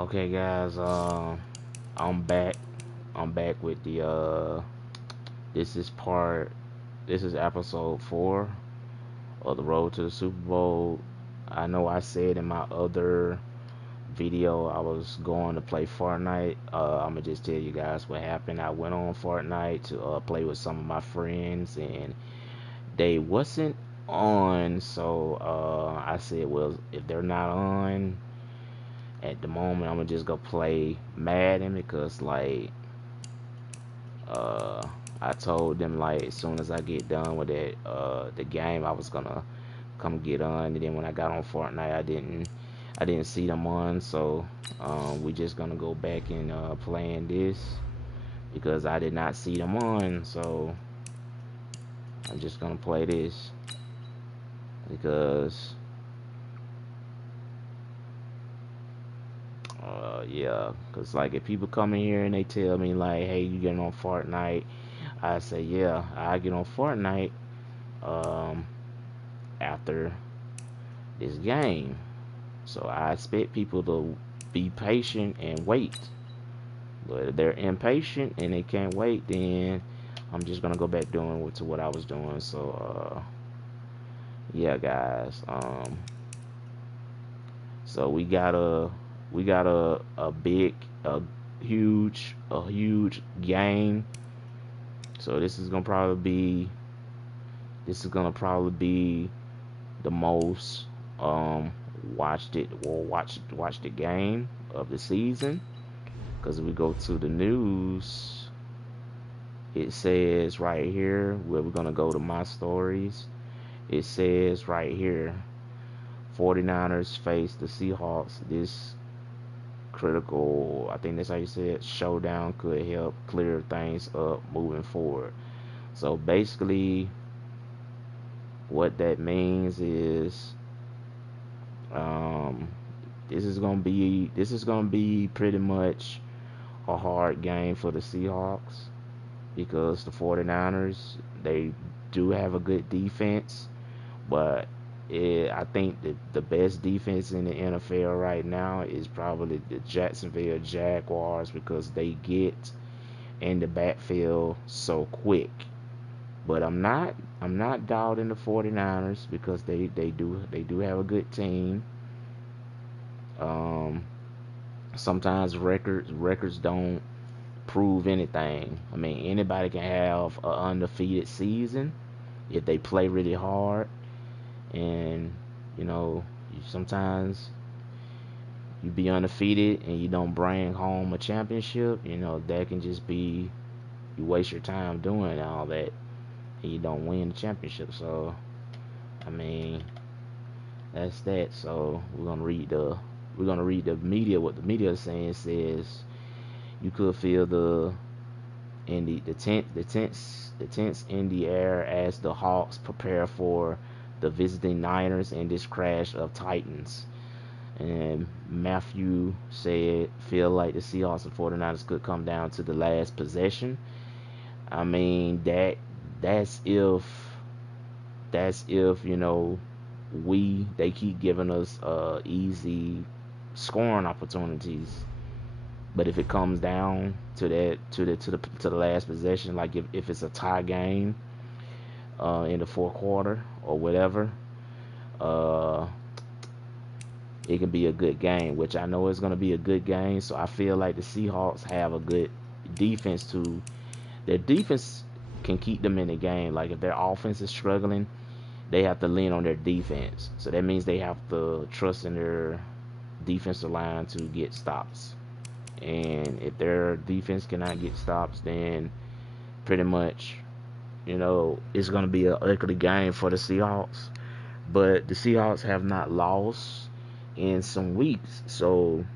Okay, guys. I'm back. I'm back with the This is part. This is episode 4 of the Road to the Super Bowl. I know I said in my other video I was going to play Fortnite. I'm gonna just tell you guys what happened. I went on Fortnite to play with some of my friends, and they wasn't on. So I said, well, if they're not on at the moment, I'm gonna just go play Madden because uh I told them like as soon as I get done with that the game I was gonna come get on, and then when I got on Fortnite I didn't see them on, so we just gonna go back and playing this because I did not see them on, so I'm just gonna play this because yeah, because like if people come in here and they tell me like, hey, you getting on Fortnite, I say yeah, I get on Fortnite um, after this game. So I expect people to be patient and wait. But if they're impatient and they can't wait, then I'm just gonna go back doing to what I was doing. So yeah, guys. So we got a big a huge game. So this is gonna probably be the most watched the game of the season. Because if we go to the news, it says right here where we're gonna go to my stories. It says right here, 49ers face the Seahawks. This critical, I think that's how you say it, showdown could help clear things up moving forward. So basically, what that means is um, this is gonna be pretty much a hard game for the Seahawks because the 49ers, they do have a good defense, but I think that the best defense in the NFL right now is probably the Jacksonville Jaguars because they get in the backfield so quick. But I'm not doubting the 49ers because they do have a good team. Um, Sometimes records don't prove anything. I mean, anybody can have an undefeated season if they play really hard, and you know, sometimes you be undefeated and you don't bring home a championship. You know, that can just be you waste your time doing all that and you don't win the championship. So, I mean, that's that. So we're gonna read the media. What the media is saying says you could feel the tense in the air as the Hawks prepare for the visiting Niners in this crash of Titans. And Matthew said, feel like the Seahawks and 49ers could come down to the last possession. I mean that's if they keep giving us easy scoring opportunities. But if it comes down to that to the last possession, like if it's a tie game in the fourth quarter or whatever, uh, it can be a good game. Which I know it's going to be a good game. So I feel like the Seahawks have a good defense too. Their defense can keep them in the game. Like if their offense is struggling, they have to lean on their defense. So that means they have to trust in their defensive line to get stops. And if their defense cannot get stops, then pretty much, it's going to be an ugly game for the Seahawks. But the Seahawks have not lost in some weeks. So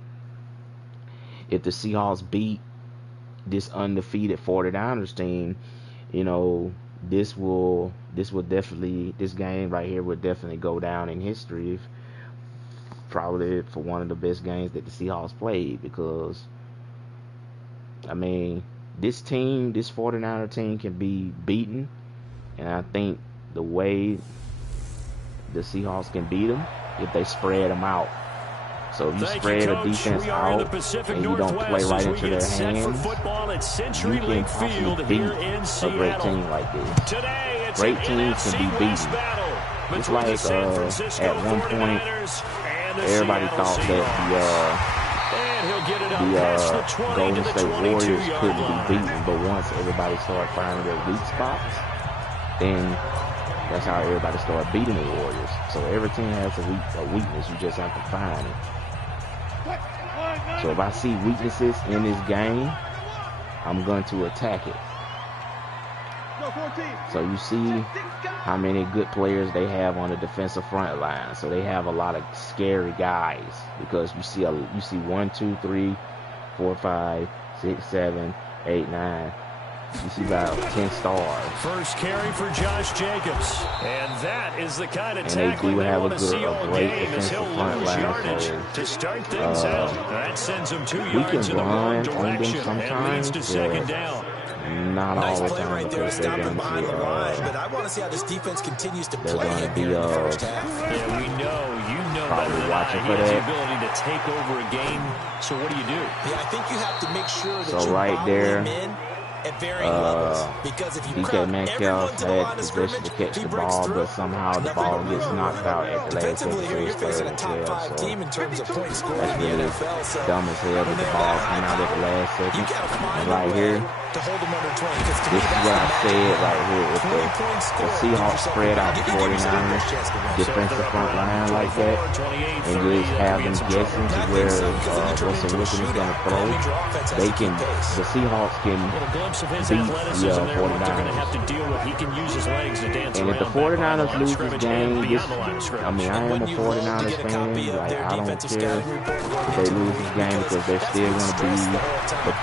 if the Seahawks beat this undefeated 49ers team, you know, this game right here will definitely go down in history, probably for one of the best games that the Seahawks played because I mean, this 49er team can be beaten, and I think the way the Seahawks can beat them if they spread them out. So if you spread a defense out and you don't play right into their hands, you can possibly beat a great team like this. Great teams can be beaten. It's like at one point, everybody thought that the Golden State Warriors couldn't be beaten, but once everybody started finding their weak spots, then that's how everybody started beating the Warriors. So every team has a weakness. You just have to find it. So if I see weaknesses in this game, I'm going to attack it. So you see how many good players they have on the defensive front line. So they have a lot of scary guys because you see 1, 2, 3, 4, 5, 6, 7, 8, 9. You see about 10 stars. First carry for Josh Jacobs. And that is the kind of tackling they want to see a all great game as he'll lose yardage to start things out. That sends him 2 yards in the wrong direction and leads to second down. Not nice all the play time right there, stopping behind the line. But I want to see how this defense continues to play him here in the first half. Yeah, we know, you know better than I. He has the ability to take over a game. So what do you do? Yeah, I think you have to make sure that so you're right there, in at varying levels. Because if you DK Metcalf had possession to catch the ball, but somehow the ball gets knocked out at the last second. Here you're facing a top 5 team in terms of point scoring in the really NFL. So dumb as hell that the ball came out at the last second. And right here, to hold them under 20. This is what I said right here. If the Seahawks spread out the 49ers defensive front line like that, and just have them guessing to where Russell Wilson is going to throw, the Seahawks can beat the 49ers. And if the 49ers lose this game, I am a 49ers fan. Like, I don't care if they lose this game because they're still going to be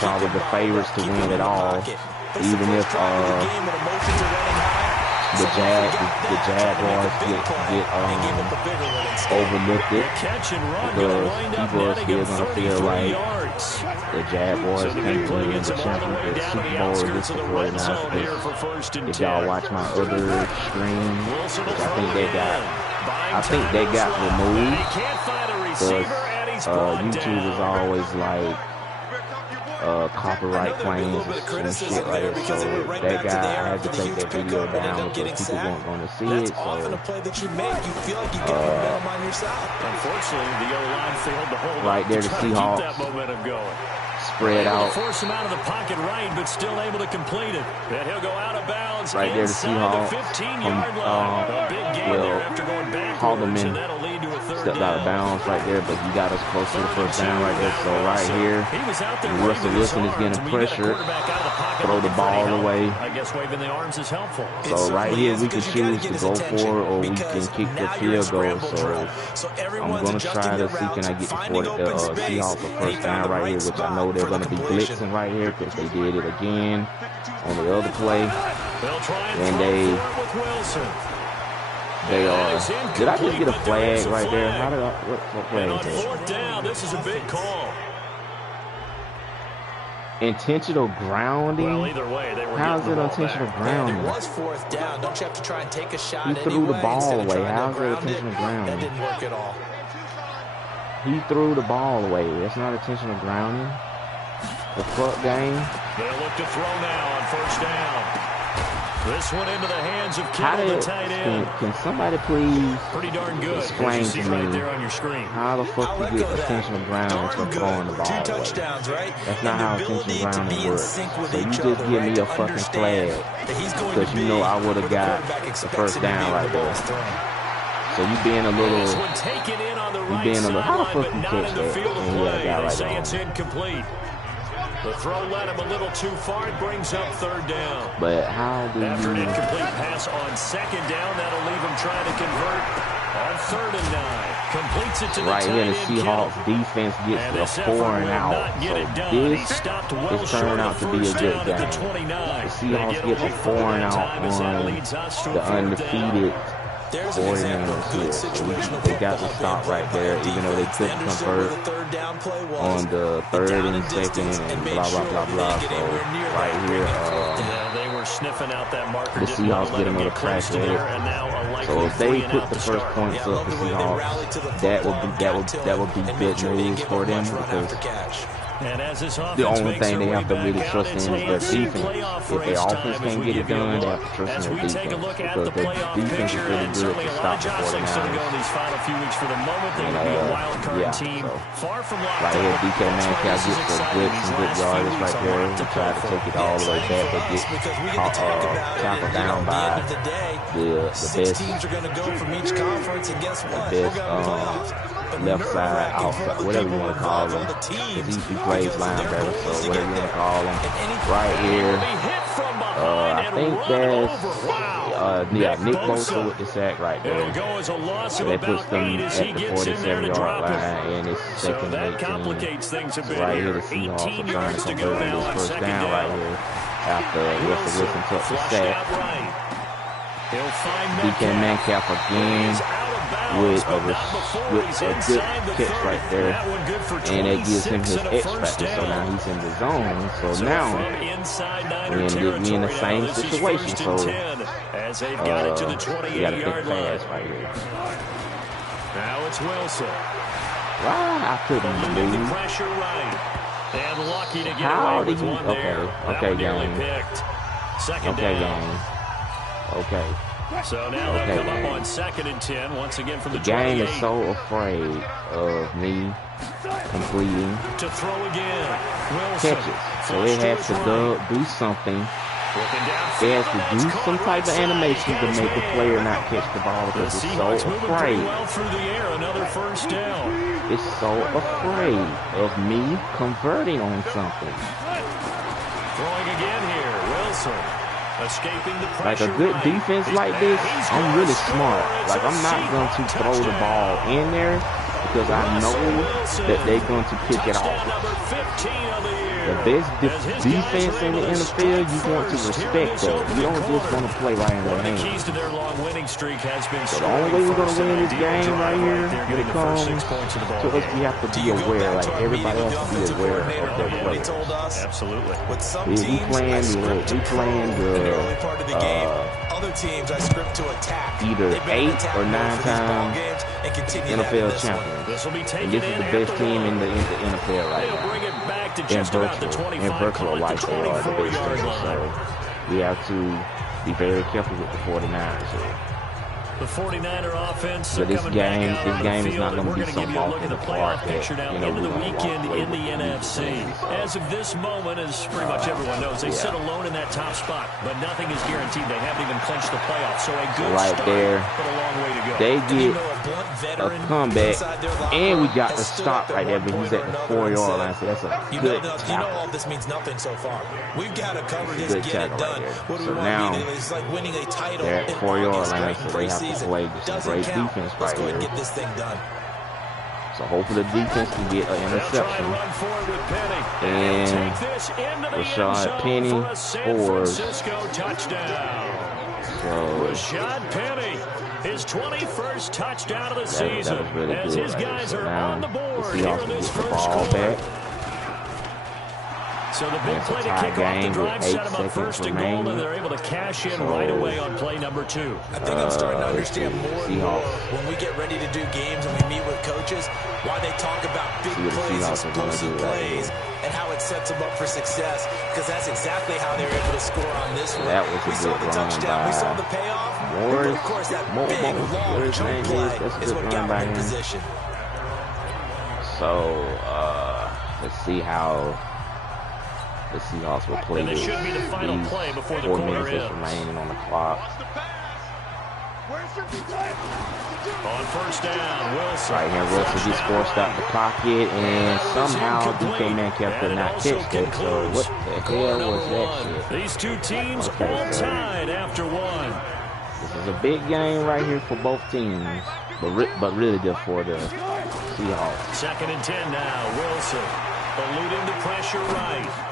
probably the favorites to win it all. Even if the Jaguars get overlooked, because people are still gonna feel like the Jaguars can't win the Super Bowl against the 49ers. If y'all watch my other stream, which I think they got removed because YouTube is always like copyright claims and shit like that. So that guy, I had to take that video down because people weren't going to see it. So right there, the Seahawks spread out. Force him out of the pocket right, but still able to complete it. And he'll go out of bounds. Right there, the Seahawks. Haldeman stepped out of bounds right there, but he got us close to the first down right there. So right here, Russell Wilson is getting pressured. Throw the ball away. I guess waving the arms is helpful. So right here, we can choose to go for it or we can kick the field goal. So I'm going to try to see can I get the Seahawks a first down right here, which I know they're going to be blitzing right here because they did it again on the other play. And they are. Did I just get a flag right there? How did I? What flag is that? Fourth down, this is a big call. Intentional grounding? Well, either way, they were how is it intentional grounding? It was fourth down. Don't you have to try and take a shot? He threw the ball away. How is it intentional grounding? That didn't work at all. He threw the ball away. That's not intentional grounding. The fuck game. They'll look to throw now on first down. This one into the hands of Kittle, the tight end. Can somebody please explain to me right there on your screen. How the fuck you get intentional grounding for throwing the ball away? Touchdowns, right? That's not how intentional grounding works. So you just give me a fucking flag because you know I would have got the first down right there. So you being a little, how the fuck you catch that? And you had a guy right there. It's incomplete. The throw led him a little too far. It brings up third down. But how do After an incomplete pass on second down, that'll leave him trying to convert on 3rd and 9. Completes it to the right here, the Seahawks defense gets the 4 and out. So this is turning out to be a good game. The Seahawks get the 4 and out on the undefeated 49ers here. So they got to stop right there, even though they couldn't convert on the 3rd and 2nd and blah, blah, blah, blah. So right here, sniffing out that marker. The Seahawks get another crack at it. So if they put the first points up, the Seahawks, that would be big news for them, because the only thing they have to really trust in is their defense. If their offense can't get it done, they have to trust in their defense, because their defense is really good to stop the 49ers. Yeah, so right here, DK Metcalf gets some good yardage right there. He tried to take it all the way back, but gets tackled down by the best left side, outside, whatever you want to call him. He plays linebacker, so whatever you want to call him. Right here, I think that's Nick Bosa with the sack right there. So that puts them at the 47-yard line, and it's second and 18. So right here, the Seahawks are trying to convert on this first down right here after Russell Wilson took the sack. DK Metcalf again with a good catch right there, and it gives him his X factor. So now he's in the zone. So now we're in the same situation. So we got to think fast right here. Now it's Wilson. Wow, I couldn't believe. How did you? Okay, game. Okay, game. Okay. So now they'll come up on 2nd and 10 once again from the 28. The game is so afraid of me completing catches. So it has to do something. It has to do some type of animation to make the player not catch the ball, because it's so afraid. It's so afraid of me converting on something. Throwing again here, Wilson. Like a good defense like this, I'm really smart. Like, I'm not going to throw the ball in there, because I know that they're going to pick it off. The best defense in the NFL, you want to respect that. You don't just want to play right in their hands. So the only way we're going to win this game right here, when it comes to us, we have to be aware. Like, everybody has to be aware of their players. Absolutely. We playing the other teams I script to attack. Either 8 or 9 time NFL champions. And this is the best team in the NFL right now. In virtual life, they are the best team. So we have to be very careful with the 49ers here. The 49er offense. So this game is not going to be some walk in the park that, now into the weekend in the NFC. As of this moment, as pretty much everyone knows, they sit alone in that top spot, but nothing is guaranteed. They haven't even clinched the playoffs, so a good start, there, but a long way to go. They get a comeback, and we got the stop right there, but he's at the 4-yard line, so that's a good tackle. You know all this means nothing so far. We've got to cover this, get it done. Right, so now winning a title they're at 4-yard line, so they have to play some great defense right here. Get this thing done. So hopefully the defense can get an interception. And Rashad Penny scores. So Rashad Penny, his 21st touchdown of the season. That was really as good. his guys are now on the board the Seahawks here in this get the first ball quarter. back. So the big play to kick off the drive, set them up first and goal, and they're able to cash in right away on play number 2. I think I'm starting to understand more and more when we get ready to do games and we meet with coaches, why they talk about big plays, explosive plays, and how it sets them up for success, because that's exactly how they're able to score on this one. That was we saw the touchdown, we saw the payoff, but of course that big, long jump play is what got them in position. So, let's see how the Seahawks will play this. Should be the final play before the 4 quarter minutes ends. remaining on the clock. On first down, Wilson. Right here, Wilson gets forced out the pocket, and somehow DK Metcalf could not catch that. So what the hell was that shit? These two teams all tied after one. This is a big game right here for both teams, but really good for the Seahawks. 2nd and 10 now, Wilson eluding the pressure right.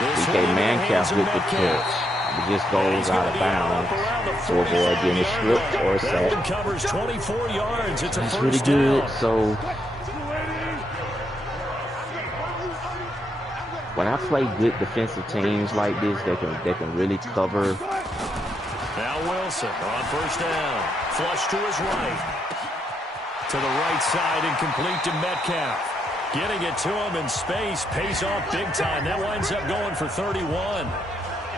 DK Metcalf with the catch. It just goes out of bounds to avoid getting stripped or sacked. Covers 24 yards. It's a That's first really good. down. So, when I play good defensive teams like this, they can really cover. Now Wilson on first down. Flush to his right. To the right side and complete to Metcalf. Getting it to him in space. Pays off big time. That winds up going for 31.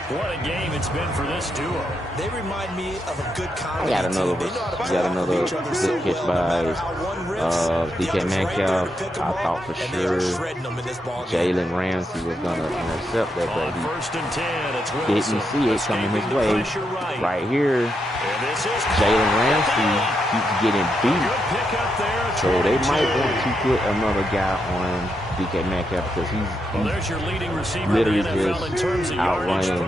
What a game it's been for this duo. They remind me of a good comedy. Got another good catch by DK Metcalf. I thought for sure Jalen Ramsey was going to intercept that, but he didn't see it coming his way. Right here, Jalen Ramsey keeps getting beat. So they might want to put another guy on DK Metcalf because he's literally just outrunning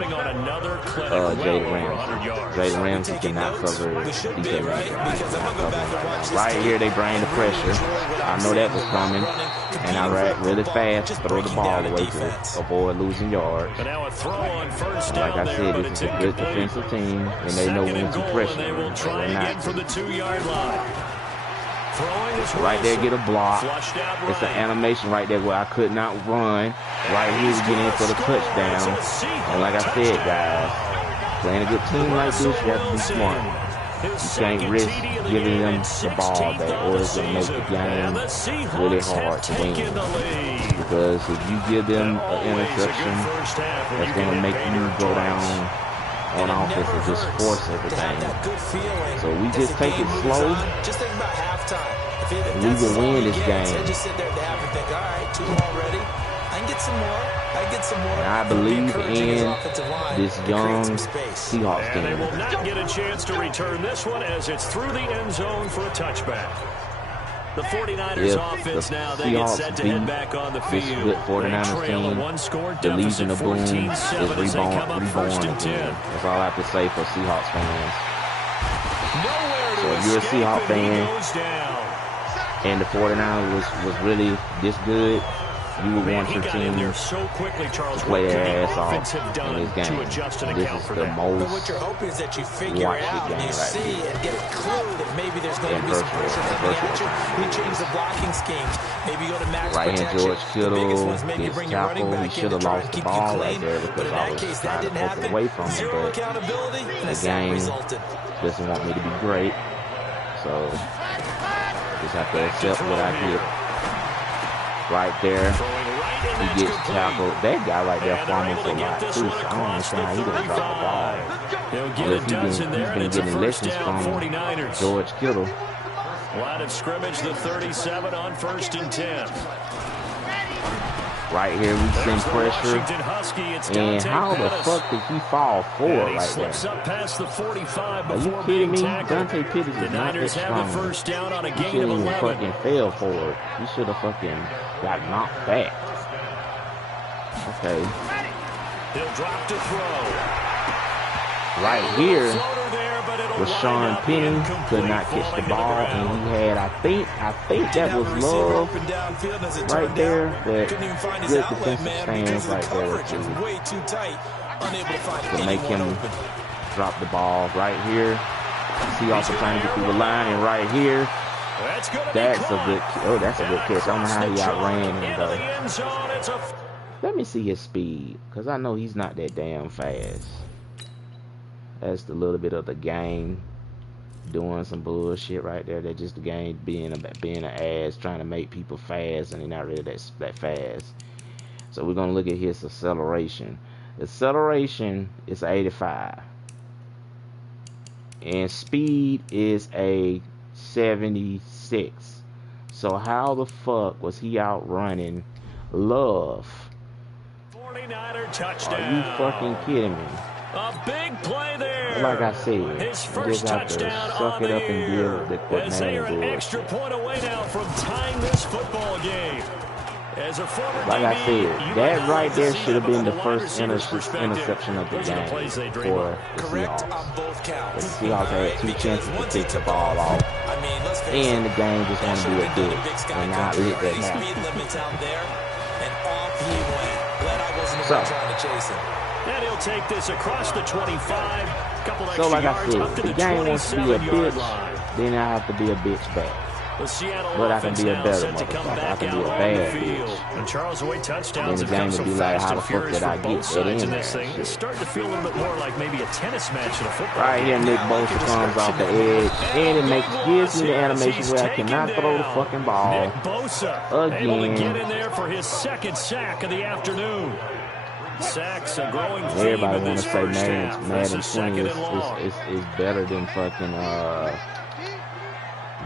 Jalen Ramsey. Jalen Ramsey cannot cover DK Metcalf. Right here, they bring the pressure. I know that was coming, and I ran really fast to throw the ball away to avoid losing yards. Like I said, this is a good defensive team, and they know when to pressure. They're not. Right there, get a block. It's an animation right there where I could not run. Right here, we get in for the touchdown. And like I said, guys, playing a good team like this, you have to be smart. You can't risk giving them the ball back, or it's going to make the game really hard to win. Because if you give them an interception, that's going to make you go down on offense and just force everything. So we just take it slow. We will win this game. And I believe in this young Seahawks team. They will not get a chance to return this one as it's through the end zone for a touchback. The 49ers offense now, they get set to head back on the field. This good 49ers team, the Legion of Boom is reborn again. That's all I have to say for Seahawks fans. So if you're a Seahawks fan and the 49ers was really this good, you would want your team to play their ass off in this game. This is the most watched game right here. Right here, George Kittle gets tackled. He should have lost the ball right there because I was trying to poke it away from him, but the game doesn't want me to be great, so just have to accept what I get. Right there, he gets tackled. That guy right there fumbles a lot too, so I don't understand how he didn't drop the ball. He's been getting lessons from George Kittle. Line of scrimmage, the 37 on 1st and 10. Right here, we send pressure. And how the fuck did he fall forward right there? Are you kidding me? Dante Pettis is not that strong. He shouldn't even fucking fail forward. He should have fucking got knocked back. Okay. He'll drop to throw. Right here, Rashawn Penny could not catch the ball, and he had, I think that was Love right there, but good defensive stands right there to make him drop the ball. Right here, Seahawks are trying to get through the line, and right here, that's a good catch. I don't know how he outran him though. Let me see his speed, because I know he's not that damn fast. That's a little bit of the game doing some bullshit right there. That's just the game being an ass, trying to make people fast, and they're not really that fast. So we're gonna look at his acceleration. Acceleration is 85, and speed is a 76. So how the fuck was he outrunning Love? 49er touchdown. Are you fucking kidding me? A big play there. Like I said, his first touchdown suck it up and deal with that as they are an extra point away now from tying this football game. As a former like I said, that right there should have been the first interception of the game for the Seahawks. The Seahawks had 2 chances to pick the ball off, and the game just wanted to be a bitch, and not let that happen. So. And he'll take this across the 25. So like I said, if the game wants to be a bitch, then I have to be a bitch back. The Seattle but I can offense be a now better set to come motherfucker. I back can out be a on bad the field. bitch. And Charles, the way touchdowns Then have the come game so would be like, fast how and the fuck furious did I for get both that sides in in there? this thing, it's Shit. starting to feel a little bit more like maybe a tennis match in a football Right here, game. Nick Bosa comes off the edge, and it gives me the animation where I cannot throw the fucking ball Nick Bosa able to get in there for his second sack of the afternoon. Sacks a growing theme Everybody in want this to say first half. Madden This is 20 second and long. is better than fucking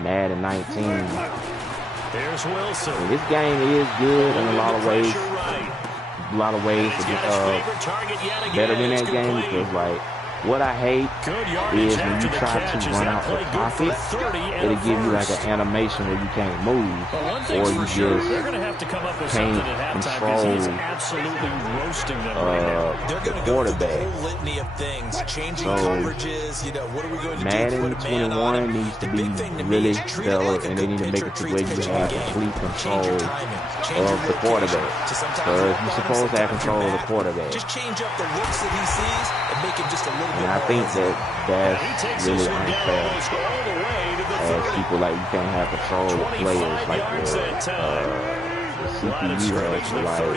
Madden 19. There's Wilson. And this game is good in a lot of ways. A lot of ways to get better than that game, because like what I hate is when you try to run out the pocket, it'll give you like an animation where you can't move, or you just can't control the quarterback. So Madden 21 needs to be really developed, and they need to make it to where you have complete control of the quarterback. So you're supposed to have control of the quarterback. Just change up the looks that he sees and make him just a little bit. And I think that's really unfair. As people like, you can't have control of players like the CPU has to like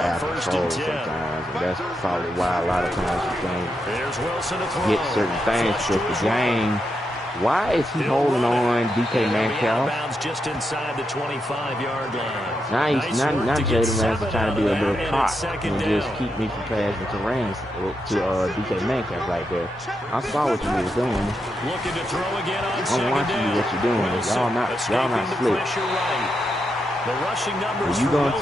have control sometimes, and that's probably why a lot of times you can't get certain things. But the game, why is he holding on DK Metcalf? Just inside the 25-yard line. Now he's not Jada Ransom trying to be a little cock and just keep me from passing to DK Metcalf right there. I saw what you was doing. Looking to throw again on I'm watching you what you're doing. Y'all not slick. You going to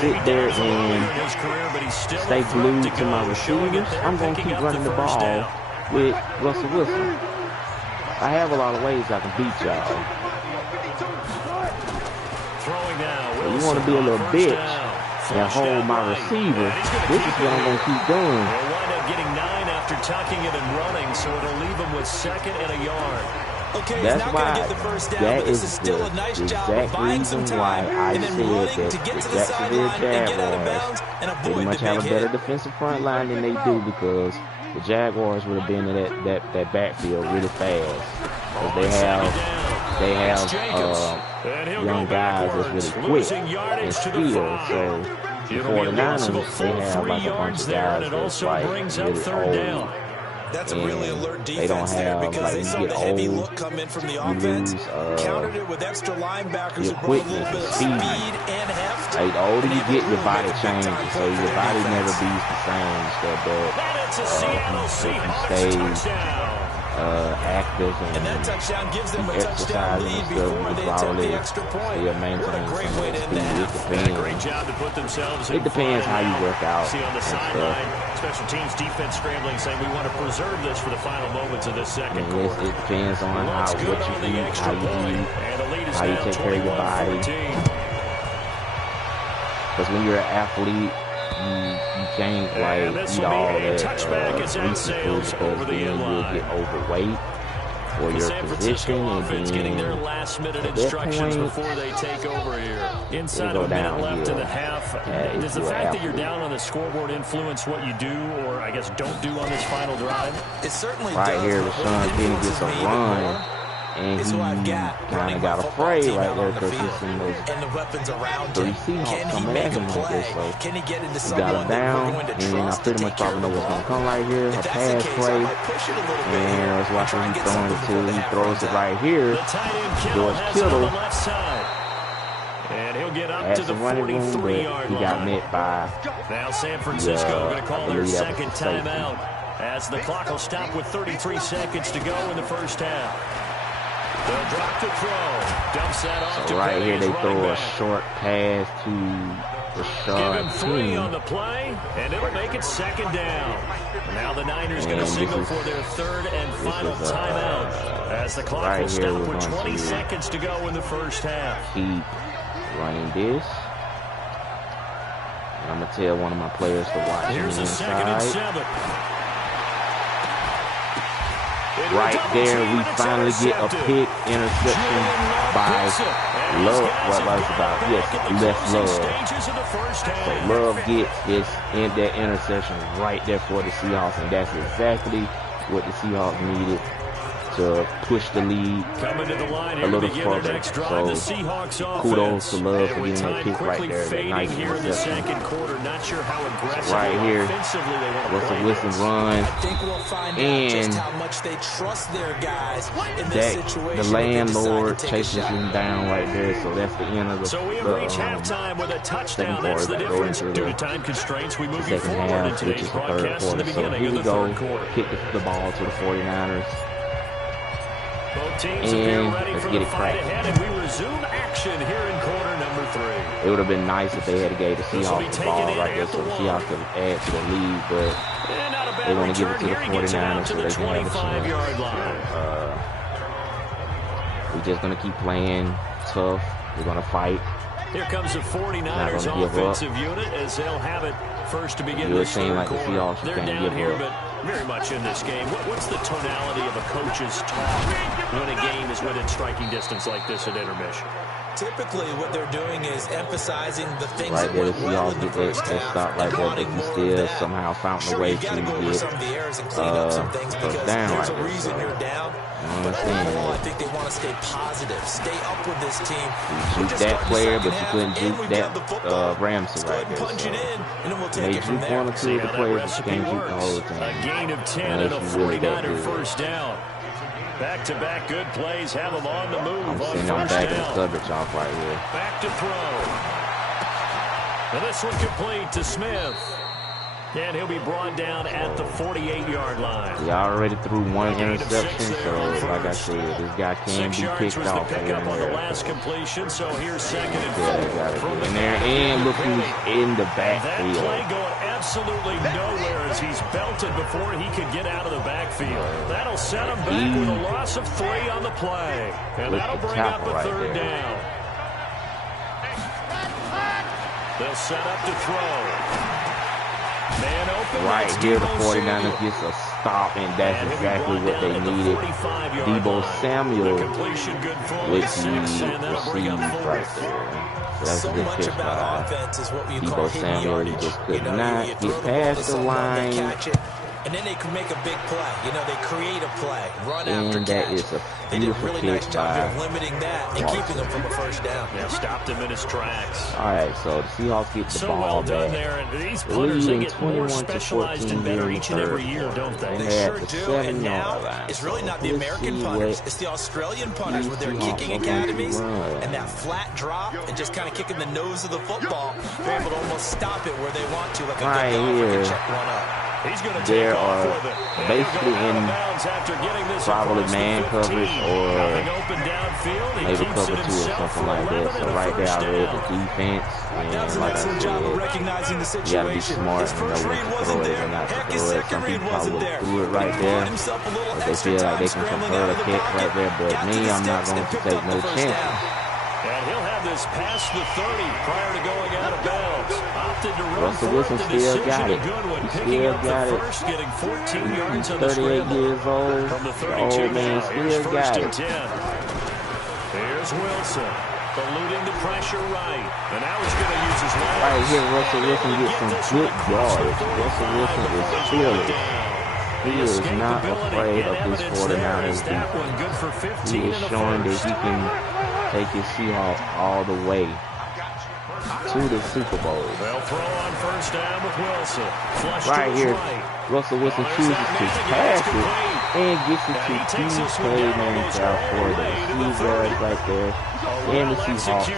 sit there and stay glued to my receivers? I'm going to keep running the ball with Russell Wilson. I have a lot of ways I can beat y'all. You want to be a little bitch and hold my receiver. This is what I'm going to keep doing. They'll wind up getting 9 after tucking it and running, so it'll leave them with 2nd and a yard. Okay, that's why get the first down, that is still the a nice exact reason why I said that the Jacksonville Jaguars pretty much have a better defensive front line than they do, because the Jaguars would have been in that backfield really fast. Because they have young guys that's really quick and skilled. So the 49ers, they have like a bunch of guys that's like really old. That's a really alert defense they don't have, there, because like, they saw the heavy look come in from the offense, countered it with extra linebackers who brought a little bit of speed and heft. Like, the older you get, your body changes, so your body never be the same. So that you active and that touchdown gives them a touchdown lead before they attempt the extra point. What a great way to end that. Great job to put themselves in. It depends how you work out. See on the sideline, special teams defense scrambling, saying we want to preserve this for the final moments of this second quarter. It depends on what you eat, how you take care of your body. Because when you're an athlete, you can't like eat all that greasy food, because then you'll get overweight for your position, and then getting their last-minute instructions before they take over here. Inside of a minute left in the half, does the fact that you're down on the scoreboard influence what you do, or I guess don't do on this final drive? It certainly right does. Here, Rashawn Penny gets a run, and he kind of got afraid right there, because he's seen those three Seahawks coming at him like this. So he got him down, and I pretty much probably know what's going to come right here. A pass play, and I was watching him throwing it to. He throws it right here. George Kittle and he'll get up had to the some running room, but he got met by now San Francisco going to call their second timeout, as the clock will stop with 33 seconds to go in the first half. They'll drop to throw. Dumps that off to right here, they throw a back. short pass to Give him Rashad 3 Penny. on the play, and it'll make it 2nd down. Now the Niners going to signal for their 3rd and final timeout, as the clock will stop with 20 seconds to go in the first half. Keep running this. And I'm going to tell one of my players to watch him Here's a inside. 2nd and 7. Right there, we finally get a pick interception by Love. What was it about? Yes, Les Love. So Love gets that interception right there for the Seahawks, and that's exactly what the Seahawks needed to push the lead a little further. So kudos to Love for getting that pick right there. That nice interception. So right here, Russell Wilson runs, and the landlord chases him down right there. So that's the end of the second quarter. That go into the second half, which is the third quarter. So here we go. Kick the ball to the 49ers. And let's get it cracked. It would have been nice if they had gave the Seahawks the ball right there so the Seahawks could add to the lead, but they want to give it to the 49ers so they can have a chance. We're just going to keep playing tough. We're going to fight. Here comes the 49ers offensive unit as they'll have it first to begin this third like quarter. The Seahawks They're down here, but very much in this game. What's the tonality of a coach's talk when a game is within striking distance like this at intermission? Typically, what they're doing is emphasizing the things right that there. went well in the first half. Stop right there, but he still somehow found a way to get down right there. Reason you're down. Overall, I think they want to stay positive, stay up with this team. You shoot that player, but you couldn't juke that Ramsey right there. Punch it in, and then we'll take take it from there. One or two of the players, but you can't juke the whole time. A gain of 10 and a 49er first down. Back-to-back good plays have them on the move. I'm sitting on back of the coverage off right here. Back to throw. And this one complete to Smith. And he'll be brought down at the 48-yard line. He already threw one interception, so like I said, this guy can be picked off. Pick up on the last completion, so here's second and 4. In there, and look who's in the backfield. That play going absolutely nowhere as he's belted before he could get out of the backfield. That'll set him back with a loss of 3 on the play. And that'll bring up a third down. They'll set up to throw. Man open. Right here, the 49ers gets a stop, and that's exactly what they needed. Deebo Samuel with the receive right there. So that's a good pitch by Deebo Samuel. He just could not get past the line. And then they can make a big play. You know, they create a play, run and after that catch. is a they did a beautiful really nice job by of limiting that and keeping them from a first down. Yeah, stopped him in his tracks. All right, so the Seahawks get the ball well done back. there. And these punters, they get more specialized and better each and every year, don't they? They sure do. And now it's really not the American punters. It's the Australian punters with their kicking academies and that flat drop and just kind of kicking the nose of the football. They're able to almost stop it where they want to, like a good golfer can check one up. There are basically in probably man coverage or maybe cover 2 or something like that. So right there I read the defense, and like I said, you gotta be smart and know when to throw it and not to throw it. Some people probably threw it right there, but they feel like they can convert a catch right there. But me, I'm not going to take no chances. And he'll have this past the 30 prior to going out of bounds. Opted to run Russell Wilson still got it. He still got it. First, getting 14 yards on 38 years old. From the 32 old man still got it. Here's Wilson, eluding the pressure right. And now he's going to use his legs. Right here, Russell Wilson gets some good yards. Russell Wilson is fearless. He is not afraid of this 49ers defense. He is showing that he can take his Seahawks all the way to the Super Bowl. They'll throw on first down with Wilson. Right here, Russell Wilson chooses to pass it and gets it to two playmakers out for the receivers right there. And the Seahawks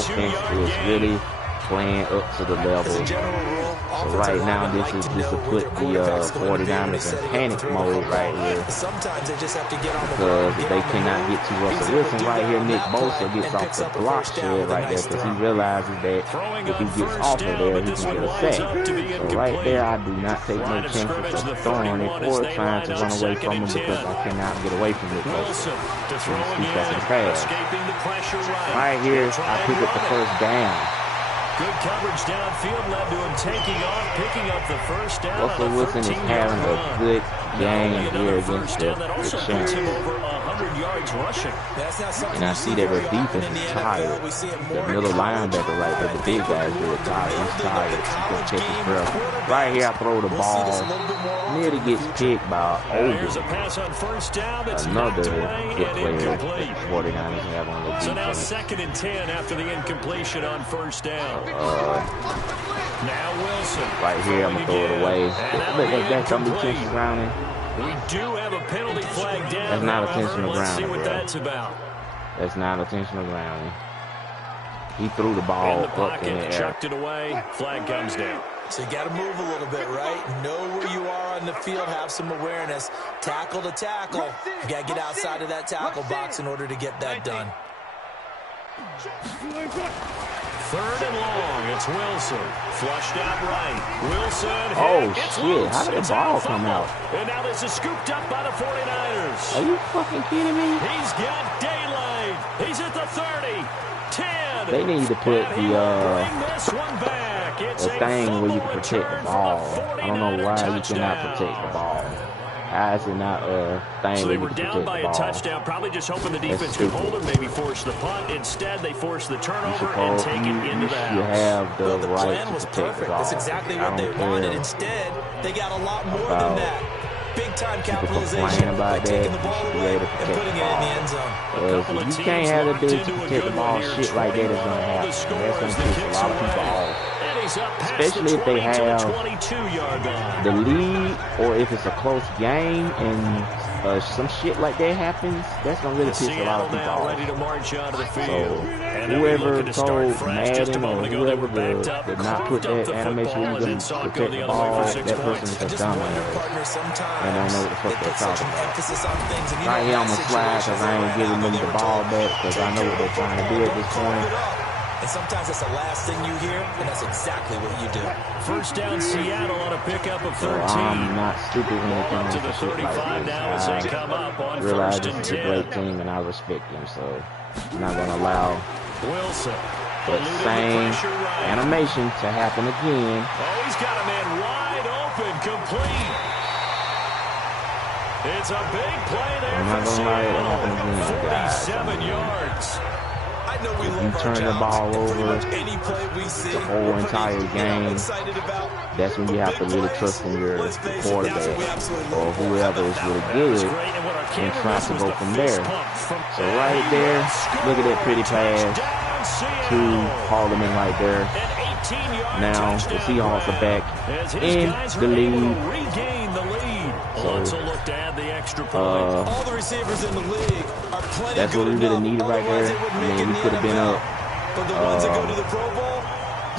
offense is really playing up to the level. So right now, this will put the 49ers in panic mode right here. Because if they cannot get to Russell Wilson right here, Nick Bosa gets off the block shed right there because he realizes that if he gets off of there, he can get a sack. So right there, I do not take no chances of throwing it or trying to run away from him because I cannot get away from Nick Bosa. Right here, I pick up the first down. Good coverage downfield led to him taking off, picking up the first down. Russell Wilson is having a good game here against the champs. And I see that their defense is tired. The middle linebacker right there, the big guy is really tired. He's tired. He can catch his breath. Right here, I throw the ball. Nearly gets picked by another good player that the 49ers have on the defense. So now 2nd and 10 after the incompletion on 1st down. Now Wilson. Right here, I'm going to throw it away. Look, that's going to be intentional grounding. We do have a penalty flag down. That's not intentional grounding. Let's see what bro. that's about. That's not intentional grounding. He threw the ball in the pocket, up in the air. Chucked it away. Flag comes down. So you got to move a little bit, right? Know where you are on the field. Have some awareness. Tackle to tackle. You got to get outside of that tackle box in order to get that done. 3rd and long. It's Wilson. Flushed out right. Wilson. Oh, it's shit. loose. How did the ball come out? And now this is scooped up by the 49ers. Are you fucking kidding me? He's got daylight. He's at the 30. 10. They need to put the thing where you can protect the ball. I don't know why you cannot protect the ball. How is it not a thing so where they you were can down protect by the a ball? touchdown, probably just hoping the defense could hold them, maybe force the punt. Instead, they force the turnover and take it into the house. You have the the right plan to was protect perfect. the ball. That's exactly what they wanted. Instead, they got a lot more than that. Big-time capitalization by taking the ball away and putting it in the end zone. If you can't have the ability to protect the ball, shit like that is going to happen. That's going to piss a lot of people off. Especially if they have the lead, or if it's a close game and some shit like that happens, that's going to really piss a lot of people off. So whoever told Madden or whoever to not put that animation where you can protect the ball, that person is a dumbass and don't know what the fuck they're talking about. Right here I'm going to slide because I ain't giving them the ball back because I know what they're trying to do at this point. And sometimes that's the last thing you hear, and that's exactly what you do. 1st down Seattle on a pickup of 13. So I'm not stupid when it comes to the 35 now as they come up on realize 1st and this is a 10. great team and I respect them, so I'm not going to allow Wilson. that same animation to happen again. Oh, he's got a man wide open, complete. It's a big play there. I'm not going to lie, it happened again, guys. 47 yards. If you turn the ball over the whole entire game, that's when you have to really trust in your quarterback or whoever is really good and try to go from there. So right there, look at that pretty pass to Parliament right there. Now the Seahawks are back in the lead. So, all the receivers in the league are plenty that's what we really needed right there. I mean, we could have been up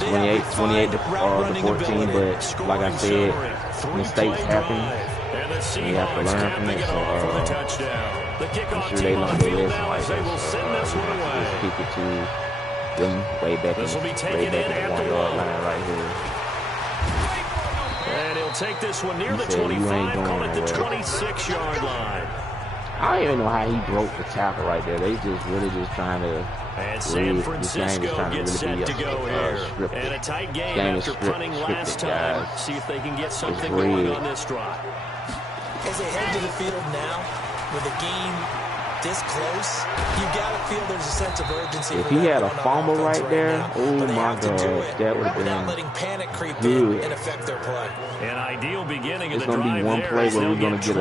28 to 14, but like I said, mistakes happen. And you have to learn from it. So I'm sure they learned their lesson like this. Just kick it to them way back in the 1-yard line right here. And he'll take this one near the 25, call it the 26-yard line. I don't even know how he broke the tackle right there. They just really just trying to. And San Francisco gets set to go here. And a tight game after punting last time. See if they can get something going on this drive. As they head to the field now, with a game this close, you gotta feel there's a sense of urgency. If he had a fumble right there, oh my God, that would have been letting panic creep good. in and affect their play. An ideal beginning of it's the gonna drive be one there play where we're gonna get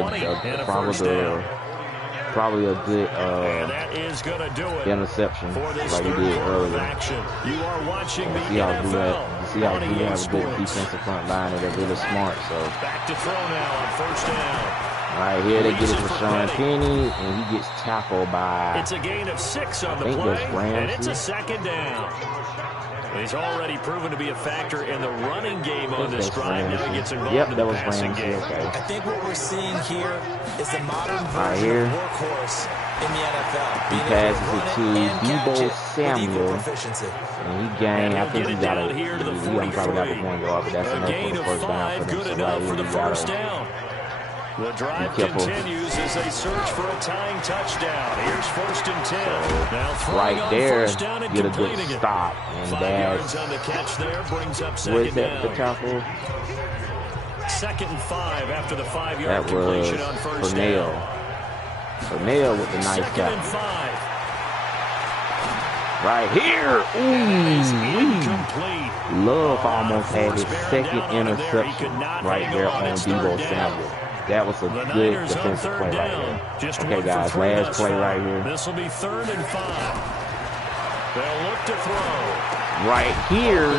probably a good interception like we did earlier. You are watching the Seahawks do have a good defensive front line and they're really smart. So back to throw now on 1st down. Right here, they get it for Sean Penny, and he gets tackled by. It's a gain of 6 on the play, and it's a 2nd down. He's already proven to be a factor in the running game on this drive. Now he gets involved in the passing game. Okay. I think what we're seeing here is the modern version of workhorse in the NFL. He passes it to Debo Samuel, and he gained. I think he got he probably got the 1 yard, but that's enough for the 1st down for them. So right here, the drive continues as they search for a tying touchdown. Here's 1st and 10. Now right there, get a good it. stop. And that's on the catch there, brings up 2nd where's that down. the tackle? 2nd and 5 after the 5-yard completion on first down. Purnell with the nice tackle. 2nd and 5. Right here. Incomplete. Love almost had his second interception right there on Deebo Samuel. That was a good defensive play right there. Okay, guys, last play right here. This will be 3rd and 5. They'll look to throw. Right here,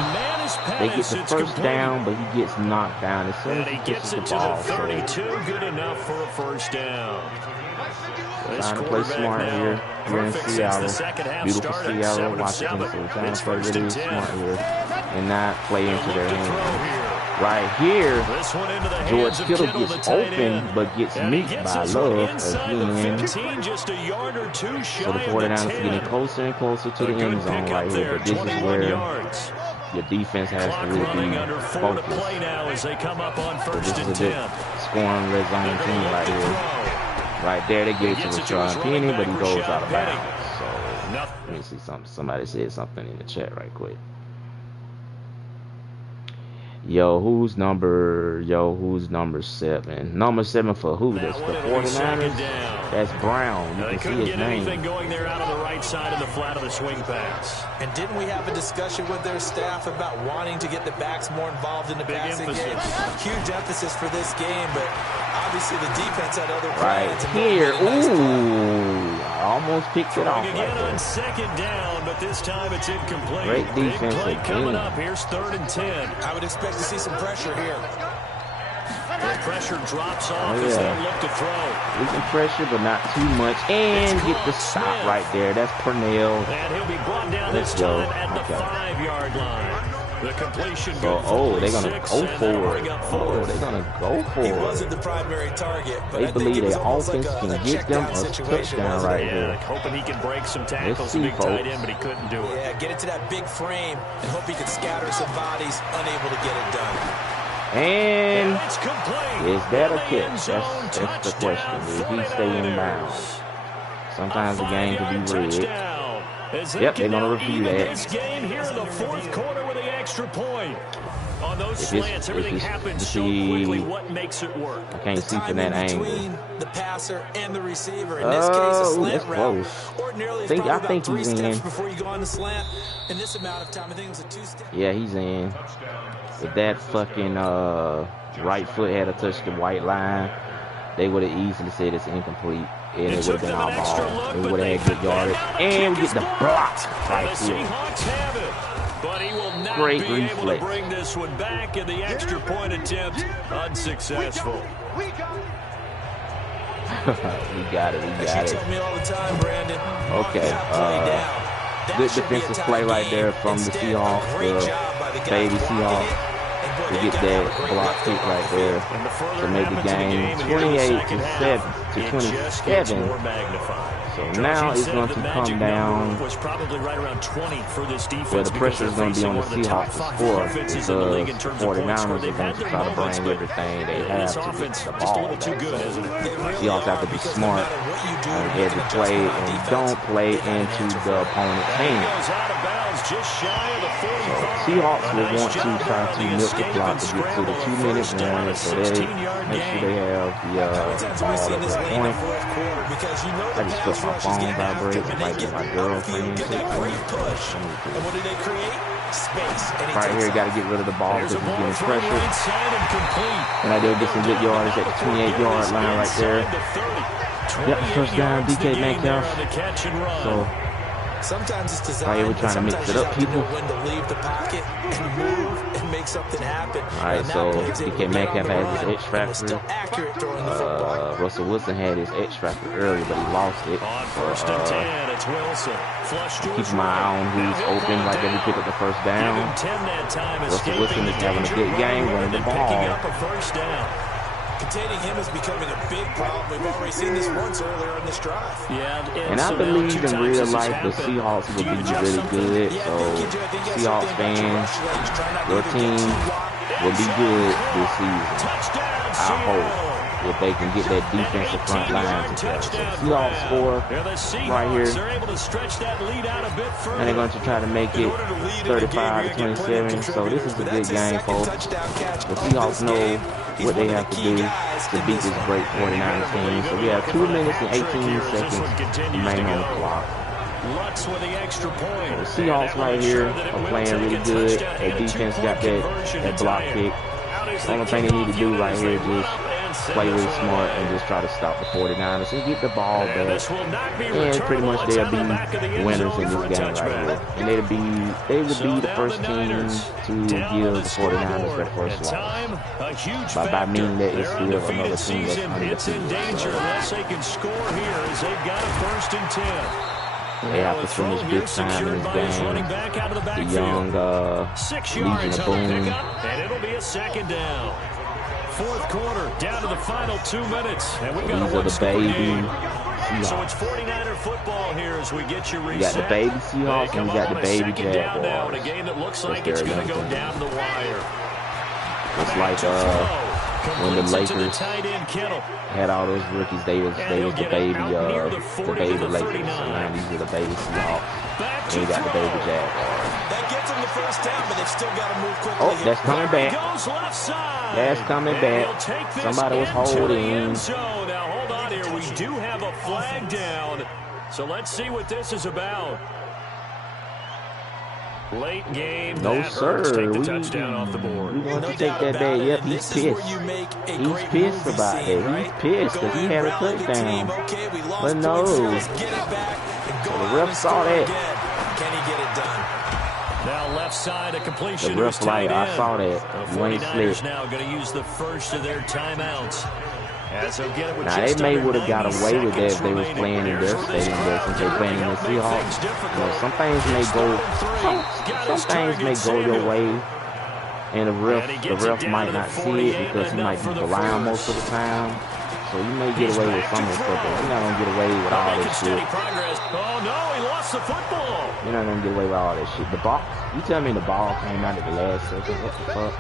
they get the first down, but he gets knocked down as soon as he gets the ball. 32, good enough for a first down. Trying to play smart here in Seattle. Beautiful Seattle, Washington. So we're trying to play really smart here and not play into their hands. Right here, George Kittle gets open but gets meat by Love again. So the 49ers are getting closer and closer to the end zone right here. But this is where your defense has to really be focused. So this is a good scoring red zone team right here. Right there, they get it to Rashawn Penny, but he goes out of bounds. So let me see something. Somebody said something in the chat right quick. Who's number 7? Number 7 for who? That's the 49ers. That's Brown. You can see his name. Going there out on the right side of the flat of the swing pass. And didn't we have a discussion with their staff about wanting to get the backs more involved in the passing game? Huge emphasis for this game, but obviously the defense had other plans. Right here. Ooh, I almost picked it off. Again on 2nd down, but this time it's incomplete. Great defense. Big play coming up. Here's 3rd and 10. I would expect to see some pressure here. The pressure drops off as they look to throw. We can pressure, but not too much. And get the stop right there. That's Purnell. And he'll be brought down this time at the 5-yard line. The completion they're gonna go for it. They're gonna go for it. He wasn't the primary target, but they believe their offense can get them a touchdown right here. Hoping he can break some tackles, big tight end, but he couldn't do it. Yeah, get it to that big frame and hope he can scatter some bodies, unable to get it done. And is that a catch? That's the question. If he stay in bounds, sometimes the game can be rigged. Yep, they're gonna review that. This game here in the 4th quarter with the extra point. On those slants, everything happens so quickly. What makes it work? I can't see from that angle. The passer and the receiver. In this case, a slant route. Ordinarily, I think he's in. Before you go on the slant. In this amount of time, I think it was a 2-step. Yeah, he's in. If that fucking right foot had touched the white line, they would have easily said it's incomplete. And it would have been our ball. They would have had good yardage. And we get the block right here. But he will not Great be able reflex. to bring this one back, and the extra point attempt unsuccessful. We got it. You tell me all the time, Brandon. Okay. Good defensive play right there from the Seahawks, the baby Seahawks. To get that block kick right there to make the game 28-27. So now it's going to come down where the pressure is going to be on the Seahawks to score because the 49ers are going to try to bring everything they have to get the ball back. So Seahawks have to be smart on every play and don't play into the opponent's hands. So Seahawks will want to try to milk the clock to get to the 2-minute warning, so they make sure they have the ball at that point. I just felt my phone vibrate. It might be my girlfriend. Right here, got to get rid of the ball because he's getting pressure. And I did get some good yardage at the 28-yard line right there. Yep, first down, DK Metcalf. So sometimes it's designed. Right here, we're trying to mix it up, people. When to leave the pocket and move and make something happen. All right, so DK Metcalf has his X factor. Russell Wilson had his X factor earlier, but he lost it. On 1st and 10, it's Wilson. Keep my eye on who's open right there. We pick up the first down. Russell Wilson is having a good game running the ball. Containing him is becoming a big problem. We've already seen this once earlier in this drive. Yeah, and I believe in real life the Seahawks will be really good. So Seahawks fans, your team will be good this season. I hope if they can get that defensive front line together. So Seahawks score right here. And they're going to try to make it 35-27. So this is a good game, folks. The Seahawks know what they have to do to beat this great 49ers team. So we have 2 minutes and 18 seconds remaining on the clock. Lutz with the extra point. So the Seahawks right here are playing really good. Their defense got that block kick. The only thing they need to do right here is just play really smart and just try to stop the 49ers and get the ball back. And pretty much they'll be winners in this game right here. And they would be the first team to give the 49ers their first loss. By meaning that it's still another team that's undefeated. Unless they can score here as they've got a 1st and 10. They have to finish big time in this game. The young Legion of Boom. And it'll be a 2nd down. 4th quarter, down to the final 2 minutes. And we've got a one-score game. So it's 49er football here as we get you reset. You got the baby Seahawks and you got the baby Jaguars. A game that looks like it's going to go down the wire. It's like when the Lakers had all those rookies, they was the baby Lakers. So now these are the baby Seahawks. And you got the baby Jaguars. That gets them the 1st down, but they've still got to move quickly. Oh, that's coming back. That's coming back. Somebody was holding. Now hold on here. We do have a flag down. So let's see what this is about. Late game. No, sir. Take the touchdown off the board. We want to take that back. Yep, he's pissed. He's pissed about that. He's pissed because he had a touchdown. But no. So the ref saw that. Can he get it done? Now left side, a completion. The ref like, I saw that. The 49ers now going to use the first of their timeouts. Now they would have got away with that if they was playing in their stadium, but since they're playing in the Seahawks, you know, some things may go your way, and the ref might not see it because he might be blind most of the time. So you may get away with some of the stuff, but you're not gonna get away with all this shit. Oh no, he lost the football. You're not gonna get away with all that shit. The ball, you tell me the ball came out at the last second. What the fuck?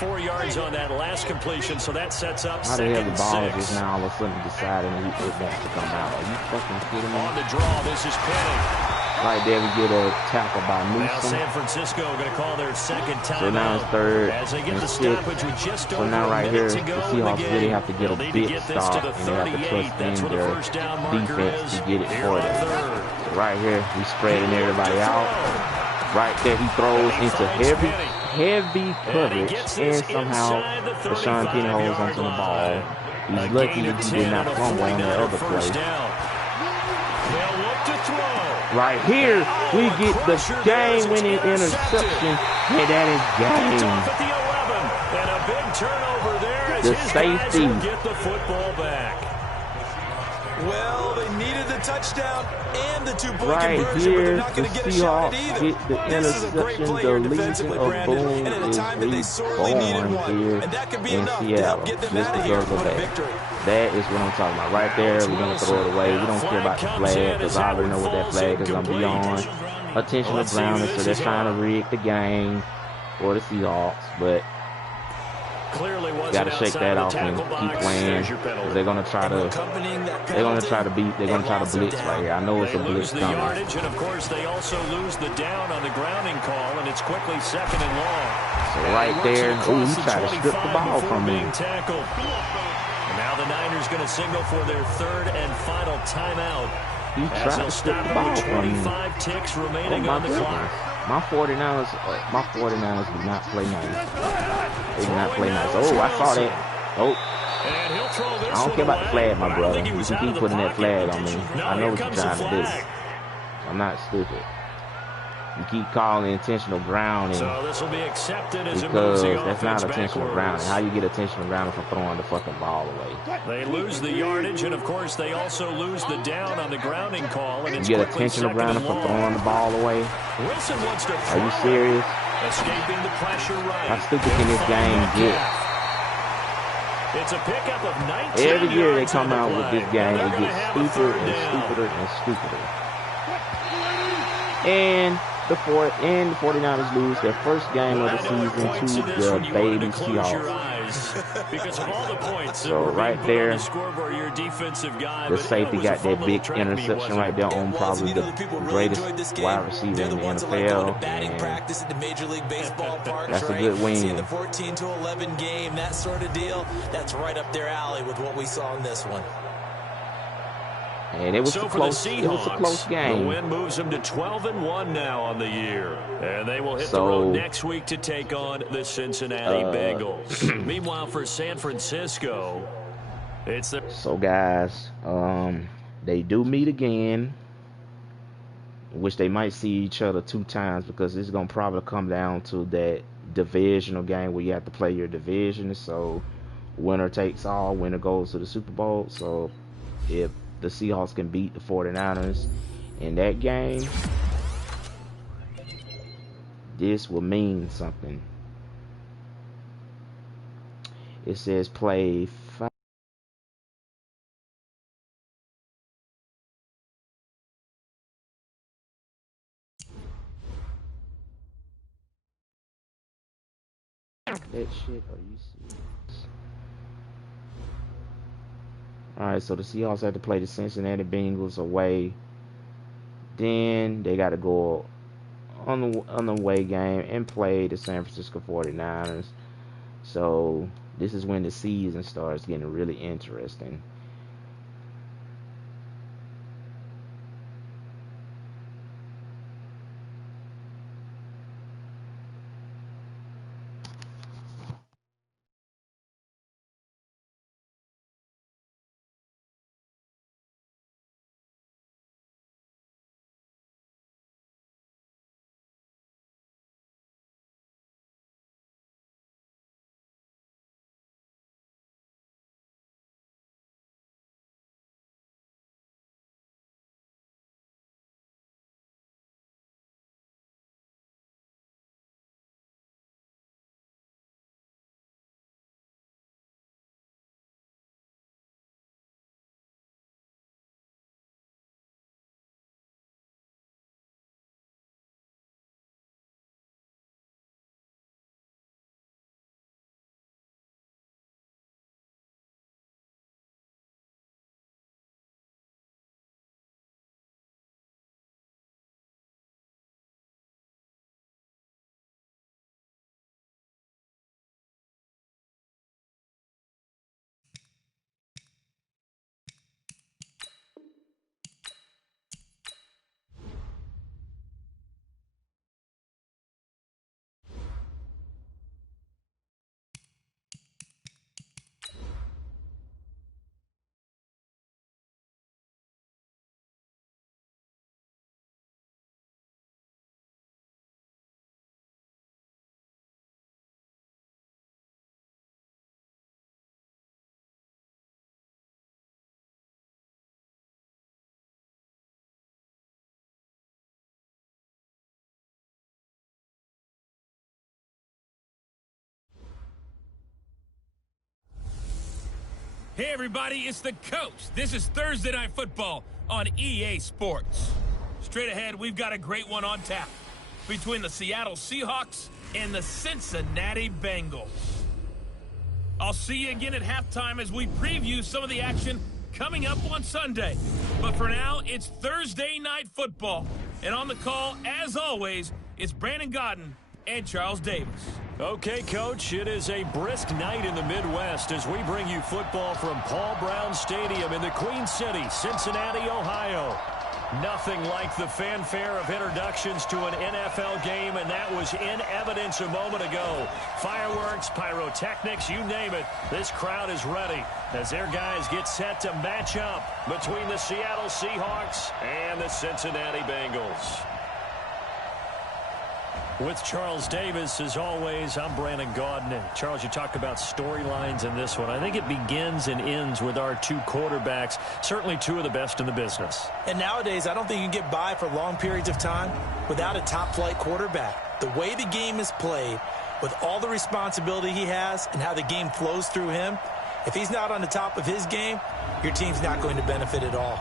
4 yards on that last completion, so that sets up how the hell the ball is just now all of a sudden deciding that it wants to come out? Are you fucking kidding me? On the draw, this is Penning. Right there, we get a tackle by Newsom. Now San Francisco going to call their 2nd timeout. So now it's 3rd as they get and the 6. stoppage with just So now right here, the Seahawks really have to get a big stop, and they have to trust in their defense to get it for them. So right here, we spreading everybody out. Right there, he throws into heavy coverage, and somehow Rashawn Penny holds onto the ball. He's lucky he did not fumble on that other play. Right here, we get the game-winning interception, and that is game. The safety. Get the football back. Well, they needed the touchdown and the 2-point right conversion, here, but they're not going to get a Seahawks shot at either. get the interception. The Legion of Boom is reborn here in Seattle just because of that. That is what I'm talking about. Right there, we're going to throw it away. We don't care about the flag because I already know what that flag is going to be on. Attentional grounding, so they're trying to rig the game for the Seahawks, but got to shake that off and keep playing. They're gonna try to blitz right here. I know it's a blitz coming. And of course, they also lose the down on the grounding call, and it's quickly 2nd and long. So right there, ooh, he tried to strip the ball from me. And now the Niners going to signal for their 3rd and final timeout. He tried to strip the ball from me. 25 ticks remaining on the clock. My 49ers do not play nice. They do not play nice. Oh, I saw that. Oh. I don't care about the flag, my brother. You can keep putting that flag on me. I know what you're trying to do. I'm not stupid. You keep calling intentional grounding because that's not intentional grounding. How you get intentional grounding from throwing the fucking ball away? They lose the yardage, and of course they also lose the down on the grounding call. And you get intentional grounding from throwing the ball away? Are you serious? Escaping the pressure right. How stupid can this game get? It's a pickup of 19 Every year they come out with this game, it gets stupider and stupider and stupider. And the 49ers lose their first game of the season to the baby Seahawks. is because of all the points So that were right being put there, on the scoreboard, you're a defensive guy. the But, safety it was a got fun that big little track meet, interception wasn't right it? there on probably the people really greatest enjoyed this game. wide receiver They're in the the ones that like going to NFL, batting and practice at the Major League Baseball parks, that's a right? good Seeing the win. 14-11 game, that sort of deal, that's right up their alley with what we saw in this one. And it was So a for close. the It was a close Seahawks, game. the win moves them to 12-1 now on the year. And they will hit the road next week to take on the Cincinnati Bengals. Meanwhile, for San Francisco, it's the... So, guys, they do meet again, which they might see each other 2 times because it's going to probably come down to that divisional game where you have to play your division. So, winner takes all. Winner goes to the Super Bowl. So, if the Seahawks can beat the 49ers in that game, this will mean something. It says play 5. That shit, are you serious? Alright, so the Seahawks have to play the Cincinnati Bengals away. Then they got to go on the away game and play the San Francisco 49ers. So this is when the season starts getting really interesting. Hey everybody, it's the coach. This is Thursday Night Football on EA Sports. Straight ahead, we've got a great one on tap between the Seattle Seahawks and the Cincinnati Bengals. I'll see you again at halftime as we preview some of the action coming up on Sunday. But for now, it's Thursday Night Football. And on the call, as always, it's Brandon Godden and Charles Davis. Okay, Coach, it is a brisk night in the Midwest as we bring you football from Paul Brown Stadium in the Queen City, Cincinnati, Ohio. Nothing like the fanfare of introductions to an NFL game, and that was in evidence a moment ago. Fireworks, pyrotechnics, you name it. This crowd is ready as their guys get set to match up between the Seattle Seahawks and the Cincinnati Bengals. With Charles Davis, as always, I'm Brandon Gaudin. And Charles, you talk about storylines in this one. I think it begins and ends with our 2 quarterbacks, certainly 2 of the best in the business. And nowadays, I don't think you can get by for long periods of time without a top-flight quarterback. The way the game is played, with all the responsibility he has and how the game flows through him, if he's not on the top of his game, your team's not going to benefit at all.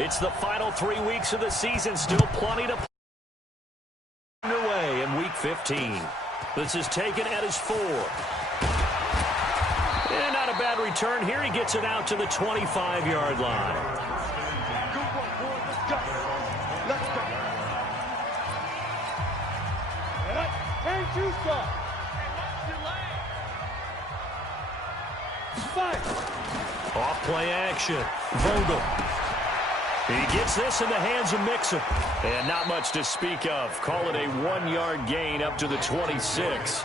It's the final 3 weeks of the season. Still plenty to underway in Week 15. This is taken at his 4. And not a bad return here. He gets it out to the 25-yard line. Good work, boys. Let's go. Let's go. Can't you stop? Fight. Off play action. Vogel. He gets this in the hands of Mixon. And not much to speak of. Call it a 1-yard gain up to the 26.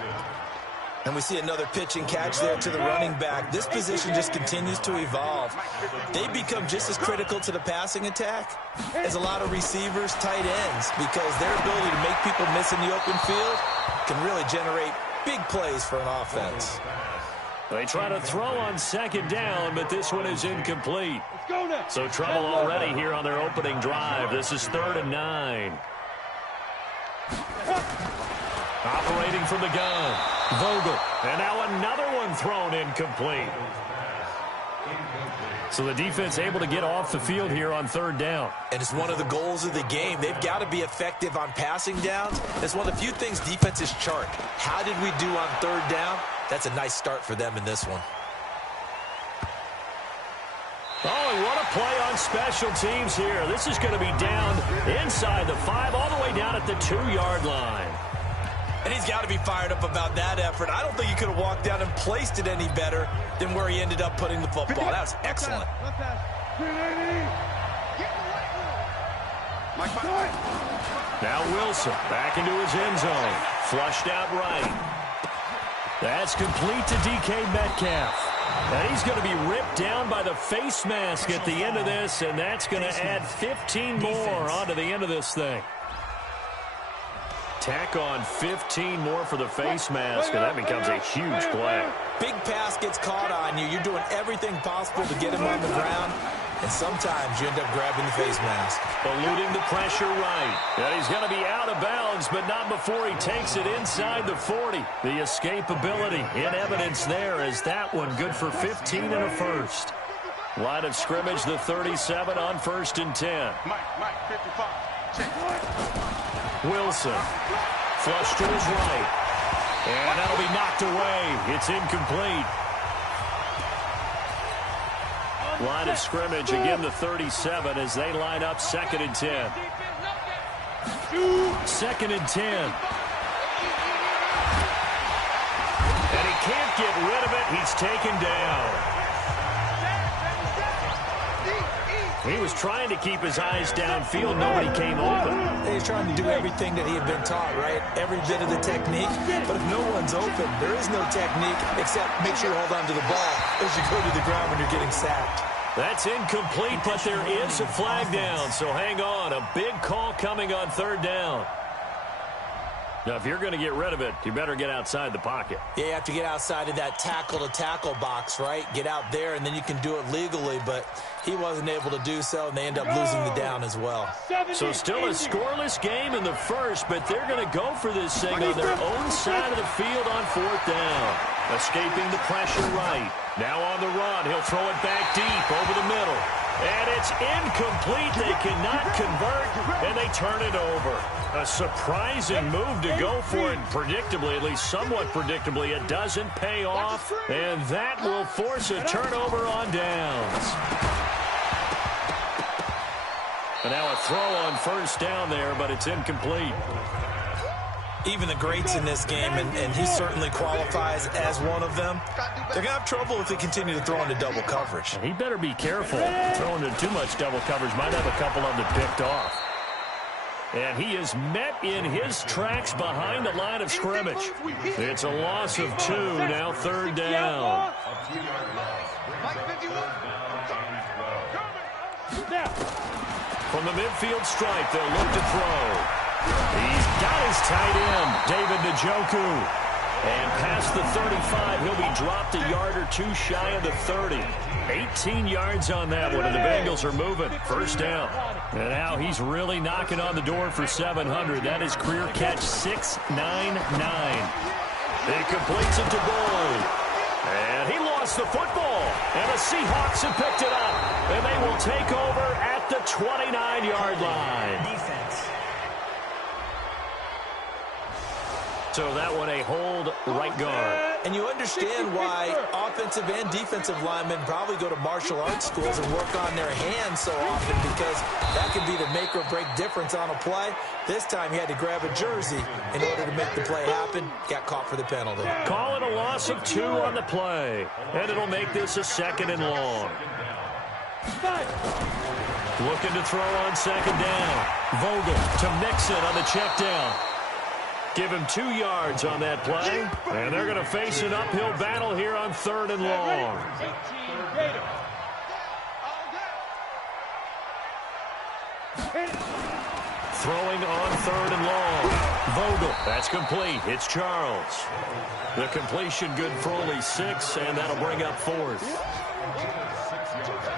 And we see another pitch and catch there to the running back. This position just continues to evolve. They become just as critical to the passing attack as a lot of receivers, tight ends, because their ability to make people miss in the open field can really generate big plays for an offense. They try to throw on second down, but this one is incomplete. So trouble already here on their opening drive. This is 3rd and 9. Operating from the gun. Vogel. And now another one thrown incomplete. So the defense able to get off the field here on 3rd down. And it's one of the goals of the game. They've got to be effective on passing downs. It's one of the few things defenses chart. How did we do on 3rd down? That's a nice start for them in this one. Oh, and what a play on special teams here. This is going to be down inside the 5, all the way down at the 2-yard line. And he's got to be fired up about that effort. I don't think he could have walked down and placed it any better than where he ended up putting the football. That was excellent. Now Wilson back into his end zone. Flushed out right. That's complete to DK Metcalf. And he's going to be ripped down by the face mask at the end of this, and that's going to add 15 more onto the end of this thing. Tack on 15 more for the face mask, and that becomes a huge play. Big pass gets caught on you. You're doing everything possible to get him on the ground, and sometimes you end up grabbing the face mask. Eluding the pressure right. And he's going to be out of bounds, but not before he takes it inside the 40. The escapability in evidence there as that one good for 15 and a first. Line of scrimmage, the 37 on 1st and 10. Mike, 55. Check. Wilson. Flush to his right. And that'll be knocked away. It's incomplete. Line of scrimmage, again the 37 as they line up 2nd and 10. 2nd and 10. And he can't get rid of it. He's taken down. He was trying to keep his eyes downfield. Nobody came open. He's trying to do everything that he had been taught, right? Every bit of the technique. But if no one's open, there is no technique except make sure you hold on to the ball as you go to the ground when you're getting sacked. That's incomplete, but there is a flag down. So hang on. A big call coming on 3rd down. Now, if you're going to get rid of it, you better get outside the pocket. Yeah, you have to get outside of that tackle-to-tackle box, right? Get out there, and then you can do it legally. But he wasn't able to do so, and they end up losing the down as well. So still a scoreless game in the first, but they're going to go for this thing on their own side of the field on 4th down. Escaping the pressure right. Now on the run. He'll throw it back deep over the middle. And it's incomplete. They cannot convert, and they turn it over. A surprising move to go for it. Predictably, at least somewhat predictably, it doesn't pay off, and that will force a turnover on downs. And now a throw on 1st down there, but it's incomplete. Even the greats in this game, and he certainly qualifies as one of them, they're going to have trouble if they continue to throw into double coverage. He better be careful. Throwing into too much double coverage might have a couple of them picked off. And he is met in his tracks behind the line of scrimmage. It's a loss of 2, now 3rd down. From the midfield stripe, they'll look to throw. He's got his tight end, David Njoku. And past the 35, he'll be dropped a yard or 2 shy of the 30. 18 yards on that one, and the Bengals are moving. 1st down. And now he's really knocking on the door for 700. That is career catch 699. He completes it to Boyd. And he lost lost the football. And the Seahawks have picked it up. And they will take over at the 29-yard line. Defense. So that one a hold right guard. And you understand why offensive and defensive linemen probably go to martial arts schools and work on their hands so often, because that can be the make or break difference on a play. This time he had to grab a jersey in order to make the play happen. Got caught for the penalty. Call it a loss of 2 on the play. And it'll make this a 2nd and long. Looking to throw on 2nd down. Vogel to Mixon on the check down. Give him 2 yards on that play. And they're going to face an uphill battle here on 3rd and long. Throwing on 3rd and long. Vogel, that's complete. It's Charles. The completion good for only 6, and that'll bring up 4th.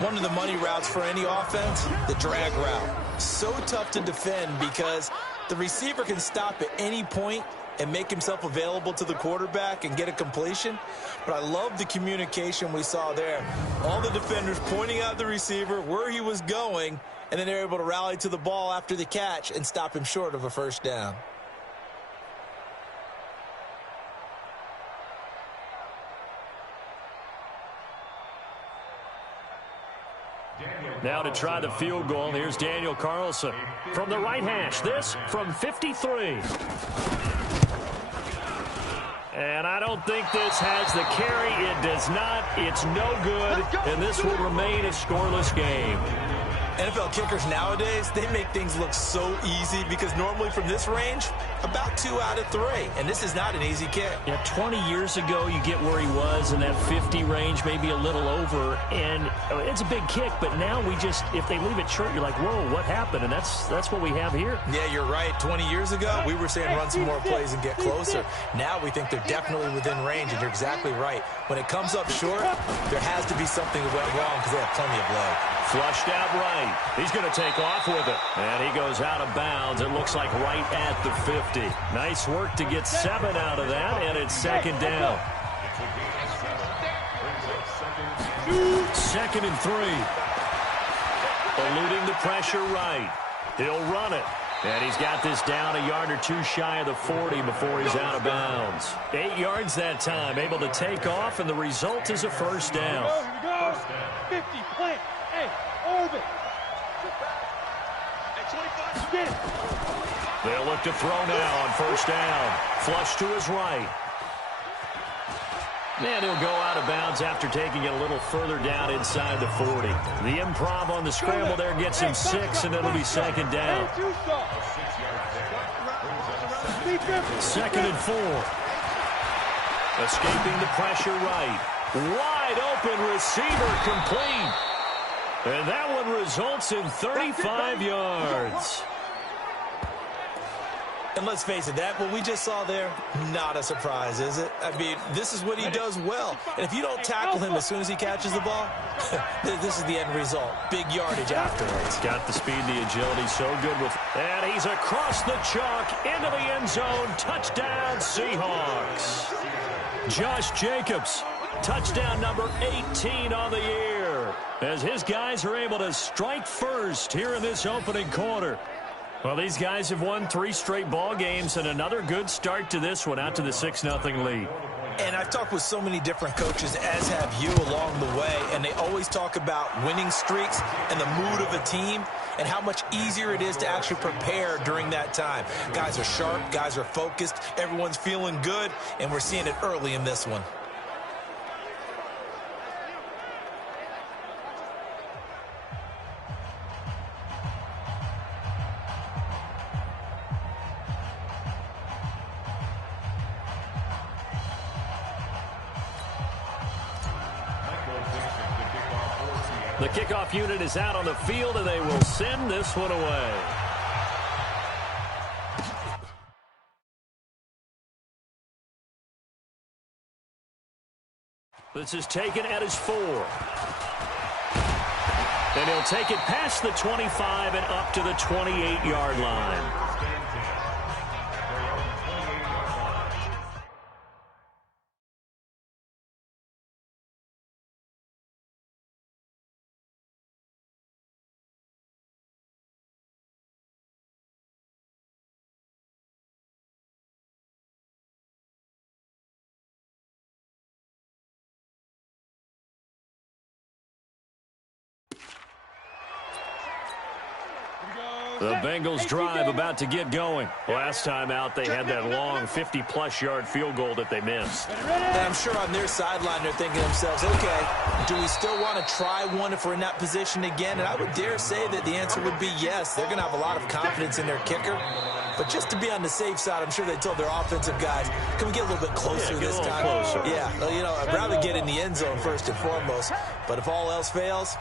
One of the money routes for any offense, the drag route. So tough to defend because the receiver can stop at any point and make himself available to the quarterback and get a completion. But I love the communication we saw there. All the defenders pointing out the receiver, where he was going, and then they're able to rally to the ball after the catch and stop him short of a 1st down. Now to try the field goal, here's Daniel Carlson from the right hash. This from 53. And I don't think this has the carry. It does not. It's no good. And this will remain a scoreless game. NFL kickers nowadays, they make things look so easy because normally from this range, about 2 out of 3. And this is not an easy kick. Yeah, 20 years ago, you get where he was in that 50 range, maybe a little over. And it's a big kick, but now we just, if they leave it short, you're like, whoa, what happened? And that's what we have here. Yeah, you're right. 20 years ago, we were saying run some more plays and get closer. Now we think they're definitely within range, and you're exactly right. When it comes up short, there has to be something that went wrong because they have plenty of leg. Flushed out right. He's going to take off with it. And he goes out of bounds. It looks like right at the 50. Nice work to get 7 out of that, and it's 2nd down. 2nd and 3. Eluding the pressure right. He'll run it. And he's got this down a yard or 2 shy of the 40 before he's out of bounds. 8 yards that time, able to take off, and the result is a 1st down. 50, plant. Hey, orbit. They'll look to throw now on 1st down. Flush to his right. And he'll go out of bounds after taking it a little further down inside the 40. The improv on the scramble there gets him 6, and it'll be 2nd down. 2nd and 4. Escaping the pressure right. Wide open receiver complete. And that one results in 35 yards. And let's face it, what we just saw there, not a surprise, is it? I mean, this is what he does well. And if you don't tackle him as soon as he catches the ball, this is the end result. Big yardage afterwards. Got the speed, the agility, so good with. And he's across the chalk into the end zone. Touchdown, Seahawks. Josh Jacobs, touchdown number 18 on the year, as his guys are able to strike first here in this opening quarter. Well, these guys have won 3 straight ball games, and another good start to this one, out to the 6-0 lead. And I've talked with so many different coaches, as have you, along the way, and they always talk about winning streaks and the mood of a team and how much easier it is to actually prepare during that time. Guys are sharp, guys are focused, everyone's feeling good, and we're seeing it early in this one. The kickoff unit is out on the field, and they will send this one away. This is taken at his 4. And he'll take it past the 25 and up to the 28-yard line. The Bengals drive about to get going. Last time out, they had that long 50-plus yard field goal that they missed. And I'm sure on their sideline they're thinking to themselves, okay, do we still want to try one if we're in that position again? And I would dare say that the answer would be yes. They're going to have a lot of confidence in their kicker. But just to be on the safe side, I'm sure they told their offensive guys, can we get a little bit closer this time? Closer. Yeah, you know, I'd rather get in the end zone first and foremost. But if all else fails,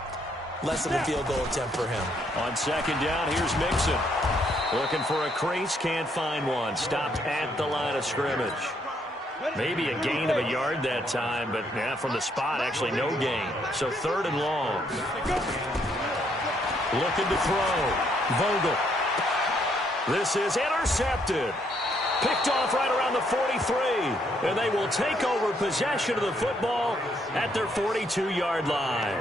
less of a field goal attempt for him. On second down, here's Mixon. Looking for a crease, can't find one. Stopped at the line of scrimmage. Maybe a gain of a yard that time, but yeah, from the spot, actually no gain. So 3rd and long. Looking to throw. Vogel. This is intercepted. Picked off right around the 43. And they will take over possession of the football at their 42-yard line.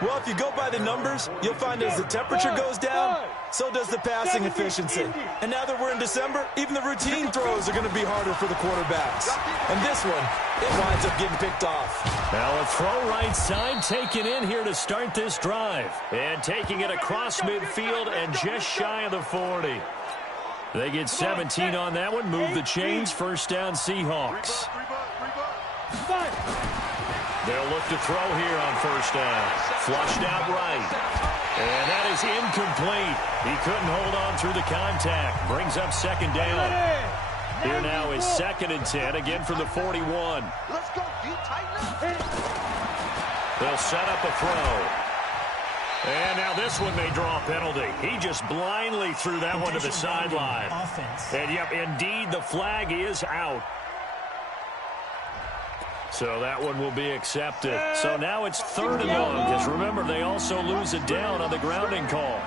Well, if you go by the numbers, you'll find as the temperature goes down, so does the passing efficiency. And now that we're in December, even the routine throws are going to be harder for the quarterbacks. And this one, it winds up getting picked off. Now a throw right side taken in here to start this drive. And taking it across midfield and just shy of the 40. They get 17 on that one, move the chains, 1st down Seahawks. They'll look to throw here on 1st down. Flushed out right. And that is incomplete. He couldn't hold on through the contact. Brings up 2nd down. Here now is 2nd and 10, again from the 41. Let's go, you tighten up. They'll set up a throw. And now this one may draw a penalty. He just blindly threw that one to the sideline. And yep, indeed, the flag is out. So that one will be accepted. So now it's 3rd and long, because remember, they also lose it down on the grounding call.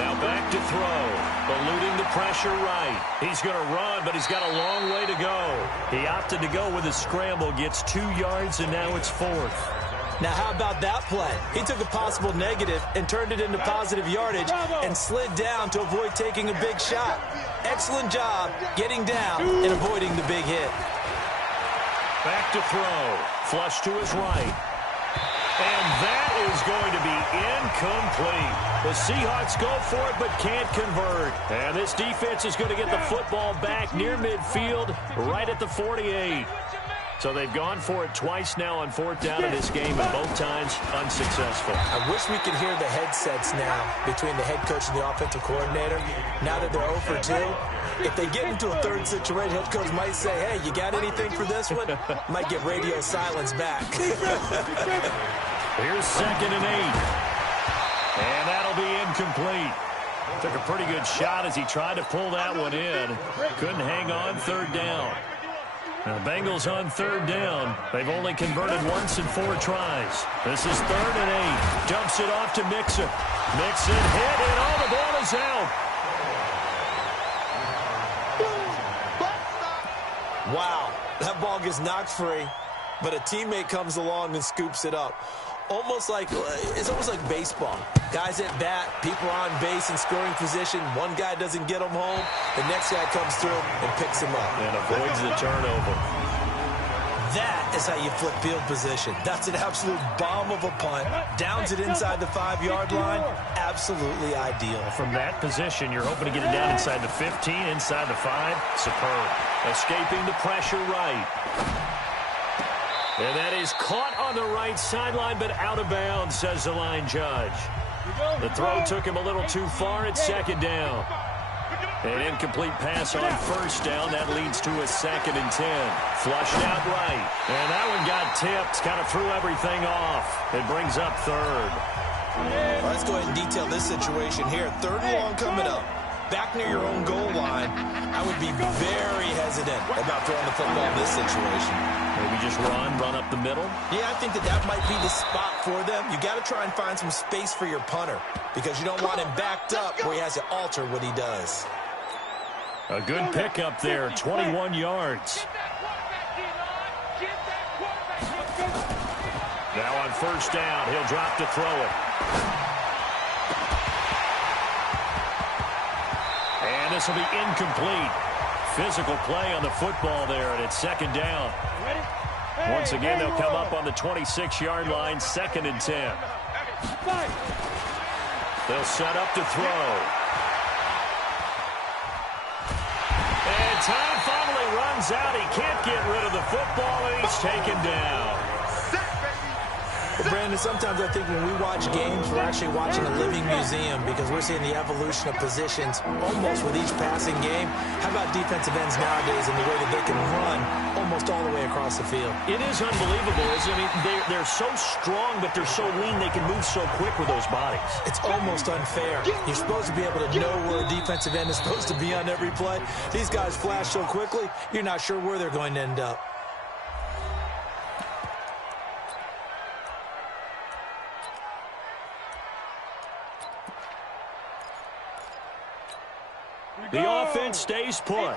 Now back to throw. Eluding the pressure right. He's going to run, but he's got a long way to go. He opted to go with a scramble, gets 2 yards, and now it's 4th. Now, how about that play? He took a possible negative and turned it into positive yardage and slid down to avoid taking a big shot. Excellent job getting down and avoiding the big hit. Back to throw. Flush to his right. And that is going to be incomplete. The Seahawks go for it but can't convert. And this defense is going to get the football back near midfield right at the 48. So they've gone for it twice now on 4th down in this game, and both times unsuccessful. I wish we could hear the headsets now between the head coach and the offensive coordinator. Now that they're 0 for 2, if they get into a 3rd situation, head coach might say, hey, you got anything for this one? Might get radio silence back. Here's 2nd and 8. And that'll be incomplete. Took a pretty good shot as he tried to pull that one in. Couldn't hang on, 3rd down. Now, the Bengals on 3rd down. They've only converted once in 4 tries. This is 3rd and 8. Dumps it off to Mixon. Mixon hit, and all the ball is out. Wow, that ball gets knocked free, but a teammate comes along and scoops it up. It's almost like baseball. Guys at bat, people are on base in scoring position. One guy doesn't get him home. The next guy comes through and picks him up. And avoids the turnover. That is how you flip field position. That's an absolute bomb of a punt. Downs it inside the 5-yard line. Absolutely ideal. From that position, you're hoping to get it down inside the 15, inside the 5. Superb. Escaping the pressure right. And that is caught on the right sideline, but out of bounds, says the line judge. The throw took him a little too far at 2nd down. An incomplete pass on 1st down. That leads to a 2nd and 10. Flushed out right. And that one got tipped. Kind of threw everything off. It brings up 3rd. Well, let's go ahead and detail this situation here. 3rd and long coming up. Back near your own goal line. I would be very hesitant about throwing the football in this situation. Maybe just run up the middle? Yeah, I think that might be the spot for them. You got to try and find some space for your punter because you don't want him backed up where he has to alter what he does. A good pickup there, 21 yards. Now on 1st down, he'll drop to throw it. And this will be incomplete. Physical play on the football there, and it's 2nd down. Once again, they'll come up on the 26-yard line, 2nd and 10. They'll set up to throw. And time finally runs out. He can't get rid of the football, and he's taken down. Well, Brandon, sometimes I think when we watch games, we're actually watching a living museum because we're seeing the evolution of positions almost with each passing game. How about defensive ends nowadays and the way that they can run almost all the way across the field? It is unbelievable, isn't it? I mean, they're so strong, but they're so lean they can move so quick with those bodies. It's almost unfair. You're supposed to be able to know where a defensive end is supposed to be on every play. These guys flash so quickly, you're not sure where they're going to end up. The offense stays put.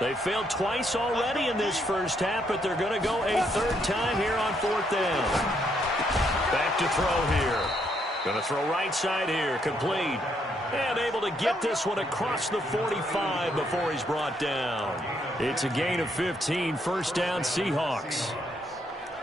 They failed twice already in this first half, but they're going to go a third time here on fourth down. Back to throw here. Going to throw right side here. Complete. And able to get this one across the 45 before he's brought down. It's a gain of 15. First down, Seahawks.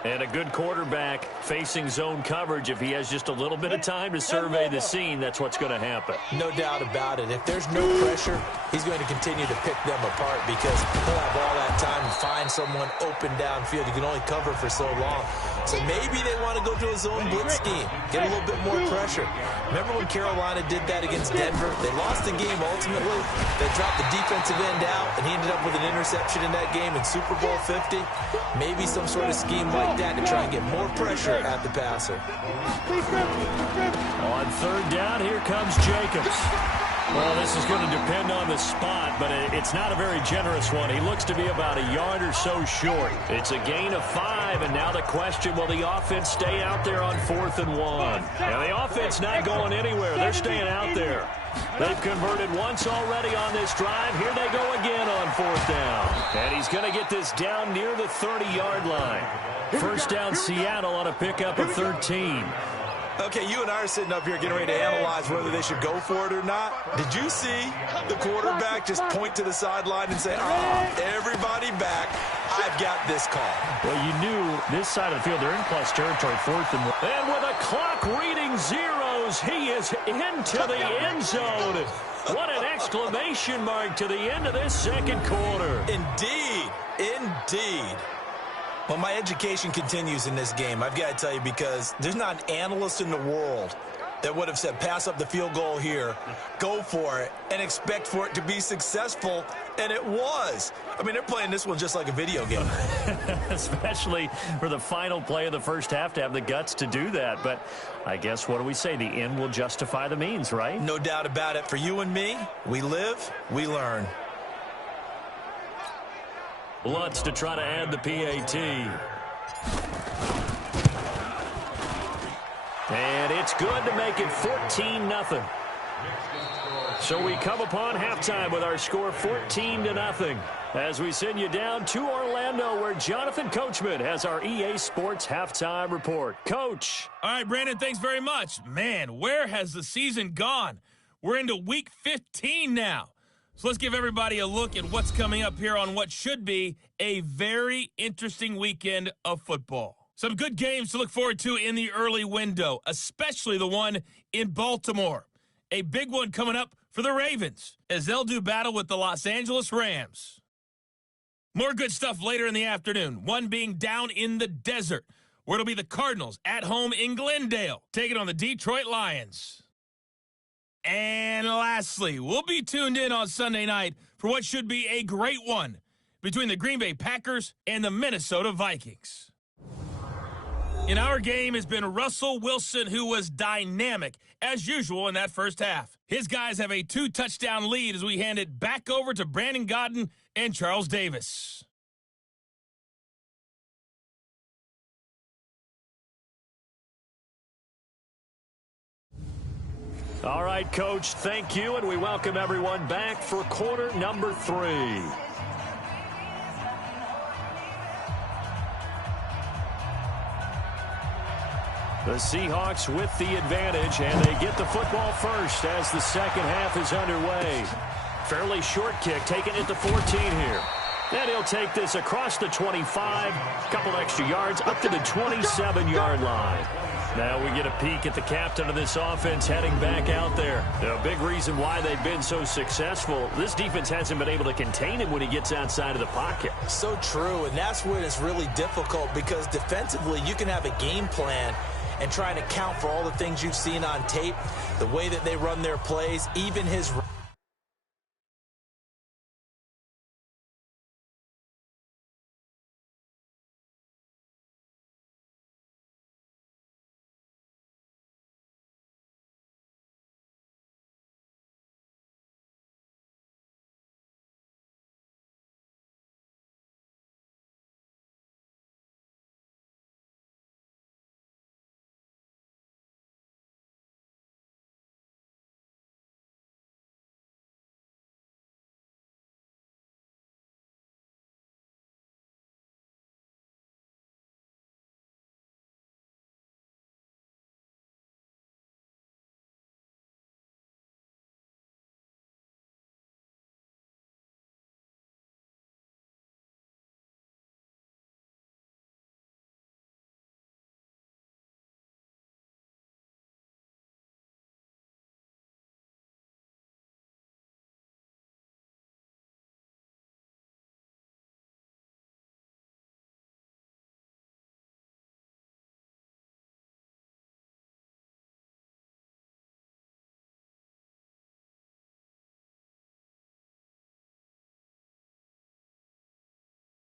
And a good quarterback facing zone coverage. If he has just a little bit of time to survey the scene, that's what's going to happen. No doubt about it. If there's no pressure, he's going to continue to pick them apart because he'll have all that time to find someone open downfield. You can only cover for so long. So maybe they want to go to a zone blitz scheme, get a little bit more pressure. Remember when Carolina did that against Denver? They lost the game ultimately. They dropped the defensive end out, and he ended up with an interception in that game in Super Bowl 50. Maybe some sort of scheme like that to try and get more pressure at the passer. On third down, here comes Jacobs. Well, this is going to depend on the spot, but it's not a very generous one. He looks to be about a yard or so short. It's a gain of 5, and now the question, will the offense stay out there on 4th and 1? And the offense not going anywhere. They're staying out there. They've converted once already on this drive. Here they go again on 4th down. And he's going to get this down near the 30-yard line. First down, Seattle on a pickup of 13. Okay, you and I are sitting up here getting ready to analyze whether they should go for it or not. Did you see the quarterback just point to the sideline and say, everybody back, I've got this call? Well, you knew this side of the field, they're in plus territory, 4th and 1. And with a clock reading zeros, he is into the end zone. What an exclamation mark to the end of this second quarter. Indeed, indeed. Well, my education continues in this game, I've got to tell you, because there's not an analyst in the world that would have said pass up the field goal here, go for it, and expect for it to be successful, and it was. I mean, they're playing this one just like a video game. Especially for the final play of the first half to have the guts to do that. But I guess, what do we say? The end will justify the means, right? No doubt about it. For you and me, we live, we learn. Lutz to try to add the PAT. And it's good to make it 14-0. So we come upon halftime with our score 14-0. As we send you down to Orlando, where Jonathan Coachman has our EA Sports halftime report. Coach. All right, Brandon, thanks very much. Man, where has the season gone? We're into week 15 now. So let's give everybody a look at what's coming up here on what should be a very interesting weekend of football. Some good games to look forward to in the early window, especially the one in Baltimore. A big one coming up for the Ravens as they'll do battle with the Los Angeles Rams. More good stuff later in the afternoon, one being down in the desert, where it'll be the Cardinals at home in Glendale, taking on the Detroit Lions. And lastly, we'll be tuned in on Sunday night for what should be a great one between the Green Bay Packers and the Minnesota Vikings. In our game has been Russell Wilson, who was dynamic, as usual, in that first half. His guys have a 2-touchdown lead as we hand it back over to Brandon Godden and Charles Davis. All right, Coach, thank you, and we welcome everyone back for quarter number 3. The Seahawks with the advantage, and they get the football first as the second half is underway. Fairly short kick, taking it to 14 here. And he'll take this across the 25, a couple extra yards, up to the 27-yard line. Now we get a peek at the captain of this offense heading back out there. A big reason why they've been so successful, this defense hasn't been able to contain him when he gets outside of the pocket. So true, and that's when it's really difficult because defensively you can have a game plan and try to account for all the things you've seen on tape, the way that they run their plays, even his...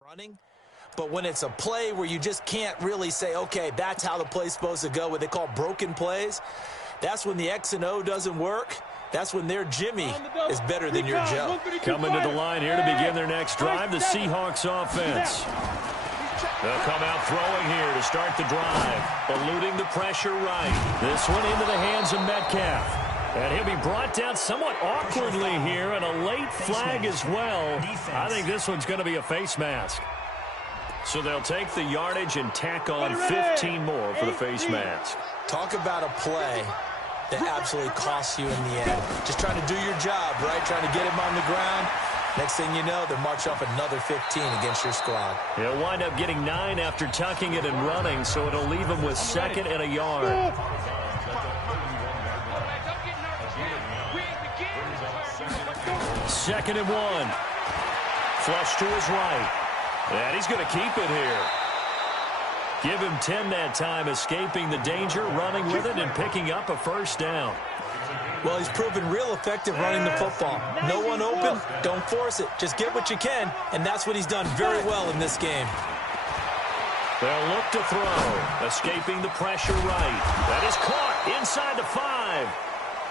running, but when it's a play where you just can't really say, okay, that's how the play's supposed to go, what they call broken plays, that's when the X and O doesn't work. That's when their Jimmy is better than your Joe. Coming to the line here to begin their next drive, the Seahawks offense. They'll come out throwing here to start the drive, eluding the pressure right. This one into the hands of Metcalf. And he'll be brought down somewhat awkwardly here, and a late flag as well. I think this one's going to be a face mask. So they'll take the yardage and tack on 15 more for the face mask. Talk about a play that absolutely costs you in the end. Just trying to do your job, right? Trying to get him on the ground. Next thing you know, they'll march off another 15 against your squad. He'll wind up getting 9 after tucking it and running, so it'll leave him with 2nd and a yard. Second and 1. Flush to his right. And he's going to keep it here. Give him 10 that time, escaping the danger, running with it, and picking up a first down. Well, he's proven real effective running the football. No one open, don't force it. Just get what you can, and that's what he's done very well in this game. They'll look to throw, escaping the pressure right. That is caught inside the 5.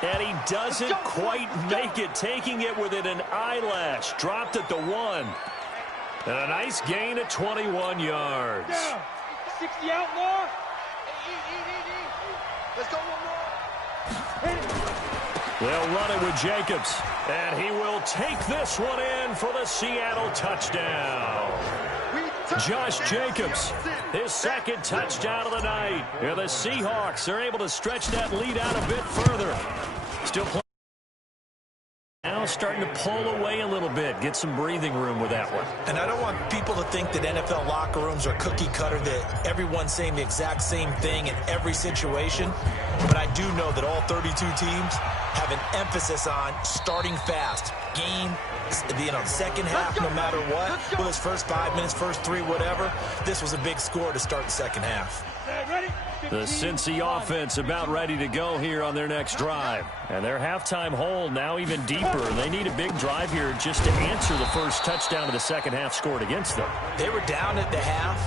And he doesn't quite make it, taking it within an eyelash. Dropped at the 1. And a nice gain of 21 yards. 60 out more. Let's go one more. They'll run it with Jacobs. And he will take this one in for the Seattle touchdown. Josh Jacobs, his 2nd touchdown of the night. And the Seahawks are able to stretch that lead out a bit further. Still playing. Now starting to pull away a little bit. Get some breathing room with that one. And I don't want people to think that NFL locker rooms are cookie cutter, that everyone's saying the exact same thing in every situation. But I do know that all 32 teams have an emphasis on starting fast. Game, second half, no matter what. Whether it's first 5 minutes, first 3, whatever. This was a big score to start the second half. The Cincy offense about ready to go here on their next drive. And their halftime hole now even deeper. They need a big drive here just to answer the first touchdown of the second half scored against them. They were down at the half.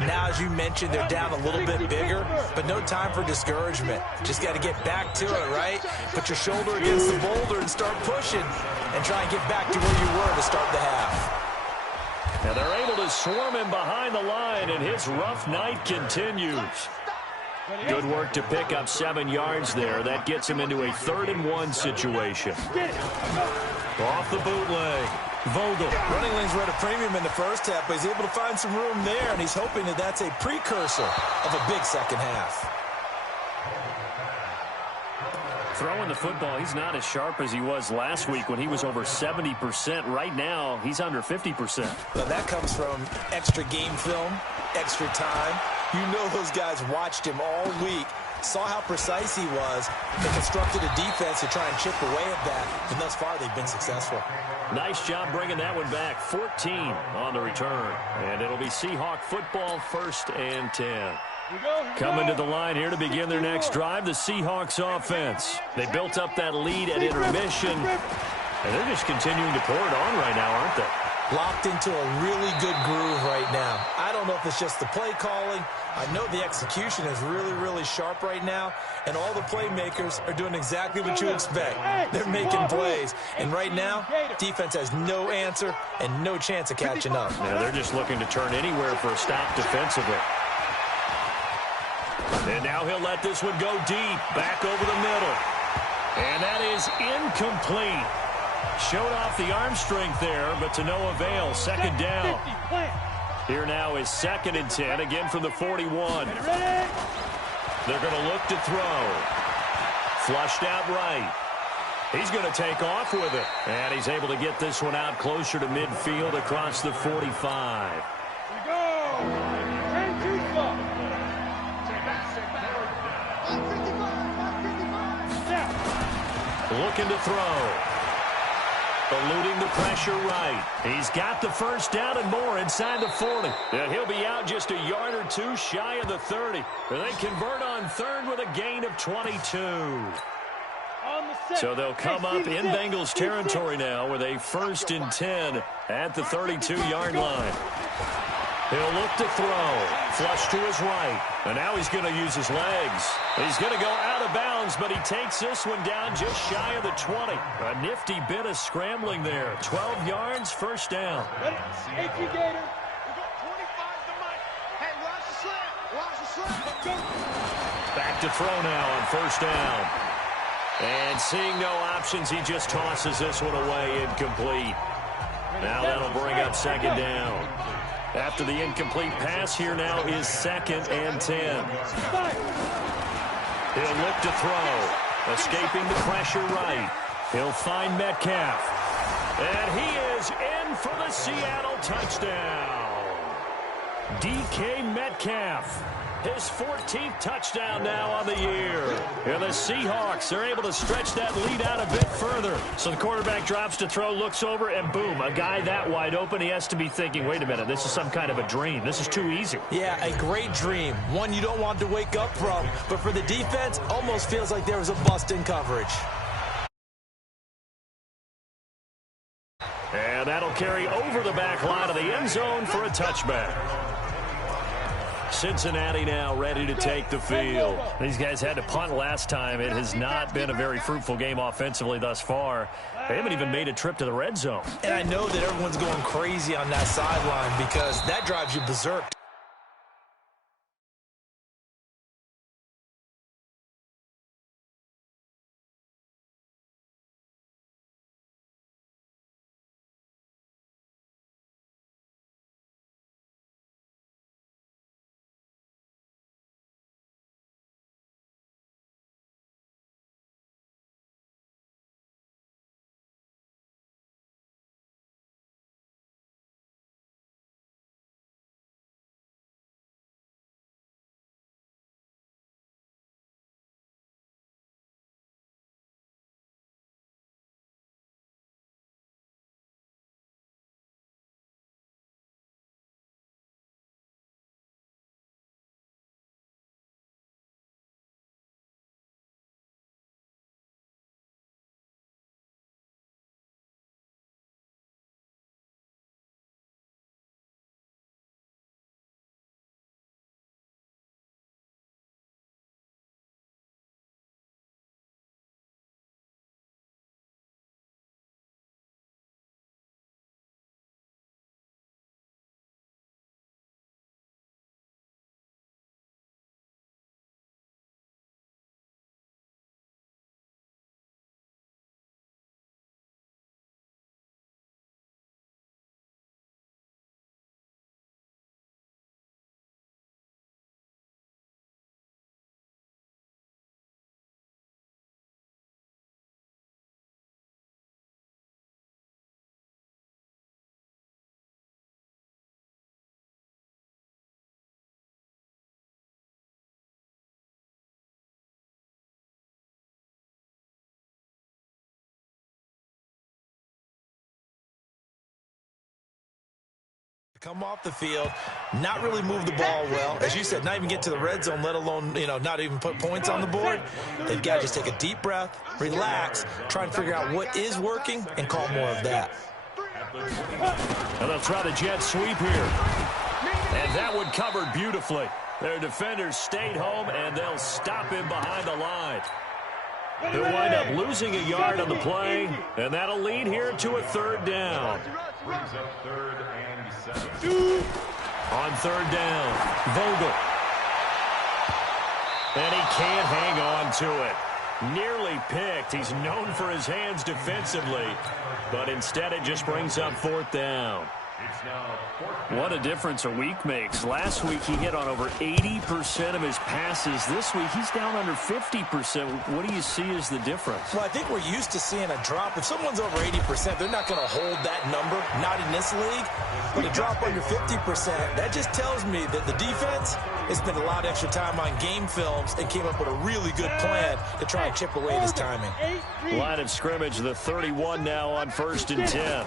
Now, as you mentioned, they're down a little bit bigger, but no time for discouragement. Just got to get back to it, right? Put your shoulder against the boulder and start pushing and try and get back to where you were to start the half. And they're able to swarm him behind the line, and his rough night continues. Good work to pick up 7 yards there. That gets him into a 3rd and 1 situation. Off the bootleg. Vogel. Running lanes were at a premium in the first half, but he's able to find some room there, and he's hoping that that's a precursor of a big second half. Throwing the football, he's not as sharp as he was last week when he was over 70%. Right now, he's under 50%. Well, that comes from extra game film, extra time. You know those guys watched him all week, saw how precise he was, and constructed a defense to try and chip away at that, and thus far they've been successful. Nice job bringing that one back. 14 on the return. And it'll be Seahawk football, 1st and 10. Coming to the line here to begin their next drive, the Seahawks offense. They built up that lead at intermission, and they're just continuing to pour it on right now, aren't they? Locked into a really good groove right now. I don't know if it's just the play calling. I know the execution is really, really sharp right now, and all the playmakers are doing exactly what you expect. They're making plays, and right now, defense has no answer and no chance of catching up. Now they're just looking to turn anywhere for a stop defensively. And now he'll let this one go deep, back over the middle. And that is incomplete. Showed off the arm strength there, but to no avail. 2nd down. Here now is 2nd and 10, again from the 41. They're going to look to throw. Flushed out right. He's going to take off with it. And he's able to get this one out closer to midfield across the 45. Looking to throw. Eluding the pressure right. He's got the 1st down and more inside the 40. And he'll be out just a yard or 2 shy of the 30. They convert on 3rd with a gain of 22. So they'll come up in Bengals territory now with a 1st and 10 at the 32-yard line. He'll look to throw. Flush to his right. And now he's going to use his legs. He's going to go out of bounds, but he takes this one down just shy of the 20. A nifty bit of scrambling there. 12 yards, 1st down. Back to throw now on 1st down. And seeing no options, he just tosses this one away incomplete. Now that'll bring up 2nd down. After the incomplete pass, here now is 2nd and 10. He'll look to throw. Escaping the pressure right. He'll find Metcalf. And he is in for the Seattle touchdown. DK Metcalf. His 14th touchdown now on the year. And the Seahawks are able to stretch that lead out a bit further. So the quarterback drops to throw, looks over, and boom, a guy that wide open, he has to be thinking, wait a minute, this is some kind of a dream. This is too easy. Yeah, a great dream. One you don't want to wake up from. But for the defense, almost feels like there was a bust in coverage. And that'll carry over the back line of the end zone for a touchback. Cincinnati now ready to take the field. These guys had to punt last time. It has not been a very fruitful game offensively thus far. They haven't even made a trip to the red zone. And I know that everyone's going crazy on that sideline because that drives you berserk. come off the field, not really move the ball well. As you said, not even get to the red zone, let alone, not even put points on the board. They've got to just take a deep breath, relax, try and figure out what is working, and call more of that. And they'll try the jet sweep here. And that one covered beautifully. Their defenders stayed home, and they'll stop him behind the line. He'll wind up losing a yard on the play, and that'll lead here to a third down. On third down, Vogel. And he can't hang on to it. Nearly picked. He's known for his hands defensively, but instead it just brings up fourth down. What a difference a week makes. Last week he hit on over 80% of his passes. This week he's down under 50%. What do you see as the difference? Well, I think we're used to seeing a drop. If someone's over 80%, they're not going to hold that number, not in this league. But a drop under 50%, that just tells me that the defense has spent a lot of extra time on game films and came up with a really good plan to try and chip away at his timing. Line of scrimmage, the 31 now on 1st and 10.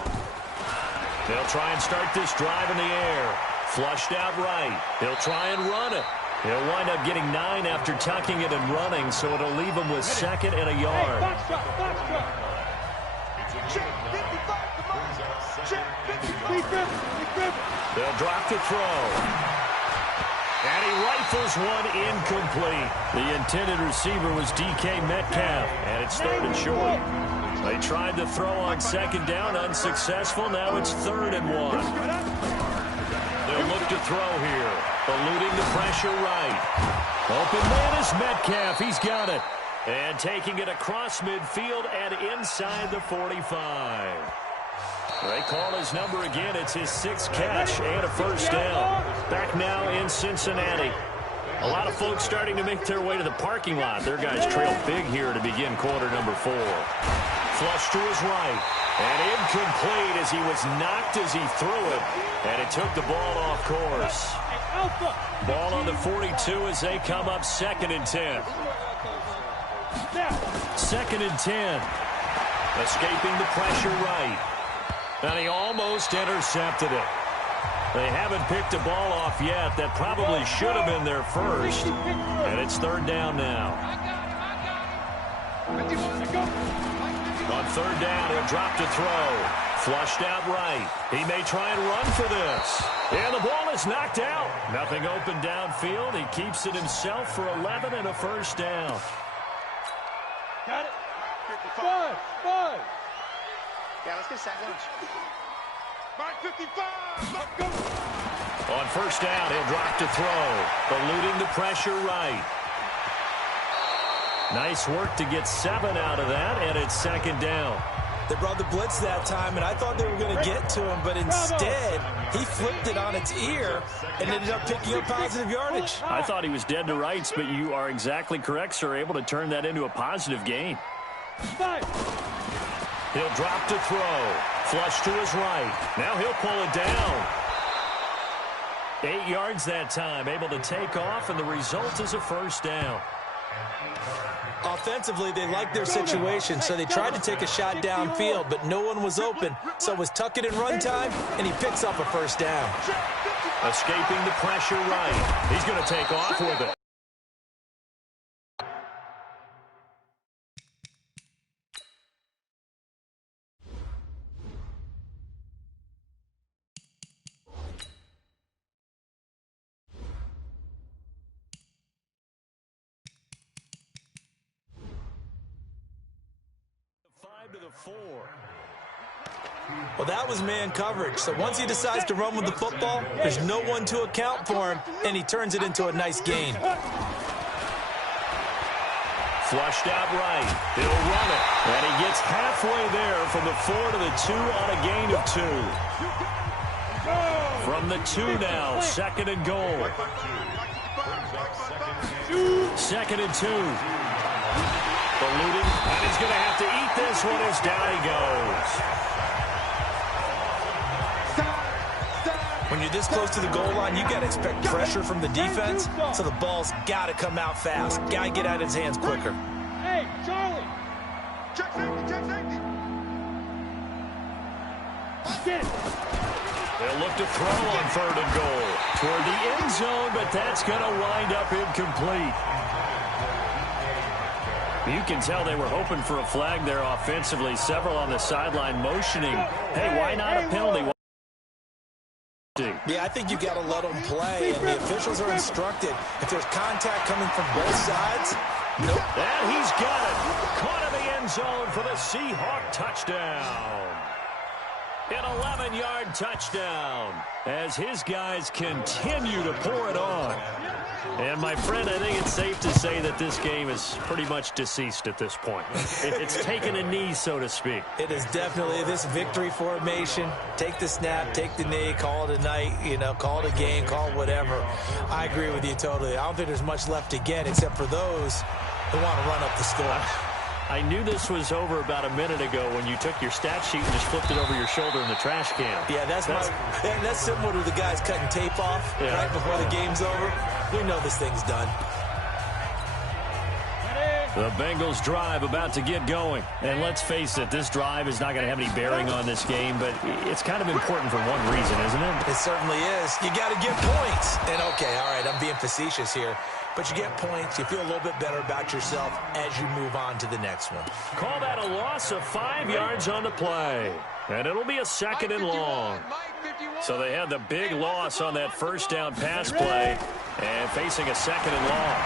They'll try and start this drive in the air. Flushed out right. He'll try and run it. He'll wind up getting 9 after tucking it and running, so it'll leave him with 2nd and a yard. They'll drop to throw. And he rifles one incomplete. The intended receiver was DK Metcalf, and it's 3rd and short. They tried to throw on 2nd down, unsuccessful. Now it's 3rd and 1. They'll look to throw here, eluding the pressure right. Open man is Metcalf. He's got it. And taking it across midfield and inside the 45. They call his number again. It's his 6th catch and a first down. Back now in Cincinnati. A lot of folks starting to make their way to the parking lot. Their guys trail big here to begin quarter number 4. Flush to his right. And incomplete as he was knocked as he threw it. And it took the ball off course. Ball on the 42 as they come up 2nd and 10. 2nd and 10. Escaping the pressure right. And he almost intercepted it. They haven't picked a ball off yet. That probably should have been their first. And it's 3rd down now. On 3rd down, he'll drop to throw. Flushed out right. He may try and run for this. And the ball is knocked out. Nothing open downfield. He keeps it himself for 11 and a first down. Got it. 5. Yeah, let's get a sack lunch. 55. Let's go. On 1st down, he'll drop to throw. Eluding the pressure right. Nice work to get 7 out of that, and it's 2nd down. They brought the blitz that time, and I thought they were going to get to him, but instead, he flipped it on its ear and ended up picking up positive yardage. I thought he was dead to rights, but you are exactly correct, sir, able to turn that into a positive gain. 5. He'll drop to throw. Flush to his right. Now he'll pull it down. 8 yards that time, able to take off, and the result is a first down. Offensively, they liked their situation, so they tried to take a shot downfield, but no one was open. So it was tuck it and run time, and he picks up a first down. Escaping the pressure right. He's going to take off with it. To the 4. Well, that was man coverage. So once he decides to run with the football, there's no one to account for him, and he turns it into a nice gain. Flushed out right. He'll run it. And he gets halfway there from the 4 to the 2 on a gain of 2. From the 2 now, 2nd and goal. 2nd and 2. Eluding, and he's going to have to eat this one as down he goes. When you're this close to the goal line, you got to expect pressure from the defense, so the ball's got to come out fast. Got to get out of his hands quicker. Hey, Charlie. Check safety. Get it. They'll look to throw on 3rd and goal. Toward the end zone, but that's going to wind up incomplete. You can tell they were hoping for a flag there offensively. Several on the sideline motioning, hey, why not a penalty? Yeah, I think you got to let them play, and the officials are instructed. If there's contact coming from both sides, nope. And he's got it. Caught in the end zone for the Seahawk touchdown. An 11-yard touchdown as his guys continue to pour it on. And, my friend, I think it's safe to say that this game is pretty much deceased at this point. It's taken a knee, so to speak. It is definitely this victory formation. Take the snap, take the knee, call it a night, call it a game, call it whatever. I agree with you totally. I don't think there's much left to get except for those who want to run up the score. I knew this was over about a minute ago when you took your stat sheet and just flipped it over your shoulder in the trash can. Yeah, that's similar to the guys cutting tape off right before the game's over. We know this thing's done. The Bengals drive about to get going. And let's face it, this drive is not going to have any bearing on this game, but it's kind of important for one reason, isn't it? It certainly is. You got to get points. And, okay, all right, I'm being facetious here. But you get points, you feel a little bit better about yourself as you move on to the next one. Call that a loss of 5 yards on the play. And it'll be a 2nd and long. So they had the big loss on that first down pass play and facing a 2nd and long.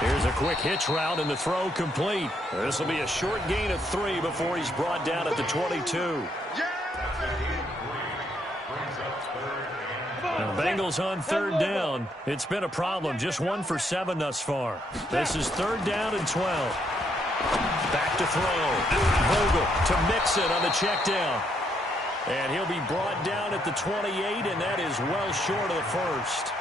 Here's a quick hitch route and the throw complete. This will be a short gain of 3 before he's brought down at the 22. The Bengals on 3rd down. It's been a problem. Just 1 for 7 thus far. This is 3rd down and 12. Back to throw. Vogel to Mixon on the check down. And he'll be brought down at the 28, and that is well short of the first.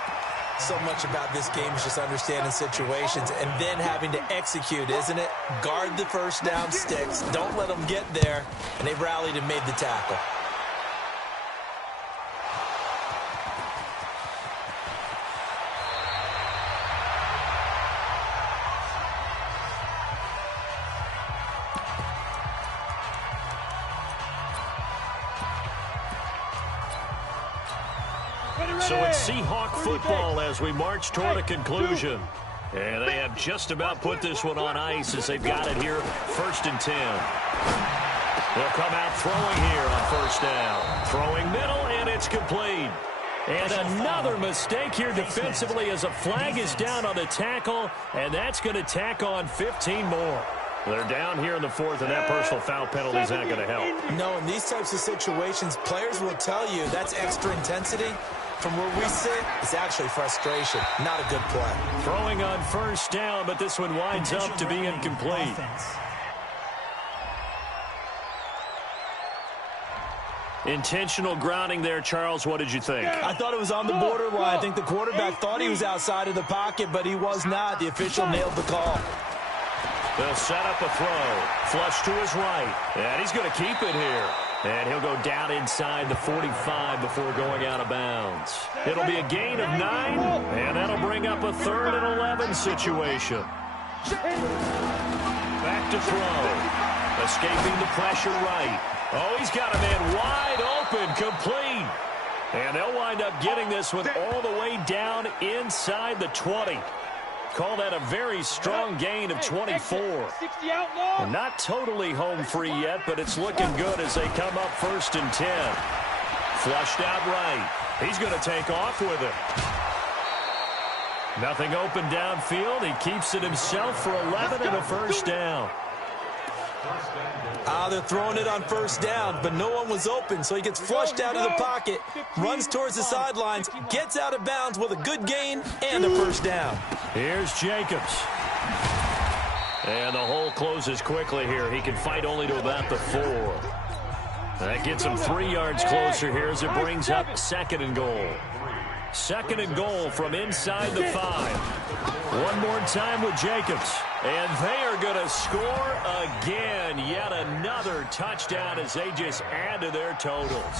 So much about this game is just understanding situations and then having to execute, isn't it? Guard the first down sticks. Don't let them get there. And they rallied and made the tackle. So it's Seahawk football as we march toward a conclusion. And they have just about put this one on ice as they've got it here, 1st and 10. They'll come out throwing here on 1st down. Throwing middle, and it's complete. And another mistake here defensively as a flag is down on the tackle, and that's going to tack on 15 more. They're down here in the 4th, and that personal foul penalty is not going to help. No, in these types of situations, players will tell you that's extra intensity. From where we sit, it's actually frustration. Not a good play. Throwing on 1st down, but this one winds up to be incomplete. Intentional grounding there, Charles. What did you think? I thought it was on the borderline. I think the quarterback thought he was outside of the pocket, but he was not. The official nailed the call. They'll set up a throw. Flush to his right. And he's going to keep it here. And he'll go down inside the 45 before going out of bounds. It'll be a gain of 9, and that'll bring up a 3rd and 11 situation. Back to throw. Escaping the pressure right. Oh, he's got a man wide open, complete. And they'll wind up getting this one all the way down inside the 20. Call that a very strong gain of 24. And not totally home free yet, but it's looking good as they come up 1st and 10. Flushed out right. He's going to take off with it. Nothing open downfield. He keeps it himself for 11 and a 1st down. They're throwing it on 1st down, but no one was open, so he gets flushed out of the pocket, runs towards the sidelines, gets out of bounds with a good gain and a 1st down. Here's Jacobs. And the hole closes quickly here. He can fight only to about the 4. That gets him 3 yards closer here as it brings up 2nd and goal. 2nd and goal from inside the 5. One more time with Jacobs. And they are going to score again. Yet another touchdown as they just add to their totals.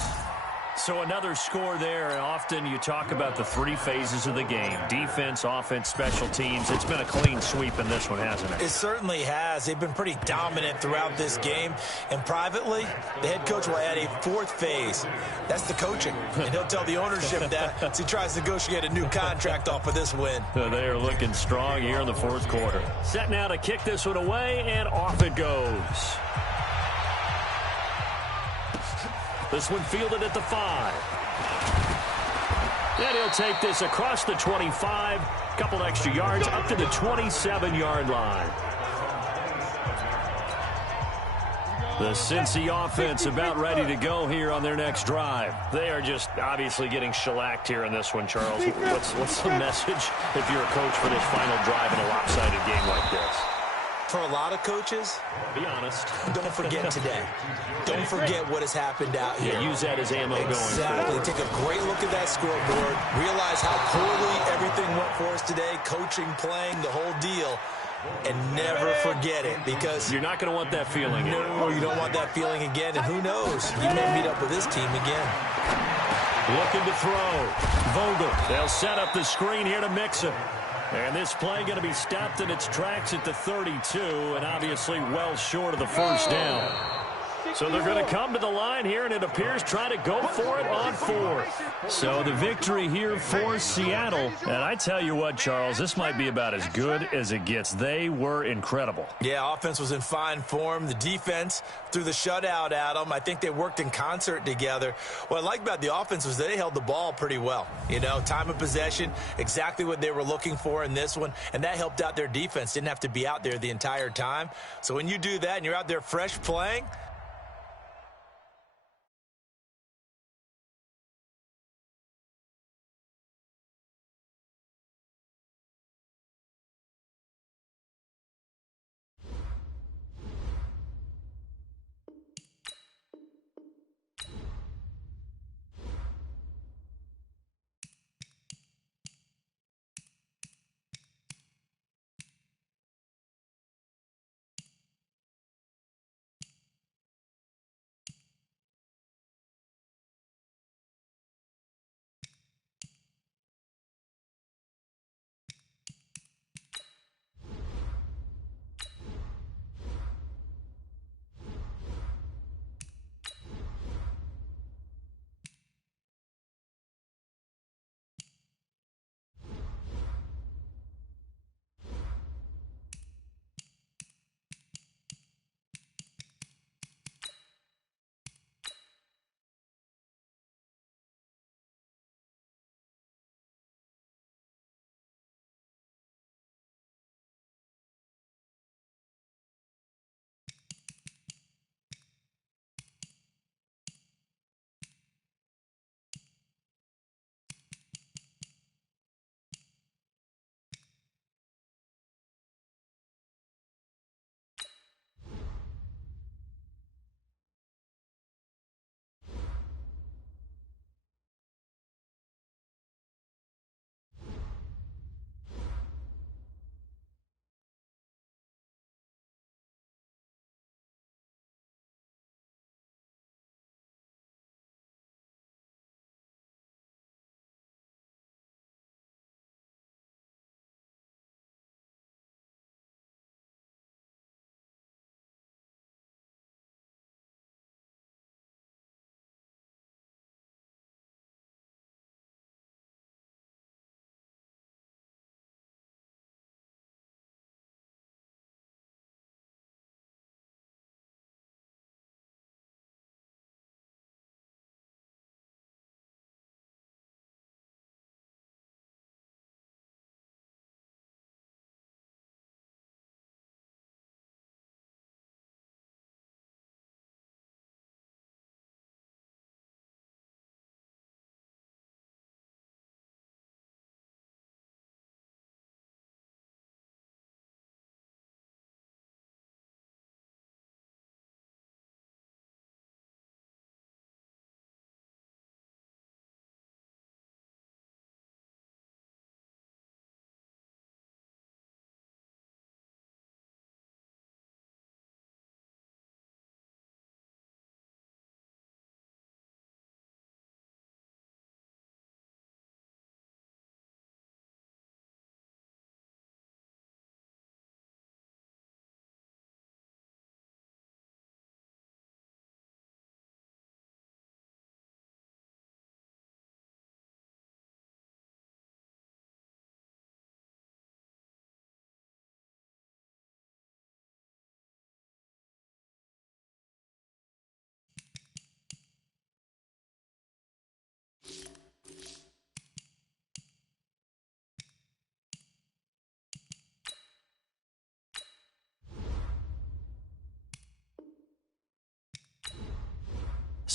So another score there, and often you talk about the three phases of the game: defense, offense, special teams. It's been a clean sweep in this one, hasn't it? It certainly has. They've been pretty dominant throughout this game. And privately, the head coach will add a fourth phase. That's the coaching. And he'll tell the ownership that as he tries to negotiate a new contract off of this win. They are looking strong here in the fourth quarter. Set now to kick this one away, and off it goes. This one fielded at the 5. And he'll take this across the 25. Couple extra yards up to the 27-yard line. The Cincy offense about ready to go here on their next drive. They are just obviously getting shellacked here in this one, Charles. What's the message if you're a coach for this final drive in a lopsided game like this? For a lot of coaches, be honest, don't forget today. Don't forget what has happened out here. Yeah, use that as ammo going forward. Exactly. Take a great look at that scoreboard. Realize how poorly everything went for us today. Coaching, playing, the whole deal. And never forget it, because you're not going to want that feeling. No, you don't want that feeling again. And who knows? You may meet up with this team again. Looking to throw. Vogel. They'll set up the screen here to mix him. And this play going to be stopped in its tracks at the 32, and obviously well short of the first down. So they're going to come to the line here, and it appears try to go for it on 4th. So the victory here for Seattle. And I tell you what, Charles, this might be about as good as it gets. They were incredible. Yeah, offense was in fine form. The defense threw the shutout at them. I think they worked in concert together. What I like about the offense was they held the ball pretty well. You know, time of possession, exactly what they were looking for in this one, and that helped out their defense. Didn't have to be out there the entire time. So when you do that and you're out there fresh playing,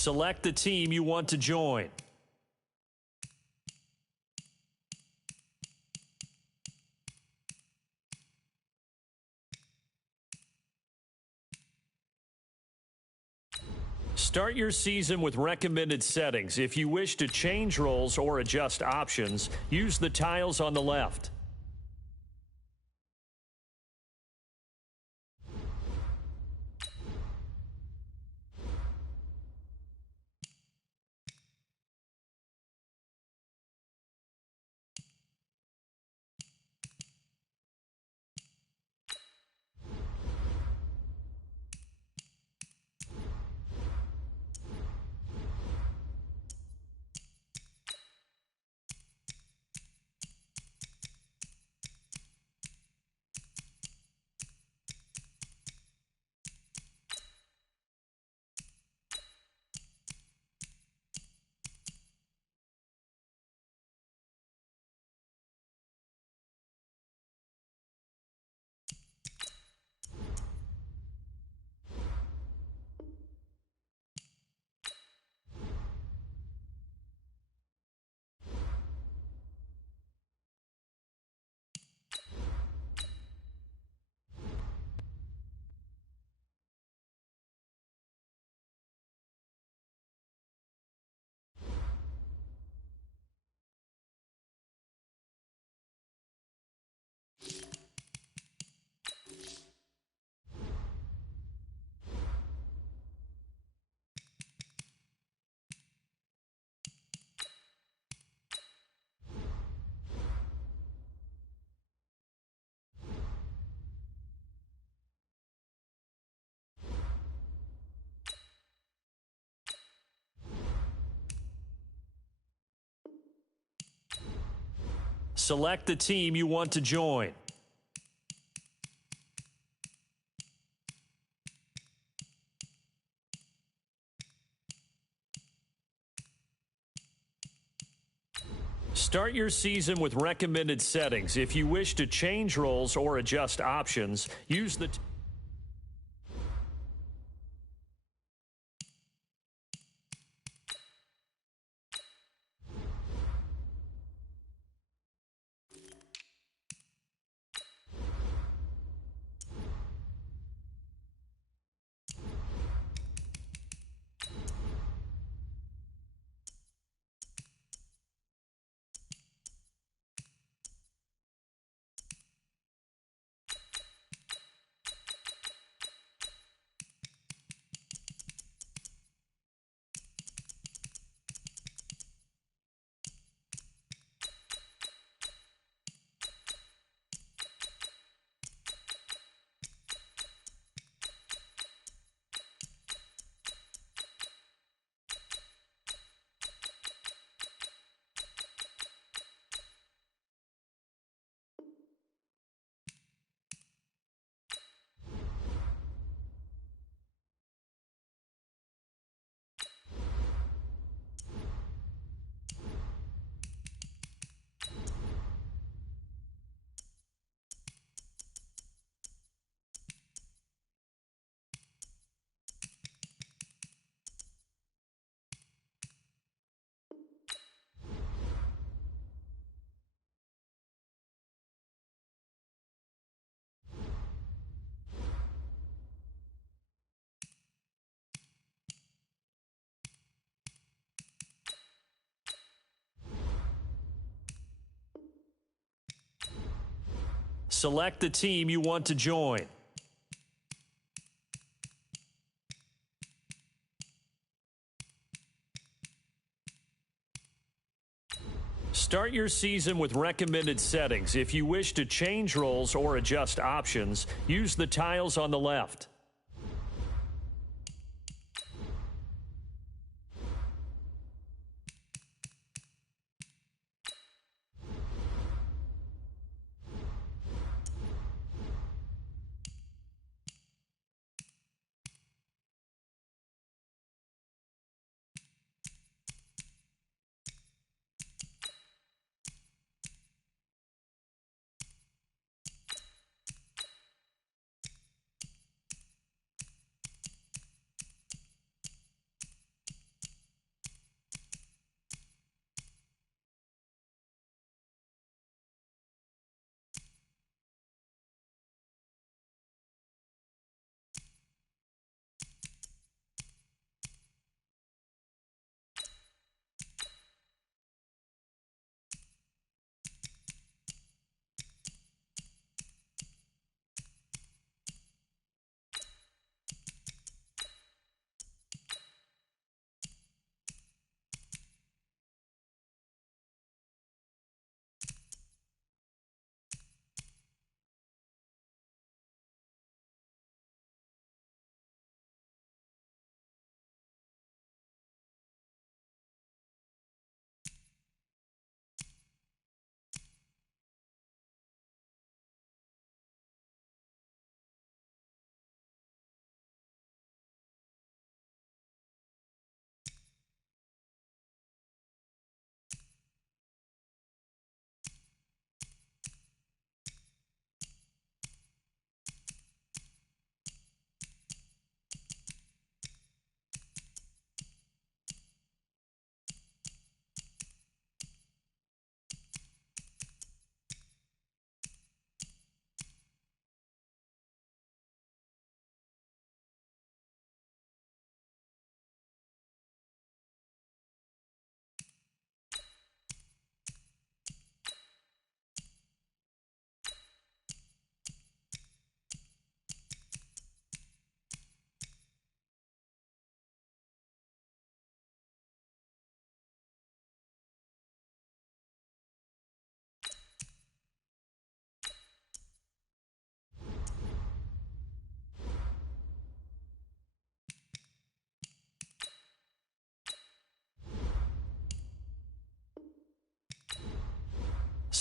Select the team you want to join. Start your season with recommended settings. If you wish to change roles or adjust options, use the tiles on the left. Select the team you want to join. Start your season with recommended settings. If you wish to change roles or adjust options, use the select the team you want to join. Start your season with recommended settings. If you wish to change roles or adjust options, use the tiles on the left.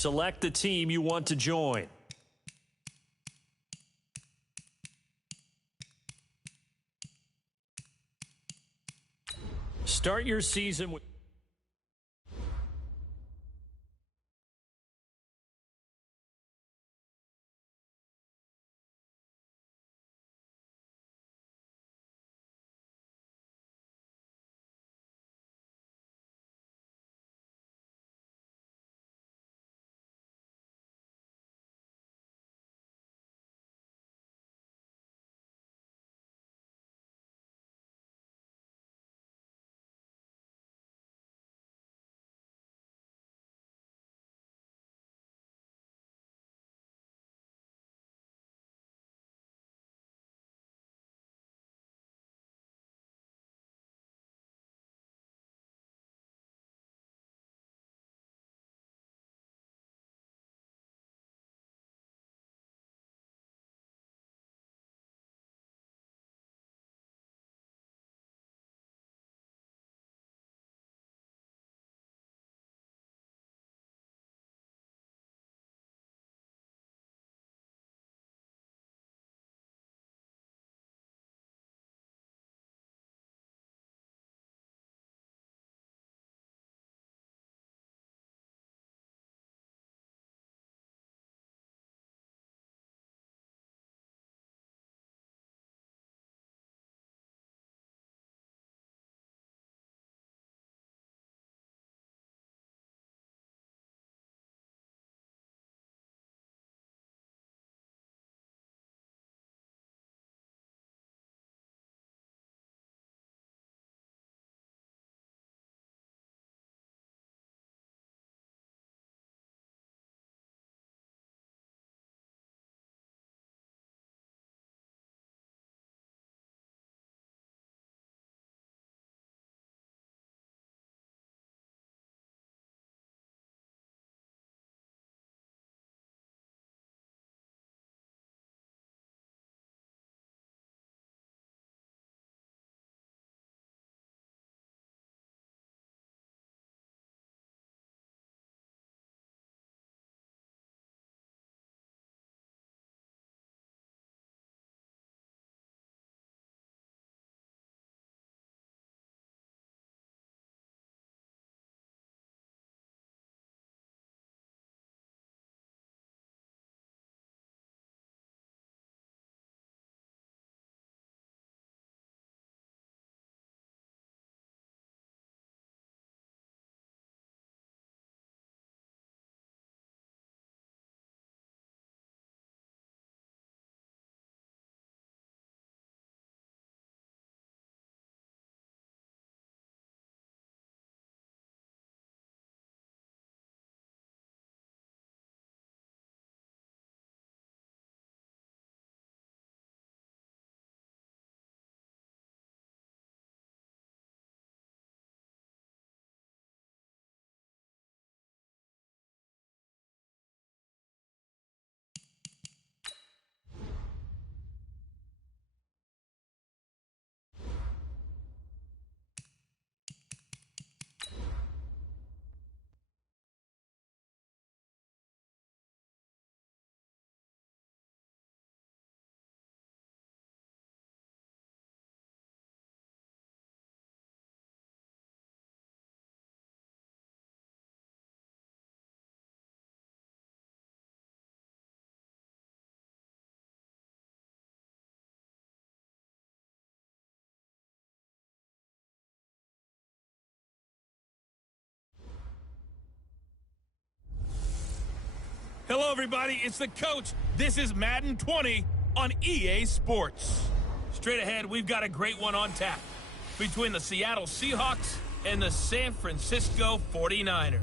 select the team you want to join. Start your season with... Hello, everybody. It's the coach. This is Madden 20 on EA Sports. Straight ahead, we've got a great one on tap between the Seattle Seahawks and the San Francisco 49ers.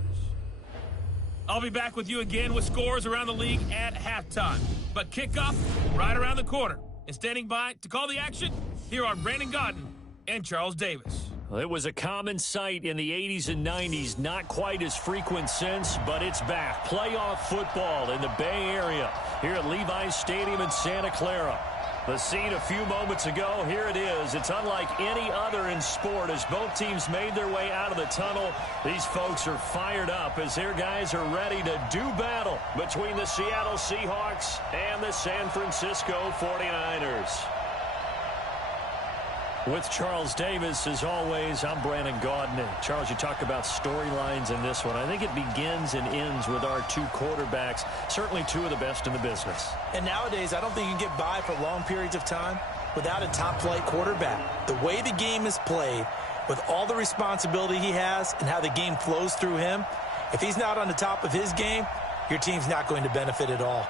I'll be back with you again with scores around the league at halftime. But kickoff right around the corner. And standing by to call the action, here are Brandon Godden and Charles Davis. Well, it was a common sight in the 80s and 90s, not quite as frequent since, but it's back. Playoff football in the Bay Area here at Levi's Stadium in Santa Clara. The scene a few moments ago, here it is. It's unlike any other in sport as both teams made their way out of the tunnel. These folks are fired up as their guys are ready to do battle between the Seattle Seahawks and the San Francisco 49ers. With Charles Davis, as always, I'm Brandon Gaudin. Charles, you talk about storylines in this one. I think it begins and ends with our two quarterbacks, certainly two of the best in the business. And nowadays, I don't think you can get by for long periods of time without a top-flight quarterback. The way the game is played, with all the responsibility he has and how the game flows through him, if he's not on the top of his game, your team's not going to benefit at all.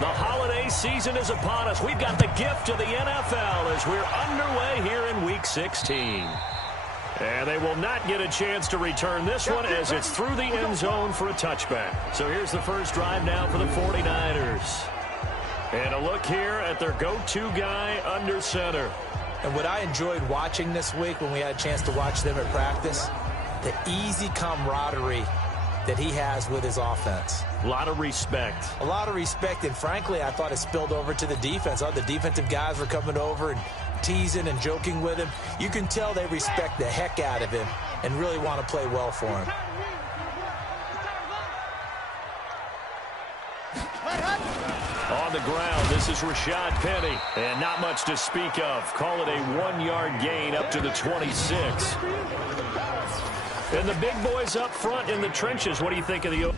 The holiday season is upon us. We've got the gift of the NFL as we're underway here in Week 16. And they will not get a chance to return this one as it's through the end zone for a touchback. So here's the first drive now for the 49ers. And a look here at their go-to guy under center. And what I enjoyed watching this week when we had a chance to watch them at practice, the easy camaraderie that he has with his offense. A lot of respect. A lot of respect, and frankly, I thought it spilled over to the defense. All the defensive guys were coming over and teasing and joking with him. You can tell they respect the heck out of him and really want to play well for him. On the ground, this is Rashad Penny. And not much to speak of. Call it a 1-yard gain up to the 26. And the big boys up front in the trenches. What do you think of the...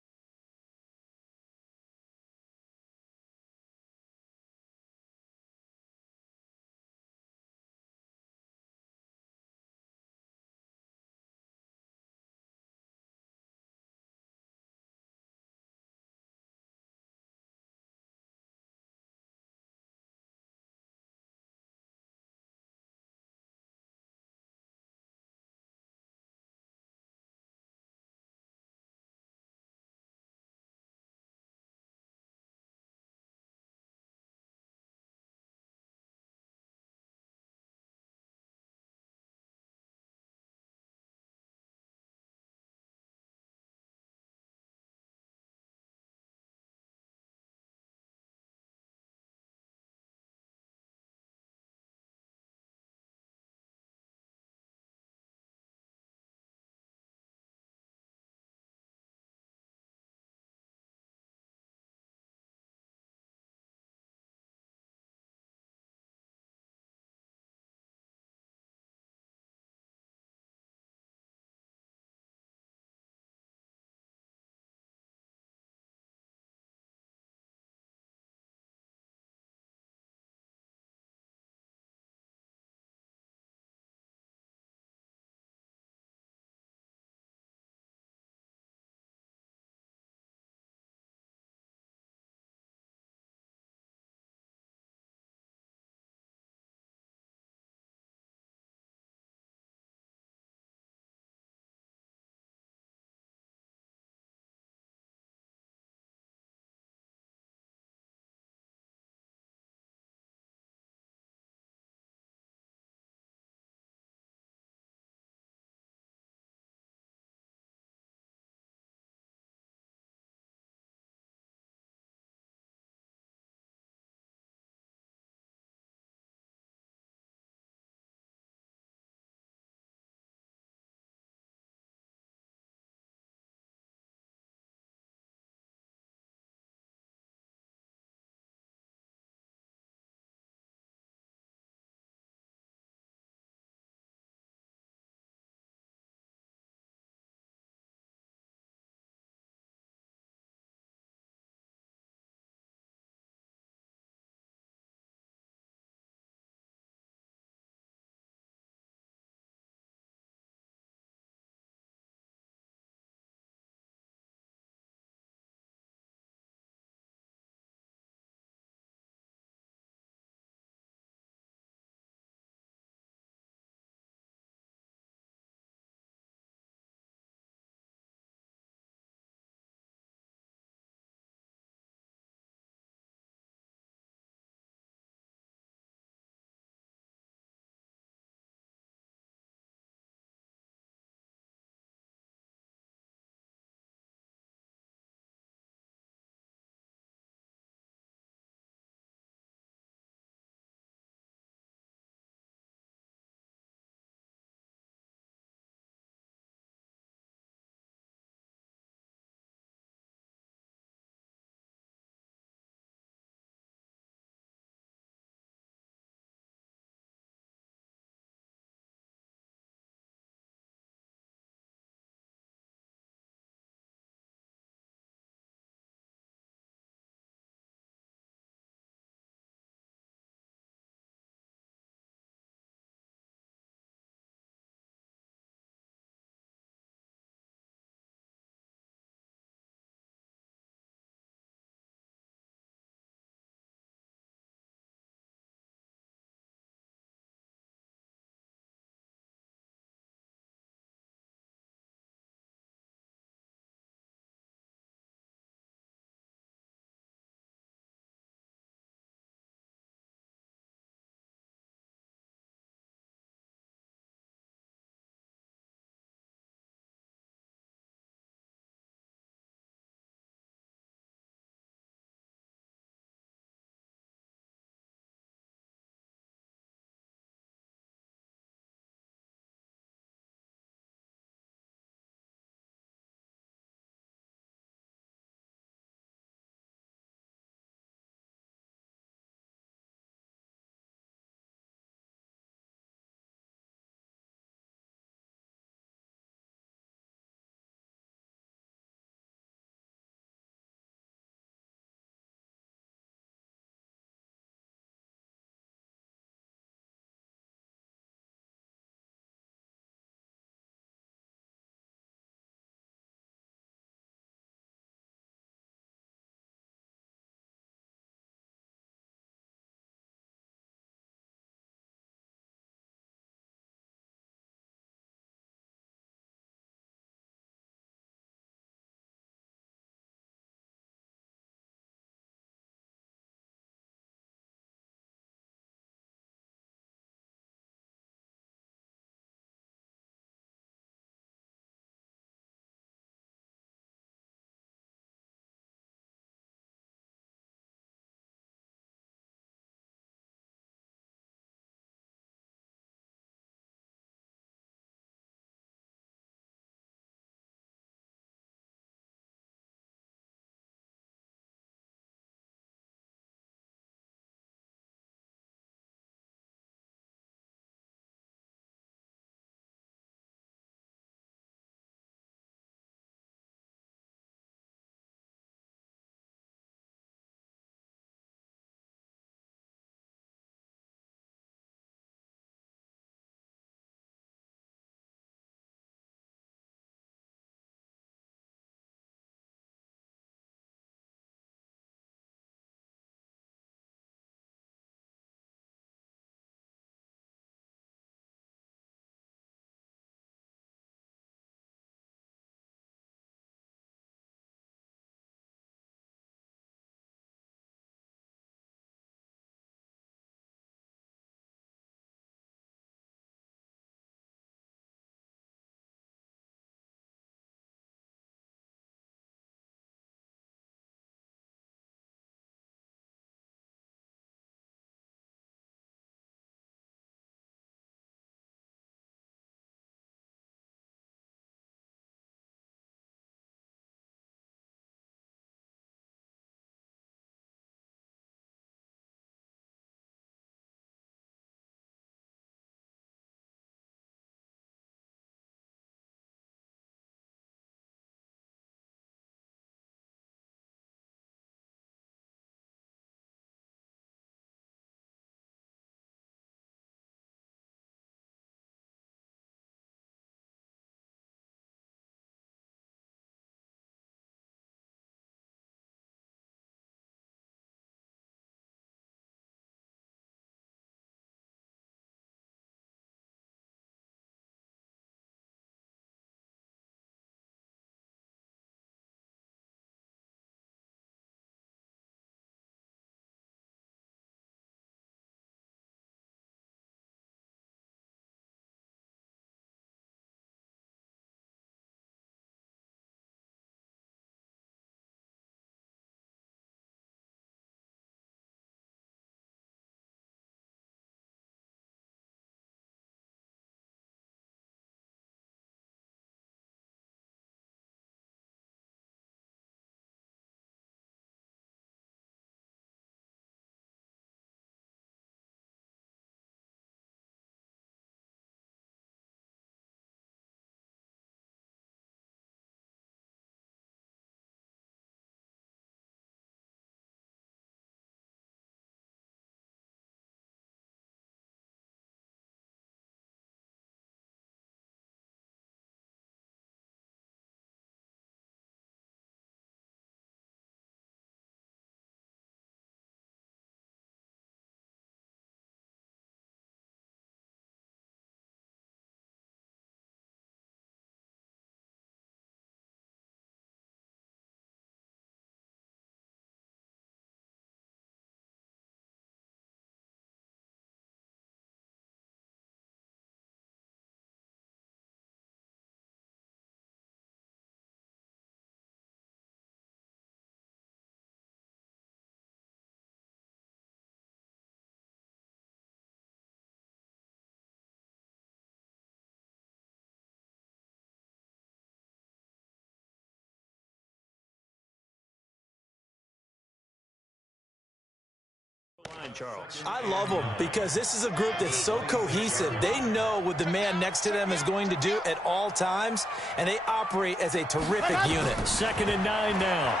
Charles. I love them because this is a group that's so cohesive. They know what the man next to them is going to do at all times, and they operate as a terrific unit. 2nd and 9 now.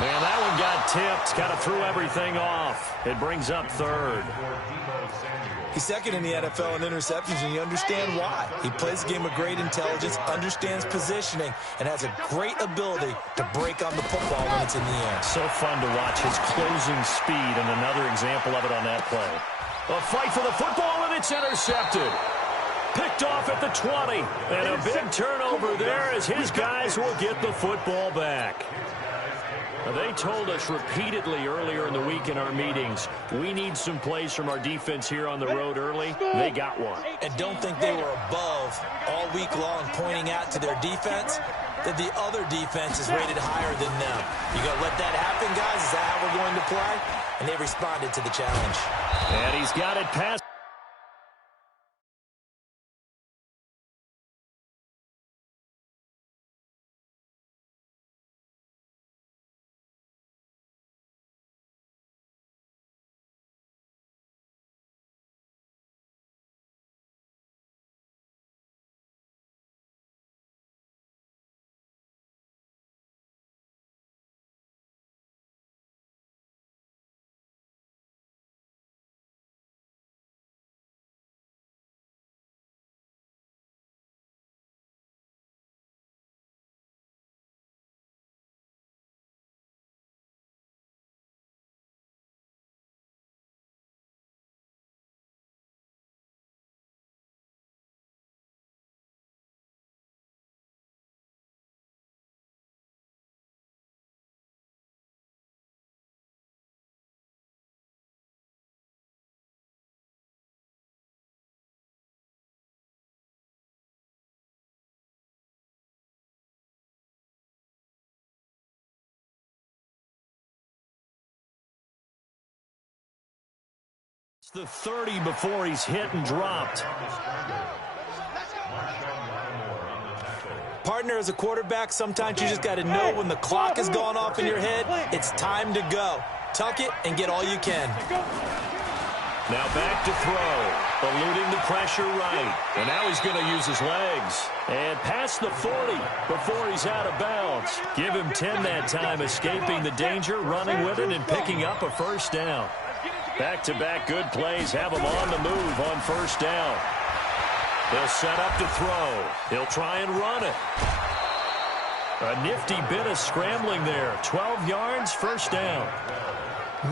And that one got tipped. Kind of threw everything off. It brings up 3rd. He's 2nd in the NFL in interceptions, and you understand why. He plays a game of great intelligence, understands positioning, and has a great ability to break on the football when it's in the air. So fun to watch his closing speed, and another example of it on that play. A fight for the football, and it's intercepted. Picked off at the 20, and a big turnover there as his guys will get the football back. They told us repeatedly earlier in the week in our meetings, we need some plays from our defense here on the road early. They got one. And don't think they were above all week long pointing out to their defense that the other defense is rated higher than them. You got to let that happen, guys? Is that how we're going to play? And they responded to the challenge. And he's got it past. It's the 30 before he's hit and dropped. Partner, as a quarterback, sometimes you just got to know when the clock has gone off in your head, it's time to go. Tuck it and get all you can. Now back to throw. Eluding the pressure right. And now he's going to use his legs. And past the 40 before he's out of bounds. Give him 10 that time, escaping the danger, running with it, and picking up a 1st down. Back-to-back good plays have him on the move on 1st down. He'll set up to throw. He'll try and run it. A nifty bit of scrambling there. 12 yards, 1st down.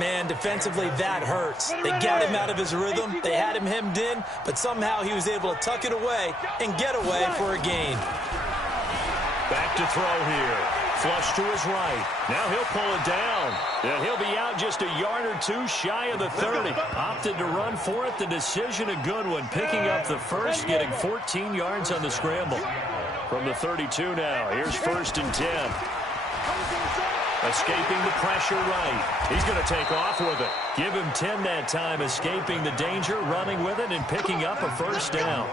Man, defensively, that hurts. They got him out of his rhythm. They had him hemmed in, but somehow he was able to tuck it away and get away for a gain. Back to throw here. Flush to his right. Now he'll pull it down. And he'll be out just a yard or two shy of the 30. Opted to run for it. The decision a good one. Picking up the 1st, getting 14 yards on the scramble. From the 32 now. Here's 1st and 10. Escaping the pressure right. He's going to take off with it. Give him 10 that time. Escaping the danger, running with it, and picking up a 1st down.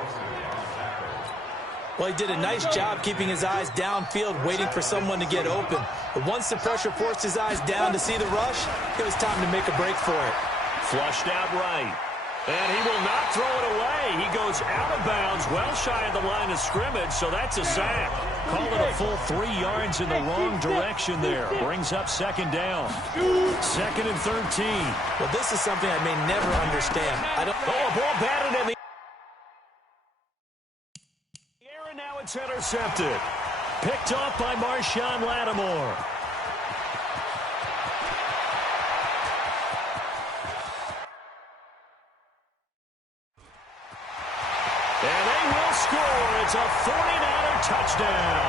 Well, he did a nice job keeping his eyes downfield, waiting for someone to get open. But once the pressure forced his eyes down to see the rush, it was time to make a break for it. Flushed out right. And he will not throw it away. He goes out of bounds, well shy of the line of scrimmage, so that's a sack. Call it a full 3 yards in the wrong direction there. Brings up 2nd down. 2nd and 13. Well, this is something I may never understand. Oh, ball batted in the air, and now it's intercepted. Picked off by Marshawn Lattimore. And they will score. It's a 49er touchdown.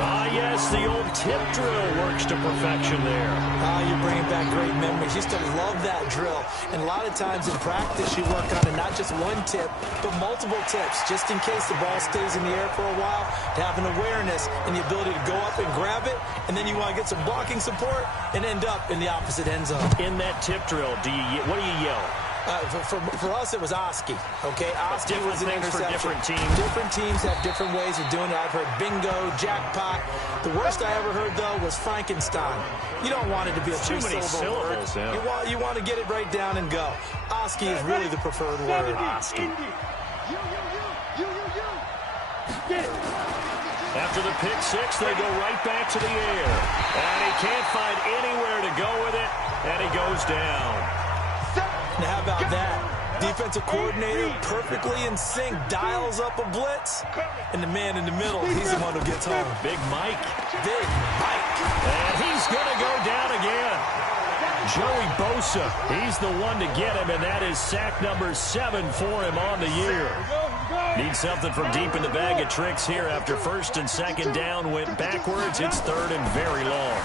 Ah, yes, the old tip drill works to perfection there. Ah, you're bringing back great memories. Used to love that drill. And a lot of times in practice, you work on it, not just one tip, but multiple tips, just in case the ball stays in the air for a while, to have an awareness and the ability to go up and grab it, and then you want to get some blocking support and end up in the opposite end zone. In that tip drill, what do you yell? For us, it was Oski. Okay, Oski was an interception. For different teams. Different teams have different ways of doing it. I've heard bingo, jackpot. The worst I ever heard, though, was Frankenstein. You don't want it to be a three-syllable word. Yeah. You want to get it right down and go. Oski is really the preferred word. Oski. After the pick six, they go right back to the air. And he can't find anywhere to go with it, and he goes down. Now, how about that? Defensive coordinator perfectly in sync, dials up a blitz, and the man in the middle, he's the one who gets home. Big Mike. Big Mike. And he's going to go down again. Joey Bosa, he's the one to get him, and that is sack number 7 for him on the year. Needs something from deep in the bag of tricks here after first and second down went backwards. It's third and very long.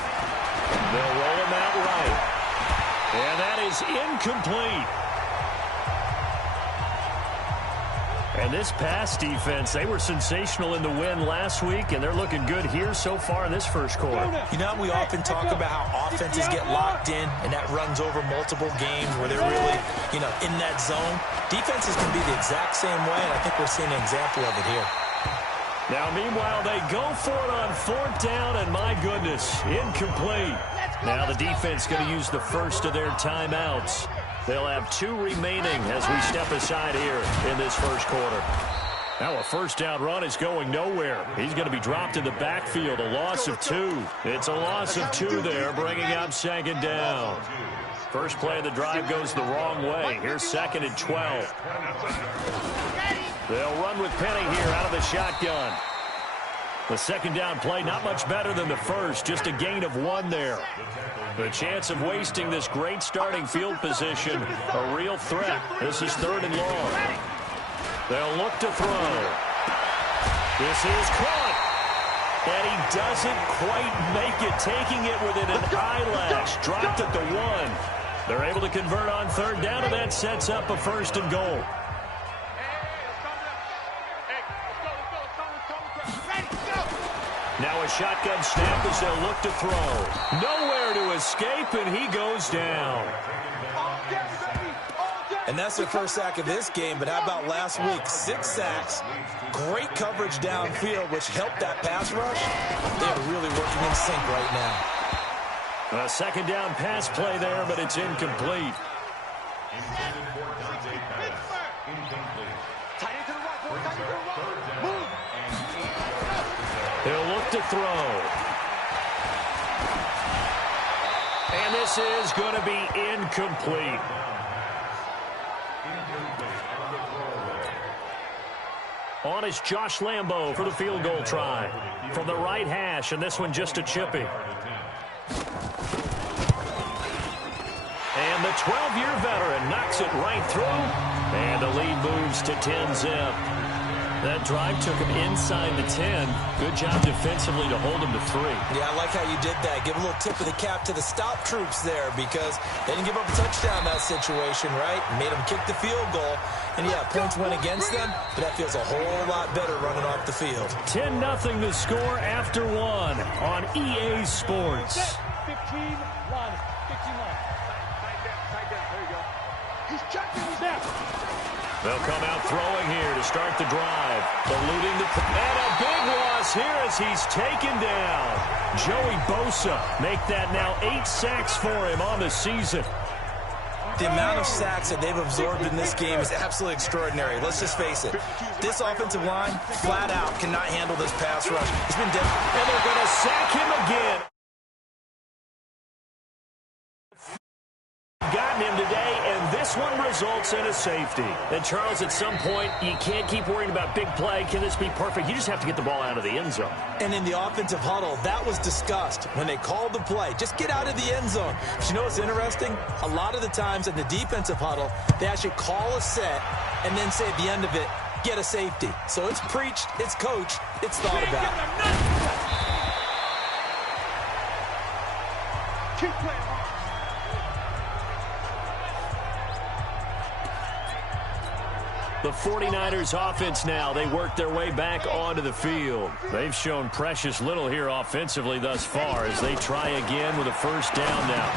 They'll roll him out right. And that is incomplete. And this pass defense, they were sensational in the win last week, and they're looking good here so far in this first quarter. You know, we often talk about how offenses get locked in, and that runs over multiple games where they're really, in that zone. Defenses can be the exact same way, and I think we're seeing an example of it here. Now, meanwhile, they go for it on fourth down, and my goodness, incomplete. Now the defense going to use the first of their timeouts. They'll have 2 remaining as we step aside here in this first quarter. Now a first down run is going nowhere. He's going to be dropped in the backfield, a loss of 2. It's a loss of 2 there, bringing up second down. First play of the drive goes the wrong way. Here's second and 12. They'll run with Penny here out of the shotgun. The second down play not much better than the first, just a gain of 1 there. The chance of wasting this great starting field position, a real threat. This is third and long. They'll look to throw. This is caught. And he doesn't quite make it, taking it within an eyelash. Dropped at the 1. They're able to convert on third down, and that sets up a first and goal. Now a shotgun snap as they'll look to throw. Nowhere to escape, and he goes down. And that's the first sack of this game, but how about last week? 6 sacks, great coverage downfield, which helped that pass rush. They are really working in sync right now. A second down pass play there, but it's incomplete. He'll look to throw. And this is going to be incomplete. On is Josh Lambo for the field goal try. From the right hash, and this one just a chippy. And the 12-year veteran knocks it right through. And the lead moves to 10-zip. That drive took him inside the 10. Good job defensively to hold him to 3. Yeah, I like how you did that. Give a little tip of the cap to the stop troops there because they didn't give up a touchdown in that situation, right? Made them kick the field goal. And, yeah, points went against them, but that feels a whole lot better running off the field. 10-0 the score after 1 on EA Sports. 15 line. 15 line. Tight down. There you go. He's checking. He's down. They'll come out throwing here to start the drive. Eluding the... And a big loss here as he's taken down. Joey Bosa make that now 8 sacks for him on the season. The amount of sacks that they've absorbed in this game is absolutely extraordinary. Let's just face it. This offensive line, flat out, cannot handle this pass rush. It's been difficult. And they're going to sack him again. Gotten him today, and this one results in a safety. And Charles, at some point, you can't keep worrying about big play. Can this be perfect? You just have to get the ball out of the end zone. And in the offensive huddle, that was discussed when they called the play. Just get out of the end zone. But you know what's interesting? A lot of the times in the defensive huddle, they actually call a set and then say at the end of it, get a safety. So it's preached, it's coached, it's thought about. Keep playing hard. The 49ers offense now, they work their way back onto the field. They've shown precious little here offensively thus far as they try again with a first down now.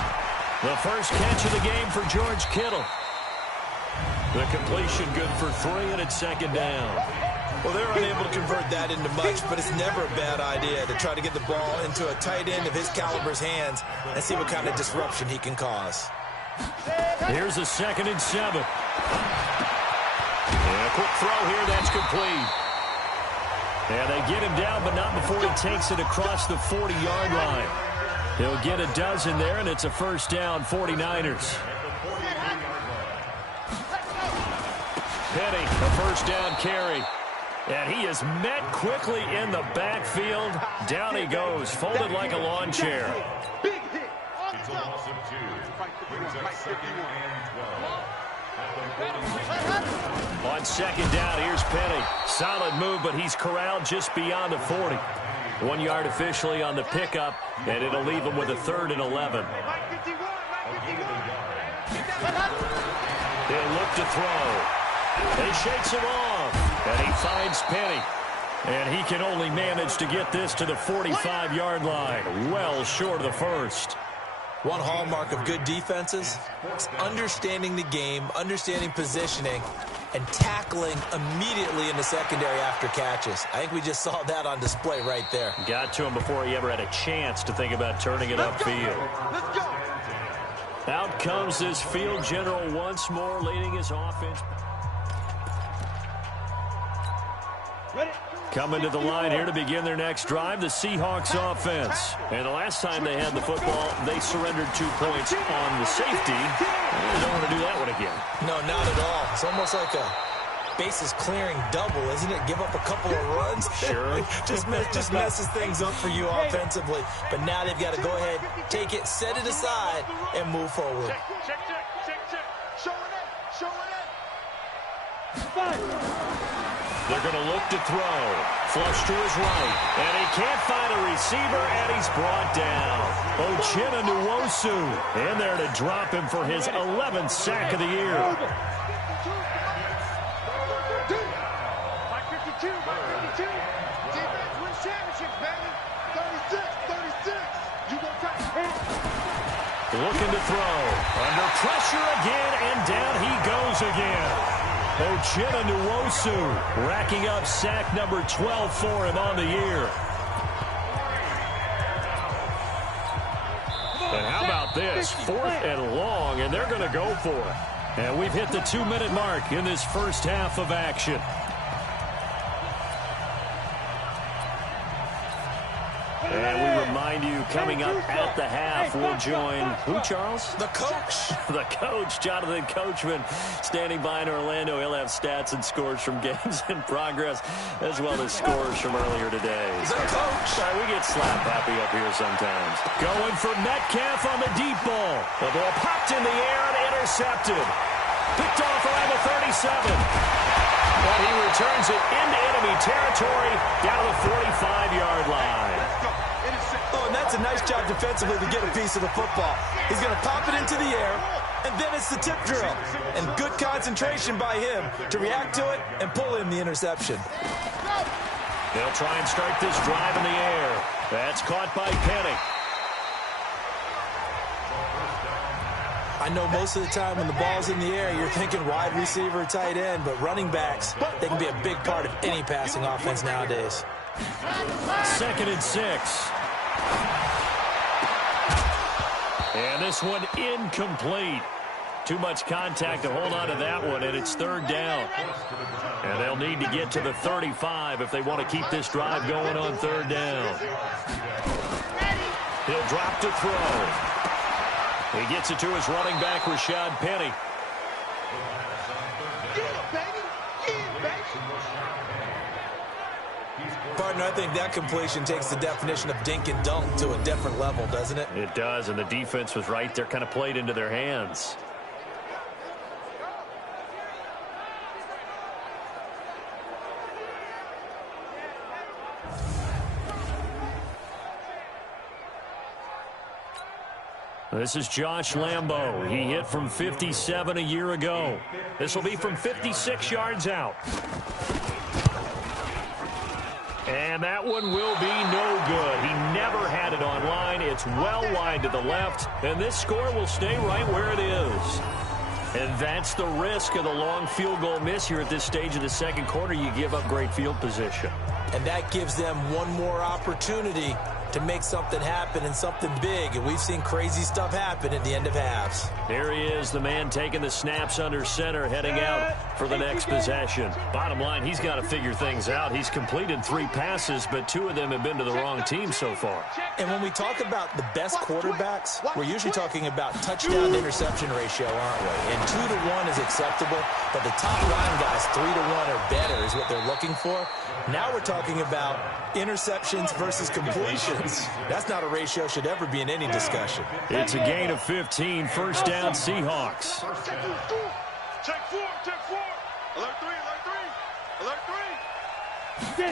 The first catch of the game for George Kittle. The completion good for 3, and it's second down. Well, they're unable to convert that into much, but it's never a bad idea to try to get the ball into a tight end of his caliber's hands and see what kind of disruption he can cause. Here's a 2nd and 7. And a quick throw here, that's complete. And they get him down, but not before he takes it across the 40-yard line. He'll get a dozen there, and it's a first down, 49ers. Penny, a first down carry. And he is met quickly in the backfield. Down he goes, folded like a lawn chair. Big hit. On the top. On second down, here's Penny. Solid move, but he's corralled just beyond the 40. 1 yard officially on the pickup, and it'll leave him with a 3rd and 11. They'll look to throw. He shakes him off, and he finds Penny. And he can only manage to get this to the 45-yard line, well short of the first. One hallmark of good defenses is understanding the game, understanding positioning, and tackling immediately in the secondary after catches. I think we just saw that on display right there. Got to him before he ever had a chance to think about turning it upfield. Let's go. Out comes this field general once more, leading his offense. Coming to the line here to begin their next drive, the Seahawks offense. And the last time they had the football, they surrendered 2 points on the safety. They don't want to do that one again. No, not at all. It's almost like a bases clearing double, isn't it? Give up a couple of runs. Sure. just messes things up for you offensively. But now they've got to go ahead, take it, set it aside, and move forward. Check. Show it in. They're going to look to throw. Flush to his right. And he can't find a receiver, and he's brought down. Uchenna Nwosu in there to drop him for his 11th sack of the year. Mike 52. Defense wins championships, baby. 36. You gonna try to hit. Looking to throw. Under pressure again, and down he goes again. Uchenna Nwosu racking up sack number 12 for him on the year. And how about this? 4th and long, and they're going to go for it. And we've hit the 2-minute mark in this first half of action. And we remind you, coming up at the half, we'll join who, Charles? The coach. The coach, Jonathan Coachman, standing by in Orlando. He'll have stats and scores from games in progress, as well as scores from earlier today. The coach. Sorry, we get slap happy up here sometimes. Going for Metcalf on the deep ball. The ball popped in the air and intercepted. Picked off around the 37. But he returns it into enemy territory down the 45-yard line. Oh, and that's a nice job defensively to get a piece of the football. He's going to pop it into the air, and then it's the tip drill. And good concentration by him to react to it and pull in the interception. They'll try and start this drive in the air. That's caught by Penny. I know most of the time when the ball's in the air, you're thinking wide receiver, tight end, but running backs, they can be a big part of any passing offense nowadays. 2nd and 6. And this one incomplete. Too much contact to hold on to that one, and it's 3rd down. And they'll need to get to the 35 if they want to keep this drive going on 3rd down. He'll drop to throw. He gets it to his running back, Rashad Penny. Partner, I think that completion takes the definition of dink and dunk to a different level, doesn't it? It does, and the defense was right there, kind of played into their hands. This is Josh Lambo. He hit from 57 a year ago. This will be from 56 yards out. And that one will be no good. He never had it on line. It's well wide to the left, and this score will stay right where it is. And that's the risk of the long field goal miss here at this stage of the second quarter. You give up great field position. And that gives them one more opportunity to make something happen and something big. And we've seen crazy stuff happen at the end of halves. Here he is, the man taking the snaps under center, heading out for the next possession. Bottom line, he's got to figure things out. He's completed 3 passes, but 2 of them have been to the wrong team so far. And when we talk about the best quarterbacks, we're usually talking about touchdown to interception ratio, aren't we? And 2 to 1 is acceptable, but the top line guys, 3 to 1 or better is what they're looking for. Now we're talking about interceptions versus completions. That's not a ratio should ever be in any discussion. It's a gain of 15, first down Seahawks. Check 4, check 4. Alert 3, alert 3, alert 3.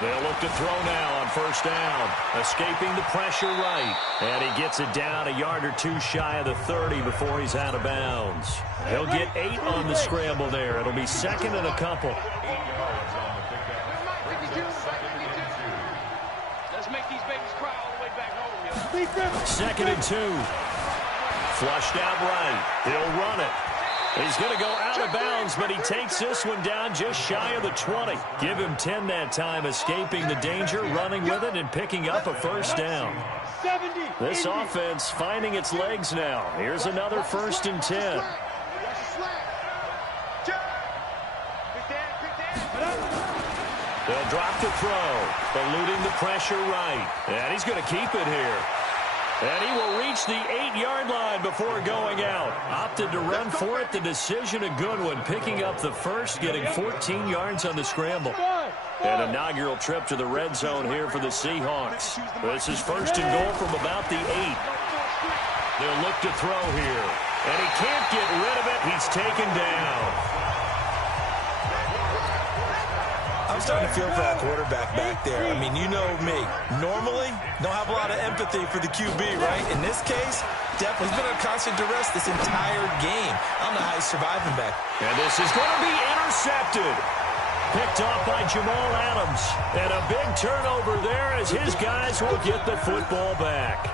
They'll look to throw now on first down. Escaping the pressure right. And he gets it down a yard or 2 shy of the 30 before he's out of bounds. He'll get 8 on the scramble there. It'll be second and a couple. Let's make these babies cry all the way back home. Second and 2. Flushed out right. He'll run it. He's going to go out of bounds, but he takes this one down just shy of the 20. Give him 10 that time, escaping the danger, running with it, and picking up a first down. This offense finding its legs now. Here's another first and 10. They'll drop the throw, eluding the pressure right. And he's going to keep it here. And he will reach the 8-yard line before going out. Opted to run for it. The decision a good one. Picking up the first, getting 14 yards on the scramble. An inaugural trip to the red zone here for the Seahawks. This is first and goal from about the 8. They'll look to throw here. And he can't get rid of it. He's taken down. I'm starting to feel for our quarterback back there. I mean, you know me. Normally, don't have a lot of empathy for the QB, right? In this case, definitely he's been under constant duress this entire game. I don't know how he's surviving back. And this is going to be intercepted. Picked off by Jamal Adams. And a big turnover there as his guys will get the football back.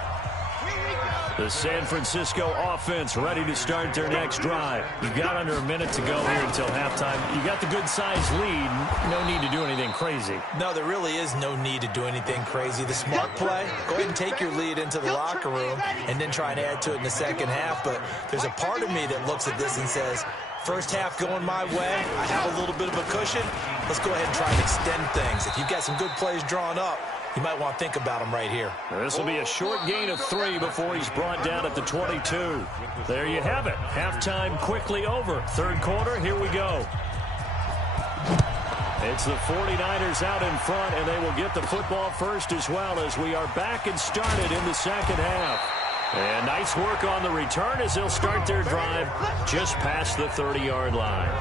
The San Francisco offense ready to start their next drive. You've got under a minute to go here until halftime. You got the good-sized lead. No need to do anything crazy. No, there really is no need to do anything crazy. The smart play, go ahead and take your lead into the locker room and then try and add to it in the second half. But there's a part of me that looks at this and says, first half going my way, I have a little bit of a cushion. Let's go ahead and try and extend things. If you've got some good plays drawn up, you might want to think about them right here. This will be a short gain of 3 before he's brought down at the 22. There you have it. Halftime quickly over. Third quarter, here we go. It's the 49ers out in front, and they will get the football first as well as we are back and started in the second half. And nice work on the return as they'll start their drive just past the 30-yard line.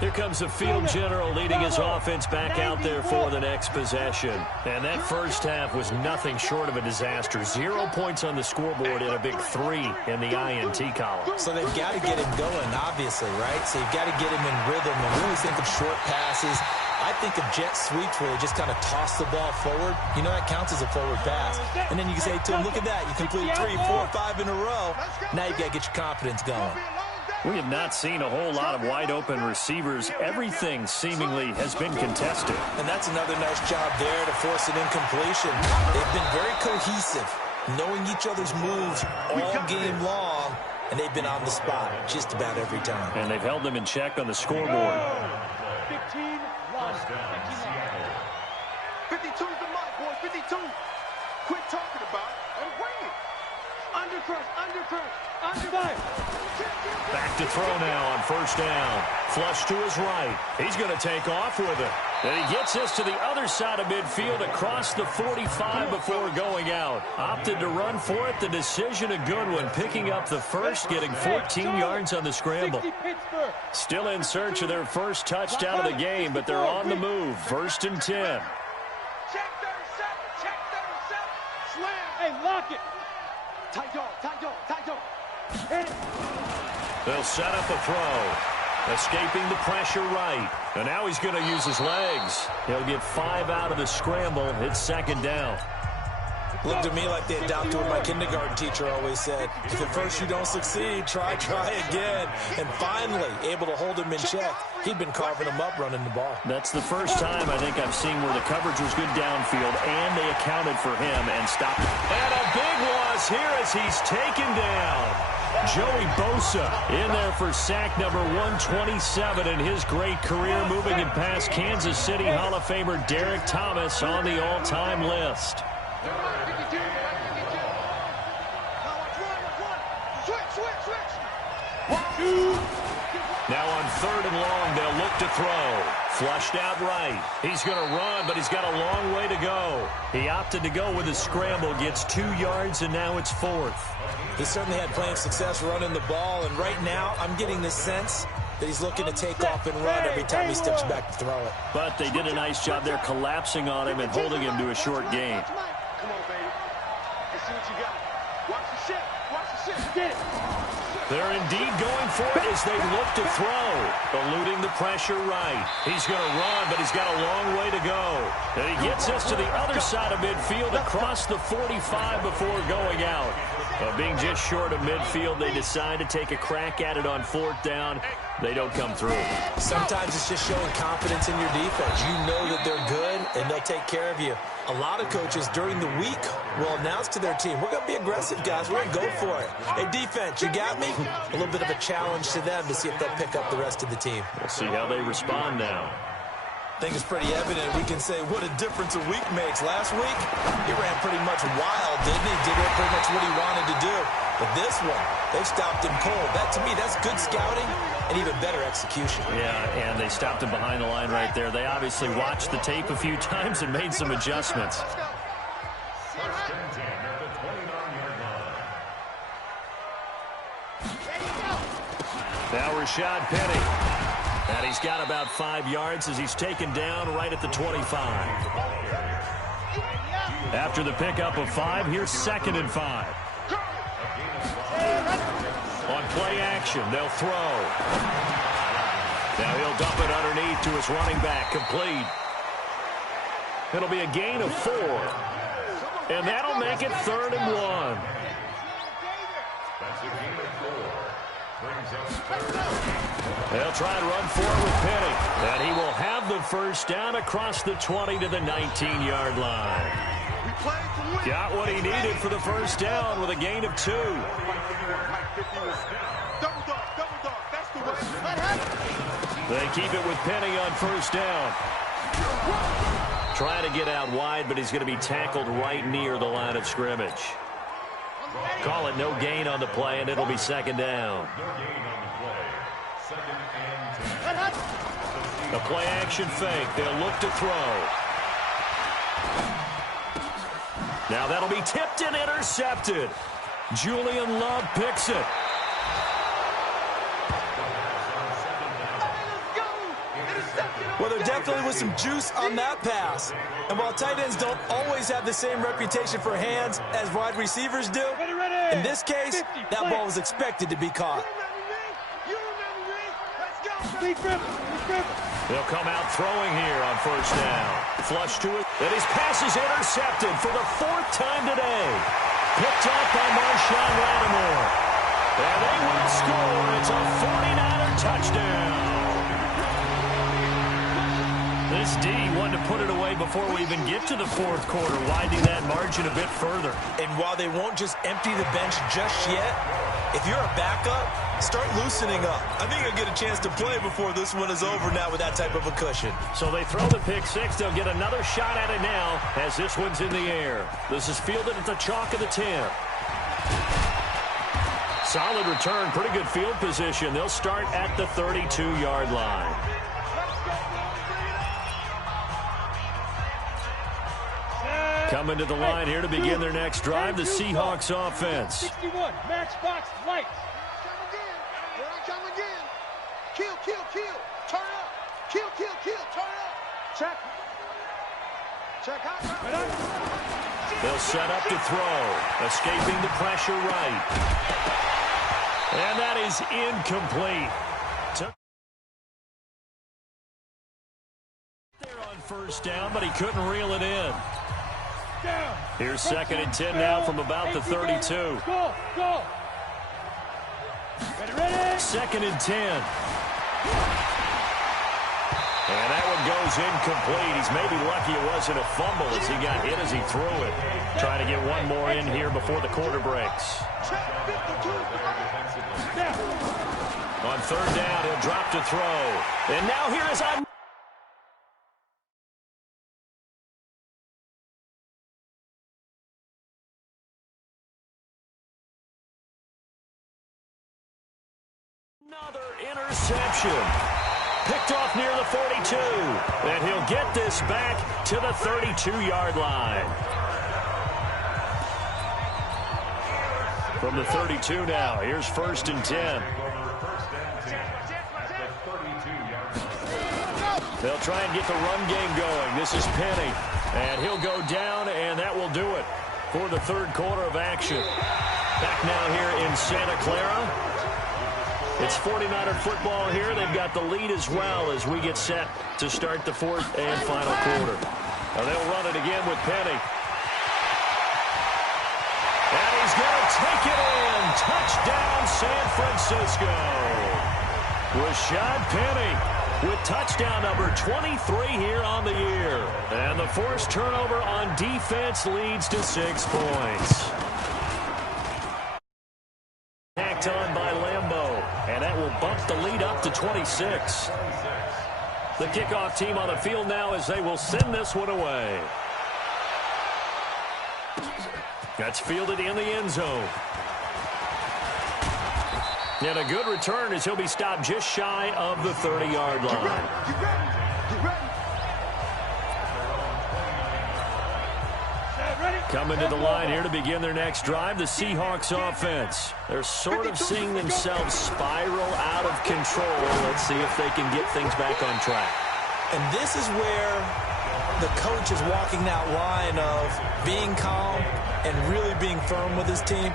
Here comes the field general leading his offense back out there for the next possession. And that first half was nothing short of a disaster. 0 points on the scoreboard and a big 3 in the INT column. So they've got to get him going, obviously, right? So you've got to get him in rhythm. And we always think of short passes. I think of jet sweeps where they just kind of toss the ball forward. You know, that counts as a forward pass. And then you can say to him, look at that. You complete 3, 4, 5 in a row. Now you've got to get your confidence going. We have not seen a whole lot of wide-open receivers. Everything seemingly has been contested. And that's another nice job there to force an incompletion. They've been very cohesive, knowing each other's moves all game long, and they've been on the spot just about every time. And they've held them in check on the scoreboard. 15-1. 52's the mark, boys. 52. Quit talking about it and bring it. Undercrush, undercrush, undercrush. Back to throw now on first down. Flush to his right. He's going to take off with it. And he gets this to the other side of midfield across the 45 before going out. Opted to run for it. The decision a good one. Picking up the first, getting 14 yards on the scramble. Still in search of their first touchdown of the game, but they're on the move. First and 10. Check 37, check 37. Slam. Hey, lock it. Tight dog, tight dog, tight dog. Hit it. They'll set up a throw. Escaping the pressure right. And now he's going to use his legs. He'll get 5 out of the scramble. It's second down. Looked to me like they adopted what my kindergarten teacher always said. If at first you don't succeed, try again. And finally, able to hold him in check. He'd been carving him up running the ball. That's the first time I think I've seen where the coverage was good downfield, and they accounted for him and stopped him. And a big loss here as he's taken down. Joey Bosa in there for sack number 127 in his great career, moving it past Kansas City Hall of Famer Derek Thomas on the all-time list. Now on 3rd and long, they'll look to throw. Flushed out right. He's going to run, but he's got a long way to go. He opted to go with a scramble, gets 2 yards, and now it's 4th. He certainly had plenty of success running the ball, and right now I'm getting the sense that he's looking to take off and run every time he steps back to throw it. But they did a nice job there collapsing on him and holding him to a short gain. Come on, baby. Let's see what you got. Watch the shit. Watch the shit. Get it. They're indeed going for it as they look to throw. Eluding the pressure right. He's going to run, but he's got a long way to go. And he gets us to the other side of midfield across the 45 before going out. But being just short of midfield, they decide to take a crack at it on 4th down. They don't come through. Sometimes it's just showing confidence in your defense. You know that they're good, and they'll take care of you. A lot of coaches during the week will announce to their team, we're going to be aggressive, guys. We're going to go for it. Hey, defense, you got me? A little bit of a challenge to them to see if they'll pick up the rest of the team. We'll see how they respond now. I think it's pretty evident we can say what a difference a week makes. Last week, he ran pretty much wild, didn't he? Did pretty much what he wanted to do. But this one, they've stopped him cold. That, to me, that's good scouting and even better execution. Yeah, and they stopped him behind the line right there. They obviously watched the tape a few times and made some adjustments. Now Rashad Penny. And he's got about 5 yards as he's taken down right at the 25. After the pickup of 5, here's 2nd and 5. On play action, they'll throw. Now he'll dump it underneath to his running back, complete. It'll be a gain of 4. And that'll make it 3rd and 1. They'll try and run for it with Penny. And he will have the first down across the 20 to the 19-yard line. Got what he needed for the first down with a gain of 2. They keep it with Penny on first down. Trying to get out wide, but he's going to be tackled right near the line of scrimmage. Call it no gain on the play, and it'll be 2nd down. A play action fake. They'll look to throw. Now that'll be tipped and intercepted. Julian Love picks it. Well, there definitely was some juice on that pass. And while tight ends don't always have the same reputation for hands as wide receivers do, in this case, that ball was expected to be caught. They'll come out throwing here on first down. Flush to it. And his pass is intercepted for the 4th time today. Picked off by Marshawn Lattimore. And they will score. It's a 49er touchdown. This D wanted to put it away before we even get to the 4th quarter, widening that margin a bit further. And while they won't just empty the bench just yet, if you're a backup, start loosening up. I think you'll get a chance to play before this one is over now with that type of a cushion. So they throw the pick 6. They'll get another shot at it now as this one's in the air. This is fielded at the chalk of the 10. Solid return, pretty good field position. They'll start at the 32-yard line. Coming to the line here to begin their next drive, the Seahawks offense. 61, matchbox lights. Here I come again. Kill, kill, kill. Turn up. Kill, kill, kill. Turn up. Check. Check out. They'll set up to throw. Escaping the pressure right. And that is incomplete. There on first down, but he couldn't reel it in. Here's 2nd and 10 now from about the 32. Go, go. Ready. 2nd and 10. And that one goes incomplete. He's maybe lucky it wasn't a fumble as he got hit as he threw it. Trying to get one more in here before the quarter breaks. On 3rd down, he'll drop to throw. And now here is on. Another interception. Picked off near the 42. And he'll get this back to the 32-yard line. From the 32 now, here's 1st and 10. They'll try and get the run game going. This is Penny. And he'll go down, and that will do it for the 3rd quarter of action. Back now here in Santa Clara. It's 49er football here. They've got the lead as well as we get set to start the 4th and final quarter. Now they'll run it again with Penny. And he's going to take it in. Touchdown, San Francisco. Rashad Penny with touchdown number 23 here on the year. And the forced turnover on defense leads to 6 points. Tacked on by Lambeau. And that will bump the lead up to 26. The kickoff team on the field now as they will send this one away. That's fielded in the end zone. And a good return as he'll be stopped just shy of the 30-yard line. Coming to the line here to begin their next drive, the Seahawks offense. They're sort of seeing themselves spiral out of control. Let's see if they can get things back on track. And this is where the coach is walking that line of being calm and really being firm with his team.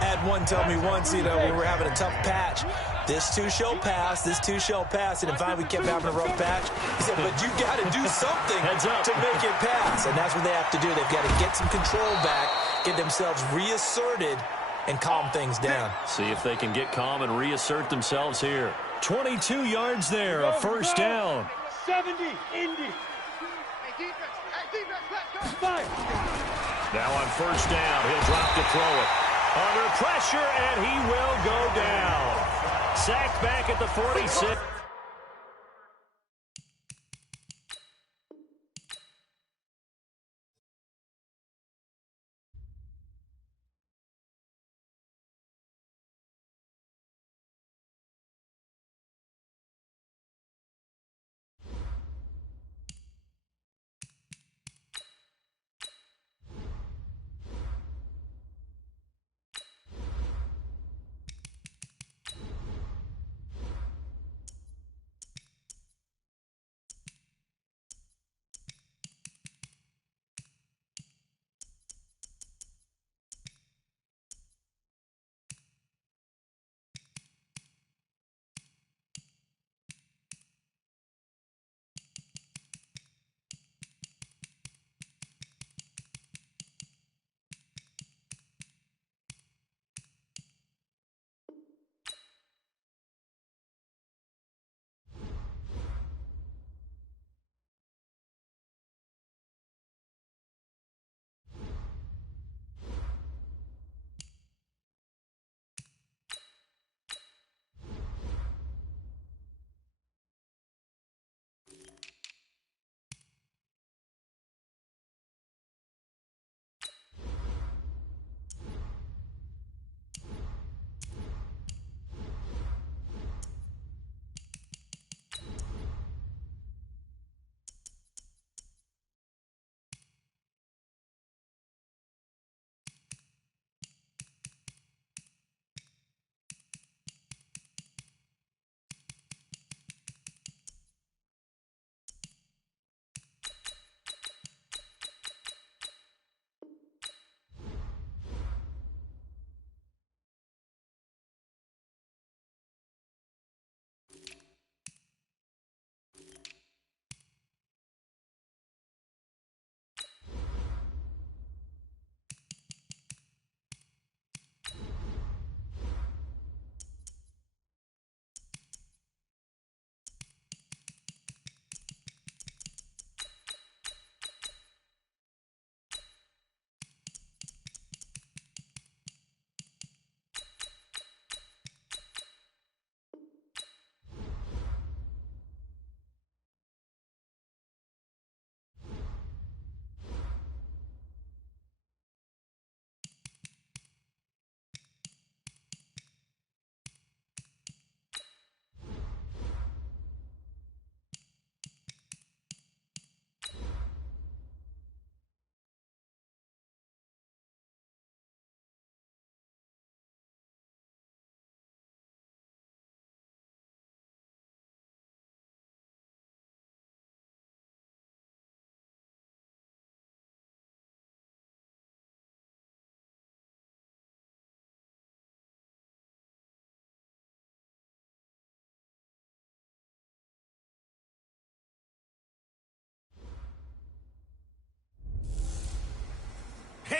I had one tell me once, we were having a tough patch. This too shall pass, this too shall pass. And finally we kept having a rough patch. He said, but you got to do something to make it pass. And that's what they have to do. They've got to get some control back, get themselves reasserted, and calm things down. See if they can get calm and reassert themselves here. 22 yards there, a 1st down. 70, Indy. Let's go. Now on 1st down, he'll drop to throw it. Under pressure, and he will go down. Sacked back at the 46.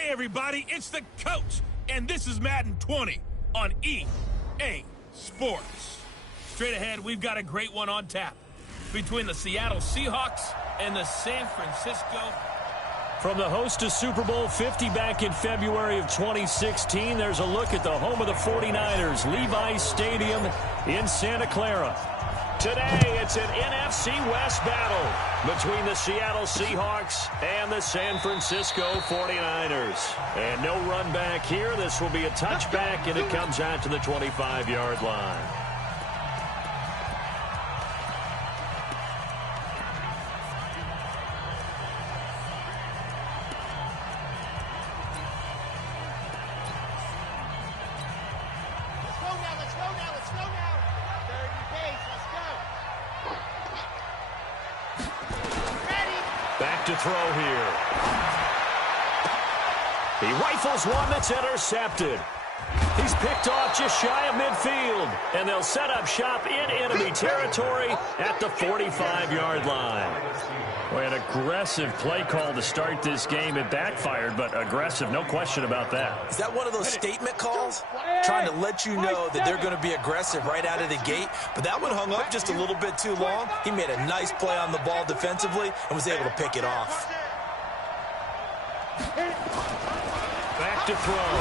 Hey, everybody, it's the coach, and this is Madden 20 on EA Sports. Straight ahead, we've got a great one on tap between the Seattle Seahawks and the San Francisco. From the host to Super Bowl 50 back in February of 2016, there's a look at the home of the 49ers, Levi's Stadium in Santa Clara. Today, it's an NFC West battle between the Seattle Seahawks and the San Francisco 49ers. And no run back here. This will be a touchback, and it comes out to the 25-yard line. Back to throw here. He rifles one that's intercepted. He's picked off just shy of midfield, and they'll set up shop in enemy territory at the 45-yard line. Boy, an aggressive play call to start this game. It backfired, but aggressive, no question about that. Is that one of those statement calls? Trying to let you know that they're going to be aggressive right out of the gate, but that one hung up just a little bit too long. He made a nice play on the ball defensively and was able to pick it off. Back to throw.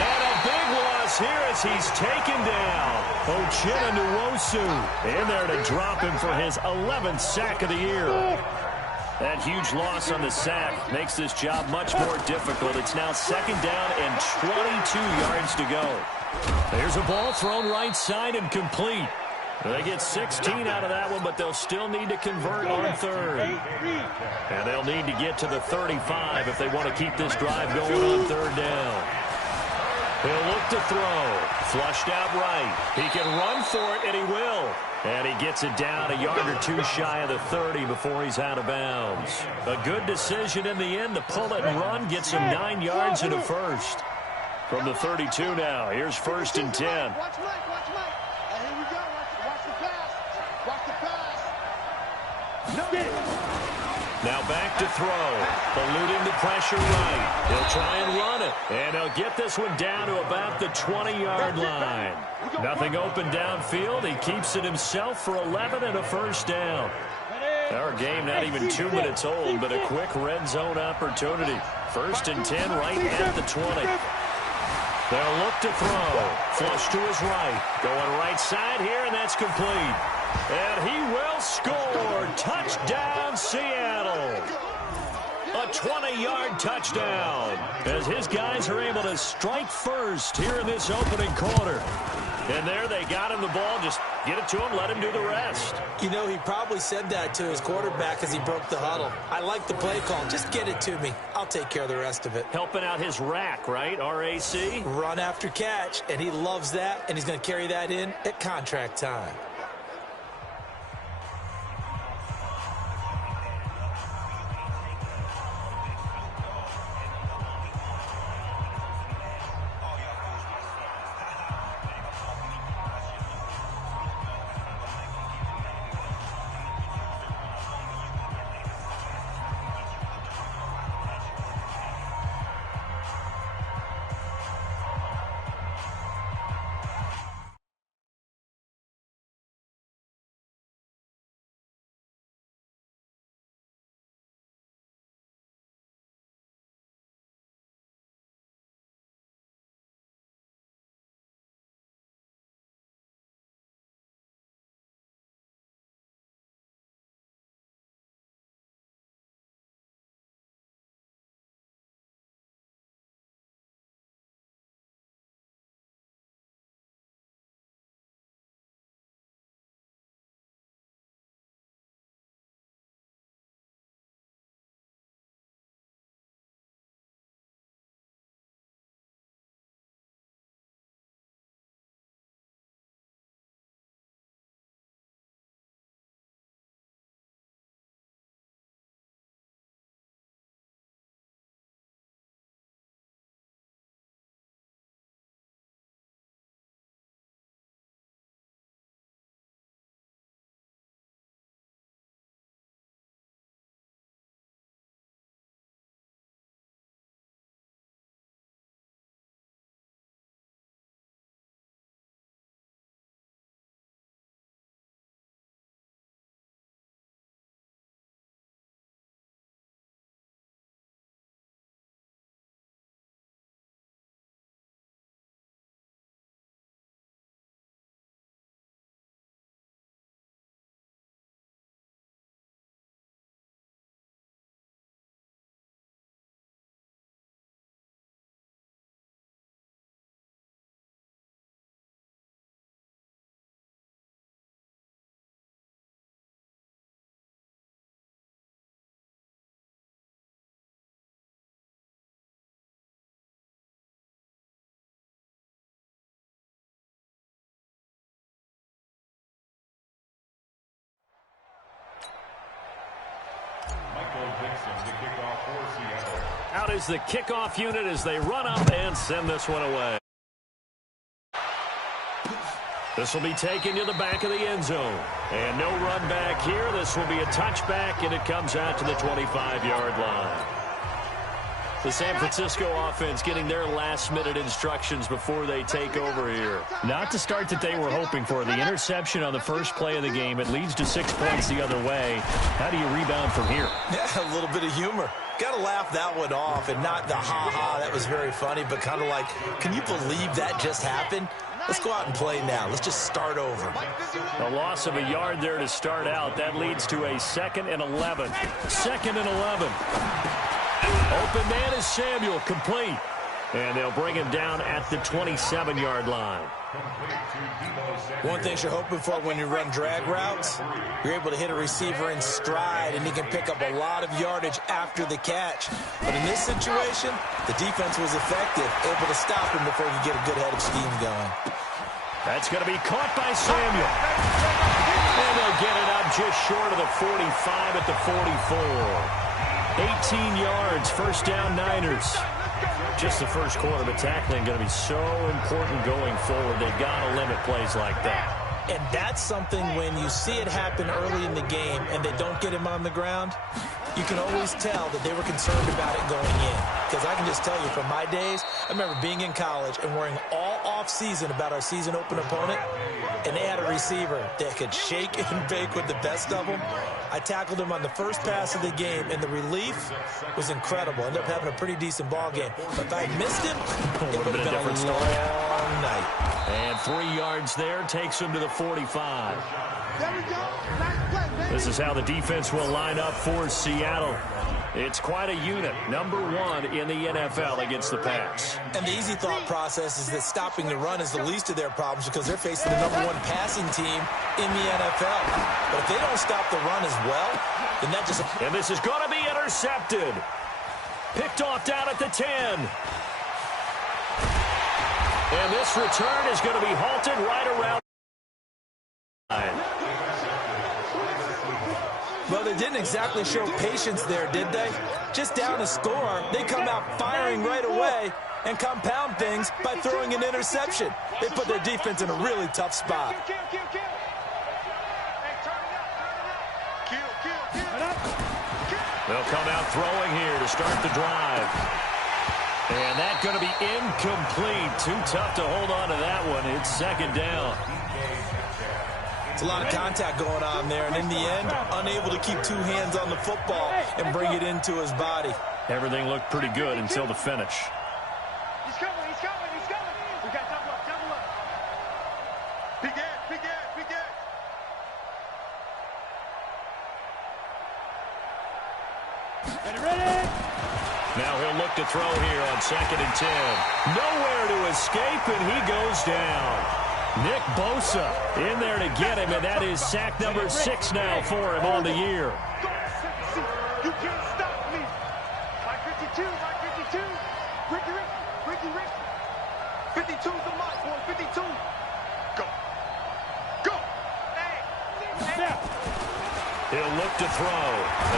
And a big loss here as he's taken down. Uchenna Nwosu in there to drop him for his 11th sack of the year. That huge loss on the sack makes this job much more difficult. It's now second down and 22 yards to go. There's a ball thrown right side and complete. They get 16 out of that one, but they'll still need to convert on third. And they'll need to get to the 35 if they want to keep this drive going on third down. He'll look to throw. Flushed out right. He can run for it, and he will. And he gets it down a yard or two shy of the 30 before he's out of bounds. A good decision in the end to pull it and run. Gets him 9 yards and a first. From the 32 now, here's 1st and 10. Watch Mike, watch Mike. And here we go. Watch the pass. Watch the pass. No. Now back to throw. Eluding the pressure right. He'll try and run it. And he'll get this one down to about the 20-yard line. Nothing open downfield. He keeps it himself for 11 and a first down. Our game not even 2 minutes old, but a quick red zone opportunity. 1st and 10 right at the 20. They'll look to throw. Flush to his right. Going right side here, and that's complete. And he will score. Touchdown, Seattle. A 20-yard touchdown as his guys are able to strike first here in this opening quarter. And there they got him the ball. Just get it to him, let him do the rest. You know, he probably said that to his quarterback as he broke the huddle. I like the play call. Just get it to me. I'll take care of the rest of it. Helping out his rack, right? RAC? Run after catch, and he loves that, and he's going to carry that in at contract time. is the kickoff unit as they run up and send this one away. This will be taken to the back of the end zone. And no run back here. This will be a touchback, and it comes out to the 25-yard line. The San Francisco offense getting their last-minute instructions before they take over here. Not the start that they were hoping for. The interception on the first play of the game. It leads to 6 points the other way. How do you rebound from here? Yeah, a little bit of humor. Got to laugh that one off, and not the ha-ha, that was very funny, but kind of like, can you believe that just happened? Let's go out and play now. Let's just start over. A loss of a yard there to start out. That leads to a 2nd and 11. 2nd and 11. Open man is Samuel, complete. And they'll bring him down at the 27-yard line. One thing you're hoping for when you run drag routes, you're able to hit a receiver in stride, and he can pick up a lot of yardage after the catch. But in this situation, the defense was effective, able to stop him before you get a good head of steam going. That's going to be caught by Samuel. And they'll get it up just short of the 45 at the 44. 18 yards, first down Niners. Just the first quarter, but tackling going to be so important going forward. They've got to limit plays like that. And that's something when you see it happen early in the game and they don't get him on the ground, you can always tell that they were concerned about it going in. Because I can just tell you from my days, I remember being in college and worrying all off-season about our season open opponent, and they had a receiver that could shake and bake with the best of them. I tackled him on the first pass of the game, and the relief was incredible. Ended up having a pretty decent ball game. But if I had missed him, it would have been a different story. Long night. And 3 yards there takes him to the 45. There we go. Nice play, baby. This is how the defense will line up for Seattle. It's quite a unit, #1 in the NFL against the pass. And the easy thought process is that stopping the run is the least of their problems because they're facing the #1 passing team in the NFL. But if they don't stop the run as well, then that just... And this is going to be intercepted. Picked off down at the 10. And this return is going to be halted right around the line. Well, they didn't exactly show patience there, did they? Just down a score, they come out firing right away and compound things by throwing an interception. They put their defense in a really tough spot. Kill, kill, kill, kill. Hey, turn it up, turn it up. Kill, kill, kill. They'll come out throwing here to start the drive. And that's going to be incomplete. Too tough to hold on to that one. It's 2nd down. It's a lot of contact going on there, and in the end, unable to keep 2 hands on the football and bring it into his body. Everything looked pretty good until the finish. He's coming, he's coming, he's coming. We got double up, double up. Big Ed, big Ed, big Ed. Ready, ready. Now he'll look to throw here on 2nd and 10. Nowhere to escape, and he goes down. Nick Bosa in there to get him, and that is sack #6 now for him on the year. You can't stop me. Mike 52, Mike 52. Ricky, Ricky, Ricky. 52's the mark, boy, 52. Go. Go. Hey. He'll look to throw.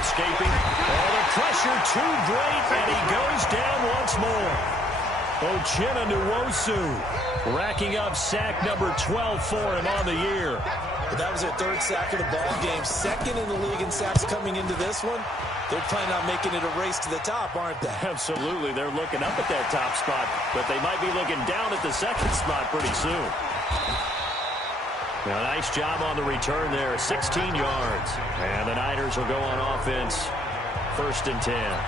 Escaping. Oh, the pressure too great, and he goes down once more. Uchenna Nwosu racking up sack #12 for him on the year. But that was their 3rd sack of the ball game. 2nd in the league in sacks coming into this one. They're planning on making it a race to the top, aren't they? Absolutely. They're looking up at that top spot, but they might be looking down at the 2nd spot pretty soon. Now, nice job on the return there. 16 yards. And the Niners will go on offense. 1st and 10.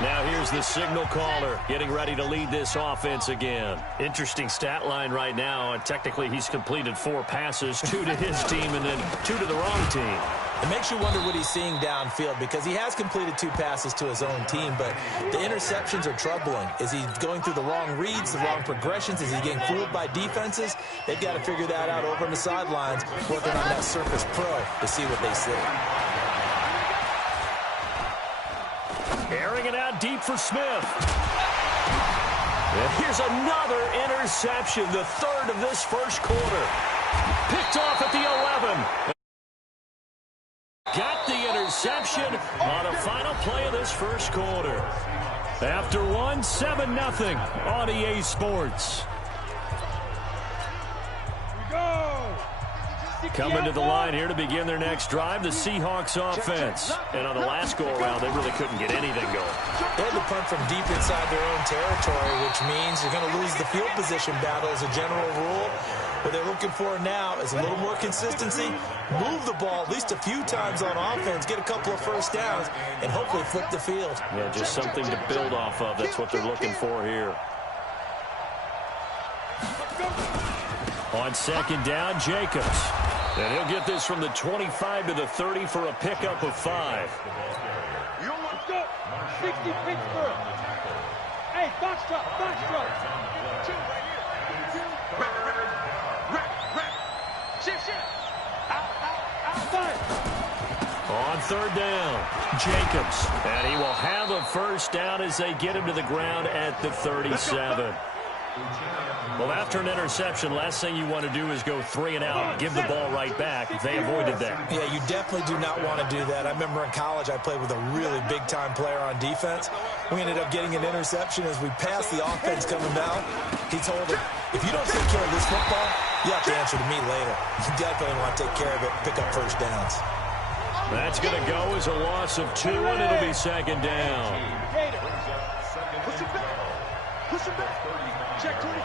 Now here's the signal caller getting ready to lead this offense again. Interesting stat line right now. And technically, he's completed 4 passes, 2 to his team and then 2 to the wrong team. It makes you wonder what he's seeing downfield because he has completed 2 passes to his own team, but the interceptions are troubling. Is he going through the wrong reads, the wrong progressions? Is he getting fooled by defenses? They've got to figure that out over on the sidelines, working on that Surface Pro to see what they see. Airing it out deep for Smith. And here's another interception, the 3rd of this first quarter. Picked off at the 11. Got the interception on a final play of this first quarter. After one, 7-0 on EA Sports. Coming to the line here to begin their next drive, the Seahawks offense. And on the last go-around, they really couldn't get anything going. They had to punt from deep inside their own territory, which means you're going to lose the field position battle as a general rule. What they're looking for now is a little more consistency, move the ball at least a few times on offense, get a couple of first downs, and hopefully flip the field. Yeah, just something to build off of. That's what they're looking for here. On second down, Jacobs. And he'll get this from the 25 to the 30 for a pickup of 5. You want to go? 60 Pittsburgh. Hey, Foxtrot. Two right here. Shit. Outside. On third down, Jacobs. And he will have a first down as they get him to the ground at the 37. Well, after an interception, last thing you want to do is go 3 and out, give the ball right back. They avoided that. Yeah, you definitely do not want to do that. I remember in college I played with a really big-time player on defense. We ended up getting an interception as we passed the offense coming down. He told him, if you don't take care of this football, you have to answer to me later. You definitely want to take care of it, pick up first downs. That's going to go as a loss of 2, and it'll be second down. Push him back. Check 26.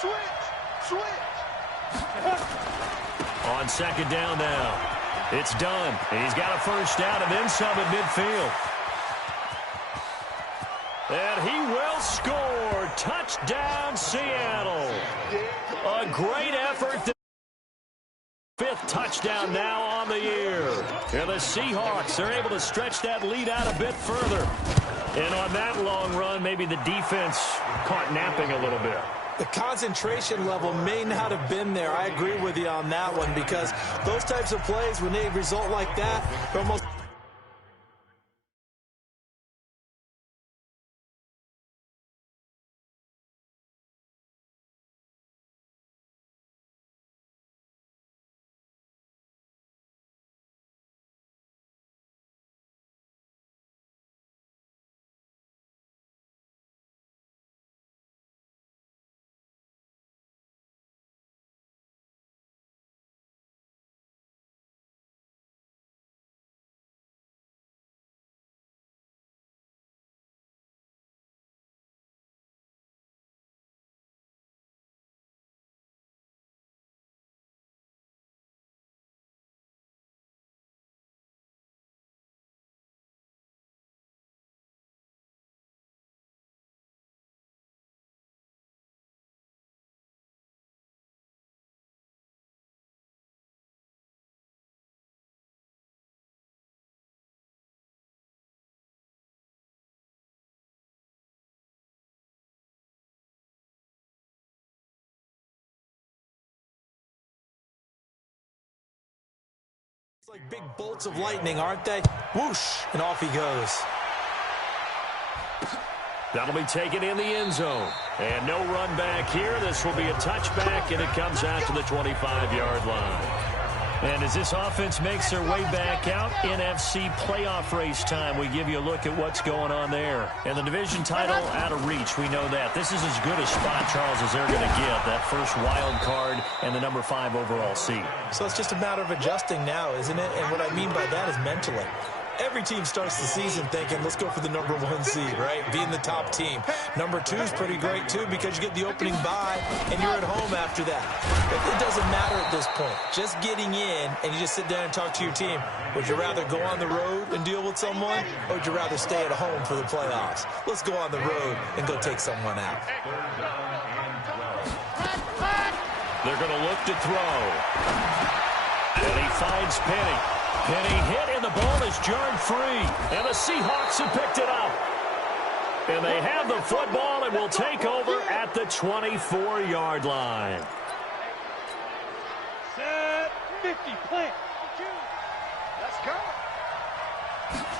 Switch. On second down now. It's done. He's got a first down and then some at midfield. And he will score. Touchdown, Seattle. A great effort. 5th touchdown now on the year. And the Seahawks are able to stretch that lead out a bit further. And on that long run, maybe the defense caught napping a little bit. The concentration level may not have been there. I agree with you on that one, because those types of plays, when they result like that, they're almost... like big bolts of lightning, aren't they? Whoosh, and off he goes. That'll be taken in the end zone. And no run back here. This will be a touchback, and it comes out to the 25-yard line. And as this offense makes their way back out, NFC playoff race time, we give you a look at what's going on there. And the division title out of reach, we know that. This is as good a spot, Charles, as they're going to get. That first wild card and the number 5 overall seed. So it's just a matter of adjusting now, isn't it? And what I mean by that is mentally. Every team starts the season thinking, let's go for the number 1 seed, right? Being the top team. Number 2 is pretty great, too, because you get the opening bye, and you're at home after that. But it doesn't matter at this point. Just getting in, and you just sit down and talk to your team. Would you rather go on the road and deal with someone, or would you rather stay at home for the playoffs? Let's go on the road and go take someone out. They're going to look to throw. And he finds Penny. Penny hit, and the ball is jarred free. And the Seahawks have picked it up. And they have the football and will take over at the 24-yard line. Set 50, plant. Let's go.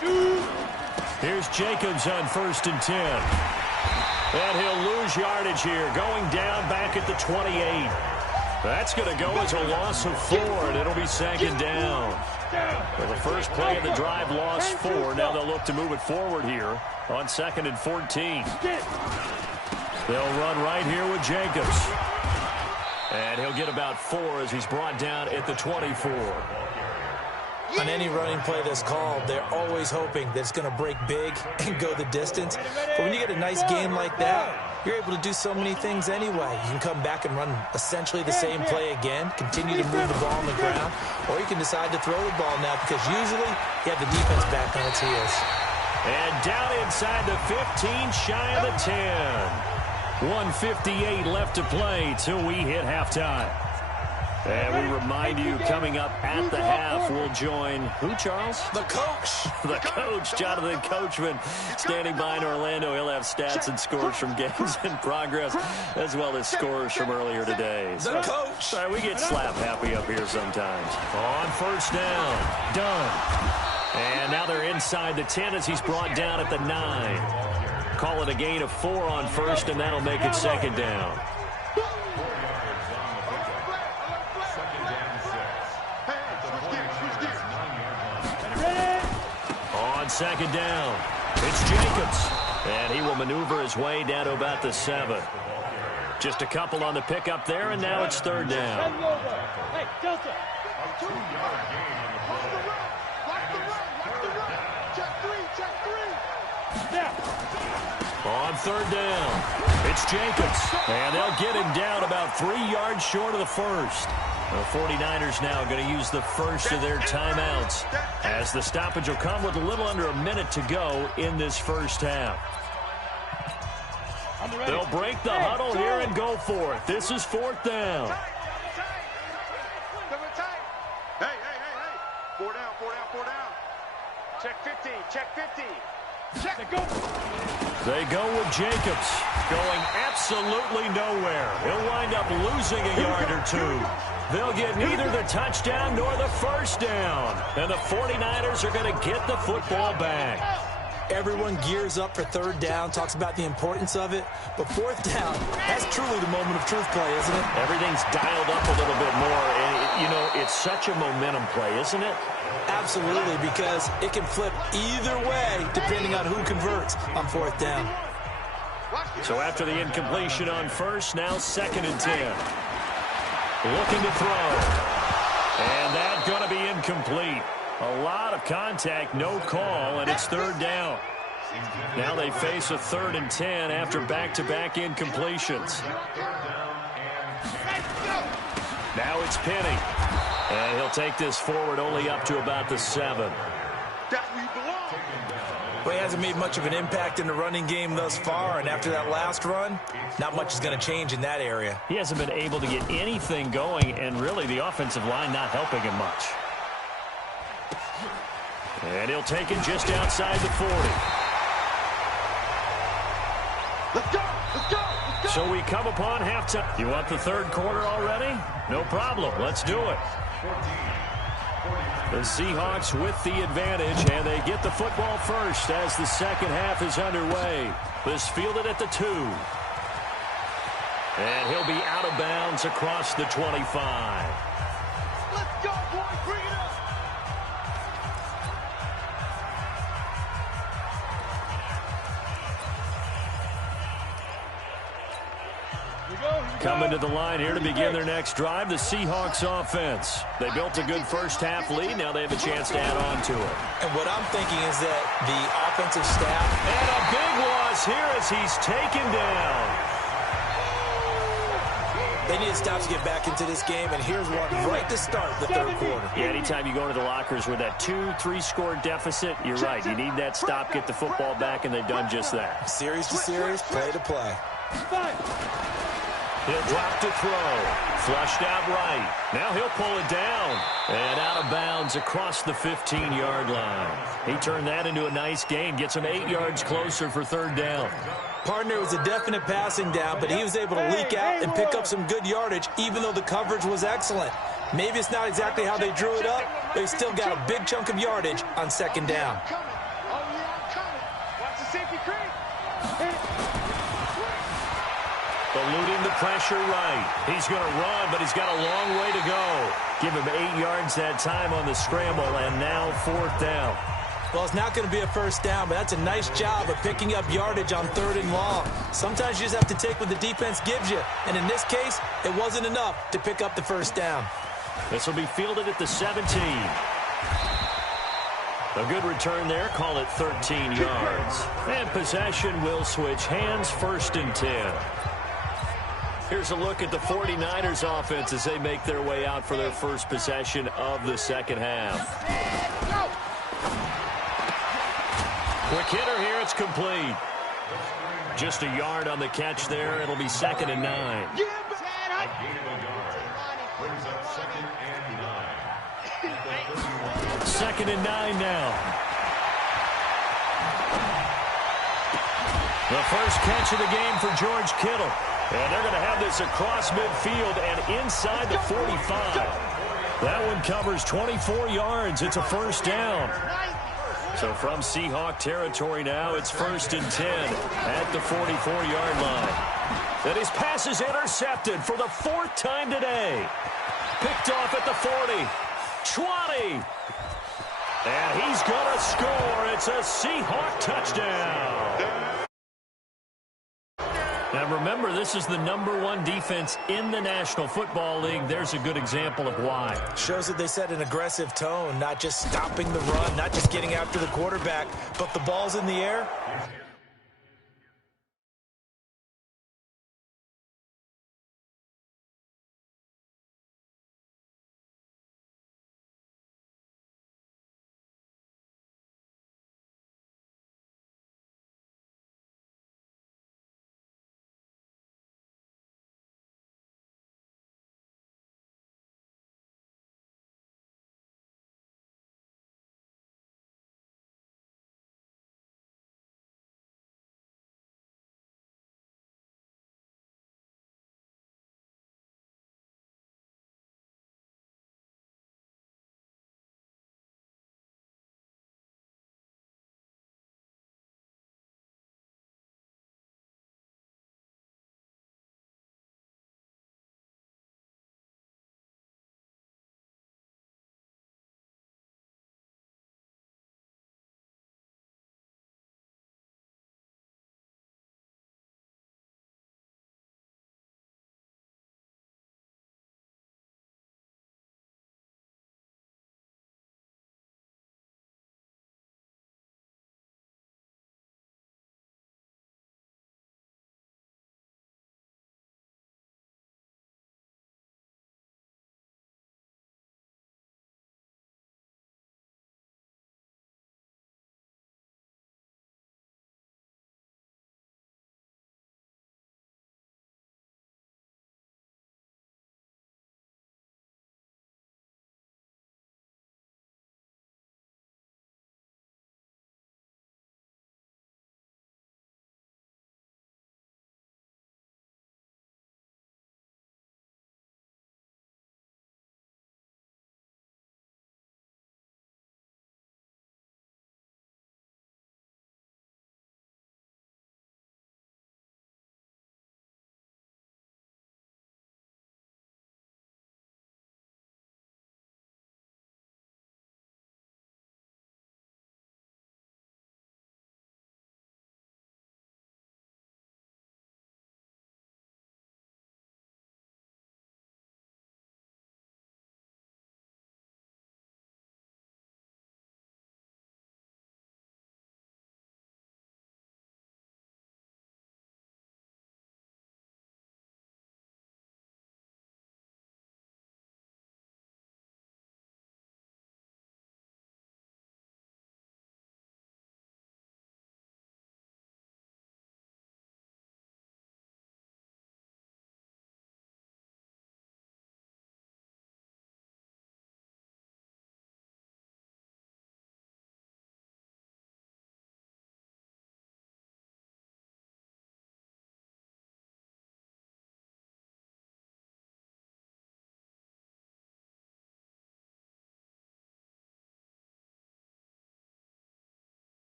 Shoot. Here's Jacobs on 1st and 10. And he'll lose yardage here, going down back at the 28. That's going to go as a loss of 4, and it'll be second down. Well, the first play of the drive lost 4. Now they'll look to move it forward here on 2nd and 14. They'll run right here with Jacobs. And he'll get about 4 as he's brought down at the 24. On any running play that's called, they're always hoping that it's going to break big and go the distance. But when you get a nice game like that, you're able to do so many things anyway. You can come back and run essentially the same play again, continue to move the ball on the ground, or you can decide to throw the ball now because usually you have the defense back on its heels. And down inside the 15, shy of the 10. 1:58 left to play till we hit halftime. And we remind you, coming up at the half, we'll join who, Charles? The coach. The coach, Jonathan Coachman, standing by in Orlando. He'll have stats and scores from games in progress, as well as scores from earlier today. So, the coach. Sorry, we get slap happy up here sometimes. On first down, done. And now they're inside the 10 as he's brought down at the 9. Call it a gain of 4 on first, and that'll make it second down. On second down, it's Jacobs. And he will maneuver his way down to about the 7. Just a couple on the pickup there, and now it's third down. Hey, Delta. 2-yard gain on the play. Watch the run. Check 3. Now. On third down, it's Jacobs. And they'll get him down about 3 yards short of the first. The 49ers now going to use the first of their timeouts as the stoppage will come with a little under a minute to go in this first half. They'll break the huddle here and go for it. This is 4th down. Hey. 4 down. Check 50. Check 50. They go with Jacobs, going absolutely nowhere. He'll wind up losing a yard or 2. They'll get neither the touchdown nor the first down. And the 49ers are going to get the football back. Everyone gears up for third down, talks about the importance of it. But 4th down, that's truly the moment of truth play, isn't it? Everything's dialed up a little bit more. And, it's such a momentum play, isn't it? Absolutely, because it can flip either way depending on who converts on 4th down. So after the incompletion on first, now 2nd and 10. Looking to throw. And that's going to be incomplete. A lot of contact, no call, and it's third down. Now they face a 3rd and 10 after back-to-back incompletions. Now it's Penny. And he'll take this forward only up to about the 7. Well, he hasn't made much of an impact in the running game thus far, and after that last run, not much is going to change in that area. He hasn't been able to get anything going, and really the offensive line not helping him much. And he'll take it just outside the 40. Let's go. So we come upon halftime. You want the third quarter already? No problem. Let's do it. The Seahawks with the advantage, and they get the football first as the second half is underway. This fielded at the 2. And he'll be out of bounds across the 25. Let's go, boys. Bring it up. Coming to the line here to begin their next drive, the Seahawks offense. They built a good first half lead. Now they have a chance to add on to it. And what I'm thinking is that the offensive staff... And a big loss here as he's taken down. They need to stop to get back into this game, and here's one right to start the third quarter. Yeah, anytime you go into the lockers with that 2-3 score deficit, you're right. You need that stop, get the football back, and they've done just that. Series to series, play to play. He'll drop to throw. Flushed out right. Now he'll pull it down. And out of bounds across the 15-yard line. He turned that into a nice gain. Gets him 8 yards closer for third down. Partner was a definite passing down, but he was able to leak out and pick up some good yardage, even though the coverage was excellent. Maybe it's not exactly how they drew it up, but he still got a big chunk of yardage on second down. Watch the safety creep. Eluding the pressure right. He's going to run, but he's got a long way to go. Give him 8 yards that time on the scramble, and now 4th down. Well, it's not going to be a first down, but that's a nice job of picking up yardage on 3rd and long. Sometimes you just have to take what the defense gives you, and in this case, it wasn't enough to pick up the first down. This will be fielded at the 17. A good return there. Call it 13 yards. And possession will switch hands. 1st and 10. Here's a look at the 49ers offense as they make their way out for their first possession of the second half. Quick hitter here. It's complete. Just a yard on the catch there. It'll be 2nd and 9. Second and 9 now. The first catch of the game for George Kittle. And they're going to have this across midfield and inside the 45. That one covers 24 yards. It's a first down. So from Seahawk territory now, it's 1st and 10 at the 44-yard line. And his pass is intercepted for the 4th time today. Picked off at the 40. 20. And he's going to score. It's a Seahawk touchdown. Now remember, this is the #1 defense in the National Football League. There's a good example of why. Shows that they set an aggressive tone, not just stopping the run, not just getting after the quarterback, but the ball's in the air.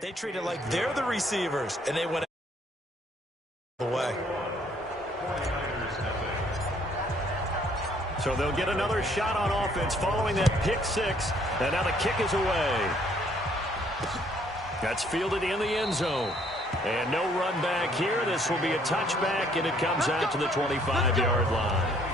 They treat it like they're the receivers, and they went away. So they'll get another shot on offense following that pick six. And now the kick is away. That's fielded in the end zone. And no run back here. This will be a touchback, and it comes out to the 25-yard line.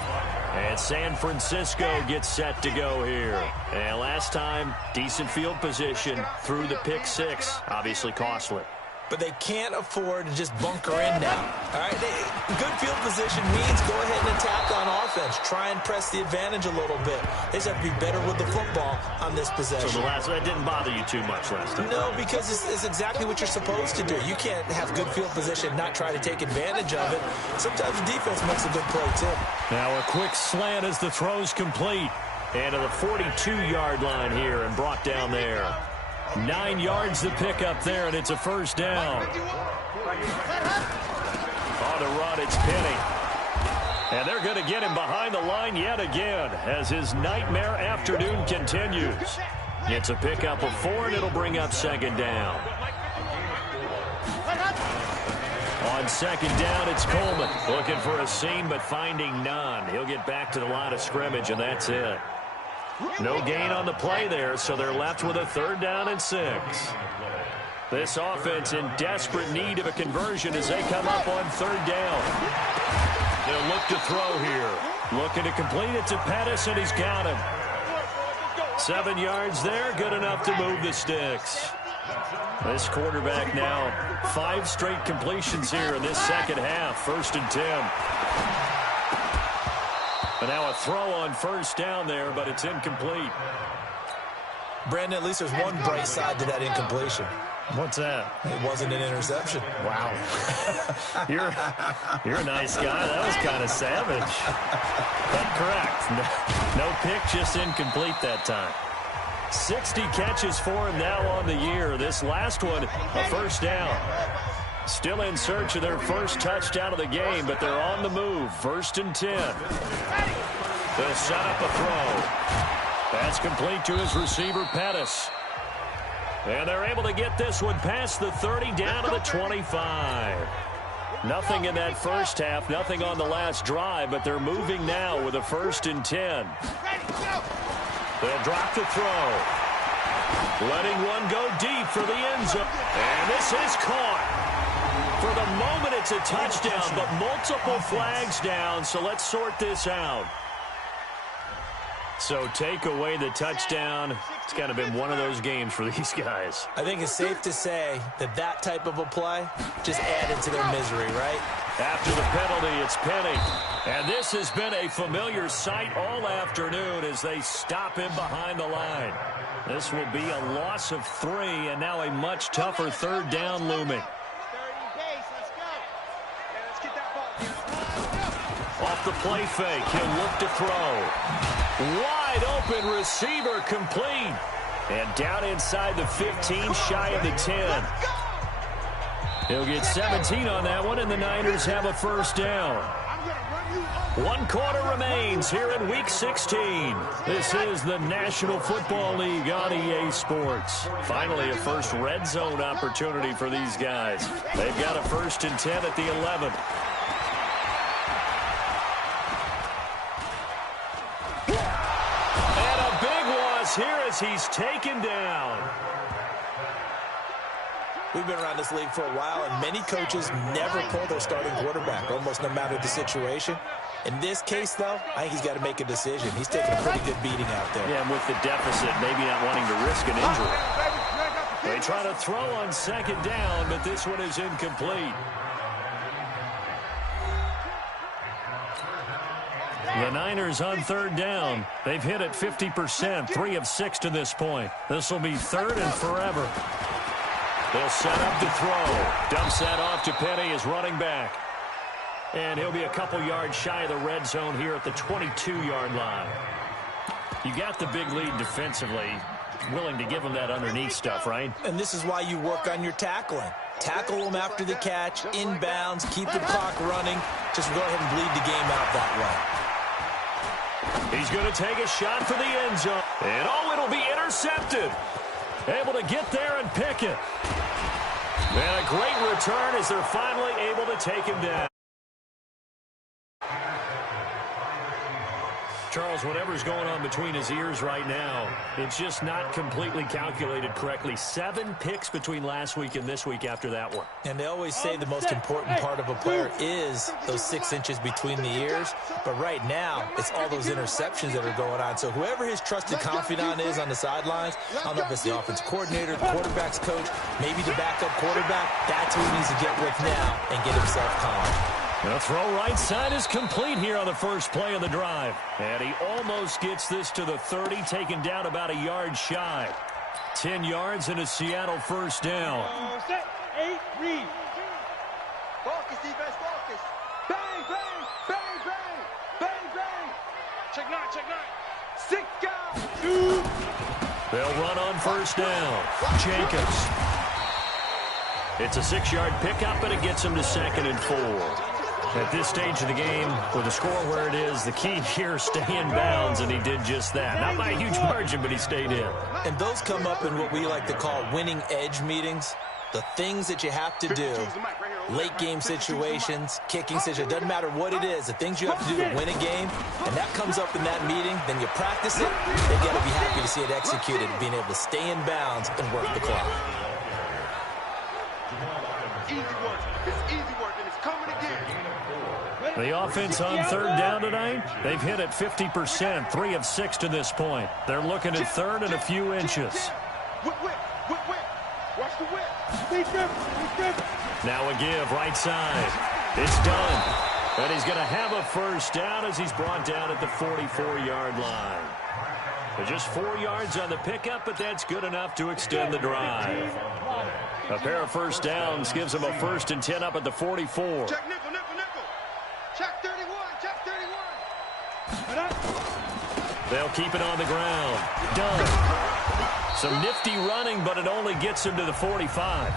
And San Francisco gets set to go here. And last time, decent field position through the pick six. Obviously costly. But they can't afford to just bunker in now. All right, good field position means go ahead and attack on offense. Try and press the advantage a little bit. They just have to be better with the football on this possession. So that didn't bother you too much last time? No, because it's exactly what you're supposed to do. You can't have good field position, not try to take advantage of it. Sometimes the defense makes a good play, too. Now a quick slant as the throw's complete. And to the 42-yard line here and brought down there. 9 yards to pick up there, and it's a first down. On the run, it's Penny. And they're going to get him behind the line yet again as his nightmare afternoon continues. It's a pickup of 4, and it'll bring up second down. On second down, it's Coleman. Looking for a seam, but finding none. He'll get back to the line of scrimmage, and that's it. No gain on the play there, so they're left with a 3rd down and 6. This offense in desperate need of a conversion as they come up on 3rd down. They'll look to throw here. Looking to complete it to Pettis, and he's got him. 7 yards there, good enough to move the sticks. This quarterback now 5 straight completions here in this second half. 1st and 10. And now a throw on 1st down there, but it's incomplete. Brandon, at least there's one bright side to that incompletion. What's that? It wasn't an interception. Wow. You're a nice guy. That was kind of savage. But correct. No pick, just incomplete that time. 60 catches for him now on the year. This last one, a 1st down. Still in search of their first touchdown of the game, but they're on the move. 1st and 10. They'll set up a throw. That's complete to his receiver, Pettis. And they're able to get this one past the 30 down to the 25. Nothing in that first half, nothing on the last drive, but they're moving now with a 1st and 10. They'll drop the throw. Letting one go deep for the end zone. And this is caught. For the moment, it's a touchdown, but multiple flags down, so let's sort this out. So take away the touchdown. It's kind of been one of those games for these guys. I think it's safe to say that that type of a play just added to their misery, right? After the penalty, it's Penny. And this has been a familiar sight all afternoon as they stop him behind the line. This will be a loss of 3, and now a much tougher 3rd down looming. Off the play fake, he'll look to throw. Wide open receiver complete. And down inside the 15, shy of the 10. He'll get 17 on that one, and the Niners have a 1st down. 1 quarter remains here in Week 16. This is the National Football League on EA Sports. Finally, a first red zone opportunity for these guys. They've got a 1st and 10 at the 11. Here as he's taken down. We've been around this league for a while, and many coaches never pull their starting quarterback, almost no matter the situation. In this case, though, I think he's got to make a decision. He's taking a pretty good beating out there. Yeah, and with the deficit, maybe not wanting to risk an injury. They try to throw on 2nd down, but this one is incomplete. The Niners on 3rd down. They've hit it 50%, 3 of 6 to this point. This will be 3rd and forever. They'll set up to throw. Dumps that off to Penny, his running back. And he'll be a couple yards shy of the red zone here at the 22-yard line. You got the big lead defensively. Willing to give him that underneath stuff, right? And this is why you work on your tackling. Tackle them after the catch, inbounds, keep the clock running. Just go ahead and bleed the game out that way. He's going to take a shot for the end zone. And, oh, it'll be intercepted. able to get there and pick it. And a great return as they're finally able to take him down. Charles, whatever's going on between his ears right now, it's just not completely calculated correctly. 7 picks between last week and this week after that one. And they always say the most important part of a player is those 6 inches between the ears. But right now, it's all those interceptions that are going on. So whoever his trusted confidant is on the sidelines, I don't know if it's the offense coordinator, the quarterback's coach, maybe the backup quarterback, that's who he needs to get with now and get himself calm. The throw right side is complete here on the first play of the drive. And he almost gets this to the 30, taken down about a yard shy. 10 yards and a Seattle first down. Set, 8, read. Focus, defense, focus. Bang, bang, bang, bang, bang, bang. Check 9, check 9. 6 guys. They'll run on first down. Jacobs. It's a 6-yard pickup, and it gets him to 2nd and 4. At this stage of the game, with the score where it is, the key here, stay in bounds, and he did just that. Not by a huge margin, but he stayed in. And those come up in what we like to call winning edge meetings. The things that you have to do, late game situations, kicking situations, doesn't matter what it is, the things you have to do to win a game, and that comes up in that meeting, then you practice it, they got to be happy to see it executed, being able to stay in bounds and work the clock. Easy work. It's easy work, and it's coming again. The offense on third down tonight, they've hit it 50%, 3 of 6 to this point. They're looking at third and a few inches. Whip, whip, whip, whip. Watch the whip. Now a give, right side. It's done. And he's going to have a first down as he's brought down at the 44-yard line. Just 4 yards on the pickup, but that's good enough to extend the drive. A pair of first downs gives him a 1st and 10 up at the 44. Check nickel, nickel, nickel. Check 31, check 31. They'll keep it on the ground. Done. Some nifty running, but it only gets him to the 45.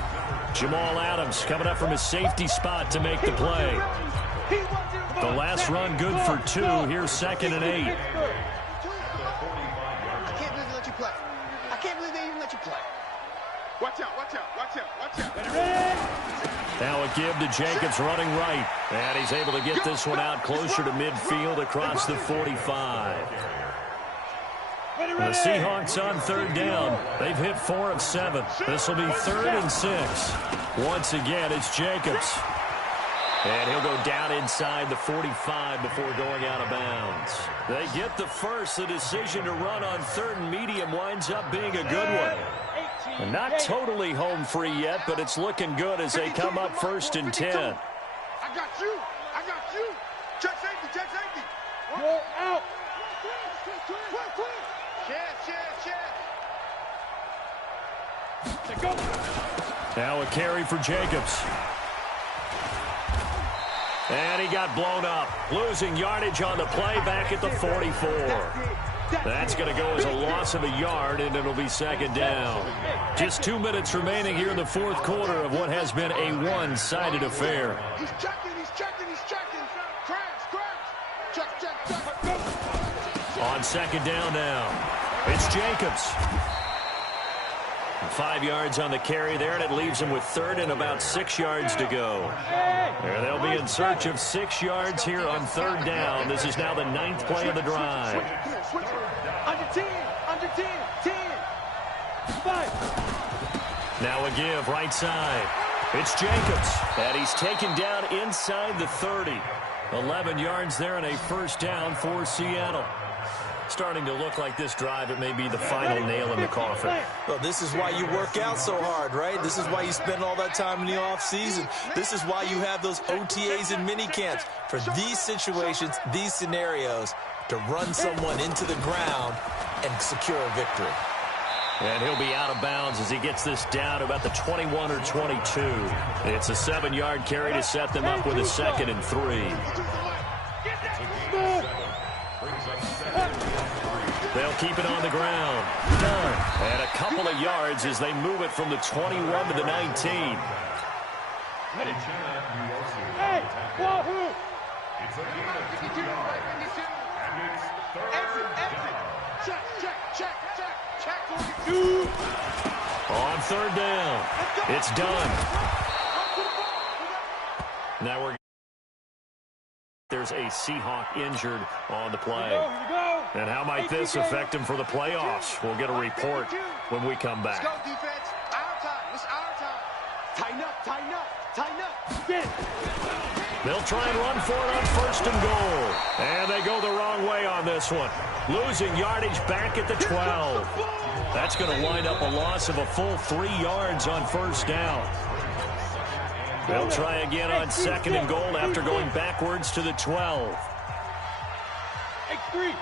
Jamal Adams coming up from his safety spot to make the play. The last run good for 2. Here's 2nd and 8. I can't believe they let you play. I can't believe they even let you play. Watch out, watch out, watch out, watch out. Now a give to Jacobs running right. And he's able to get this one out closer to midfield across the 45. The Seahawks on third down. They've hit 4 of 7. This will be 3rd and 6. Once again, it's Jacobs. And he'll go down inside the 45 before going out of bounds. They get the first. The decision to run on 3rd and medium winds up being a good one. And not totally home free yet, but it's looking good as they come up 1st and 10. I got you. I got you. Check safety, check safety. Go out. Check. Go. Now a carry for Jacobs. And he got blown up, losing yardage on the play back at the 44. That's going to go as a loss of a yard, and it'll be 2nd down. Just 2 minutes remaining here in the 4th quarter of what has been a one-sided affair. He's checking, he's checking, he's checking. Crash. Check. On 2nd down now, it's Jacobs. 5 yards on the carry there, and it leaves him with 3rd and about 6 yards to go. And they'll be in search of 6 yards here on 3rd down. This is now the 9th play of the drive. Under 10, 10. 5. Now a give, right side. It's Jacobs, and he's taken down inside the 30. 11 yards there and a first down for Seattle. Starting to look like this drive, it may be the final nail in the coffin. Well, this is why you work out so hard, right? This is why you spend all that time in the offseason. This is why you have those OTAs and mini camps. For these situations, these scenarios, to run someone into the ground and secure a victory. And he'll be out of bounds as he gets this down about the 21 or 22. It's a 7-yard carry to set them up with a 2nd and 3. They'll keep it on the ground. Done. And a couple of yards as they move it from the 21 to the 19. Hey, Wahoo! Exit. Check. On third down, it's done. Now there's a Seahawk injured on the play. And how might this affect him for the playoffs? We'll get a report when we come back. Let's go, defense. Our time. It's our time. Tighten up, tighten up, tighten up. Get it. They'll try and run for it on first and goal. And they go the wrong way on this one. Losing yardage back at the 12. That's going to wind up a loss of a full 3 yards on first down. They'll try again on second and goal after going backwards to the 12. X3,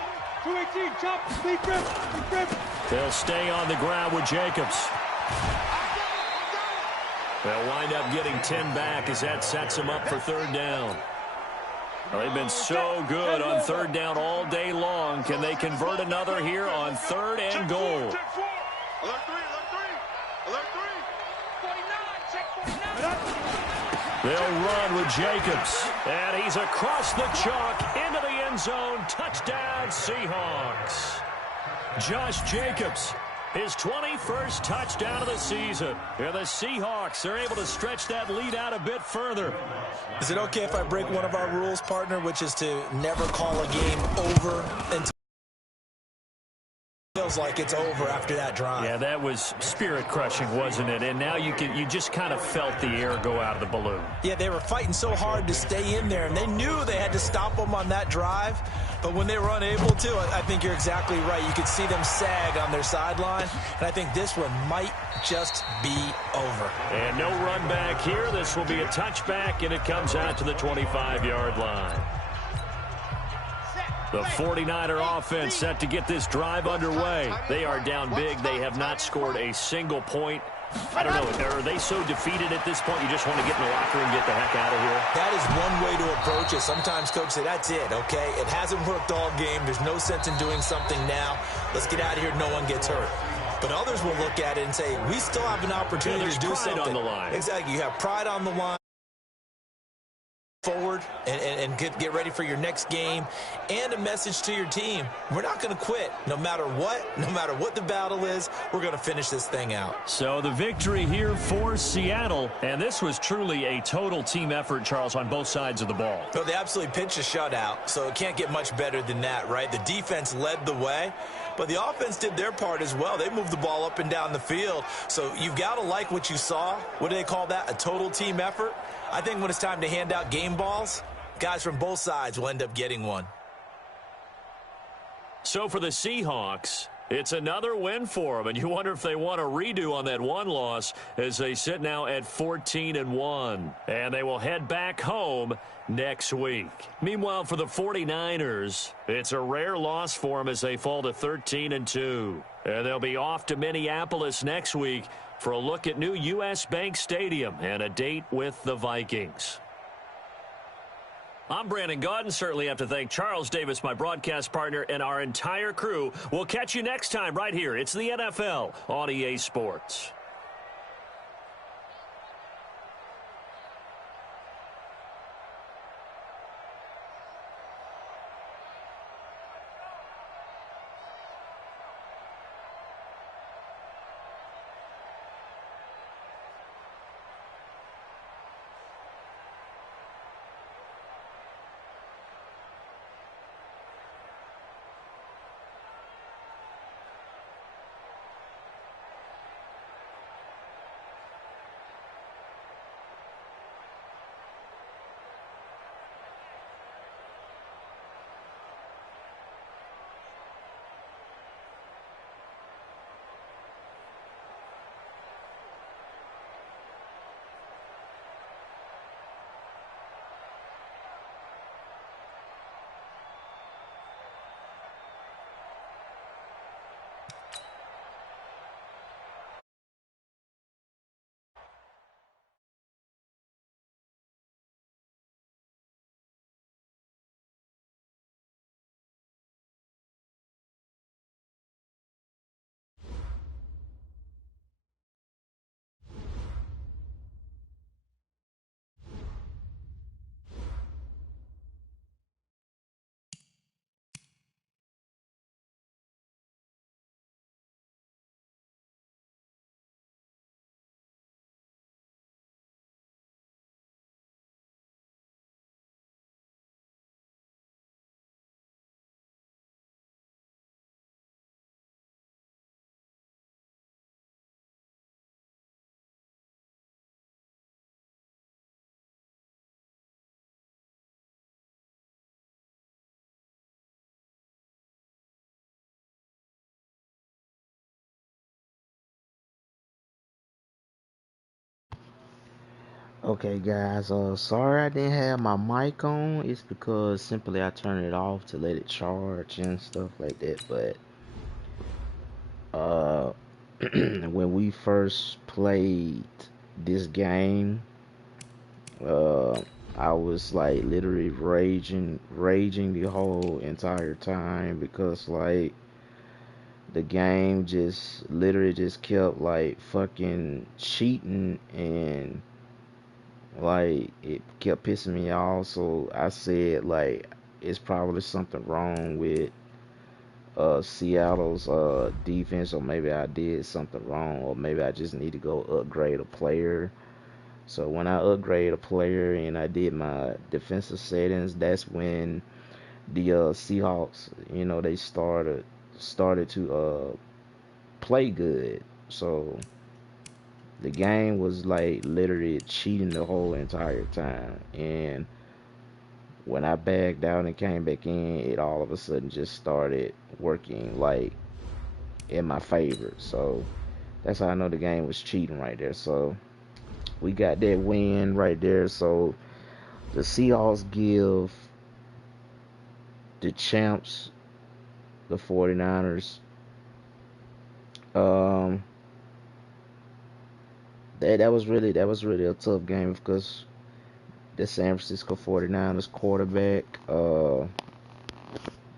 218, chop, deep grip. They'll stay on the ground with Jacobs. They'll wind up getting 10 back as that sets them up for third down. Well, they've been so good on third down all day long. Can they convert another here on third and goal? Alert 3, alert 3. 49, check 49. They'll run with Jacobs. And he's across the chalk into the end zone. Touchdown, Seahawks. Josh Jacobs, his 21st touchdown of the season. And the Seahawks are able to stretch that lead out a bit further. Is it okay if I break one of our rules, partner, which is to never call a game over until it feels like it's over after that drive? Yeah, that was spirit-crushing, wasn't it? And now you just kind of felt the air go out of the balloon. Yeah, they were fighting so hard to stay in there, and they knew they had to stop them on that drive. But when they were unable to, I think you're exactly right. You could see them sag on their sideline, and I think this one might just be over. And no run back here. This will be a touchback, and it comes out to the 25-yard line. The 49er offense set to get this drive underway. They are down big. They have not scored a single point. I don't know. Are they so defeated at this point you just want to get in the locker and get the heck out of here? That is one way to approach it. Sometimes coaches say, that's it, okay? It hasn't worked all game. There's no sense in doing something now. Let's get out of here. No one gets hurt. But others will look at it and say, we still have an opportunity to do something. On the line. Exactly. You have pride on the line. Forward and get ready for your next game, and a message to your team. We're not going to quit no matter what the battle is. We're going to finish this thing out. So the victory here for Seattle, and this was truly a total team effort, Charles, on both sides of the ball. So they absolutely pitched a shutout, so it can't get much better than that, right? The defense led the way, but the offense did their part as well. They moved the ball up and down the field, so you've got to like what you saw. What do they call that? A total team effort? I think when it's time to hand out game balls, guys from both sides will end up getting one. So for the Seahawks, it's another win for them, and you wonder if they want a redo on that one loss as they sit now at 14-1. And they will head back home next week. Meanwhile, for the 49ers, it's a rare loss for them as they fall to 13-2. And they'll be off to Minneapolis next week for a look at new U.S. Bank Stadium and a date with the Vikings. I'm Brandon Gaudin. Certainly have to thank Charles Davis, my broadcast partner, and our entire crew. We'll catch you next time right here. It's the NFL on EA Sports. Okay, guys. Sorry I didn't have my mic on. It's because simply I turned it off to let it charge and stuff like that. But uh, when we first played this game, uh, I was like literally raging the whole entire time because like the game just literally just kept like fucking cheating and like it kept pissing me off. So I said like it's probably something wrong with Seattle's defense, or maybe I did something wrong, or maybe I just need to go upgrade a player. So when I upgrade a player and I did my defensive settings, that's when the Seahawks, they started to play good. So the game was like literally cheating the whole entire time. And when I backed out and came back in, it all of a sudden just started working like in my favor. So that's how I know the game was cheating right there. So we got that win right there. So the Seahawks give the champs, the 49ers, that was really a tough game because the San Francisco 49ers quarterback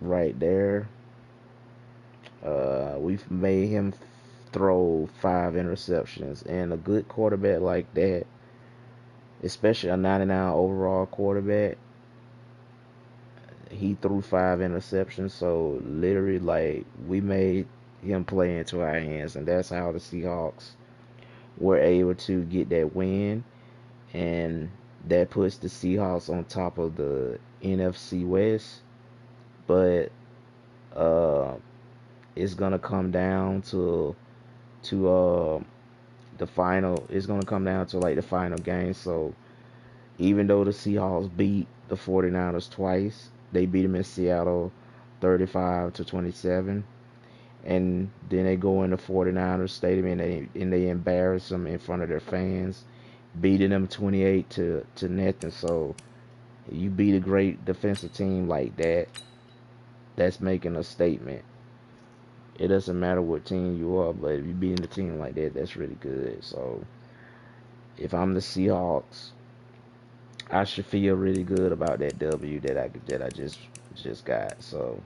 right there, we've made him throw 5 interceptions, and a good quarterback like that, especially a 99 overall quarterback, he threw 5 interceptions. So literally like we made him play into our hands, and that's how the Seahawks were able to get that win. And that puts the Seahawks on top of the NFC West. But it's gonna come down to the final. It's gonna come down to like the final game. So even though the Seahawks beat the 49ers twice, they beat them in Seattle 35-27, and then they go in the 49ers stadium and they embarrass them in front of their fans, beating them 28 to nothing. So you beat a great defensive team like that, that's making a statement. It doesn't matter what team you are, but if you're beating a team like that, that's really good. So if I'm the Seahawks, I should feel really good about that W that I just got. So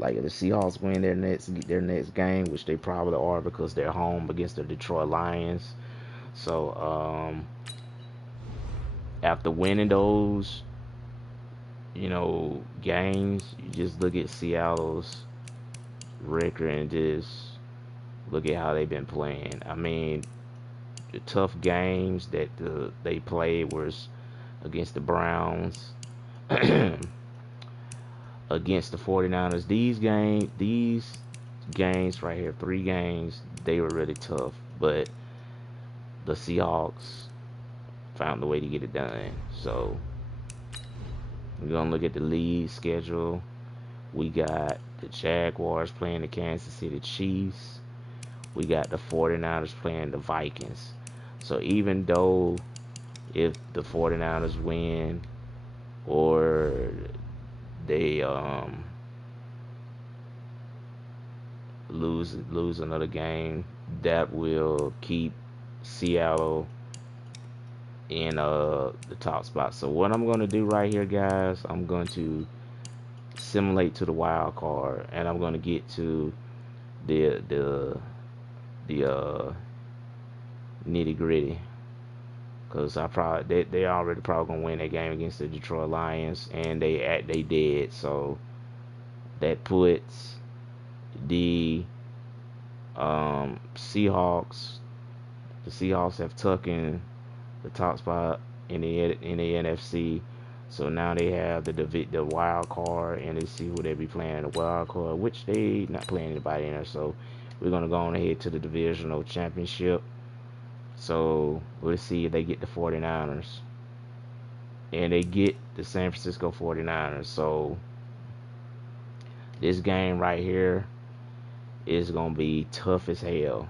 like if the Seahawks win their next game, which they probably are because they're home against the Detroit Lions. So after winning those, games, you just look at Seattle's record and just look at how they've been playing. I mean, the tough games that they played was against the Browns, against the 49ers. These games right here, 3 games, they were really tough, but the Seahawks found a way to get it done. So we're gonna look at the league schedule. We got the Jaguars playing the Kansas City Chiefs. We got the 49ers playing the Vikings. So even though if the 49ers win or they lose another game, that will keep Seattle in the top spot. So what I'm gonna do right here, guys, I'm going to simulate to the wild card, and I'm gonna get to the nitty gritty, because they already probably gonna win that game against the Detroit Lions, and they did. So that puts the Seahawks. The Seahawks have taken the top spot in the NFC. So now they have the wild card, and they see who they be playing in the wild card, which they not playing anybody in there. So we're gonna go on ahead to the divisional championship. So we'll see if they get the 49ers, and they get the San Francisco 49ers. So this game right here is gonna be tough as hell,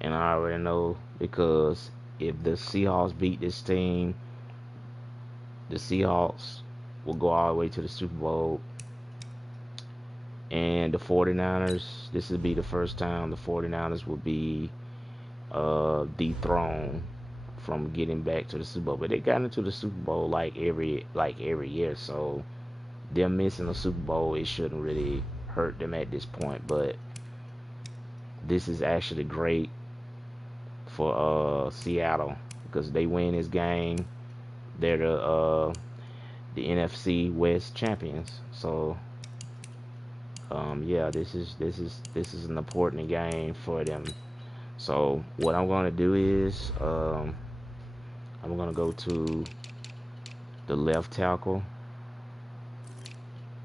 and I already know because if the Seahawks beat this team, the Seahawks will go all the way to the Super Bowl. And the 49ers, this would be the first time the 49ers will be dethroned from getting back to the Super Bowl. But they got into the Super Bowl like every year, so them missing the Super Bowl, it shouldn't really hurt them at this point. But this is actually great for Seattle, because they win this game, they're the NFC West champions. So yeah, this is an important game for them. So what I'm gonna do is I'm gonna go to the left tackle,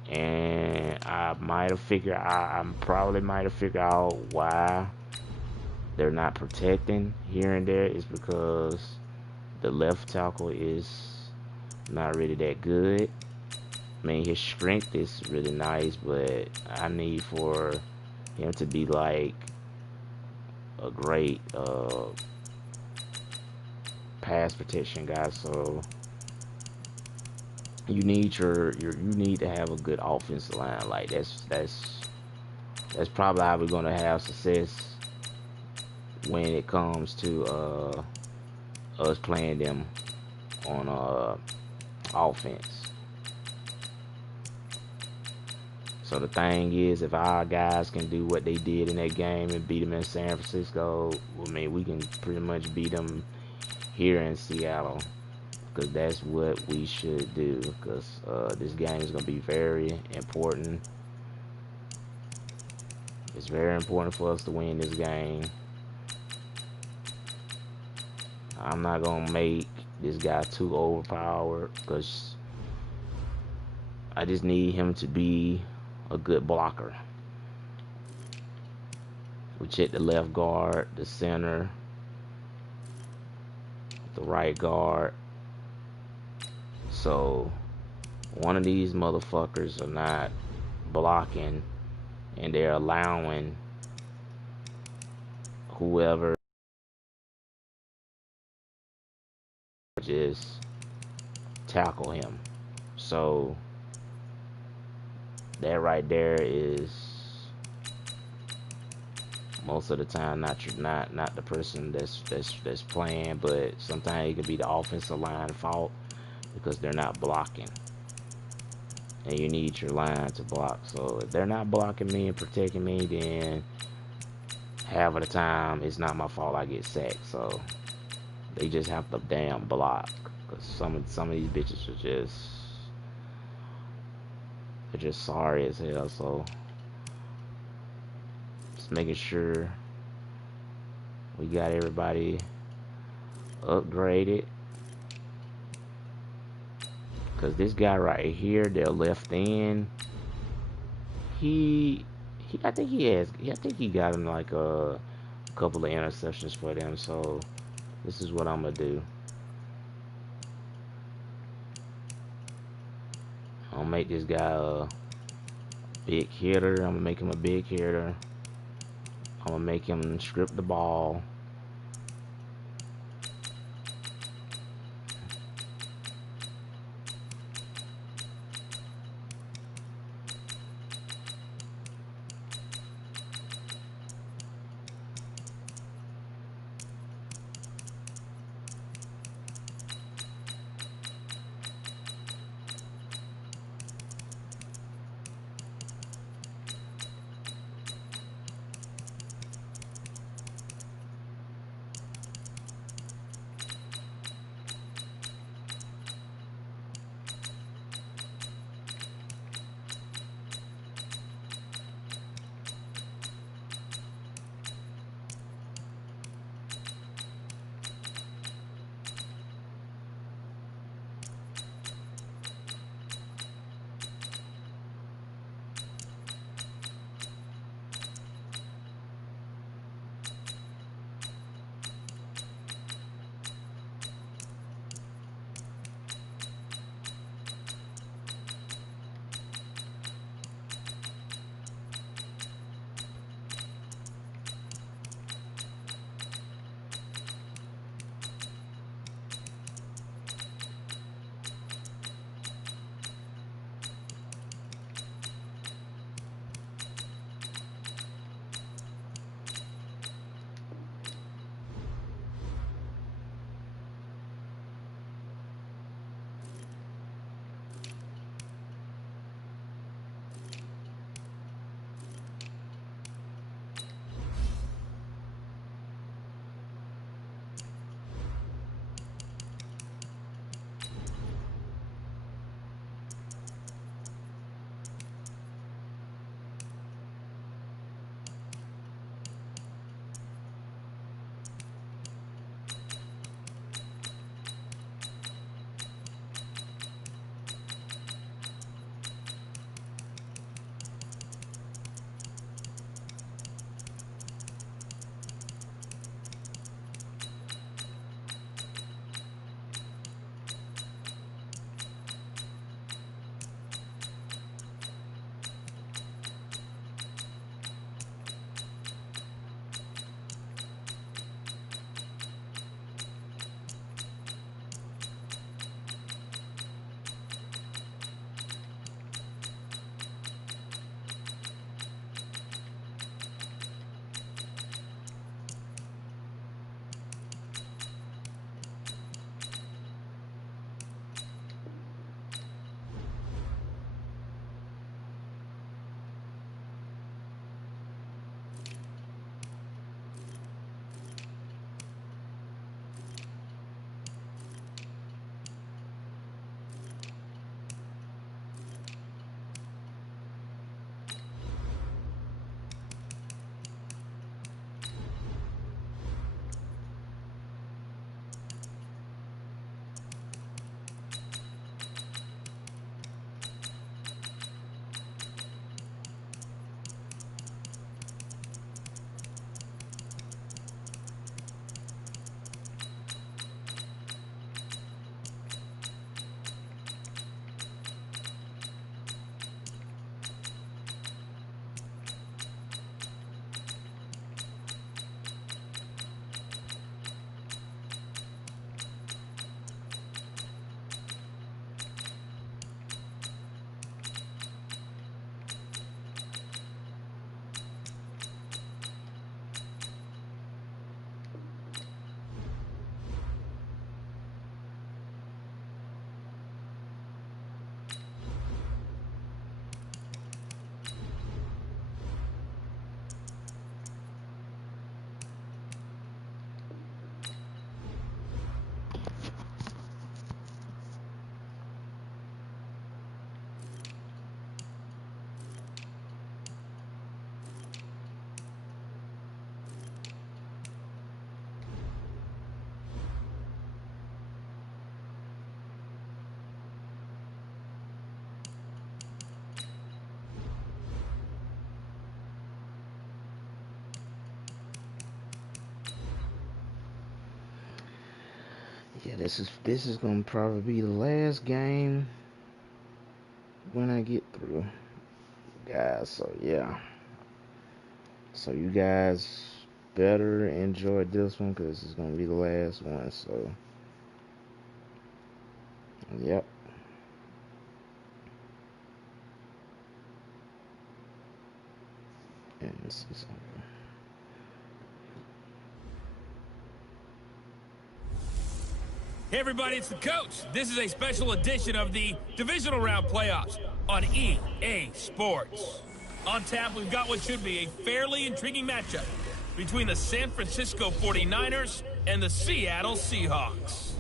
and I probably might have figured out why they're not protecting here and there. Is because the left tackle is not really that good. I mean, his strength is really nice, but I need for him to be like a great pass protection guy. So you need you need to have a good offensive line. Like that's probably how we're gonna have success when it comes to us playing them on offense. So the thing is, if our guys can do what they did in that game and beat them in San Francisco, I mean, we can pretty much beat them here in Seattle, because that's what we should do, because this game is going to be very important. It's very important for us to win this game. I'm not going to make this guy too overpowered, because I just need him to be a good blocker. We check the left guard, the center, the right guard. So one of these motherfuckers are not blocking, and they're allowing whoever just tackle him. So that right there is most of the time not the person that's playing, but sometimes it can be the offensive line fault, because they're not blocking, and you need your line to block. So if they're not blocking me and protecting me, then half of the time it's not my fault I get sacked. So they just have to damn block, because some of these bitches are just sorry as hell. So just making sure we got everybody upgraded, because this guy right here, their left end, I think he got him like a couple of interceptions for them. So this is what I'm gonna do. I'm gonna make this guy a big hitter. I'm gonna make him a big hitter. I'm gonna make him strip the ball. Yeah, this is gonna probably be the last game when I get through, guys. So yeah, so you guys better enjoy this one because it's gonna be the last one. So yep. And let's see something. Hey everybody, it's the coach. This is a special edition of the Divisional Round Playoffs on EA Sports. On tap, we've got what should be a fairly intriguing matchup between the San Francisco 49ers and the Seattle Seahawks.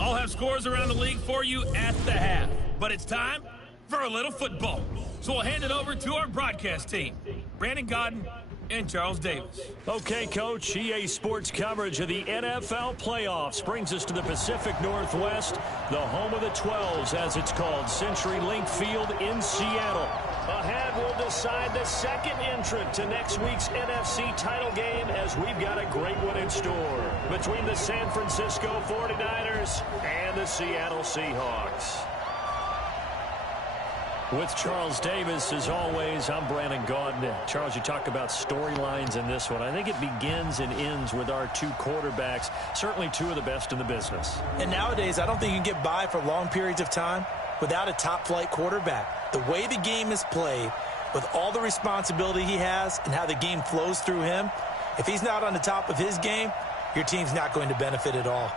I'll have scores around the league for you at the half, but it's time for a little football. So we'll hand it over to our broadcast team, Brandon Godden and Charles Davis. Okay, Coach, EA Sports coverage of the NFL playoffs brings us to the Pacific Northwest, the home of the 12s, as it's called, CenturyLink Field in Seattle. Ahead, we'll decide the second entrant to next week's NFC title game, as we've got a great one in store between the San Francisco 49ers and the Seattle Seahawks. With Charles Davis, as always, I'm Brandon Gaudin. Charles, you talk about storylines in this one. I think it begins and ends with our two quarterbacks, certainly two of the best in the business. And nowadays, I don't think you can get by for long periods of time without a top-flight quarterback. The way the game is played, with all the responsibility he has and how the game flows through him, if he's not on the top of his game, your team's not going to benefit at all.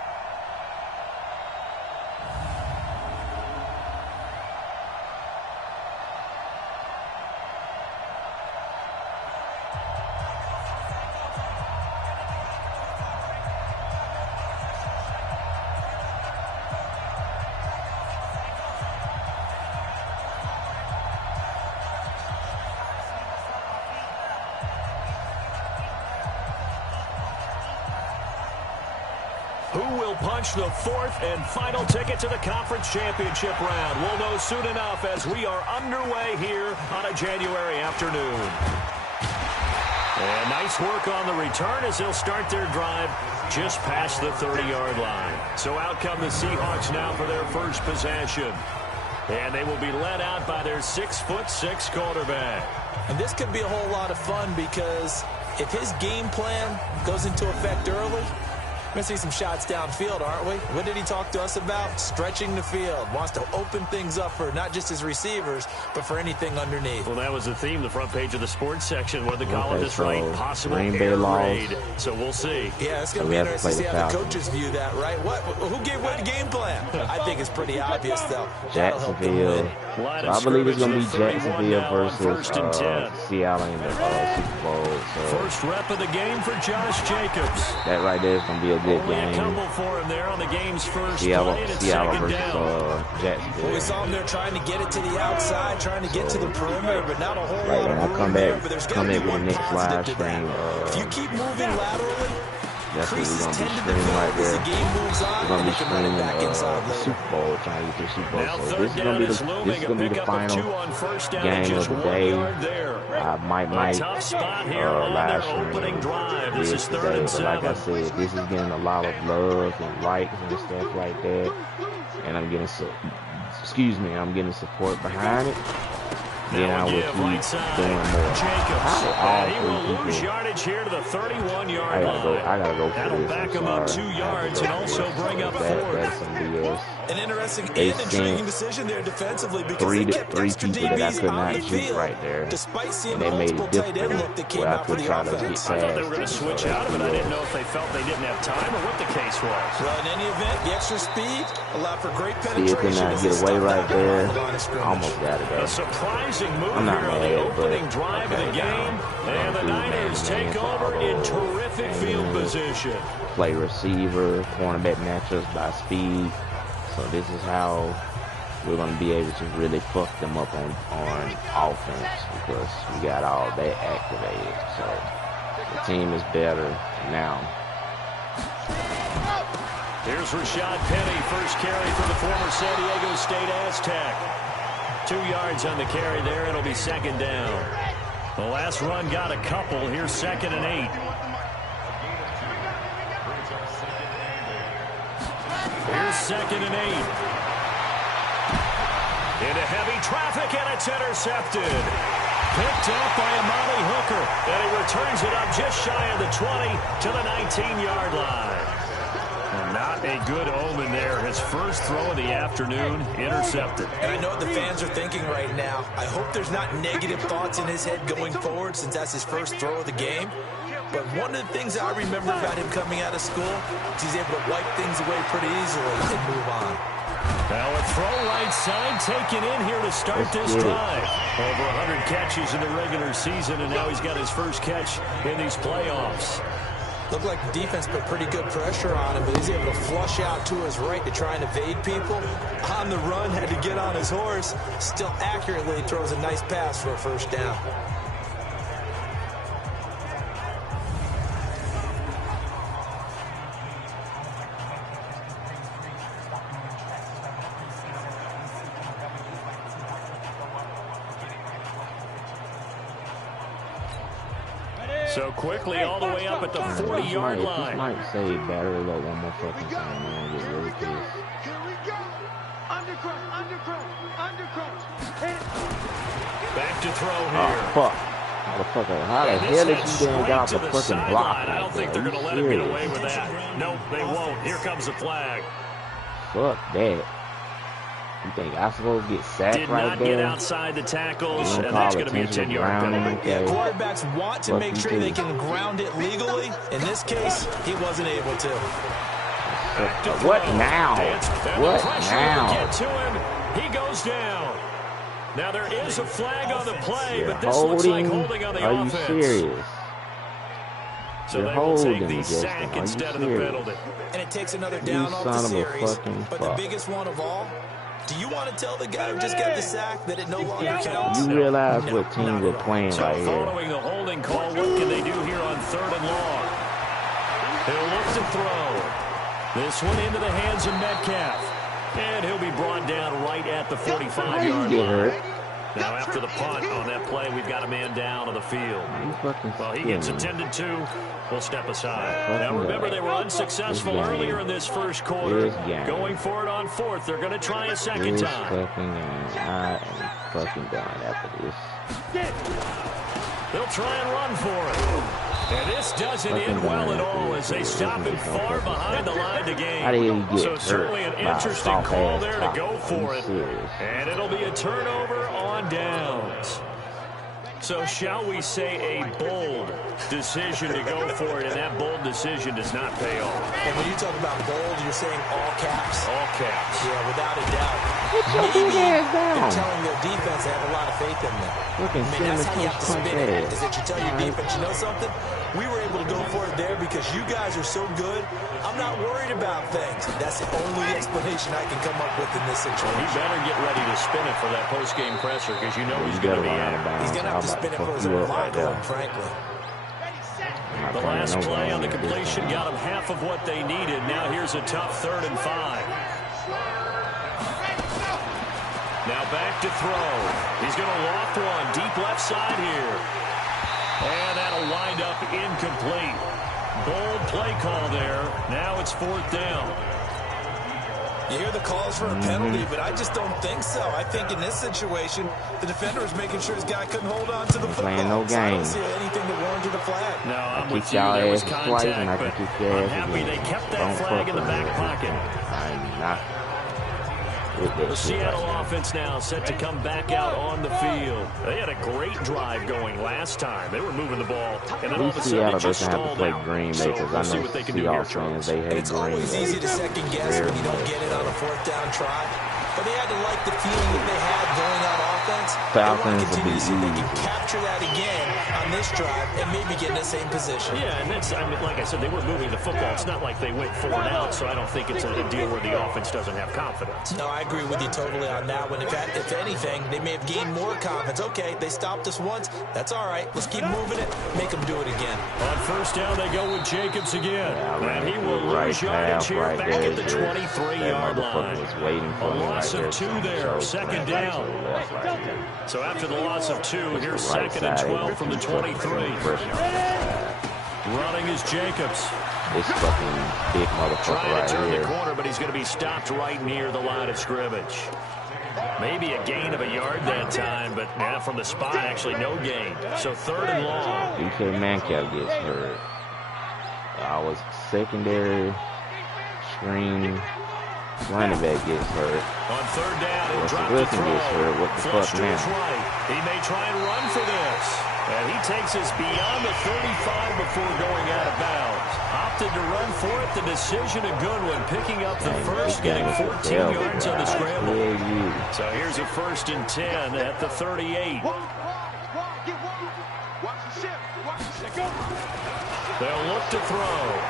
Punch the fourth and final ticket to the conference championship round. We'll know soon enough as we are underway here on a January afternoon. And nice work on the return as they'll start their drive just past the 30-yard line. So out come the Seahawks now for their first possession. And they will be led out by their 6'6" quarterback. And this could be a whole lot of fun because if his game plan goes into effect early, we're going to see some shots downfield, aren't we? What did he talk to us about? Stretching the field. Wants to open things up for not just his receivers, but for anything underneath. Well, that was the theme, the front page of the sports section. What the column is right. Possible Green air Bay raid. So we'll see. Yeah, it's going to be interesting to see how the coaches view that, right? Who gave what game plan? I think it's pretty obvious, though. Jacksonville. So I believe it's going to be Jacksonville versus Seattle in the Super Bowl. So first rep of the game for Josh Jacobs. That right there is going to be a good game. A couple for him there on the game's first Seattle versus Jacksonville. Well, we saw him there trying to get it to the outside, trying to get to the perimeter, but not a whole lot of room come there. back, But there's come going to back be with one the next live positive to that. If you keep moving laterally, that's what we're creases going to be tend to streaming develop right as there. the game moves on, We're going to and be they can run it streaming back inside the later. Super Bowl, trying to get to the Super Bowl. Now So this is going to be the final game of the day. I might live stream this today, but like I said, this is getting a lot of love and likes and stuff like that, and I'm getting I'm getting support behind it. Then I will keep doing more. He will lose yardage here to the 31-yard line. I gotta go for That'll this. back him up 2 yards and also bring up 4. That's some BS. An interesting and intriguing decision there defensively because three they kept extra people that I DBs could on not the shoot field, right there. despite seeing And they made multiple it tight end different look that came where I out for could the try to get offense. I thought they were going to switch out of it. I didn't know if they felt they didn't have time or what the case was. Well, in any event, the extra speed allowed for great See, it could penetration. not get away right there. Almost got it. A surprising move I'm not here on the mad, but opening drive of the game. And the Niners take over in terrific field position. Play receiver, cornerback matchups by speed. So this is how we're going to be able to really fuck them up on offense because we got all that activated. So the team is better now. Here's Rashad Penny, first carry for the former San Diego State Aztec. 2 yards on the carry there. It'll be second down. The last run got a couple. Here's 2nd and 8. Here's 2nd and 8. Into heavy traffic, and it's intercepted. Picked up by Amani Hooker, and he returns it up just shy of the 20 to the 19-yard line. And not a good omen there. His first throw of the afternoon, intercepted. And I know what the fans are thinking right now. I hope there's not negative thoughts in his head going forward since that's his first throw of the game. But one of the things I remember about him coming out of school is he's able to wipe things away pretty easily and move on. Now a throw right side taken in here to start this drive. Over 100 catches in the regular season, and now he's got his first catch in these playoffs. Looked like the defense put pretty good pressure on him, but he's able to flush out to his right to try and evade people. On the run, had to get on his horse. Still accurately throws a nice pass for a first down. So quickly all the way up at the 40-yard line. This might save battery low one more fucking time. Man, get really pissed. Here we go. Undercut, undercut, undercut. Back to throw Oh, here. fuck. Motherfucker, how the hell did you damn get off the fucking block? I don't think they're going to let him get away with that. Nope, they won't. Here comes the flag. Fuck that. You think I'm supposed to get sacked Did right not there? get outside the tackles, and that's going to be a 10-yard penalty. Yeah, quarterbacks want to make sure they can ground it legally. In this case, he wasn't able to. What now? What now? Get to him. He goes down. Now there is a flag on the play, You're but this looks like holding on the Are offense. you serious? So You're they will take holding, the Justin. sack Are you instead of the serious? penalty. And it takes another down off the son of a series. fucking But the fuck. biggest one of all, do you want to tell the guy who just got the sack that it no longer counts? You realize what team we're playing So right here. following the holding call, what can they do here on 3rd and long? He'll look to throw. This one into the hands of Metcalf. And he'll be brought down right at the 45-yard line. Now after the punt on that play, we've got a man down on the field. Well, he gets attended to. We'll step aside. Now remember, they were unsuccessful earlier in this first quarter. Going for it on 4th. They're going to try a second time. I am fucking done after this. They'll try and run for it. And this doesn't end well at all as they stop him far behind the line to gain. So certainly an interesting call there to go for it. And it'll be a turnover on downs. So shall we say a bold decision to go for it, and that bold decision does not pay off. And when you talk about bold, you're saying all caps? All caps. Yeah, without a doubt. Get your big ass down. They're telling their defense they have a lot of faith in them. That's how you have to spin it, is that you tell your defense, you know something? We were able to go for it there because you guys are so good. I'm not worried about things. That's the only explanation I can come up with in this situation. He better get ready to spin it for that post-game presser because you know he's going to be in. He's going to have to spin it for his own locker room, frankly. The last play on the completion got him half of what they needed. Now here's a tough 3rd and 5. Now back to throw. He's going to loft one deep left side here. And that'll wind up incomplete. Bold play call there. Now it's 4th down. You hear the calls for a penalty, but I just don't think so. I think in this situation, the defender was making sure his guy couldn't hold on to the football. Playing no so I don't game. see anything that warranted a flag. No, I'm with Kick you. y'all There was ass twice, and I contact, can but kick your I'm ass happy again. they kept that Don't flag in the fuck back with pocket. I'm not with The that shit Seattle right now. offense now set to come back out on the field. They had a great drive going last time. They were moving the ball, and then all of a sudden it Seattle just doesn't have to stalled play out. Green Bay So because we'll I see know what they can do here, Seahawks fans, Charles. they hate It's Green always Bay. easy to second guess when you don't get it on a 4th down try. But they had to like the feeling that they had going on offense. They want Falcons to continue to see if they will can be capture that again on this drive and maybe get in the same position. Yeah, and that's, I mean, like I said, they were moving the football. It's not like they went 4 and out, so I don't think it's a deal where the offense doesn't have confidence. No, I agree with you totally on that one. If anything, they may have gained more confidence. Okay, they stopped us once. That's all right. Let's keep moving it. Make them do it again. On 1st down, they go with Jacobs again. And he will right lose yardage half here right back there. at the 23-yard line. Was waiting for A me loss right of 2 there, 2nd down. So after the loss of 2, here's 2nd and 12 from the 23. Running is Jacobs. This fucking big motherfucker Trying right to turn here. the corner, but he's going to be stopped right near the line of scrimmage. Maybe a gain of a yard that time, but now from the spot, actually no gain. So 3rd and long. DK Metcalf gets hurt. Our secondary screen running back gets hurt. On 3rd down, he'll Russell drop Wilson the throw. gets hurt. What the Flush fuck to now? his right. He may try and run for this. And he takes us beyond the 35 before going out of bounds. Opted to run for it. The decision a good one. Picking up the first, getting 14 yards on the scramble. So here's a 1st and 10 at the 38. They'll look to throw.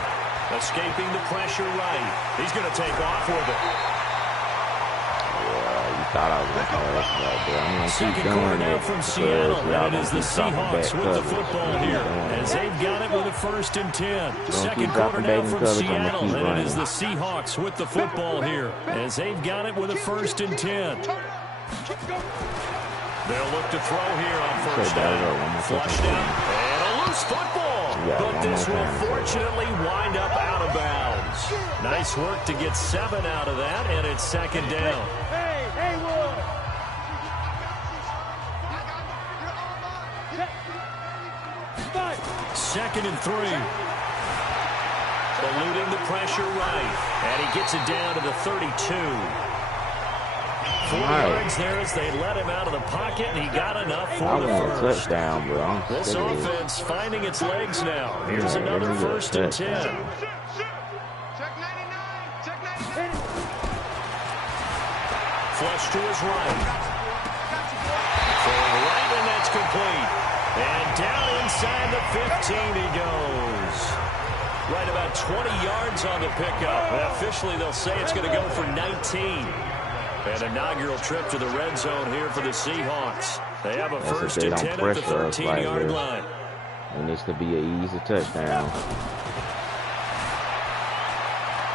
Escaping the pressure right. He's going to take off with it. You thought I was going to pass right there. I'm going to keep Second doing quarter it now from because Seattle, y'all and it going is to the keep dropping back Seahawks with the coverage. football Keep here, doing as it. they've got it with a 1st and 10. Second keep quarter dropping now back in from coverage, I'm gonna Seattle, keep and it running. is the Seahawks with the football here, as they've got it with a 1st and 10. They'll look to throw here on 1st down. Flushed out, and a loose football. But this will fortunately wind up out of bounds. Nice work to get 7 out of that, and it's 2nd down. Second and 3. Eluding the pressure right. And he gets it down to the 32. 4 yards there as they let him out of the pocket, and he got enough for the first. Touchdown, bro. This offense finding its legs now. Here's another 1st and 10. Flush to his right. Throwing right, and that's complete. And down inside the 15 he goes. Right about 20 yards on the pickup. And officially, they'll say it's going to go for 19. An inaugural trip to the red zone here for the Seahawks. They have a 1st and 10 at the 13-yard line. And this could be an easy touchdown.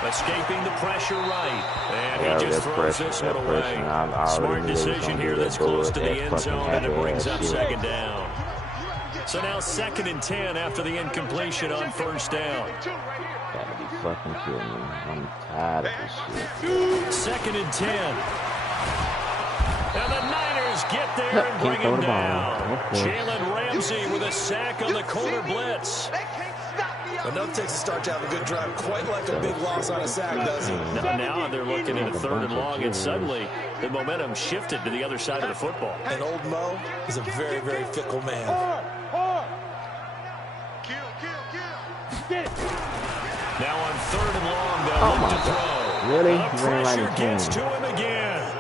Escaping the pressure right. And he just throws this one away. Smart decision here that's close to the end zone, and it brings up 2nd down. So now 2nd and 10 after the incompletion on 1st down. Gotta be fucking kidding me. I'm tired of this shit. 2nd and 10. And the Niners get there and bring him down. Jalen Ramsey with a sack on the corner blitz. Enough takes to start to have a good drive, quite like a big loss on a sack, does he? Now they're looking at a 3rd and long, and suddenly the momentum shifted to the other side of the football. And old Mo is a very, very fickle man. Now on 3rd and long, they'll look to throw. Really? The pressure gets to him again.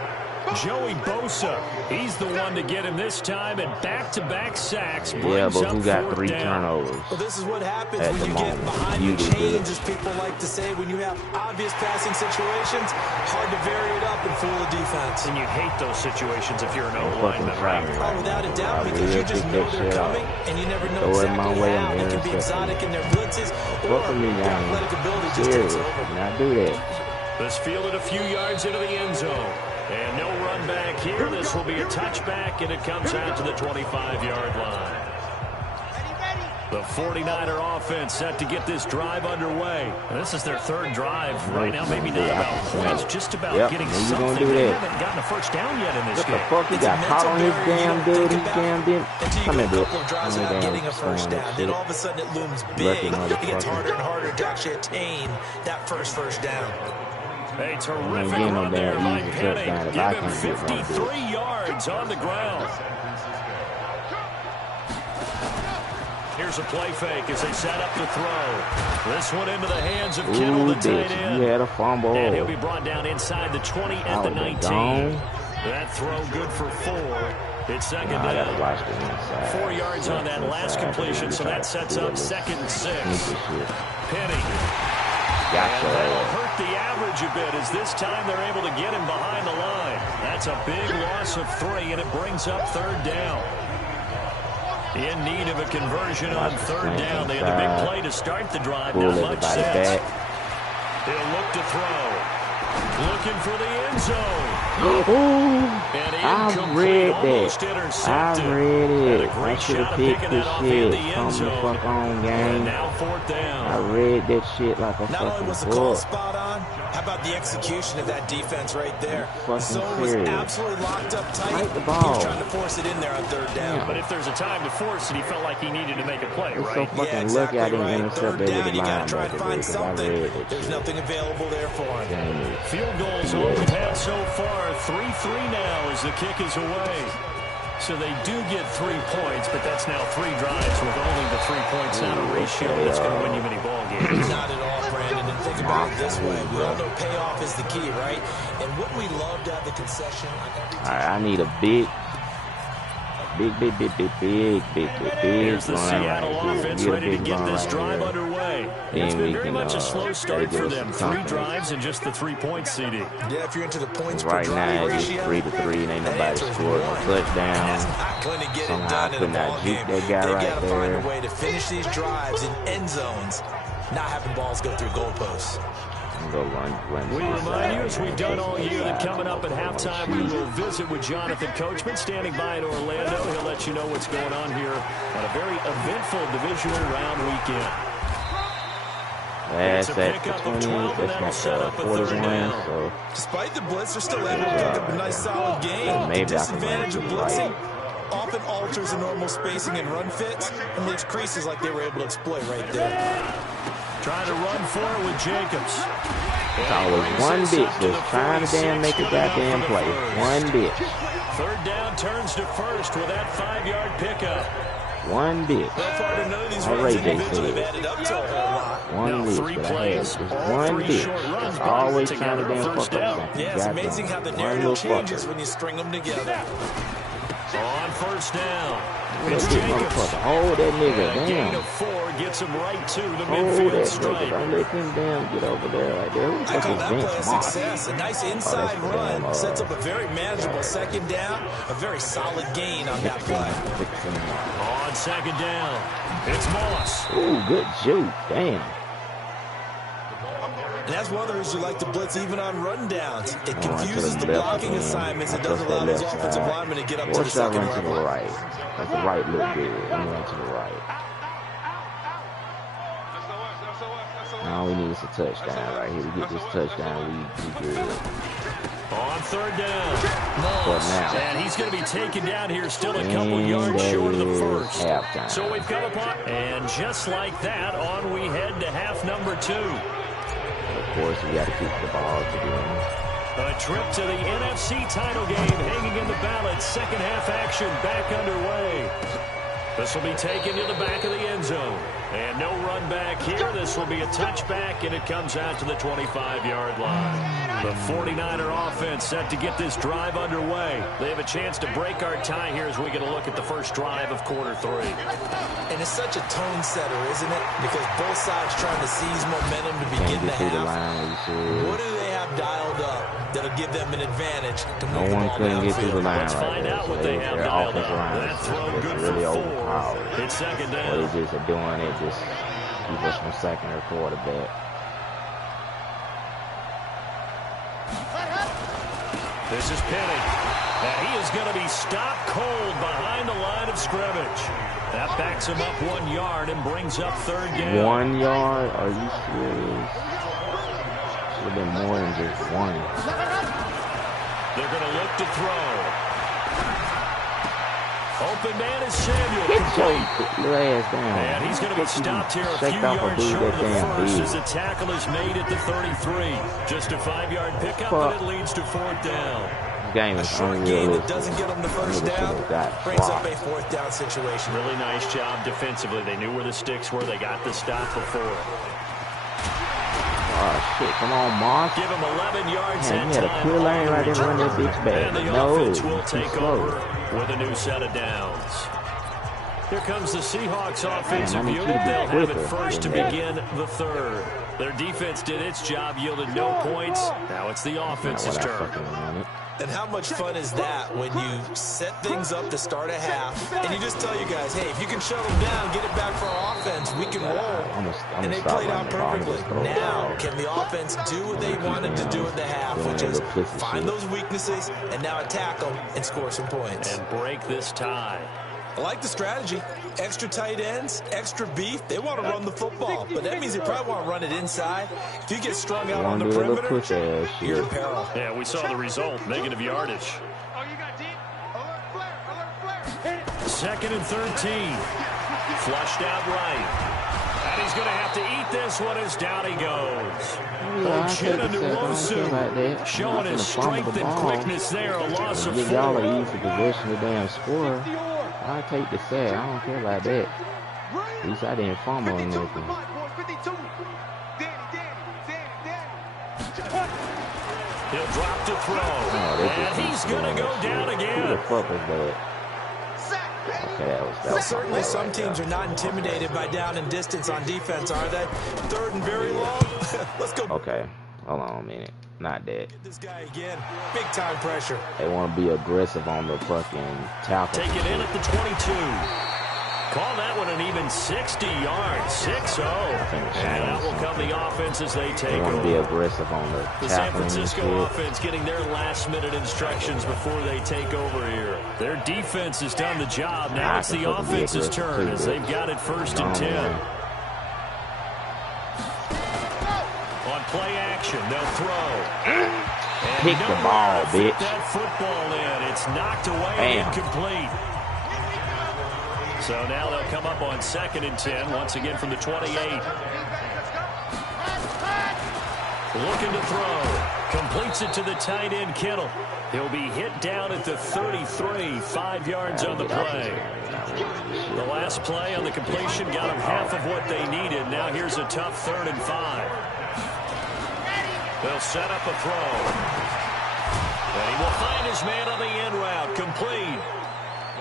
Joey Bosa, he's the one to get him this time, and back-to-back sacks brings but up who got 4th 3 down. turnovers? Well, this is what happens At when the you get moment. behind You the do chains, good. as people like to say. When you have obvious passing situations, hard to vary it up and fool the defense. And you hate those situations if you're an O-lineman, right? Oh, without a doubt, because you just know they're coming, and you never know exactly how. They can be exotic in their blitzes, or their athletic ability just takes over. Not do that. This fielded a few yards into the end zone. And no run back here. This will be a touchback, and it comes out to the 25-yard line. The 49er offense set to get this drive underway. And this is their 3rd drive right now. Maybe not about points, just about getting something. They haven't gotten a 1st down yet in this game. What the fuck? He got caught on his damn dude. He damn did. Come here, dude. Couple of drives without getting a 1st down. Then all of a sudden it looms big. It gets harder and harder to actually attain that first down. A terrific run there by Penny. Give him 53 yards on the ground. Here's a play fake as they set up to throw. This one into the hands of Kittle, the tight end. You had a fumble. And he'll be brought down inside the 20 at the 19. That throw good for 4. It's 2nd down. 4 yards on that last completion, so that sets up 2nd and 6. Penny. Gotcha. And that'll hurt the average a bit, as this time they're able to get him behind the line. That's a big loss of 3, and it brings up 3rd down. In need of a conversion on 3rd down. They had a big play to start the drive. Not much sense. He'll look to throw. Looking for the end zone. I read that. I read it. I should have picked this shit. Come the fuck on, gang. Now fourth down. I read that shit like a Not only fucking was the call book. spot on, how about the execution of that defense right there? Fucking The zone was serious. absolutely locked up tight. Fight the He ball. was trying to force it in there on third down. Yeah. But if there's a time to force it, he felt like he needed to make a play, It's so right? fucking Yeah, exactly lucky I didn't right. intercept Third that down, with you the got to try and linebacker, find because I something. read that There's shit. nothing available there for him. Dang it. Field goals all we've had so far. 3-3 now as the kick is away. So they do get 3 points, but that's now 3 drives with only the 3 points. Not a ratio that's going to win you many ball games. Not at all, Brandon. And think about it this way. We all know payoff is the key, right? And what we loved at the concession on every team. All right, I need a big Here's the run Seattle right here. offense Get a ready to big get run this right drive here. underway. Then It's been we very can, much a slow start that'll for give us them. some 3 confidence. drives and just the 3 points, CD. Yeah, if you're into the points per Right drive now, it's ratio, 3-3, and ain't that nobody answer is scored no 1. touchdown. That's not going to get it Somehow I done in could a not ball juke game. that guy They've right got to find there. a way to finish these drives in end zones, not having balls go through goalposts. Go run We this remind side. you, as we've done all year, that coming up at halftime, we will visit with Jonathan Coachman, standing by in Orlando. He'll let you know what's going on here on a very eventful divisional round weekend. That's It's a at pickup the of 20. 12, and that'll That's set not up a 41. third down. So Despite the blitz, they're still able to pick up a nice solid gain. maybe The I can run disadvantage of it blitzing right. often alters the normal spacing and run fits and leaves creases like they were able to exploit right there. Trying to run for it with Jacobs. It's always one bitch that's trying to damn make a goddamn play. One bitch. Third down turns to first with that 5-yard pickup. One bitch. I rate they said. One bitch, but I had just one bitch. That's always trying to damn fuck up something. Yeah, it's amazing how the One narrative little changes fucker. when you string them together. On first down, That it's big Jacobs. motherfucker. Hold that nigga A gain down. of 4 gets him right to the Hold midfield that nigga. stripe. Don't let him damn get over there right there. Who the I fuck call is that play a Vince Moss? success. A nice inside that's the run damn, sets up a very manageable second down. A very solid gain on that play. On second down, it's Moss. Ooh, good juke. Damn. And that's one of the reasons you like to blitz even on rundowns. It I run to confuses the the left blocking again. assignments. I It doesn't trust that allow those left offensive side. linemen to get up Or to the should I second run to the level. right? Let the right look good. Let me run to the right. All we need is a touchdown right here. We get this touchdown, we good. On third down, But Moss. now, And he's going to be taken down here, still a couple and yards that short of the is first. halftime. So we've come upon, and just like that, on we head to half number 2. Of course, we got to keep the ball to them. A trip to the NFC title game hanging in the balance. Second half action back underway. This will be taken to the back of the end zone. And no run back here. This will be a touchback, and it comes out to the 25-yard line. The 49er offense set to get this drive underway. They have a chance to break our tie here as we get a look at the first drive of quarter 3. And it's such a tone setter, isn't it? Because both sides trying to seize momentum to begin Can't the get through the half. line, you said. What do they have dialed up that'll give them an advantage to No move the one ball couldn't get through the downfield? line Let's right find there. out So what they have their dialed offensive up. line That throw is good really for 4. overpowered. It's second What down. they just are doing it just keep us from sacking their quarterback. This is Penny. And he is going to be stopped cold behind the line of scrimmage. That backs him up 1 yard and brings up third down. 1 yard? Are you serious? Should have been more than just one. They're going to look to throw. Open man is Samuel. Get Complete. your ass down. And he's going to be stopped here a few Shake off a yards dude short of that the damn first big. as the tackle is made at the 33. Just a 5-yard pickup, Fuck. and it leads to fourth down. Game A is short gain that unrealistic. doesn't get them the first Nigga down should've got brings up dropped. a fourth down situation. Really nice job defensively. They knew where the sticks were. They got the stop before. Oh shit, come on, Moss. Give him 11 yards Man, and he had a time clear on lane the right there, run that return. bitch back. And the No, offense will too take slow. over with a new set of downs. Here comes the Seahawks offensive Man, I need you unit. to be They'll have it quicker first to than that. begin the third. Their defense did its job, yielded no points. Now it's the Not offense's what I turn. fucking wanted. And how much fun is that when you set things up to start a half, and you just tell your guys, hey, if you can shut them down, get it back for our offense, we can roll. And they played out perfectly. Now, can the offense do what they wanted to do at the half, which is find those weaknesses and now attack them and score some points? And break this tie. I like the strategy. Extra tight ends, extra beef. They want to run the football, but that means they probably want to run it inside. If you get strung out on the perimeter, you're in peril. Yeah, we saw the result, negative yardage. Second and 13. Flushed out right. And he's going to have to eat this one as down he goes. Showing his strength and quickness there. A loss of 4. Y'all are used to possession the damn score. I'll take the sack. I don't care about that. At least I didn't fumble or anything. He'll drop to throw. And he's going to go down again. Who the fuck was that? Okay, that was certainly some teams are not intimidated by down and distance on defense, are they? Third and very long. Let's go. Okay, hold on a minute. Not that. Get this guy again. Big time pressure. They want to be aggressive on the fucking tackle. Take it in at the 22. Call that one an even 60 yards. 6-0. And that will come the offense as they take over. They want to be aggressive on the The San Francisco offense getting their last-minute instructions before they take over here. Their defense has done the job. Now it's the offense's turn as they've got it 1st and 10. On play action, they'll throw. Pick the ball, bitch. That football in. It's knocked away and incomplete. So now they'll come up on 2nd and 10, once again from the 28. Looking to throw. Completes it to the tight end, Kittle. He'll be hit down at the 33, 5 yards on the play. The last play on the completion got them half of what they needed. Now here's a tough 3rd and 5. They'll set up a throw. And he will find his man on the end route. Complete.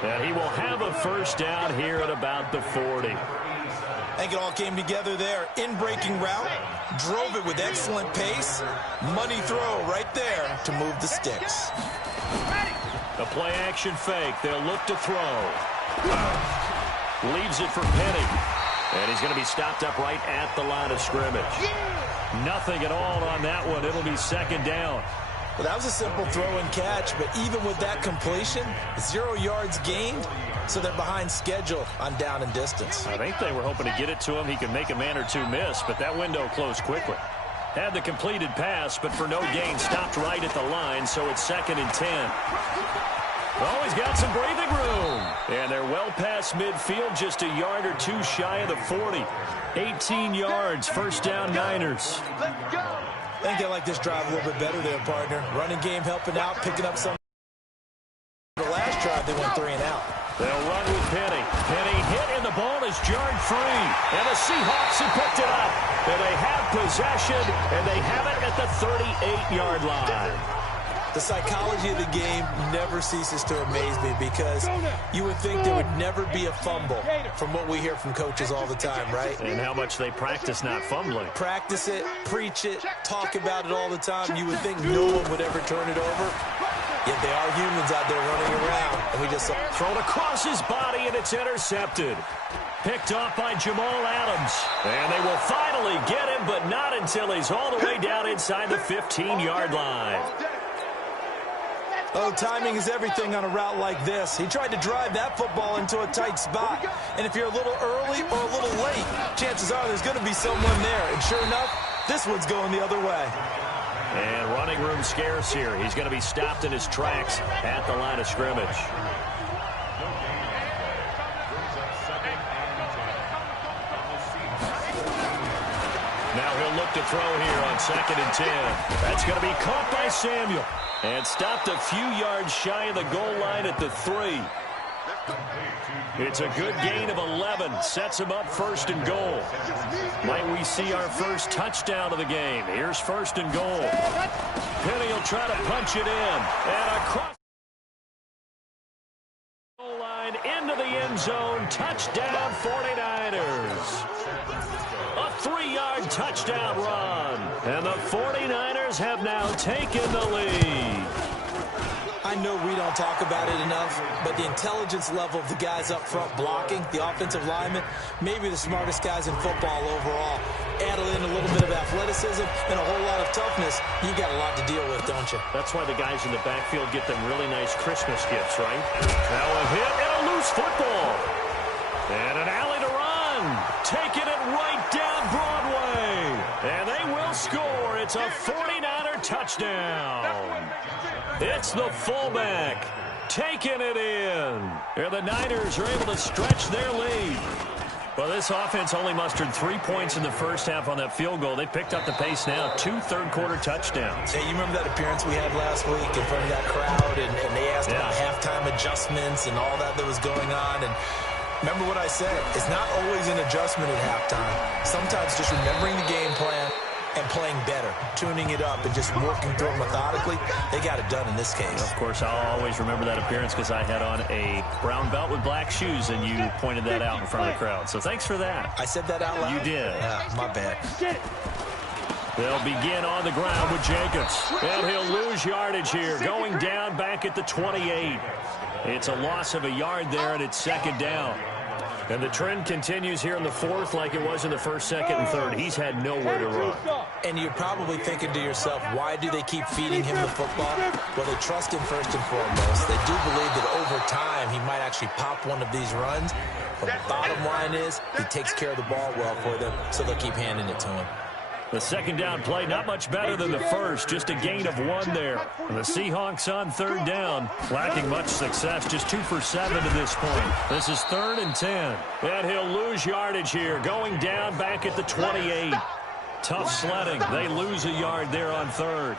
And he will have a 1st down here at about the 40. I think it all came together there. In-breaking route. Drove it with excellent pace. Money throw right there to move the sticks. A play-action fake. They'll look to throw. Leaves it for Penny. And he's going to be stopped up right at the line of scrimmage. Nothing at all on that one. It'll be 2nd down. Well, that was a simple throw and catch, but even with that completion, 0 yards gained, so they're behind schedule on down and distance. I think they were hoping to get it to him. He could make a man or two miss, but that window closed quickly. Had the completed pass, but for no gain, stopped right at the line, so it's 2nd and 10. Oh, he's got some breathing room. And they're well past midfield, just a yard or two shy of the 40. 18 yards, 1st down Niners. I think they like this drive a little bit better there, partner. Running game helping out, picking up some. The last drive, they went 3 and out. They'll run with Penny. Penny hit, and the ball is jarred free. And the Seahawks have picked it up. And they have possession, and they have it at the 38-yard line. The psychology of the game never ceases to amaze me because you would think there would never be a fumble from what we hear from coaches all the time, right? And how much they practice not fumbling. Practice it, preach it, talk about it all the time. You would think no one would ever turn it over. Yet they are humans out there running around. And we just saw thrown across his body, and it's intercepted. Picked off by Jamal Adams. And they will finally get him, but not until he's all the way down inside the 15-yard line. Oh, timing is everything on a route like this. He tried to drive that football into a tight spot. And if you're a little early or a little late, chances are there's going to be someone there. And sure enough, this one's going the other way. And running room scarce here. He's going to be stopped in his tracks at the line of scrimmage. Now he'll look to throw here on 2nd and 10. That's going to be caught by Samuel. And stopped a few yards shy of the goal line at the 3. It's a good gain of 11. Sets him up 1st and goal. Might we see our first touchdown of the game? Here's 1st and goal. Penny will try to punch it in. And across the goal line into the end zone. Touchdown 49ers. A 3-yard touchdown run. And the 49ers have now taken the lead. I know we don't talk about it enough, but the intelligence level of the guys up front blocking, the offensive linemen, maybe the smartest guys in football overall. Add in a little bit of athleticism and a whole lot of toughness, you got a lot to deal with, don't you? That's why the guys in the backfield get them really nice Christmas gifts, right? Now a hit and a loose football. And an alley to run. Taking it right down Broadway. And they will score. It's a 49er touchdown. It's the fullback taking it in. And the Niners are able to stretch their lead. Well, this offense only mustered 3 points in the first half on that field goal. They picked up the pace now. 2 third-quarter touchdowns. Hey, you remember that appearance we had last week in front of that crowd, and they asked about halftime adjustments and all that was going on, and remember what I said. It's not always an adjustment at halftime. Sometimes just remembering the game plan and playing better, tuning it up, and just working through it methodically. They got it done in this case. Of course, I'll always remember that appearance because I had on a brown belt with black shoes, and you pointed that out in front of the crowd. So thanks for that. I said that out loud? You did. Yeah, my bad. They'll begin on the ground with Jacobs. And he'll lose yardage here, going down back at the 28. It's a loss of a yard there, and it's second down. And the trend continues here in the fourth like it was in the first, second, and third. He's had nowhere to run. And you're probably thinking to yourself, why do they keep feeding him the football? Well, they trust him first and foremost. They do believe that over time he might actually pop one of these runs. But the bottom line is he takes care of the ball well for them, so they'll keep handing it to him. The second down play, not much better than the first, just a gain of 1 there. And the Seahawks on third down, lacking much success, just 2 for 7 to this point. This is 3rd and 10. And he'll lose yardage here, going down back at the 28. Tough sledding. They lose a yard there on third.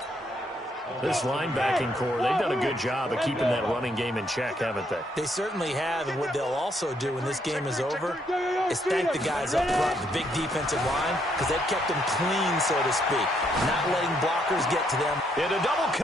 This linebacking core, they've done a good job of keeping that running game in check, haven't they? They certainly have, and what they'll also do when this game is over is thank the guys up front, the big defensive line, because they've kept them clean, so to speak, not letting blockers get to them. In a double cut.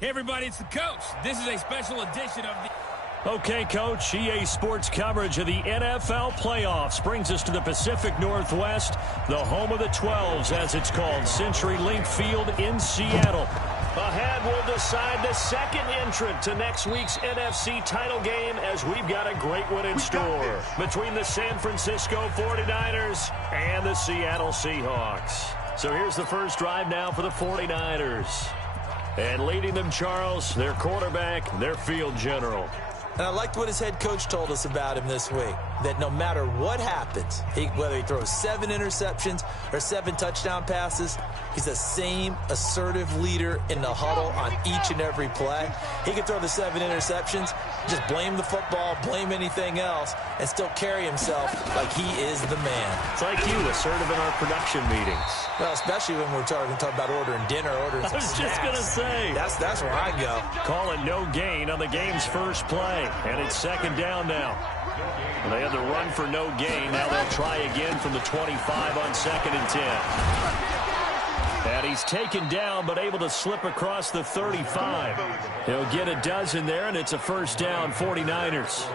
Hey, everybody, it's the coach. This is a special edition of the... Okay, Coach, EA Sports coverage of the NFL playoffs brings us to the Pacific Northwest, the home of the 12s, as it's called, CenturyLink Field in Seattle. Ahead, we'll decide the second entrant to next week's NFC title game, as we've got a great one in store between the San Francisco 49ers and the Seattle Seahawks. So here's the first drive now for the 49ers. And leading them, Charles, their quarterback, their field general. And I liked what his head coach told us about him this week, that no matter what happens, whether he throws 7 interceptions or 7 touchdown passes, he's the same assertive leader in the huddle on each and every play. He can throw the 7 interceptions, just blame the football, blame anything else, and still carry himself like he is the man. It's like you, assertive in our production meetings. Well, especially when we're talking about ordering dinner, ordering some snacks. I was just going to say. That's where I go. Call it no gain on the game's first play, and it's second down now. They had the run for no gain. Now they'll try again from the 25 on 2nd and 10. And he's taken down, but able to slip across the 35. He'll get a dozen there, and it's a first down, 49ers.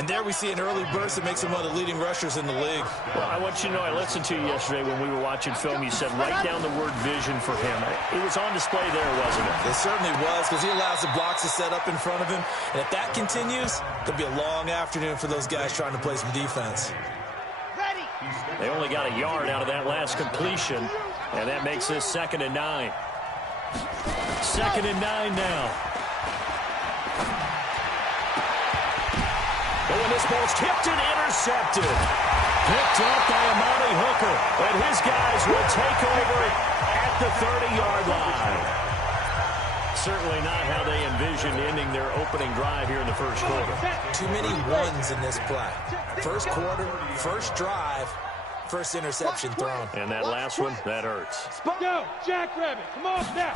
And there we see an early burst that makes him one of the leading rushers in the league. Well, I want you to know, I listened to you yesterday when we were watching film. You said write down the word vision for him. It was on display there, wasn't it? It certainly was, because he allows the blocks to set up in front of him. And if that continues, it'll be a long afternoon for those guys trying to play some defense. They only got a yard out of that last completion, and that makes this 2nd and 9. 2nd and 9 now. But when this ball's tipped and intercepted, picked up by Amani Hooker, and his guys will take over at the 30-yard line. Certainly not how they envisioned ending their opening drive here in the first quarter. Too many ones in this play. First quarter, first drive, first interception thrown. And that last one, that hurts. Go, Jackrabbit. Come on now.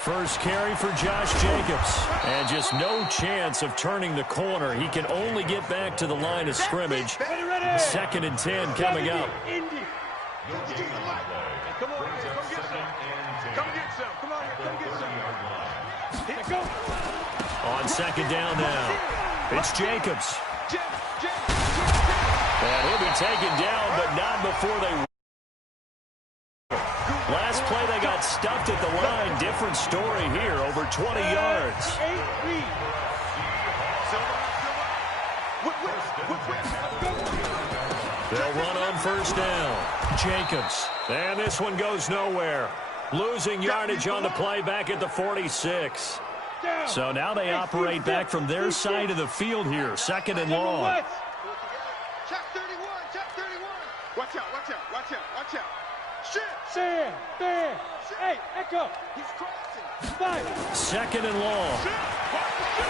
First carry for Josh Jacobs. And just no chance of turning the corner. He can only get back to the line of scrimmage. 2nd and 10 coming up. Come on, come get some. Come get some. Come on here, come get some. Here, go. On 2nd down now, it's Jacobs. And he'll be taken down, but not before they... Last play, they got stuffed at the line. Different story here, over 20 yards. They'll run on first down. Jacobs. And this one goes nowhere. Losing yardage on the play back at the 46. So now they operate back from their side of the field here. 2nd and long. Check 31, check 31. Watch out, watch out, watch out, watch out. Shit. Sam, Bear. Hey, Echo. He's crossing. 2nd and long.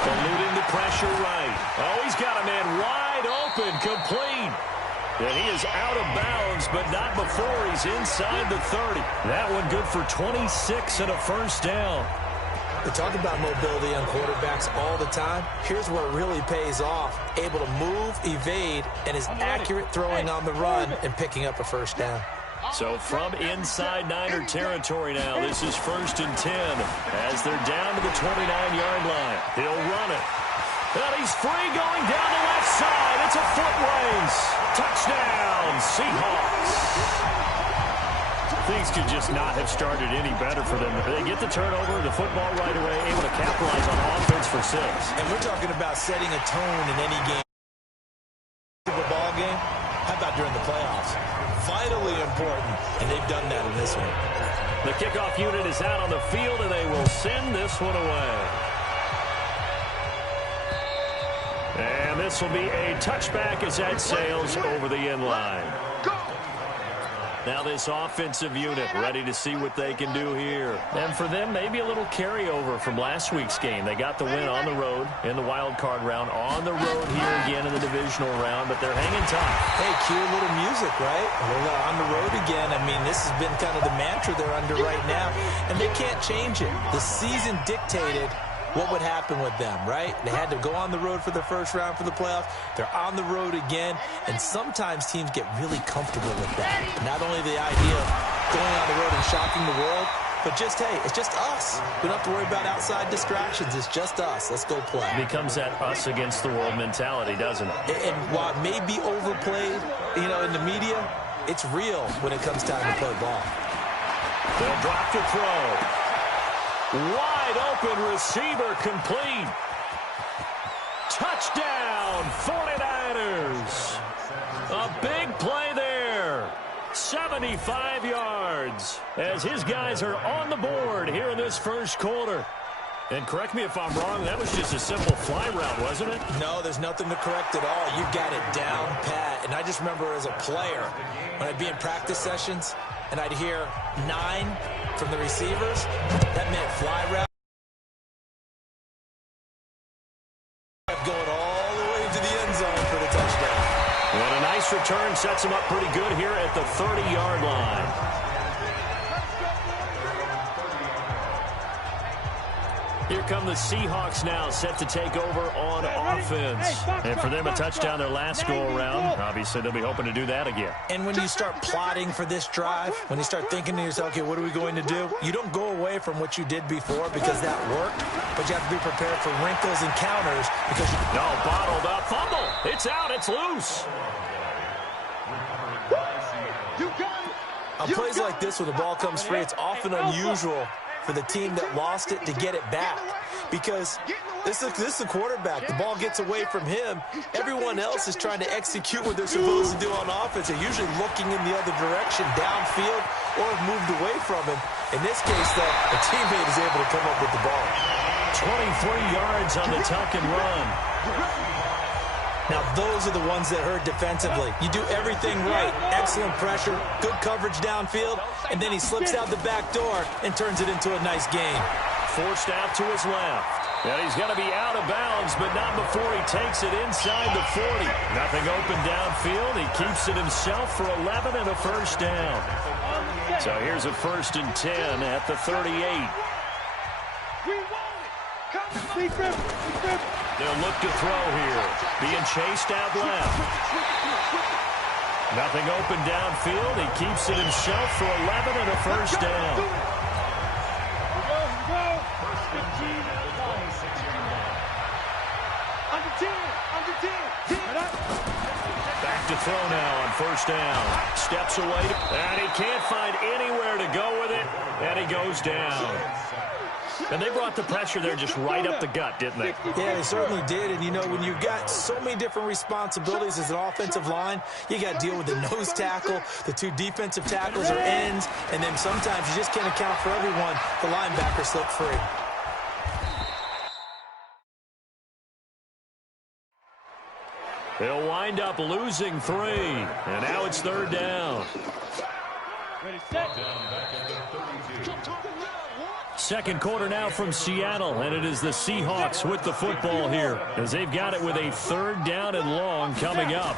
Eluding the pressure right. Oh, he's got a man wide open, complete. And he is out of bounds, but not before he's inside the 30. That one good for 26 and a first down. We talk about mobility on quarterbacks all the time. Here's where it really pays off. Able to move, evade, and is accurate throwing on the run and picking up a first down. So from inside Niner territory now, this is 1st and 10 as they're down to the 29-yard line. He'll run it. And he's free going down the left side. It's a foot race. Touchdown, Seahawks. Things could just not have started any better for them. They get the turnover, the football right away, able to capitalize on offense for 6. And we're talking about setting a tone in any game. Super Bowl game, how about during the playoffs? Vitally important, and they've done that in this one. The kickoff unit is out on the field, and they will send this one away. And this will be a touchback as that sails over the end line. Now this offensive unit ready to see what they can do here. And for them, maybe a little carryover from last week's game. They got the win on the road in the wild card round, on the road here again in the divisional round, but they're hanging tough. Hey, cue a little music, right? We're on the road again. I mean, this has been kind of the mantra they're under right now, and they can't change it. The season dictated what would happen with them, right? They had to go on the road for the first round for the playoffs. They're on the road again, and sometimes teams get really comfortable with that. Not only the idea of going on the road and shocking the world, but just, hey, it's just us. We don't have to worry about outside distractions. It's just us. Let's go play. It becomes that us against the world mentality, doesn't it? And while it may be overplayed, you know, in the media, it's real when it comes time to play ball. They'll drop to throw. Wide open receiver complete. Touchdown, 49ers. A big play there. 75 yards as his guys are on the board here in this first quarter. And correct me if I'm wrong, that was just a simple fly route, wasn't it? No, there's nothing to correct at all. You've got it down pat. And I just remember as a player, when I'd be in practice sessions, and I'd hear 9 from the receivers, that meant fly route. Kept going all the way to the end zone for the touchdown. And a nice return sets him up pretty good here at the 30-yard line. Here come the Seahawks now, set to take over on offense. And for them, a touchdown their last go-around. Obviously, they'll be hoping to do that again. And when you start plotting for this drive, when you start thinking to yourself, okay, what are we going to do? You don't go away from what you did before because that worked, but you have to be prepared for wrinkles and counters because you... No, bottled up. Fumble. It's out. It's loose. On plays like this where the ball comes free, it's often unusual for the team that lost it to get it back because this is the quarterback. The ball gets away from him. Everyone else is trying to execute what they're supposed to do on offense. They're usually looking in the other direction, downfield, or have moved away from him. In this case, though, a teammate is able to come up with the ball. 23 yards on the tuck and run. Now, those are the ones that hurt defensively. You do everything right. Excellent pressure, good coverage downfield, and then he slips out the back door and turns it into a nice gain. Forced out to his left. And he's going to be out of bounds, but not before he takes it inside the 40. Nothing open downfield. He keeps it himself for 11 and a first down. So here's a 1st and 10 at the 38. They'll look to throw here. Being chased out left. Nothing open downfield. He keeps it himself for 11 and a first down. Back to throw now on 1st down. Steps away. And he can't find anywhere to go with it. And he goes down. And they brought the pressure there just right up the gut, didn't they? Yeah, they certainly did. And, you know, when you've got so many different responsibilities as an offensive line, you got to deal with the nose tackle, the 2 defensive tackles or ends, and then sometimes you just can't account for everyone. The linebacker slipped free. They'll wind up losing 3. And now it's 3rd down. Ready, set. Second quarter now from Seattle, and it is the Seahawks with the football here as they've got it with a 3rd down and long coming up.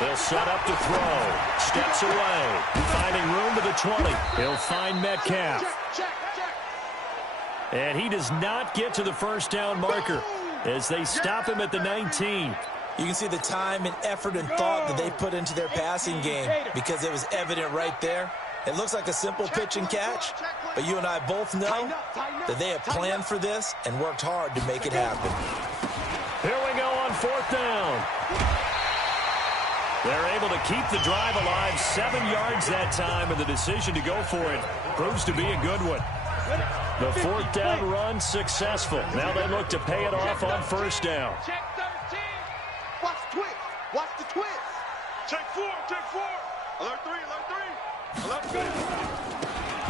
They'll set up to throw. Steps away. Finding room to the 20. He'll find Metcalf. And he does not get to the first down marker as they stop him at the 19. You can see the time and effort and thought that they put into their passing game because it was evident right there. It looks like a simple pitch and catch, but you and I both know that they have planned for this and worked hard to make it happen. Here we go on 4th down. They're able to keep the drive alive, 7 yards that time, and the decision to go for it proves to be a good one. The 4th down run successful. Now they look to pay it off on 1st down. Watch the twist. Watch the twist. Check 4. Alert 3.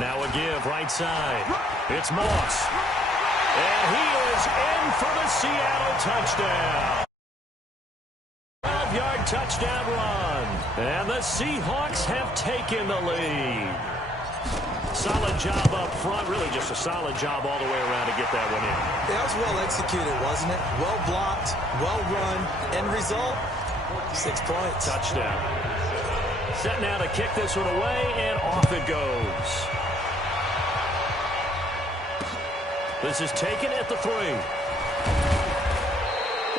Now a give right side. It's Moss. And he is in for the Seattle touchdown. 12-yard touchdown run. And the Seahawks have taken the lead. Solid job up front. Really just a solid job all the way around to get that one in. That was well executed, wasn't it? Well blocked, well run. End result, 6 points. Touchdown. Set now to kick this one away, and off it goes. This is taken at the 3.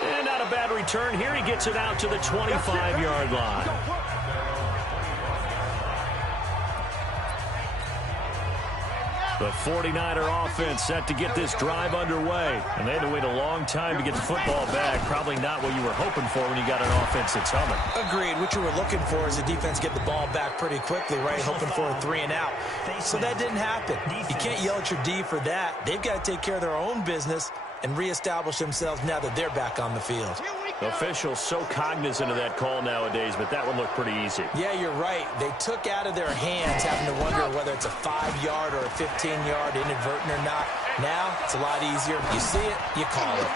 And not a bad return here. He gets it out to the 25-yard line. The 49er offense set to get this drive underway. And they had to wait a long time to get the football back. Probably not what you were hoping for when you got an offense that's humming. Agreed. What you were looking for is the defense get the ball back pretty quickly, right? Hoping for a 3 and out. So that didn't happen. You can't yell at your D for that. They've got to take care of their own business and reestablish themselves now that they're back on the field. Officials so cognizant of that call nowadays, but that one looked pretty easy. Yeah, you're right. They took out of their hands having to wonder whether it's a 5-yard or a 15-yard inadvertent or not. Now, it's a lot easier. You see it, you call it.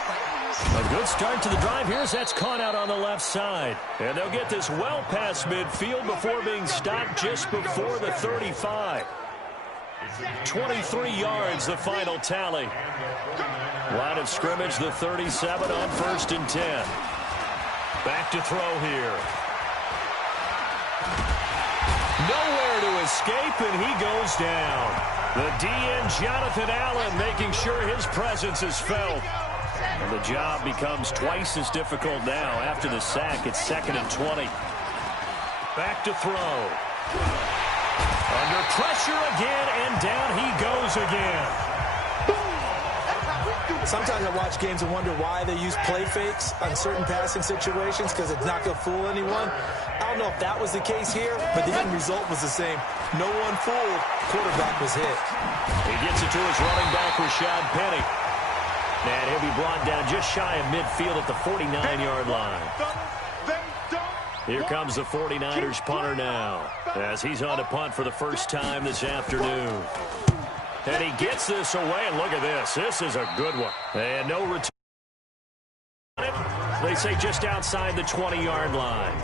A good start to the drive here as that's caught out on the left side. And they'll get this well past midfield before being stopped just before the 35. 23 yards, the final tally. Line of scrimmage, the 37 on 1st and 10. Back to throw here. Nowhere to escape, and he goes down. The DN, Jonathan Allen, making sure his presence is felt. And the job becomes twice as difficult now. After the sack, it's 2nd and 20. Back to throw. Under pressure again, and down he goes again. Sometimes I watch games and wonder why they use play fakes on certain passing situations, because it's not going to fool anyone. I don't know if that was the case here, but the end result was the same. No one fooled. Quarterback was hit. He gets it to his running back, Rashad Penny. And he'll be brought down just shy of midfield at the 49-yard line. Here comes the 49ers punter now, as he's on to punt for the first time this afternoon. And he gets this away, and look at this. This is a good one. And no return. They say just outside the 20-yard line.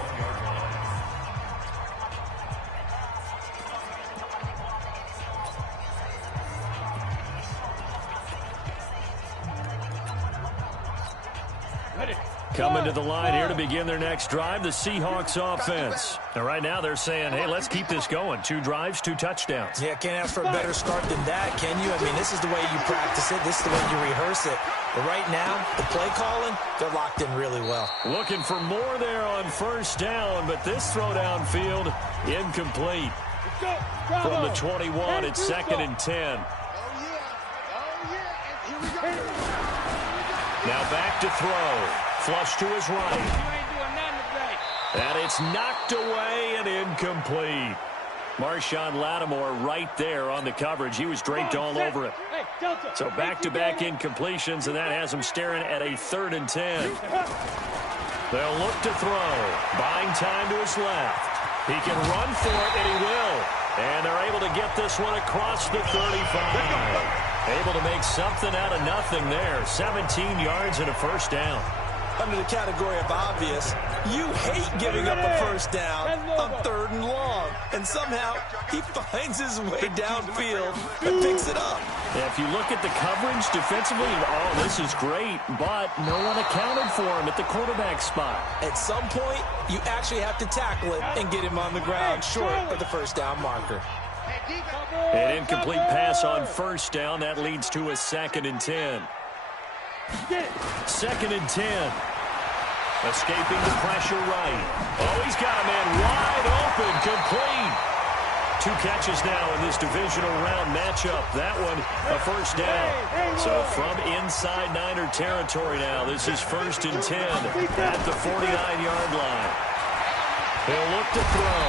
Coming to the line here to begin their next drive, the Seahawks offense. And right now they're saying, hey, let's keep this going. 2 drives, 2 touchdowns. Yeah, can't ask for a better start than that, can you? I mean, this is the way you practice it. This is the way you rehearse it. But right now, the play calling, they're locked in really well. Looking for more there on first down, but this throw downfield incomplete. From the 21, it's 2nd and 10. Now back to throw. Flush to his right. And it's knocked away and incomplete. Marshawn Lattimore right there on the coverage. He was draped all over it. So back-to-back incompletions, and that has him staring at a 3rd and 10. They'll look to throw. Buying time to his left. He can run for it, and he will. And they're able to get this one across the 35. Able to make something out of nothing there. 17 yards and a first down. Under the category of obvious, you hate giving up a first down on 3rd and long. And somehow, he finds his way downfield and picks it up. Yeah, if you look at the coverage defensively, oh, this is great, but no one accounted for him at the quarterback spot. At some point, you actually have to tackle it and get him on the ground short of the first down marker. An incomplete pass on first down. That leads to a 2nd and 10. 2nd and 10. Escaping the pressure right. Oh, he's got a man wide open, complete. 2 catches now in this divisional round matchup. That one, a first down. So from inside Niner territory now, this is 1st and 10 at the 49-yard line. He'll look to throw.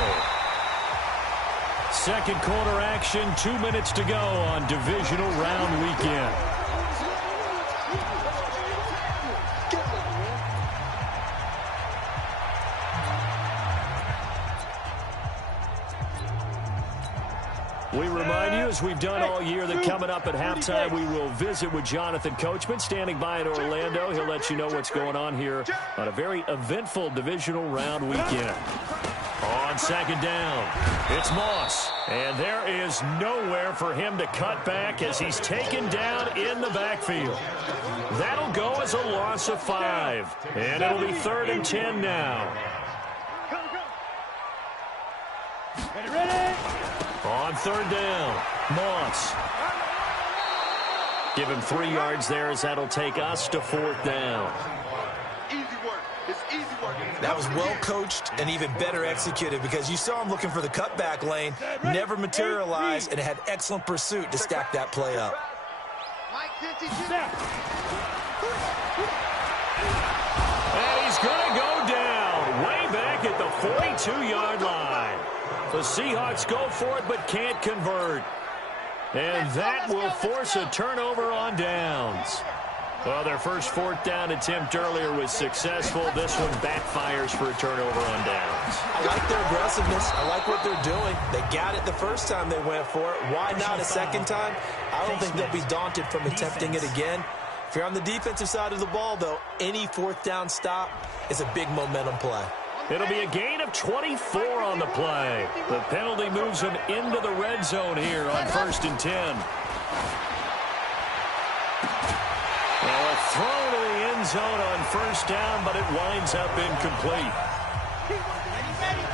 Second quarter action, 2 minutes to go on divisional round weekend. We remind you, as we've done all year, that coming up at halftime, we will visit with Jonathan Coachman, standing by in Orlando. He'll let you know what's going on here on a very eventful divisional round weekend. On 2nd down, it's Moss. And there is nowhere for him to cut back as he's taken down in the backfield. That'll go as a loss of 5. And it'll be 3rd and 10 now. On 3rd down, Moss. Give him 3 yards there as that'll take us to 4th down. That was well coached and even better executed, because you saw him looking for the cutback lane, never materialized, and had excellent pursuit to stack that play up. And he's going to go down way back at the 42-yard line. The Seahawks go for it but can't convert. And that will force a turnover on downs. Well, their first 4th down attempt earlier was successful. This one backfires for a turnover on downs. I like their aggressiveness. I like what they're doing. They got it the first time they went for it. Why not a second time? I don't think they'll be daunted from attempting it again. If you're on the defensive side of the ball, though, any 4th down stop is a big momentum play. It'll be a gain of 24 on the play. The penalty moves him into the red zone here on 1st and 10. Well, a throw to the end zone on 1st down, but it winds up incomplete.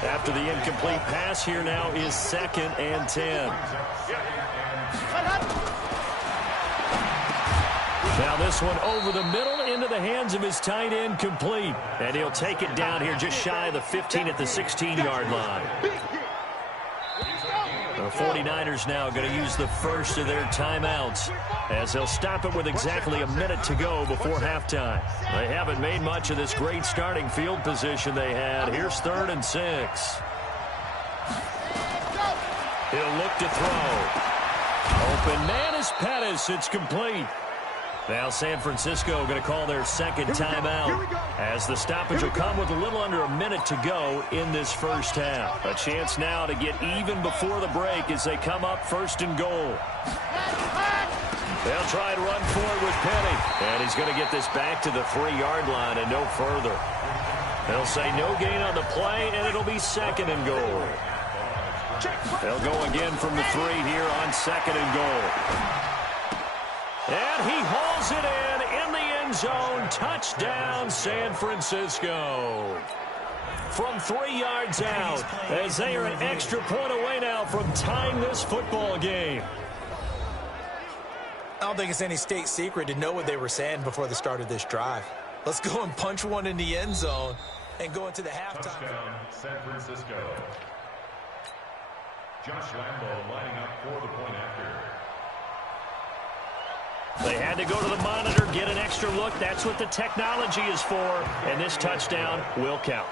After the incomplete pass, here now is 2nd and 10. Now this one over the middle into the hands of his tight end, complete. And he'll take it down here just shy of the 15 at the 16-yard line. The 49ers now going to use the first of their timeouts as they'll stop it with exactly a minute to go before halftime. They haven't made much of this great starting field position they had. Here's 3rd and 6. He'll look to throw. Open man is Pettis. It's complete. Now San Francisco going to call their second timeout as the stoppage will come with a little under a minute to go in this first half. A chance now to get even before the break as they come up 1st and goal. They'll try and run forward with Penny. And he's going to get this back to the 3-yard line and no further. They'll say no gain on the play, and it'll be 2nd and goal. They'll go again from the 3 here on 2nd and goal. And he hauls it in the end zone. Touchdown, San Francisco. From 3 yards out, as they are an extra point away now from tying this football game. I don't think it's any state secret to know what they were saying before the start of this drive. Let's go and punch one in the end zone and go into the halftime. Touchdown, San Francisco. Josh Lambo lining up for the point after. They had to go to the monitor, get an extra look. That's what the technology is for. And this touchdown will count.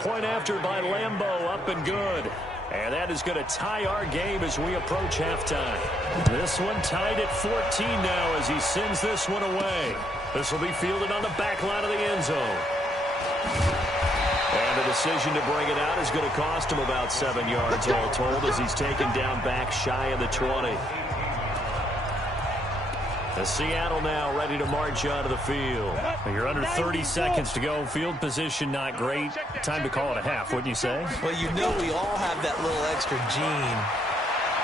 Point after by Lambo, up and good. And that is going to tie our game as we approach halftime. This one tied at 14 now as he sends this one away. This will be fielded on the back line of the end zone. And the decision to bring it out is going to cost him about 7 yards all told as he's taken down back shy of the 20. As Seattle now ready to march out of the field. You're under 30 seconds to go. Field position not great. Time to call it a half, wouldn't you say? Well, you know we all have that little extra gene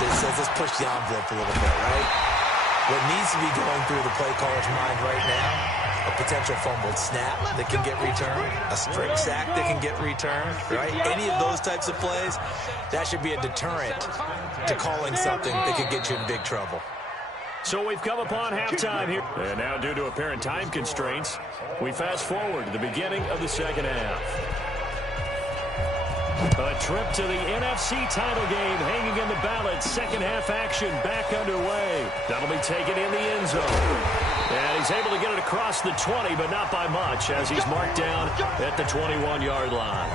that says let's push the envelope a little bit, right? What needs to be going through the play caller's mind right now, a potential fumbled snap that can get returned, a strip sack that can get returned, right? Any of those types of plays, that should be a deterrent to calling something that could get you in big trouble. So we've come upon halftime here. And now due to apparent time constraints, we fast forward to the beginning of the second half. A trip to the NFC title game hanging in the balance. Second half action back underway. That'll be taken in the end zone. And he's able to get it across the 20, but not by much as he's marked down at the 21-yard line.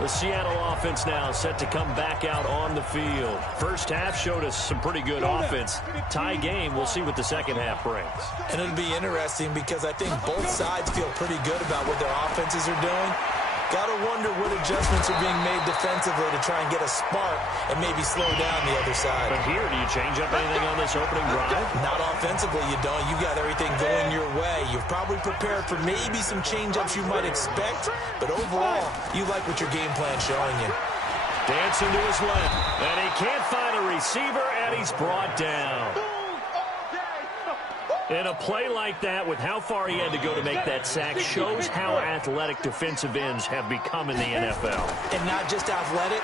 The Seattle offense now set to come back out on the field. First half showed us some pretty good offense. Tie game, we'll see what the second half brings. And it'll be interesting because I think both sides feel pretty good about what their offenses are doing. Got to wonder what adjustments are being made defensively to try and get a spark and maybe slow down the other side. But here, do you change up anything on this opening drive? Not offensively, you don't. You got everything going your way. You've probably prepared for maybe some change-ups you might expect, but overall, you like what your game plan's showing you. Dancing to his left, and he can't find a receiver, and he's brought down. And a play like that, with how far he had to go to make that sack, shows how athletic defensive ends have become in the NFL. And not just athletic,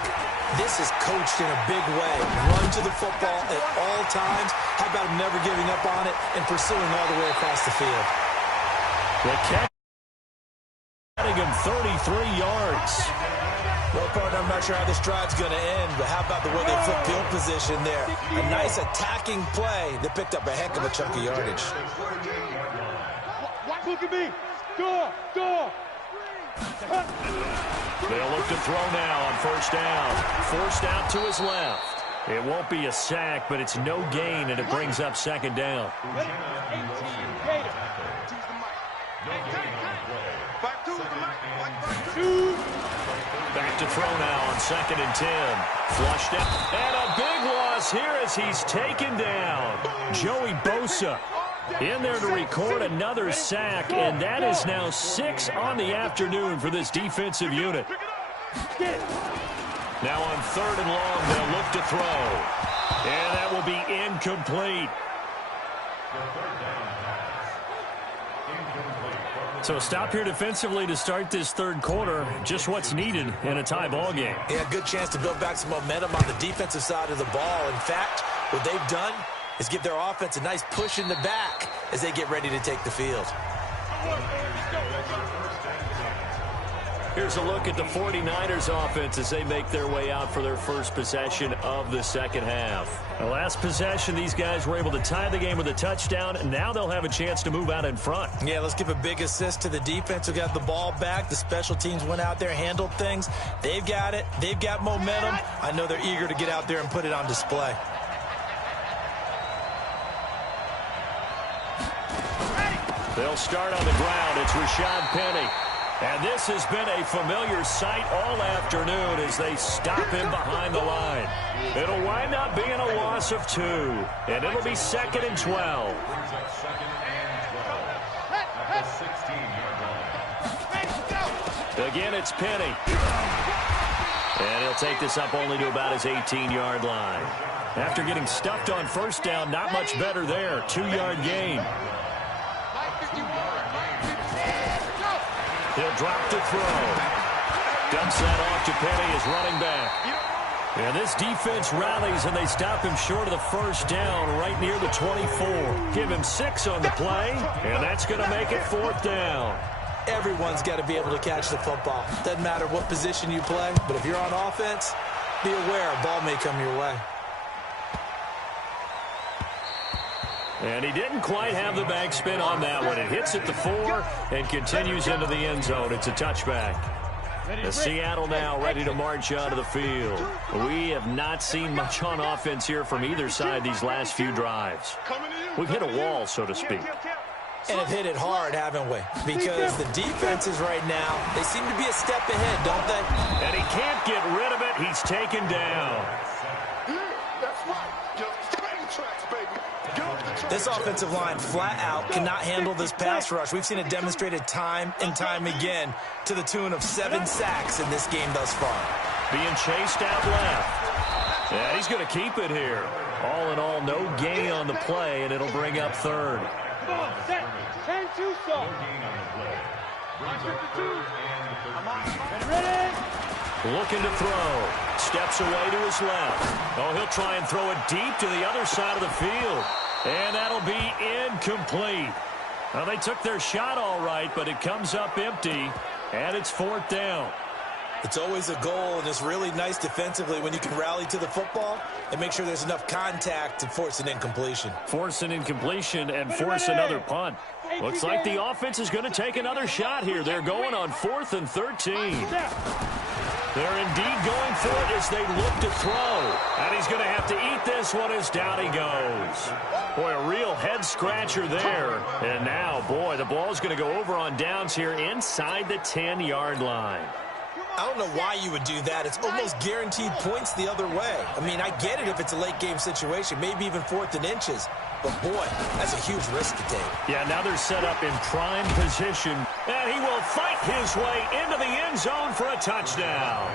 this is coached in a big way. Run to the football at all times. How about him never giving up on it and pursuing all the way across the field? The catch, getting him 33 yards. Well, partner, I'm not sure how this drive's going to end, but how about the way they flip field position there? A nice attacking play that picked up a heck of a chunk of yardage. Look at me. Go. They'll look to throw now on first down. Forced out to his left. It won't be a sack, but it's no gain, and it brings up second down. Back to throw now on 2nd and 10. Flushed out. And a big loss here as he's taken down. Joey Bosa in there to record another sack, and that is now 6 on the afternoon for this defensive unit. Now on 3rd and long, they'll look to throw. And that will be incomplete. So stop here defensively to start this third quarter. Just what's needed in a tie ball game. Yeah, good chance to build back some momentum on the defensive side of the ball. In fact, what they've done, is give their offense a nice push in the back as they get ready to take the field. Here's a look at the 49ers offense as they make their way out for their first possession of the second half. The last possession, these guys were able to tie the game with a touchdown, and now they'll have a chance to move out in front. Yeah, let's give a big assist to the defense who got the ball back. The special teams went out there, handled things. They've got it. They've got momentum. I know they're eager to get out there and put it on display. They'll start on the ground. It's Rashad Penny. And this has been a familiar sight all afternoon as they stop him behind the line. It'll wind up being a loss of 2, and it'll be 2nd and 12. Brings up 2nd and 12 at the 16-yard line. Again, it's Penny. And he'll take this up only to about his 18-yard line. After getting stuffed on first down, not much better there. 2-yard gain. He'll drop to throw. Dumps that off to Penny as running back. And this defense rallies, and they stop him short of the first down right near the 24. Give him 6 on the play, and that's going to make it 4th down. Everyone's got to be able to catch the football. Doesn't matter what position you play, but if you're on offense, be aware a ball may come your way. And he didn't quite have the backspin on that one. It hits at the 4 and continues into the end zone. It's a touchback. The Seattle now ready to march onto the field. We have not seen much on offense here from either side these last few drives. We've hit a wall, so to speak. And have hit it hard, haven't we? Because the defenses right now, they seem to be a step ahead, don't they? And he can't get rid of it. He's taken down. That's right. Just train tracks, baby. This offensive line flat out cannot handle this pass rush. We've seen it demonstrated time and time again to the tune of 7 sacks in this game thus far. Being chased out left. Yeah, he's going to keep it here. All in all, no gain on the play, and it'll bring up 3rd. Come on, set. 10-2 so. Ready? Looking to throw. Steps away to his left. Oh, he'll try and throw it deep to the other side of the field. And that'll be incomplete. Well, they took their shot all right, but it comes up empty, and it's 4th down. It's always a goal, and it's really nice defensively when you can rally to the football and make sure there's enough contact to force an incompletion. Force an incompletion and force another punt. Looks like the offense is going to take another shot here. They're going on 4th and 13. They're indeed going for it as they look to throw. And he's going to have to eat this one as down he goes. Boy, a real head-scratcher there. And now, boy, the ball's going to go over on downs here inside the 10-yard line. I don't know why you would do that. It's almost guaranteed points the other way. I mean, I get it if it's a late-game situation, maybe even 4th and inches. But, boy, that's a huge risk to take. Yeah, now they're set up in prime position. And he will fight his way into the end zone for a touchdown.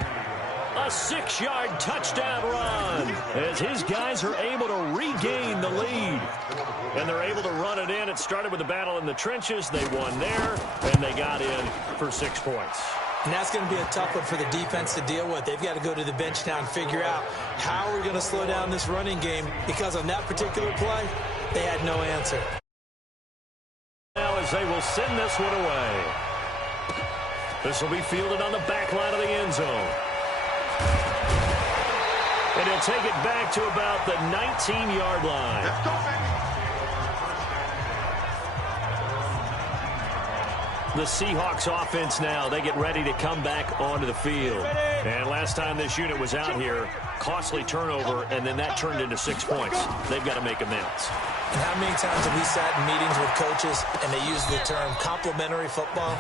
A 6-yard touchdown run as his guys are able to regain the lead. And they're able to run it in. It started with a battle in the trenches. They won there, and they got in for 6 points. And that's going to be a tough one for the defense to deal with. They've got to go to the bench now and figure out how we're going to slow down this running game, because on that particular play, they had no answer. Now as they will send this one away. This will be fielded on the back line of the end zone. And he'll take it back to about the 19-yard line. Let's go, baby. The Seahawks offense now, they get ready to come back onto the field. And last time this unit was out here, costly turnover, and then that turned into 6 points. They've got to make amends. And how many times have we sat in meetings with coaches and they use the term complementary football?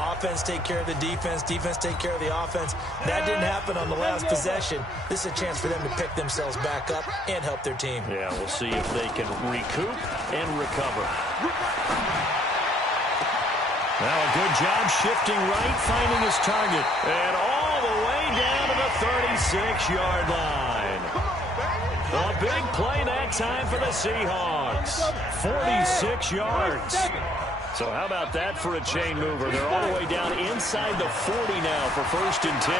Offense take care of the defense, defense take care of the offense. That didn't happen on the last possession. This is a chance for them to pick themselves back up and help their team. Yeah, we'll see if they can recoup and recover. Now a good job shifting right, finding his target. And all the way down to the 36-yard line. A big play that time for the Seahawks. 46 yards. So how about that for a chain mover? They're all the way down inside the 40 now for 1st and 10.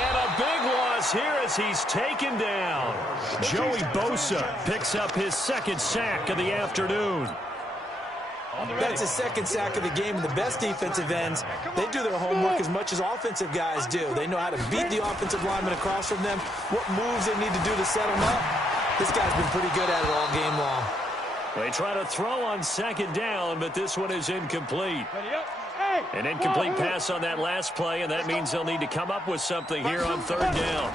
And a big loss here as he's taken down. Joey Bosa picks up his second sack of the afternoon. That's his second sack of the game, and the best defensive ends, they do their homework as much as offensive guys do. They know how to beat the offensive lineman across from them, what moves they need to do to set them up. This guy's been pretty good at it all game long. They try to throw on second down, but this one is incomplete. An incomplete pass on that last play, and that means they'll need to come up with something here on third down.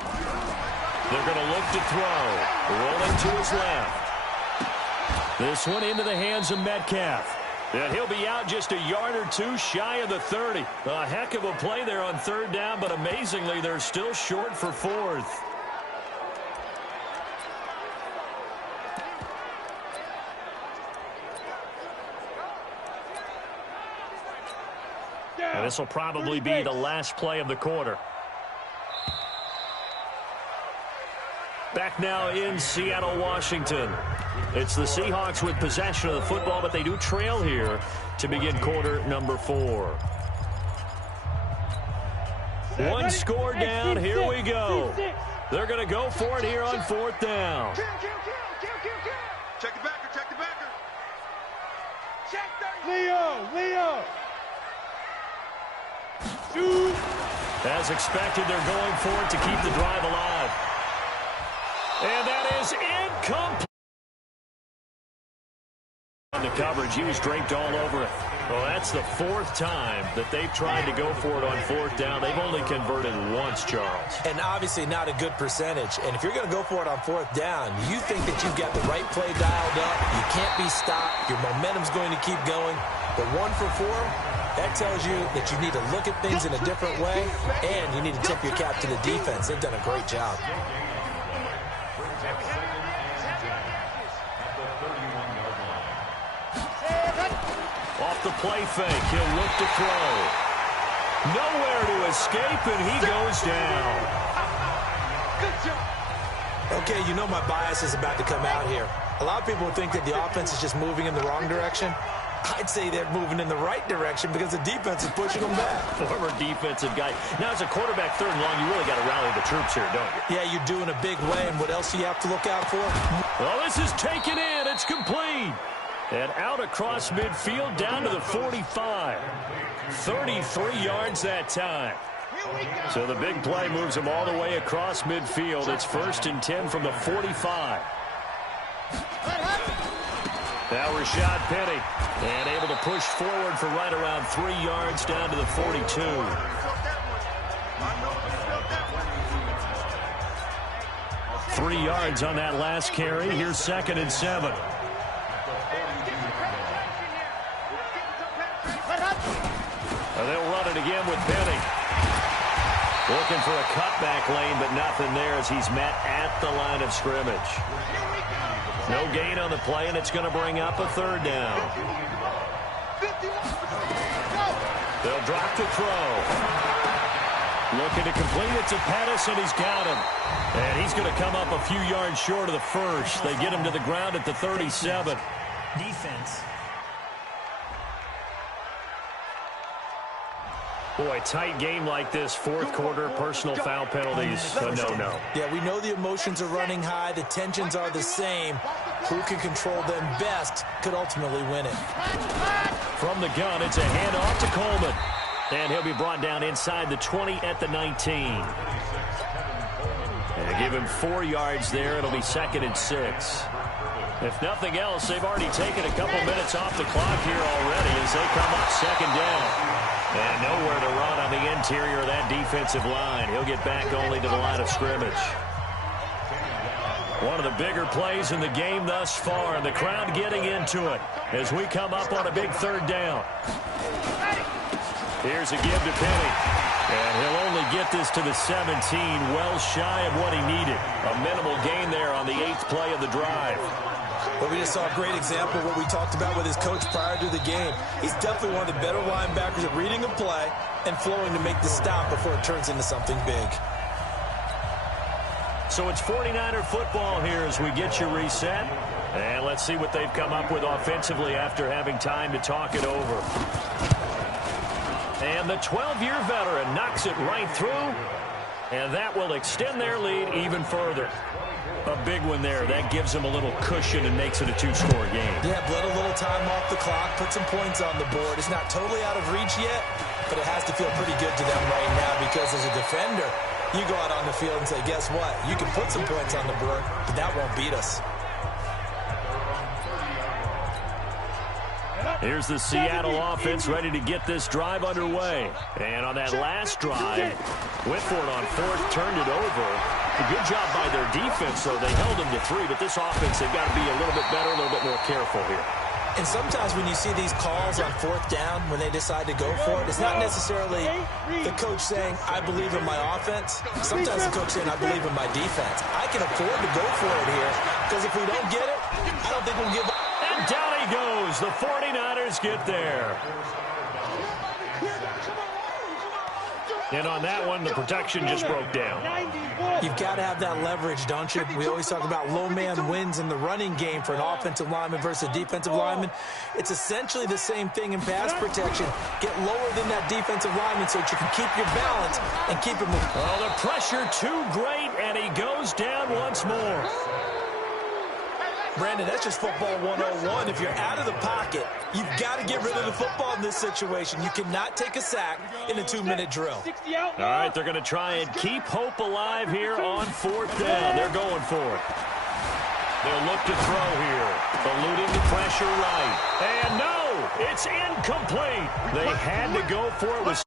They're going to look to throw. Rolling to his left. This one into the hands of Metcalf. And he'll be out just a yard or two shy of the 30. A heck of a play there on third down, but amazingly, they're still short for fourth. And this will probably be the last play of the quarter. Back now in Seattle, Washington. It's the Seahawks with possession of the football, but they do trail here to begin quarter number 4. One score down. Here we go. They're going to go for it here on fourth down. Check the backer, check the backer. Check the Leo. Shoot. As expected, they're going for it to keep the drive alive. And that is incomplete. On the coverage, he was draped all over it. Well, that's the 4th time that they've tried to go for it on fourth down. They've only converted once, Charles. And obviously not a good percentage. And if you're going to go for it on fourth down, you think that you've got the right play dialed up. You can't be stopped. Your momentum's going to keep going. But 1 for 4, that tells you that you need to look at things in a different way, and you need to tip your cap to the defense. They've done a great job. Off the play fake, he'll look to throw. Nowhere to escape, and he goes down. Okay, you know my bias is about to come out here. A lot of people think that the offense is just moving in the wrong direction. I'd say they're moving in the right direction because the defense is pushing them back. Former defensive guy. Now, as a quarterback, third and long, you really got to rally the troops here, don't you? Yeah, you're doing a big way, and what else do you have to look out for? Well, this is taken in. It's complete. And out across midfield down to the 45. 33 yards that time. So the big play moves them all the way across midfield. It's 1st and 10 from the 45. Now Rashad Penny, and able to push forward for right around 3 yards down to the 42. Three yards on that last carry. Here's 2nd and 7. They'll run it again with Penny. Looking for a cutback lane, but nothing there as he's met at the line of scrimmage. No gain on the play, and it's going to bring up a third down. They'll drop to throw. Looking to complete it to Pettis, and he's got him. And he's going to come up a few yards short of the first. They get him to the ground at the 37. Defense. Boy, tight game like this, fourth quarter, personal foul penalties, a no-no. Yeah, we know the emotions are running high. The tensions are the same. Who can control them best could ultimately win it. From the gun, it's a handoff to Coleman. And he'll be brought down inside the 20 at the 19. And give him 4 yards there. It'll be 2nd and 6. If nothing else, they've already taken a couple minutes off the clock here already as they come up 2nd down. And nowhere to run on the interior of that defensive line. He'll get back only to the line of scrimmage. One of the bigger plays in the game thus far, and the crowd getting into it as we come up on a big third down. Here's a give to Penny. And he'll only get this to the 17, well shy of what he needed. A minimal gain there on the 8th play of the drive. But we just saw a great example of what we talked about with his coach prior to the game. He's definitely one of the better linebackers at reading a play and flowing to make the stop before it turns into something big. So it's 49er football here as we get you reset. And let's see what they've come up with offensively after having time to talk it over. And the 12-year veteran knocks it right through. And that will extend their lead even further. A big one there. That gives them a little cushion and makes it a two-score game. Yeah, bled a little time off the clock, put some points on the board. It's not totally out of reach yet, but it has to feel pretty good to them right now because as a defender, you go out on the field and say, guess what? You can put some points on the board, but that won't beat us. Here's the Seattle offense ready to get this drive underway. And on that last drive, went for it on fourth, turned it over. A good job by their defense, though. They held them to 3, but this offense, they've got to be a little bit better, a little bit more careful here. And sometimes when you see these calls on fourth down, when they decide to go for it, it's not necessarily the coach saying, I believe in my offense. Sometimes the coach saying, I believe in my defense. I can afford to go for it here because if we don't get it, I don't think we'll give up. And down he goes. The 49ers get there. And on that one, the protection just broke down. You've got to have that leverage, don't you? We always talk about low man wins in the running game for an offensive lineman versus a defensive lineman. It's essentially the same thing in pass protection. Get lower than that defensive lineman so that you can keep your balance and keep it moving. Oh, the pressure too great, and he goes down once more. Brandon, that's just football 101. If you're out of the pocket, you've got to get rid of the football in this situation. You cannot take a sack in a 2-minute drill. All right, they're going to try and keep hope alive here on fourth down. They're going for it. They'll look to throw here. Eluding the pressure right. And no, it's incomplete. They had to go for it with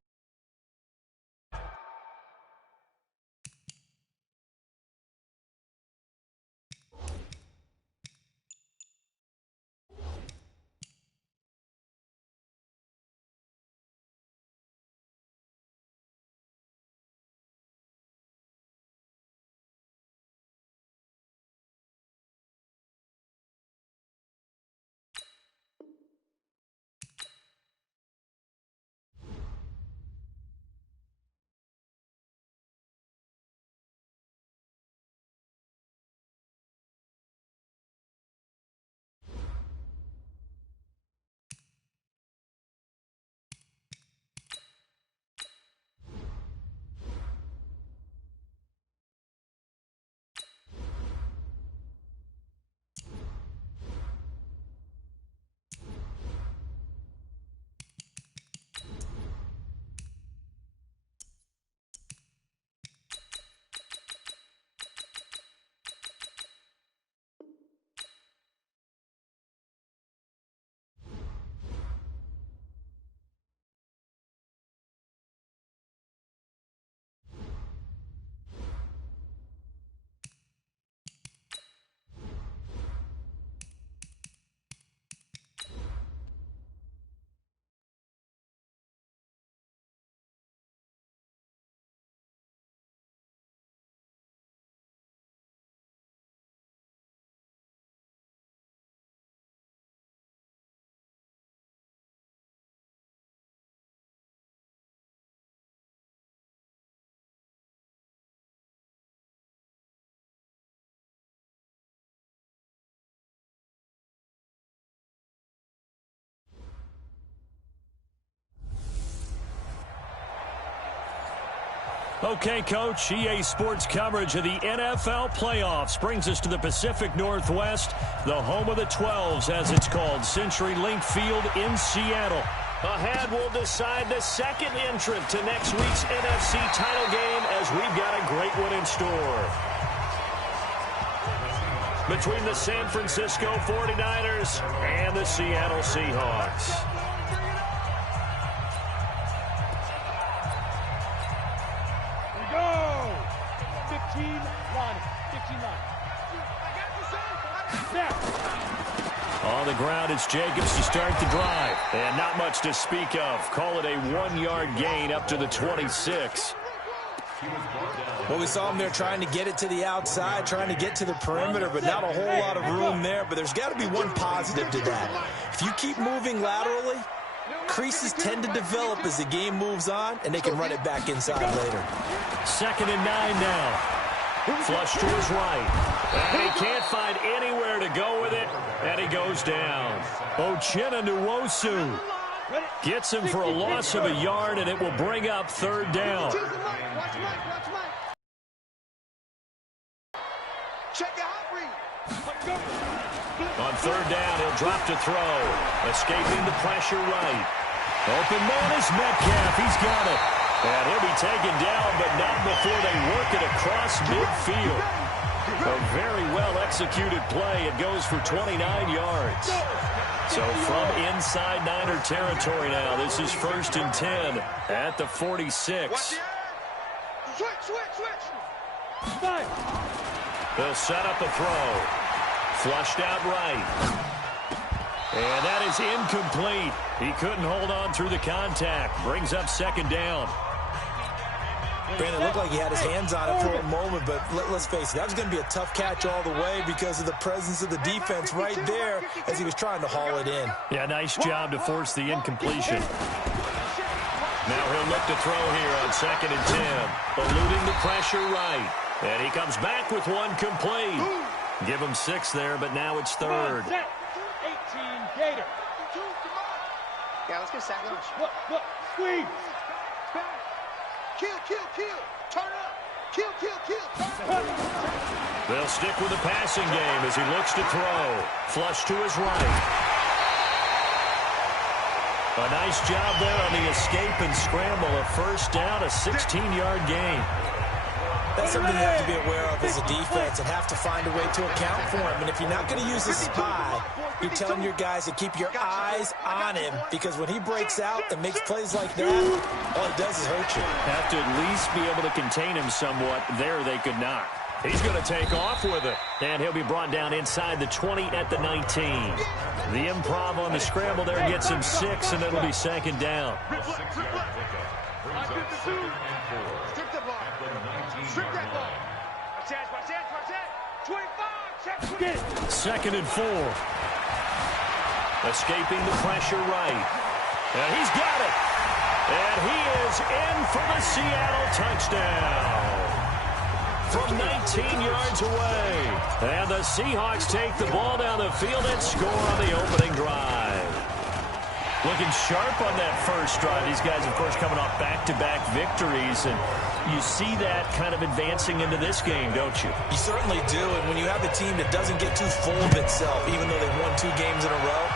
Okay, Coach, EA Sports coverage of the NFL playoffs brings us to the Pacific Northwest, the home of the 12s, as it's called, CenturyLink Field in Seattle. Ahead, we'll decide the second entrant to next week's NFC title game as we've got a great one in store. Between the San Francisco 49ers and the Seattle Seahawks. On the ground, it's Jacobs to start the drive. And not much to speak of. Call it a 1-yard gain up to the 26. Well, we saw him there trying to get it to the outside, trying to get to the perimeter, but not a whole lot of room there. But there's got to be one positive to that. If you keep moving laterally, creases tend to develop as the game moves on, and they can run it back inside later. 2nd and 9 now. Flush to his right. And he can't find anywhere to go with it, and he goes down. Uchenna Nwosu gets him for a loss of a yard, and it will bring up 3rd down. Check your hot read. On third down, he'll drop to throw. Escaping the pressure right. Open man is Metcalf. He's got it. And he'll be taken down, but not before they work it across midfield. A very well-executed play. It goes for 29 yards. So from inside Niner territory now, this is 1st and 10 at the 46. They'll set up a throw. Flushed out right. And that is incomplete. He couldn't hold on through the contact. Brings up 2nd down. Brandon, it looked like he had his hands on it for a moment, but let's face it, that was going to be a tough catch all the way because of the presence of the defense right there as he was trying to haul it in. Yeah, nice job to force the incompletion. Now he'll look to throw here on 2nd and 10. Eluding the pressure right. And he comes back with one complete. Give him 6 there, but now it's 3rd. 18 Gator. Yeah, let's get sack lunch. Look, squeeze. Kill, kill, kill. Turn up. Kill, kill, kill. Turn up. They'll stick with the passing game as he looks to throw. Flush to his right. A nice job there on the escape and scramble. A 1st down, a 16-yard gain. That's something you have to be aware of as a defense and have to find a way to account for him. And if you're not going to use a spy, you're telling your guys to keep your eyes on him because when he breaks out and makes plays like that, all he does is hurt you. Have to at least be able to contain him somewhat. There they could not. He's going to take off with it. And he'll be brought down inside the 20 at the 19. The improv on the scramble there gets him 6, and it'll be 2nd down. Strip the ball. Strip that ball. Watch that. 25. Check 20. 2nd and 4. Escaping the pressure right. And he's got it. And he is in for the Seattle touchdown. From 19 yards away. And the Seahawks take the ball down the field and score on the opening drive. Looking sharp on that first drive. These guys, of course, coming off back-to-back victories. And you see that kind of advancing into this game, don't you? You certainly do. And when you have a team that doesn't get too full of itself, even though they've won 2 games in a row,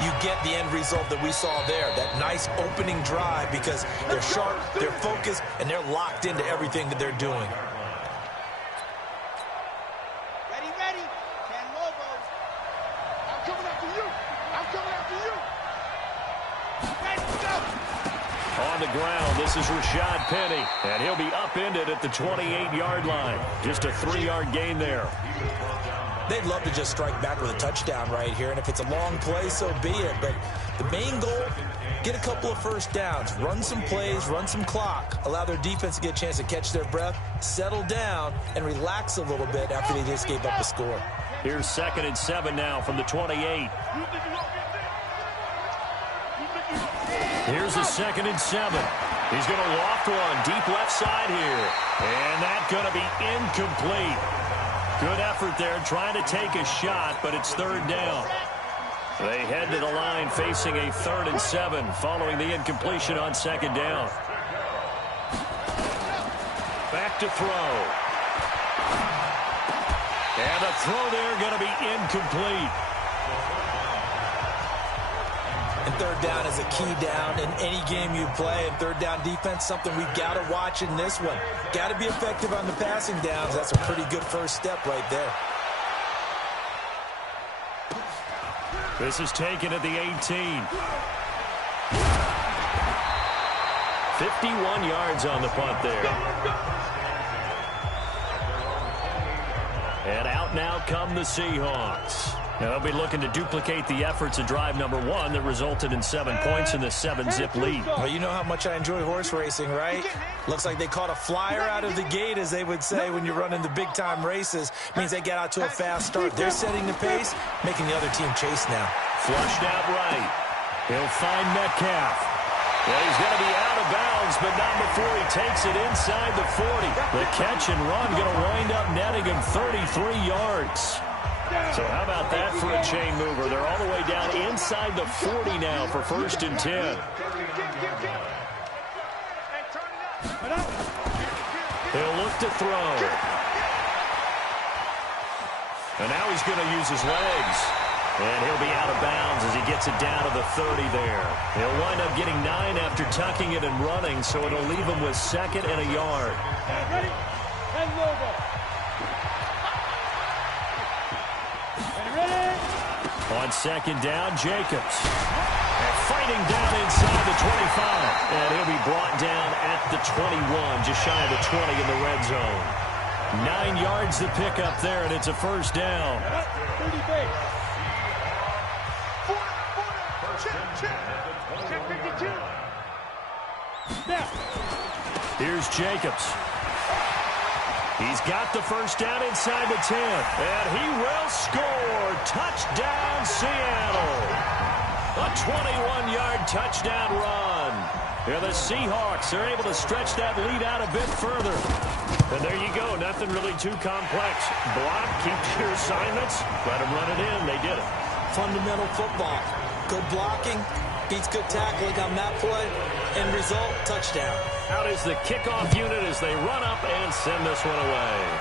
you get the end result that we saw there. That nice opening drive because they're sharp, they're focused, and they're locked into everything that they're doing. Ready. Can Lobo. I'm coming after you. Let's go. On the ground, this is Rashad Penny, and he'll be upended at the 28-yard line. Just a 3-yard gain there. They'd love to just strike back with a touchdown right here, and if it's a long play, so be it. But the main goal, get a couple of 1st downs, run some plays, run some clock, allow their defense to get a chance to catch their breath, settle down, and relax a little bit after they just gave up a score. Here's 2nd and 7 now from the 28. Here's a 2nd and 7. He's going to loft one deep left side here. And that's going to be incomplete. Good effort there trying to take a shot, but it's 3rd down. They head to the line facing a 3rd and 7 following the incompletion on 2nd down. Back to throw. And the throw there going to be incomplete. And 3rd down is a key down in any game you play. And 3rd down defense, something we've got to watch in this one. Got to be effective on the passing downs. That's a pretty good first step right there. This is taken at the 18. 51 yards on the punt there. And out now come the Seahawks. Now they'll be looking to duplicate the efforts of drive number 1 that resulted in 7 points in the 7-zip lead. Well, you know how much I enjoy horse racing, right? Looks like they caught a flyer out of the gate, as they would say when you're running the big-time races. Means they get out to a fast start. They're setting the pace, making the other team chase now. Flushed out right. He'll find Metcalf. Well, he's going to be out of bounds, but not before he takes it inside the 40. The catch and run going to wind up netting him 33 yards. So how about that for a chain mover? They're all the way down inside the 40 now for 1st and 10. He'll look to throw. And now he's going to use his legs. And he'll be out of bounds as he gets it down to the 30 there. He'll wind up getting 9 after tucking it and running, so it'll leave him with 2nd and a yard. Ready? And logo. Ready? On 2nd down, Jacobs. And fighting down inside the 25. And he'll be brought down at the 21, just shy of the 20 in the red zone. 9 yards to pick up there, and it's a first down. 30 base. Here's Jacobs. He's got the first down inside the 10. And he will score. Touchdown, Seattle. A 21-yard touchdown run. Here the Seahawks are able to stretch that lead out a bit further. And there you go. Nothing really too complex. Block, keep your assignments. Let them run it in. They did it. Fundamental football. Good blocking beats good tackling on that play. End result, touchdown. Out is the kickoff unit as they run up and send this one away.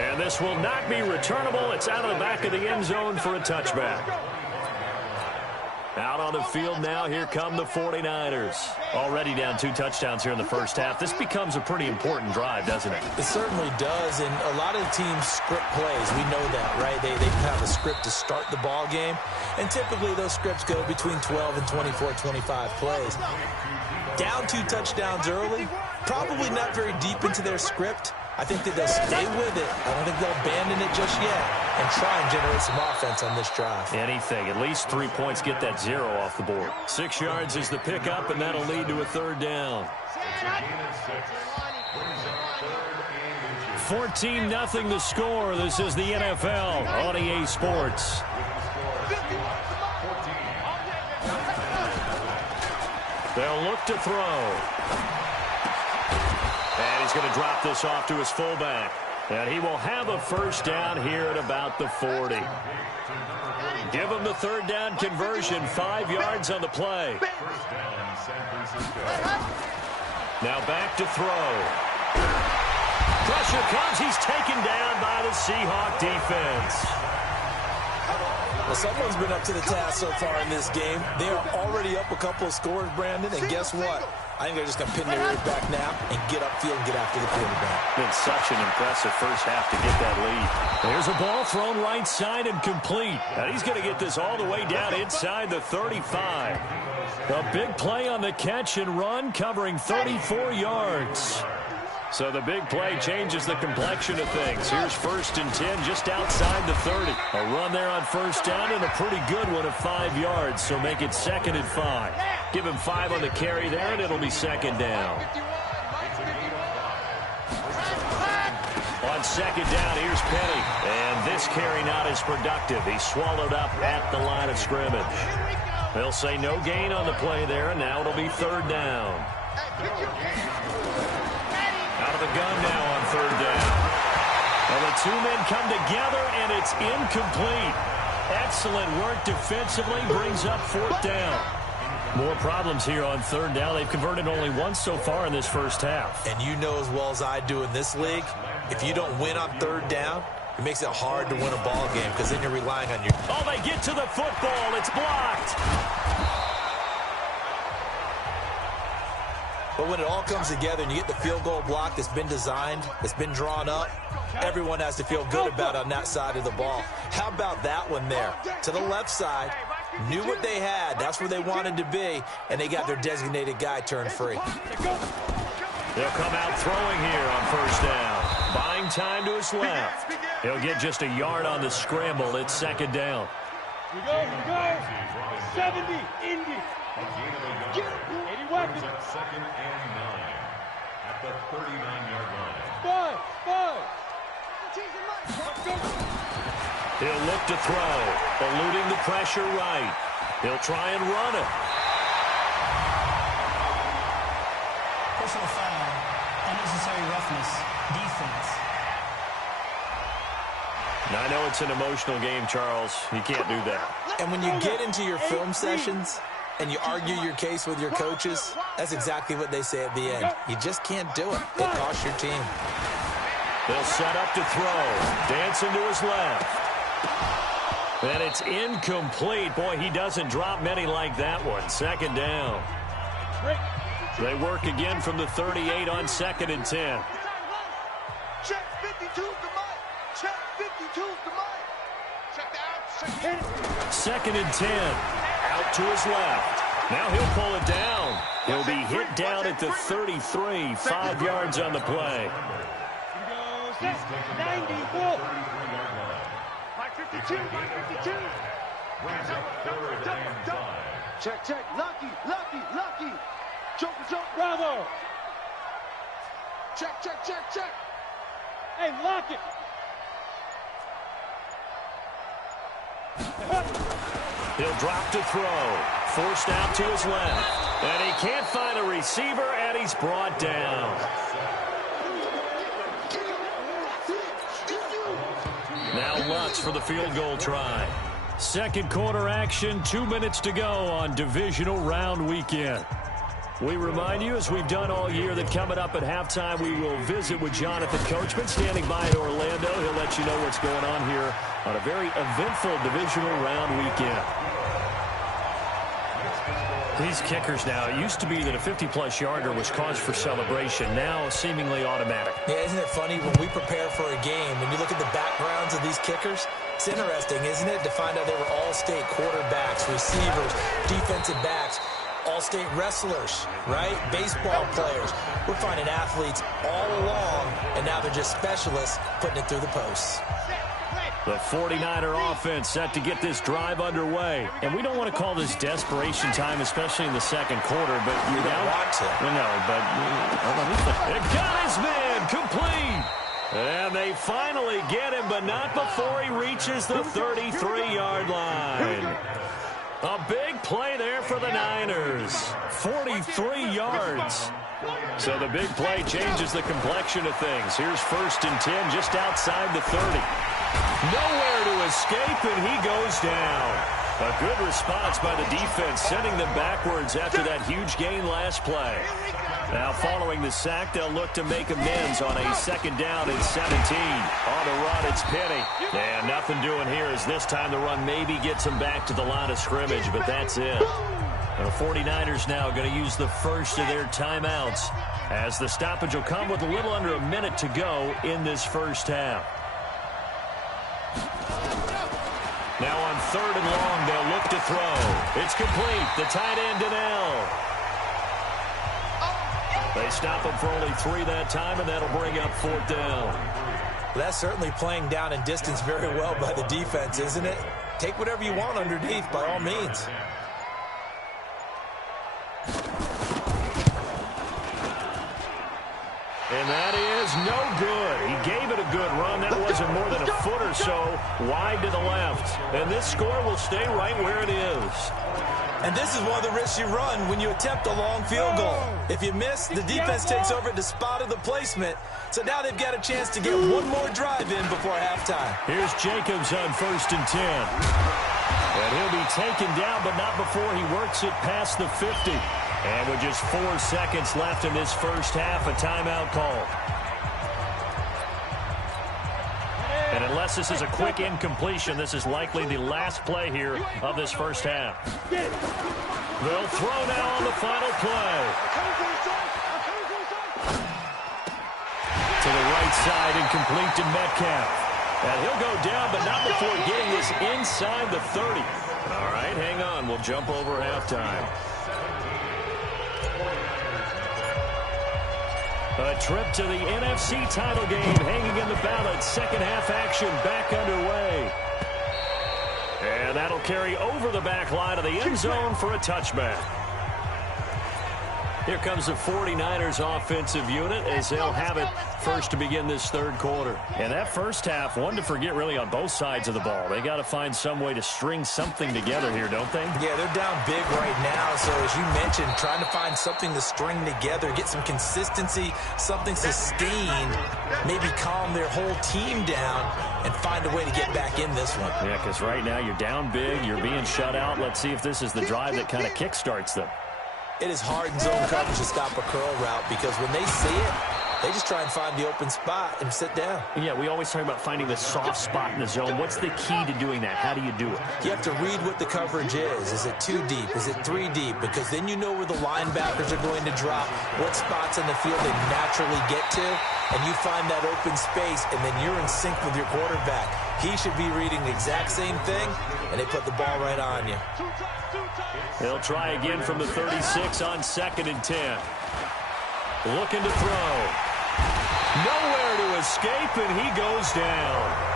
And this will not be returnable. It's out of the back of the end zone for a touchback. Out on the field now, here come the 49ers. Already down 2 touchdowns here in the first half. This becomes a pretty important drive, doesn't it? It certainly does, and a lot of the teams script plays. We know that, right? They have a script to start the ball game, and typically those scripts go between 12 and 24, 25 plays. Down 2 touchdowns early, probably not very deep into their script. I think that they'll stay with it. I don't think they'll abandon it just yet and try and generate some offense on this drive. Anything. At least 3 points, get that 0 off the board. 6 yards is the pickup, and that'll lead to a 3rd down. 14-0 the score. This is the NFL on EA Sports. They'll look to throw. And he's going to drop this off to his fullback. And he will have a first down here at about the 40. Give him the 3rd down conversion. 5 yards on the play. Now back to throw. Pressure comes. He's taken down by the Seahawk defense. Well, someone's been up to the task so far in this game. They are already up a couple of scores, Brandon, and guess what? I think they're just going to pin their ears back now and get upfield and get after the quarterback. Been such an impressive first half to get that lead. There's a ball thrown right side and complete. And he's going to get this all the way down inside the 35. A big play on the catch and run, covering 34 yards. So the big play changes the complexion of things. Here's 1st and 10 just outside the 30. A run there on first down and a pretty good one of 5 yards. So make it 2nd and 5. Give him 5 on the carry there, and it'll be 2nd down. On 2nd down, here's Penny. And this carry not as productive. He's swallowed up at the line of scrimmage. They'll say no gain on the play there, and now it'll be 3rd down. Out of the gun now on 3rd down. Well, the 2 men come together, and it's incomplete. Excellent work defensively, brings up 4th down. More problems here on 3rd down. They've converted only once so far in this first half. And you know as well as I do in this league, if you don't win on 3rd down, it makes it hard to win a ball game because then you're relying on your... Oh, they get to the football. It's blocked. But when it all comes together and you get the field goal block that's been designed, that's been drawn up, everyone has to feel good about on that side of the ball. How about that one there? To the left side, knew what they had. That's where they wanted to be, and they got their designated guy turned free. They'll come out throwing here on 1st down. Buying time to his left. He'll get just a yard on the scramble. It's 2nd down. Here we go. 70, Indy. 80 weapons. 2nd and 9 at the 39-yard line. 5. He'll look to throw, eluding the pressure right. He'll try and run it. Personal foul, unnecessary roughness, defense. Now, I know it's an emotional game, Charles. You can't do that. And when you get into your film sessions and you argue your case with your coaches, that's exactly what they say at the end. You just can't do it. It costs your team. They'll set up to throw. Dancing to his left. And it's incomplete. Boy, he doesn't drop many like that one. 2nd down. They work again from the 38 on 2nd and 10. Check 52 to Mike. Check 52 to Mike. Check the out. 2nd and 10. Out to his left. Now he'll pull it down. He'll be hit down at the 33. 5 yards on the play. 94. Mike 52. Mike 52. Check, check. Lucky, lucky, lucky. Joker, joke. Bravo. Check, check, check, check. Hey, lock it. He'll drop to throw. Forced out to his left. And he can't find a receiver, and he's brought down. Now Lutz for the field goal try. 2nd quarter action, 2 minutes to go on divisional round weekend. We remind you, as we've done all year, that coming up at halftime, we will visit with Jonathan Coachman standing by in Orlando. He'll let you know what's going on here on a very eventful divisional round weekend. These kickers now, it used to be that a 50-plus yarder was cause for celebration. Now, seemingly automatic. Yeah, isn't it funny when we prepare for a game, when you look at the backgrounds of these kickers, it's interesting, isn't it, to find out they were all-state quarterbacks, receivers, defensive backs, all-state wrestlers, right? Baseball players. We're finding athletes all along, and now they're just specialists putting it through the posts. The 49er offense set to get this drive underway. And we don't want to call this desperation time, especially in the 2nd quarter, but you don't want to. No, but it got his man complete. And they finally get him, but not before he reaches the 33-yard line. A big play there for the Niners. 43 yards. So the big play changes the complexion of things. Here's 1st and 10 just outside the 30. Nowhere to escape, and he goes down. A good response by the defense, sending them backwards after that huge gain last play. Now following the sack, they'll look to make amends on a 2nd down and 17. On the run, it's Penny. And nothing doing here as this time the run maybe gets them back to the line of scrimmage, but that's it. The 49ers now going to use the first of their timeouts as the stoppage will come with a little under a minute to go in this first half. Now on 3rd and long, they'll look to throw. It's complete. The tight end Donnell. They stop him for only 3 that time, and that'll bring up 4th down. Well, that's certainly playing down in distance very well by the defense, isn't it? Take whatever you want underneath, by all means. And that is no good. He gave it a good run. That wasn't more than a foot or so wide to the left. And this score will stay right where it is. And this is one of the risks you run when you attempt a long field goal. If you miss, the defense takes over at the spot of the placement. So now they've got a chance to get one more drive in before halftime. Here's Jacobs on 1st and 10. And he'll be taken down, but not before he works it past the 50. And with just 4 seconds left in this first half, a timeout call. And unless this is a quick incompletion, this is likely the last play here of this first half. They'll throw now on the final play. To the right side and complete to Metcalf. And he'll go down, but not before getting this inside the 30. All right, hang on. We'll jump over halftime. A trip to the NFC title game hanging in the balance. Second half action back underway. And that'll carry over the back line of the end zone for a touchback. Here comes the 49ers offensive unit as they'll have it first to begin this 3rd quarter. And that first half, one to forget really on both sides of the ball. They got to find some way to string something together here, don't they? Yeah, they're down big right now. So as you mentioned, trying to find something to string together, get some consistency, something sustained, maybe calm their whole team down and find a way to get back in this one. Yeah, because right now you're down big, you're being shut out. Let's see if this is the drive that kind of kickstarts them. It is hard in zone coverage to stop a curl route because when they see it, They just try and find the open spot and sit down. Yeah, we always talk about finding the soft spot in the zone. What's the key to doing that? How do you do it? You have to read what the coverage is. Is it 2 deep? Is it 3 deep? Because then you know where the linebackers are going to drop, what spots in the field they naturally get to, and you find that open space, and then you're in sync with your quarterback. He should be reading the exact same thing, and they put the ball right on you. They'll try again from the 36 on 2nd and 10. Looking to throw. Nowhere to escape, and he goes down.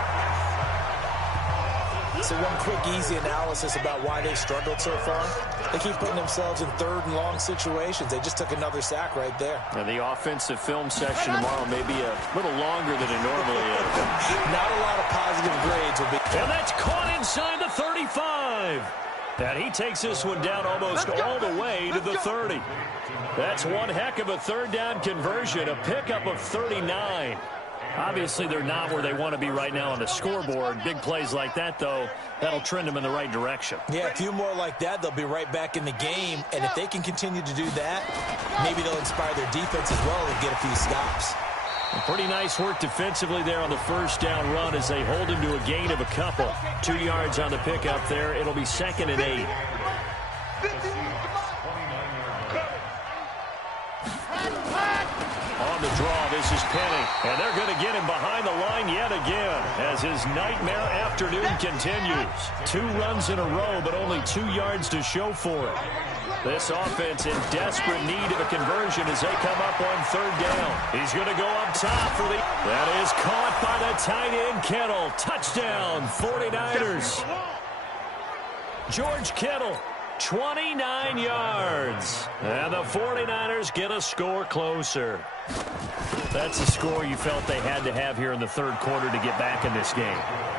So one quick, easy analysis about why they've struggled so far. They keep putting themselves in 3rd and long situations. They just took another sack right there. Now the offensive film session tomorrow may be a little longer than it normally is. Not a lot of positive grades will be. And that's caught inside the 35. And he takes this one down almost all the way to the 30. That's one heck of a 3rd down conversion, a pickup of 39. Obviously, they're not where they want to be right now on the scoreboard. Big plays like that, though, that'll trend them in the right direction. Yeah, a few more like that, they'll be right back in the game. And if they can continue to do that, maybe they'll inspire their defense as well and get a few stops. Pretty nice work defensively there on the 1st down run as they hold him to a gain of a couple. 2 yards on the pickup there. It'll be 2nd and 8. On the draw, this is Penny. And they're going to get him behind the line yet again as his nightmare afternoon continues. 2 runs in a row, but only 2 yards to show for it. This offense in desperate need of a conversion as they come up on 3rd down. He's going to go up top for the... That is caught by the tight end, Kittle. Touchdown, 49ers. George Kittle, 29 yards. And the 49ers get a score closer. That's a score you felt they had to have here in the 3rd quarter to get back in this game.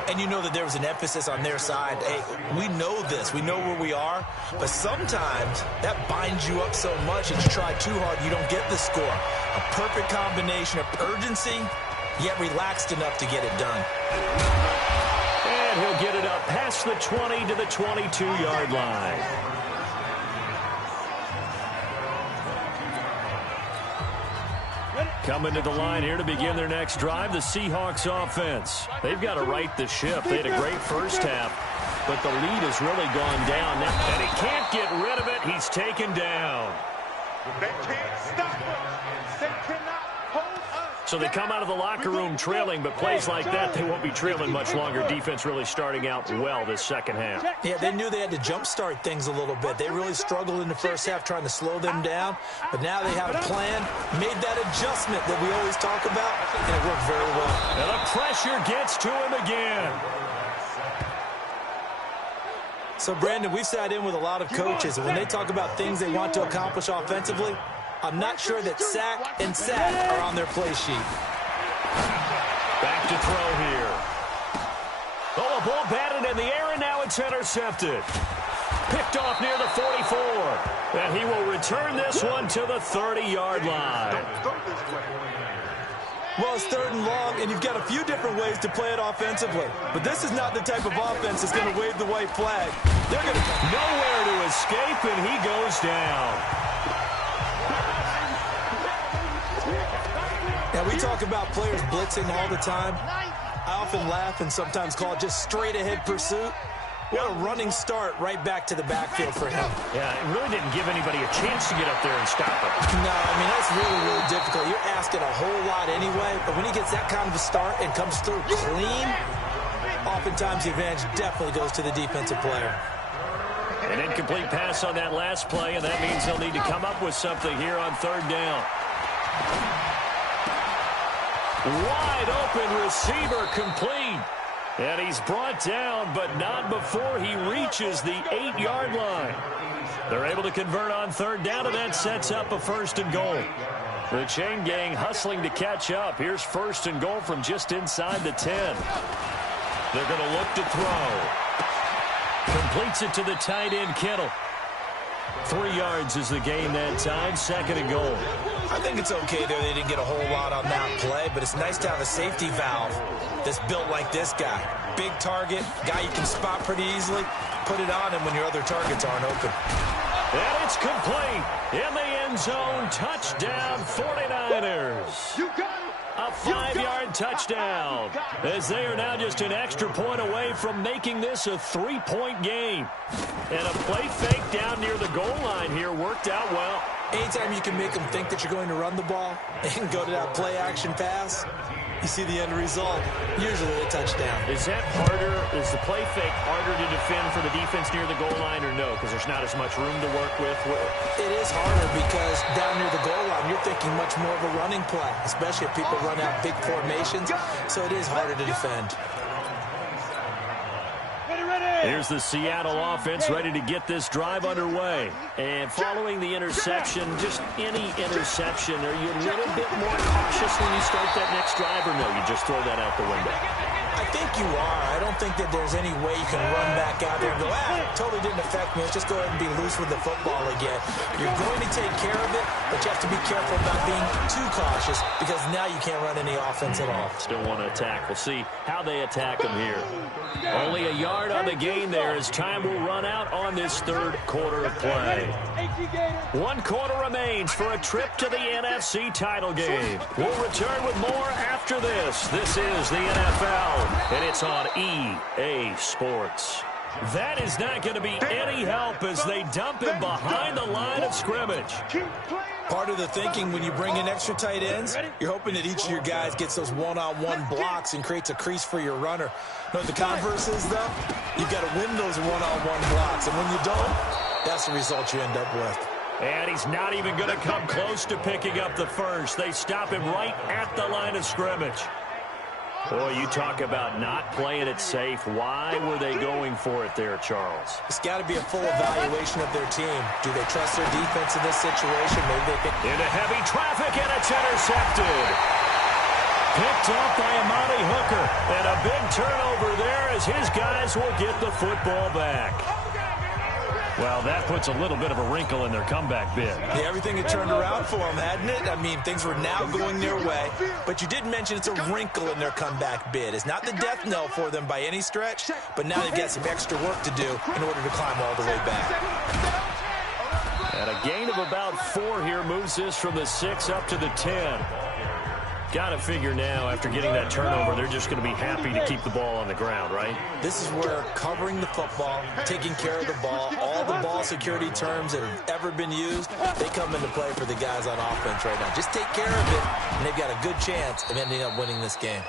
And you know that there was an emphasis on their side. Hey, we know this. We know where we are. But sometimes that binds you up so much that you try too hard, you don't get the score. A perfect combination of urgency, yet relaxed enough to get it done. And he'll get it up past the 20 to the 22-yard line. Coming to the line here to begin their next drive, the Seahawks offense. They've got to right the ship. They had a great first half, but the lead has really gone down now. And he can't get rid of it. He's taken down. They can't stop us. They cannot hold us. So they come out of the locker room trailing, but plays like that, they won't be trailing much longer. Defense really starting out well this 2nd half. Yeah, they knew they had to jumpstart things a little bit. They really struggled in the first half trying to slow them down, but now they have a plan, made that adjustment that we always talk about, and it worked very well. And the pressure gets to him again. So, Brandon, we've sat in with a lot of coaches, and when they talk about things they want to accomplish offensively, I'm not sure that sack and sack are on their play sheet. Back to throw here. Oh, a ball batted in the air, and now it's intercepted. Picked off near the 44. And he will return this one to the 30-yard line. Well, it's 3rd and long, and you've got a few different ways to play it offensively. But this is not the type of offense that's going to wave the white flag. They're going to... Nowhere to escape, and he goes down. Now, we talk about players blitzing all the time. I often laugh and sometimes call it just straight-ahead pursuit. What a running start right back to the backfield for him. Yeah, it really didn't give anybody a chance to get up there and stop him. No, I mean, that's really, really difficult. You're asking a whole lot anyway, but when he gets that kind of a start and comes through clean, oftentimes the advantage definitely goes to the defensive player. An incomplete pass on that last play, and that means they'll need to come up with something here on 3rd down. Wide open receiver complete. And he's brought down, but not before he reaches the 8-yard line. They're able to convert on 3rd down, and that sets up a 1st and goal. The chain gang hustling to catch up. Here's 1st and goal from just inside the 10. They're going to look to throw. Completes it to the tight end, Kittle. 3 yards is the gain that time. 2nd and goal. I think it's okay there. They didn't get a whole lot on that play, but it's nice to have a safety valve that's built like this guy. Big target, guy you can spot pretty easily. Put it on him when your other targets aren't open. And it's complete in the end end zone. Touchdown, 49ers. You got it. A 5-yard touchdown, as they are now just an extra point away from making this a 3-point game. And a play fake down near the goal line here worked out well. Anytime you can make them think that you're going to run the ball and go to that play-action pass, you see the end result, usually a touchdown. Is that harder? Is the play fake harder to defend for the defense near the goal line or no? Because there's not as much room to work with? It is harder because down near the goal line, you're thinking much more of a running play, especially if people run out big formations. So it is harder to defend. Here's the Seattle offense ready to get this drive underway. And following the interception, just any interception, are you a little bit more cautious when you start that next drive, or no, you just throw that out the window? I think you are. I don't think that there's any way you can run back out there and go, totally didn't affect me. Let's just go ahead and be loose with the football again. You're going to take care of it, but you have to be careful about being too cautious because now you can't run any offense at all. Still want to attack. We'll see how they attack them here. Only a yard on the gain there as time will run out on this third quarter of play. 1 quarter remains for a trip to the NFC title game. We'll return with more after this. This is the NFL, and it's on EA Sports. That is not going to be any help as they dump him behind the line of scrimmage. Part of the thinking when you bring in extra tight ends, you're hoping that each of your guys gets those one-on-one blocks and creates a crease for your runner. You know what the converse is, though? You've got to win those one-on-one blocks, and when you don't, that's the result you end up with. And he's not even going to come close to picking up the first. They stop him right at the line of scrimmage. Boy, you talk about not playing it safe. Why were they going for it there, Charles? It's got to be a full evaluation of their team. Do they trust their defense in this situation? Maybe they can... Into heavy traffic, and it's intercepted. Picked up by Amani Hooker. And a big turnover there as his guys will get the football back. Well, that puts a little bit of a wrinkle in their comeback bid. Yeah, everything had turned around for them, hadn't it? I mean, things were now going their way. But you did mention it's a wrinkle in their comeback bid. It's not the death knell for them by any stretch, but now they've got some extra work to do in order to climb all the way back. And a gain of about 4 here moves this from the 6 up to the 10. Got to figure now, after getting that turnover, they're just going to be happy to keep the ball on the ground, right? This is where covering the football, taking care of the ball, all the ball security terms that have ever been used, they come into play for the guys on offense right now. Just take care of it, and they've got a good chance of ending up winning this game.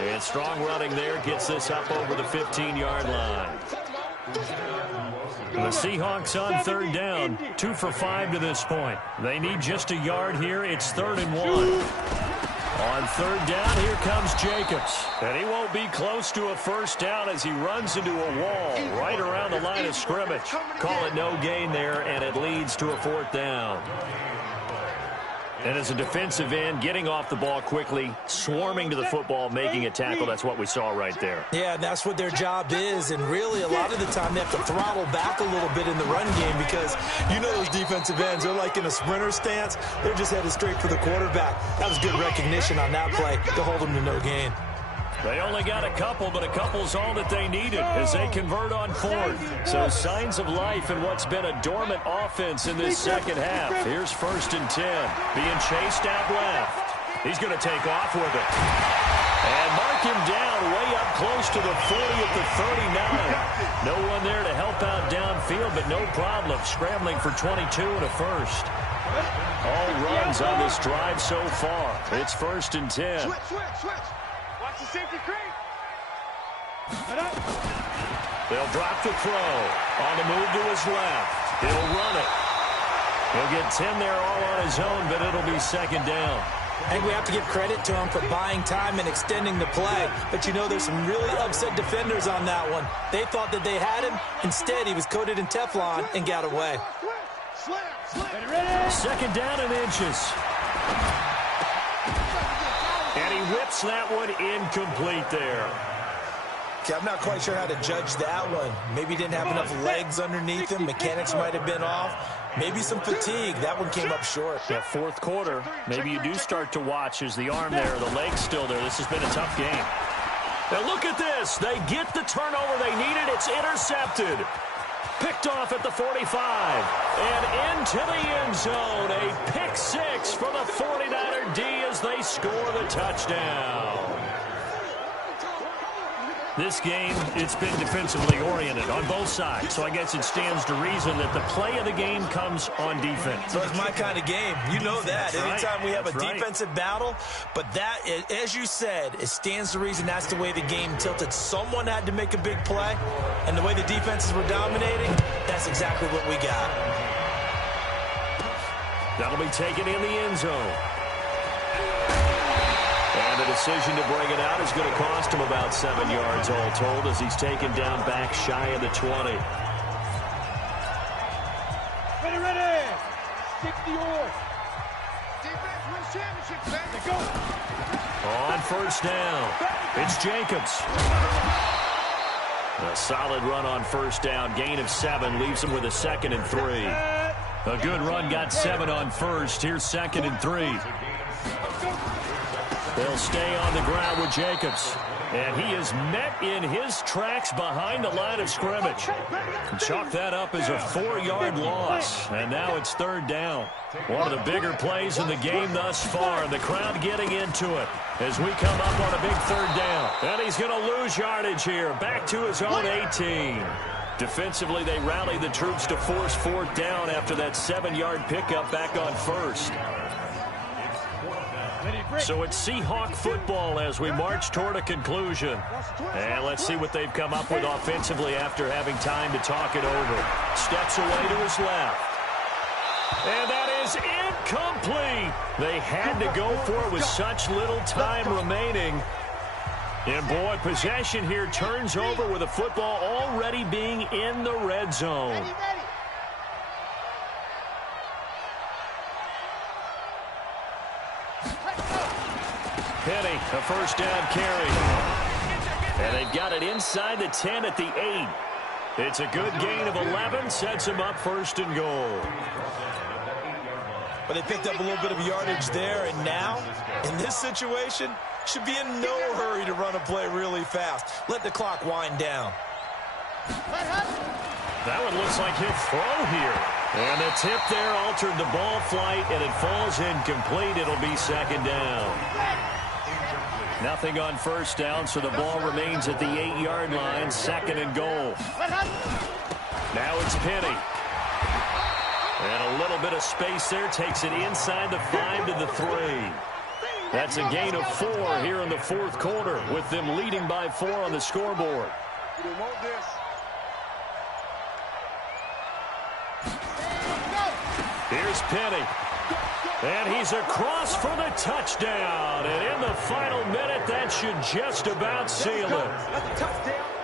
And strong running there gets this up over the 15-yard line. The Seahawks on third down, 2 for 5 to this point. They need just a yard here. It's 3rd and 1. On third down, here comes Jacobs. And he won't be close to a first down as he runs into a wall right around the line of scrimmage. Call it no gain there, and it leads to a 4th down. And as a defensive end, getting off the ball quickly, swarming to the football, making a tackle, that's what we saw right there. Yeah, and that's what their job is. And really, a lot of the time, they have to throttle back a little bit in the run game because you know those defensive ends, they're like in a sprinter stance. They're just headed straight for the quarterback. That was good recognition on that play to hold them to no gain. They only got a couple, but a couple's all that they needed as they convert on 4th. So signs of life in what's been a dormant offense in this second half. Here's 1st and 10, being chased out left. He's going to take off with it. And mark him down way up close to the 40 at the 39. No one there to help out downfield, but no problem scrambling for 22 and a first. All runs on this drive so far. It's 1st and 10. Switch. Watch the safety creep. They'll drop the throw. On the move to his left. He'll run it. He'll get 10 there all on his own, but it'll be 2nd down. I think we have to give credit to him for buying time and extending the play. But you know, there's some really upset defenders on that one. They thought that they had him. Instead, he was coated in Teflon and got away. 2nd down and inches. And he whips that one incomplete there. Okay, I'm not quite sure how to judge that one. Maybe he didn't have enough legs underneath him. Mechanics might have been off. Maybe some fatigue. That one came up short. Yeah, 4th quarter. Maybe you do start to watch as the arm there, the leg's still there. This has been a tough game. Now look at this. They get the turnover they needed. It's intercepted. Picked off at the 45. And into the end zone. A pick six for the 49er D as they score the touchdown. This game, it's been defensively oriented on both sides, so I guess it stands to reason that the play of the game comes on defense. So it's my kind of game. You know that. That's Anytime we have a right. defensive battle, but that, as you said, it stands to reason that's the way the game tilted. Someone had to make a big play, and the way the defenses were dominating, that's exactly what we got. That'll be taken in the end zone. And the decision to bring it out is going to cost him about 7 yards all told as he's taken down back shy of the 20. Ready, ready. 60 yours. Defense wins championships, baby. Go. On first down, it's Jacobs. A solid run on first down. Gain of 7 leaves him with a 2nd and 3. A good run got 7 on first. Here's 2nd and 3. They'll stay on the ground with Jacobs. And he is met in his tracks behind the line of scrimmage. Chalk that up as a 4-yard loss. And now it's 3rd down. One of the bigger plays in the game thus far. And the crowd getting into it as we come up on a big 3rd down. And he's going to lose yardage here. Back to his own 18. Defensively, they rally the troops to force 4th down after that 7-yard pickup back on first. So it's Seahawk football as we march toward a conclusion. And let's see what they've come up with offensively after having time to talk it over. Steps away to his left. And that is incomplete. They had to go for it with such little time remaining. And boy, possession here turns over with the football already being in the red zone. Penny, a first down carry. And they've got it inside the 10 at the 8. It's a good gain of 11, sets him up 1st and goal. But they picked up a little bit of yardage there, and now, in this situation, should be in no hurry to run a play really fast. Let the clock wind down. That one looks like he'll throw here. And the tip there altered the ball flight, and it falls incomplete. It'll be 2nd down. Nothing on first down, so the ball remains at the 8-yard line, 2nd and goal. Now it's Penny. And a little bit of space there takes it inside the 5 to the 3. That's a gain of 4 here in the 4th quarter, with them leading by 4 on the scoreboard. Here's Penny. And he's across for the touchdown. And in the final minute, that should just about seal it.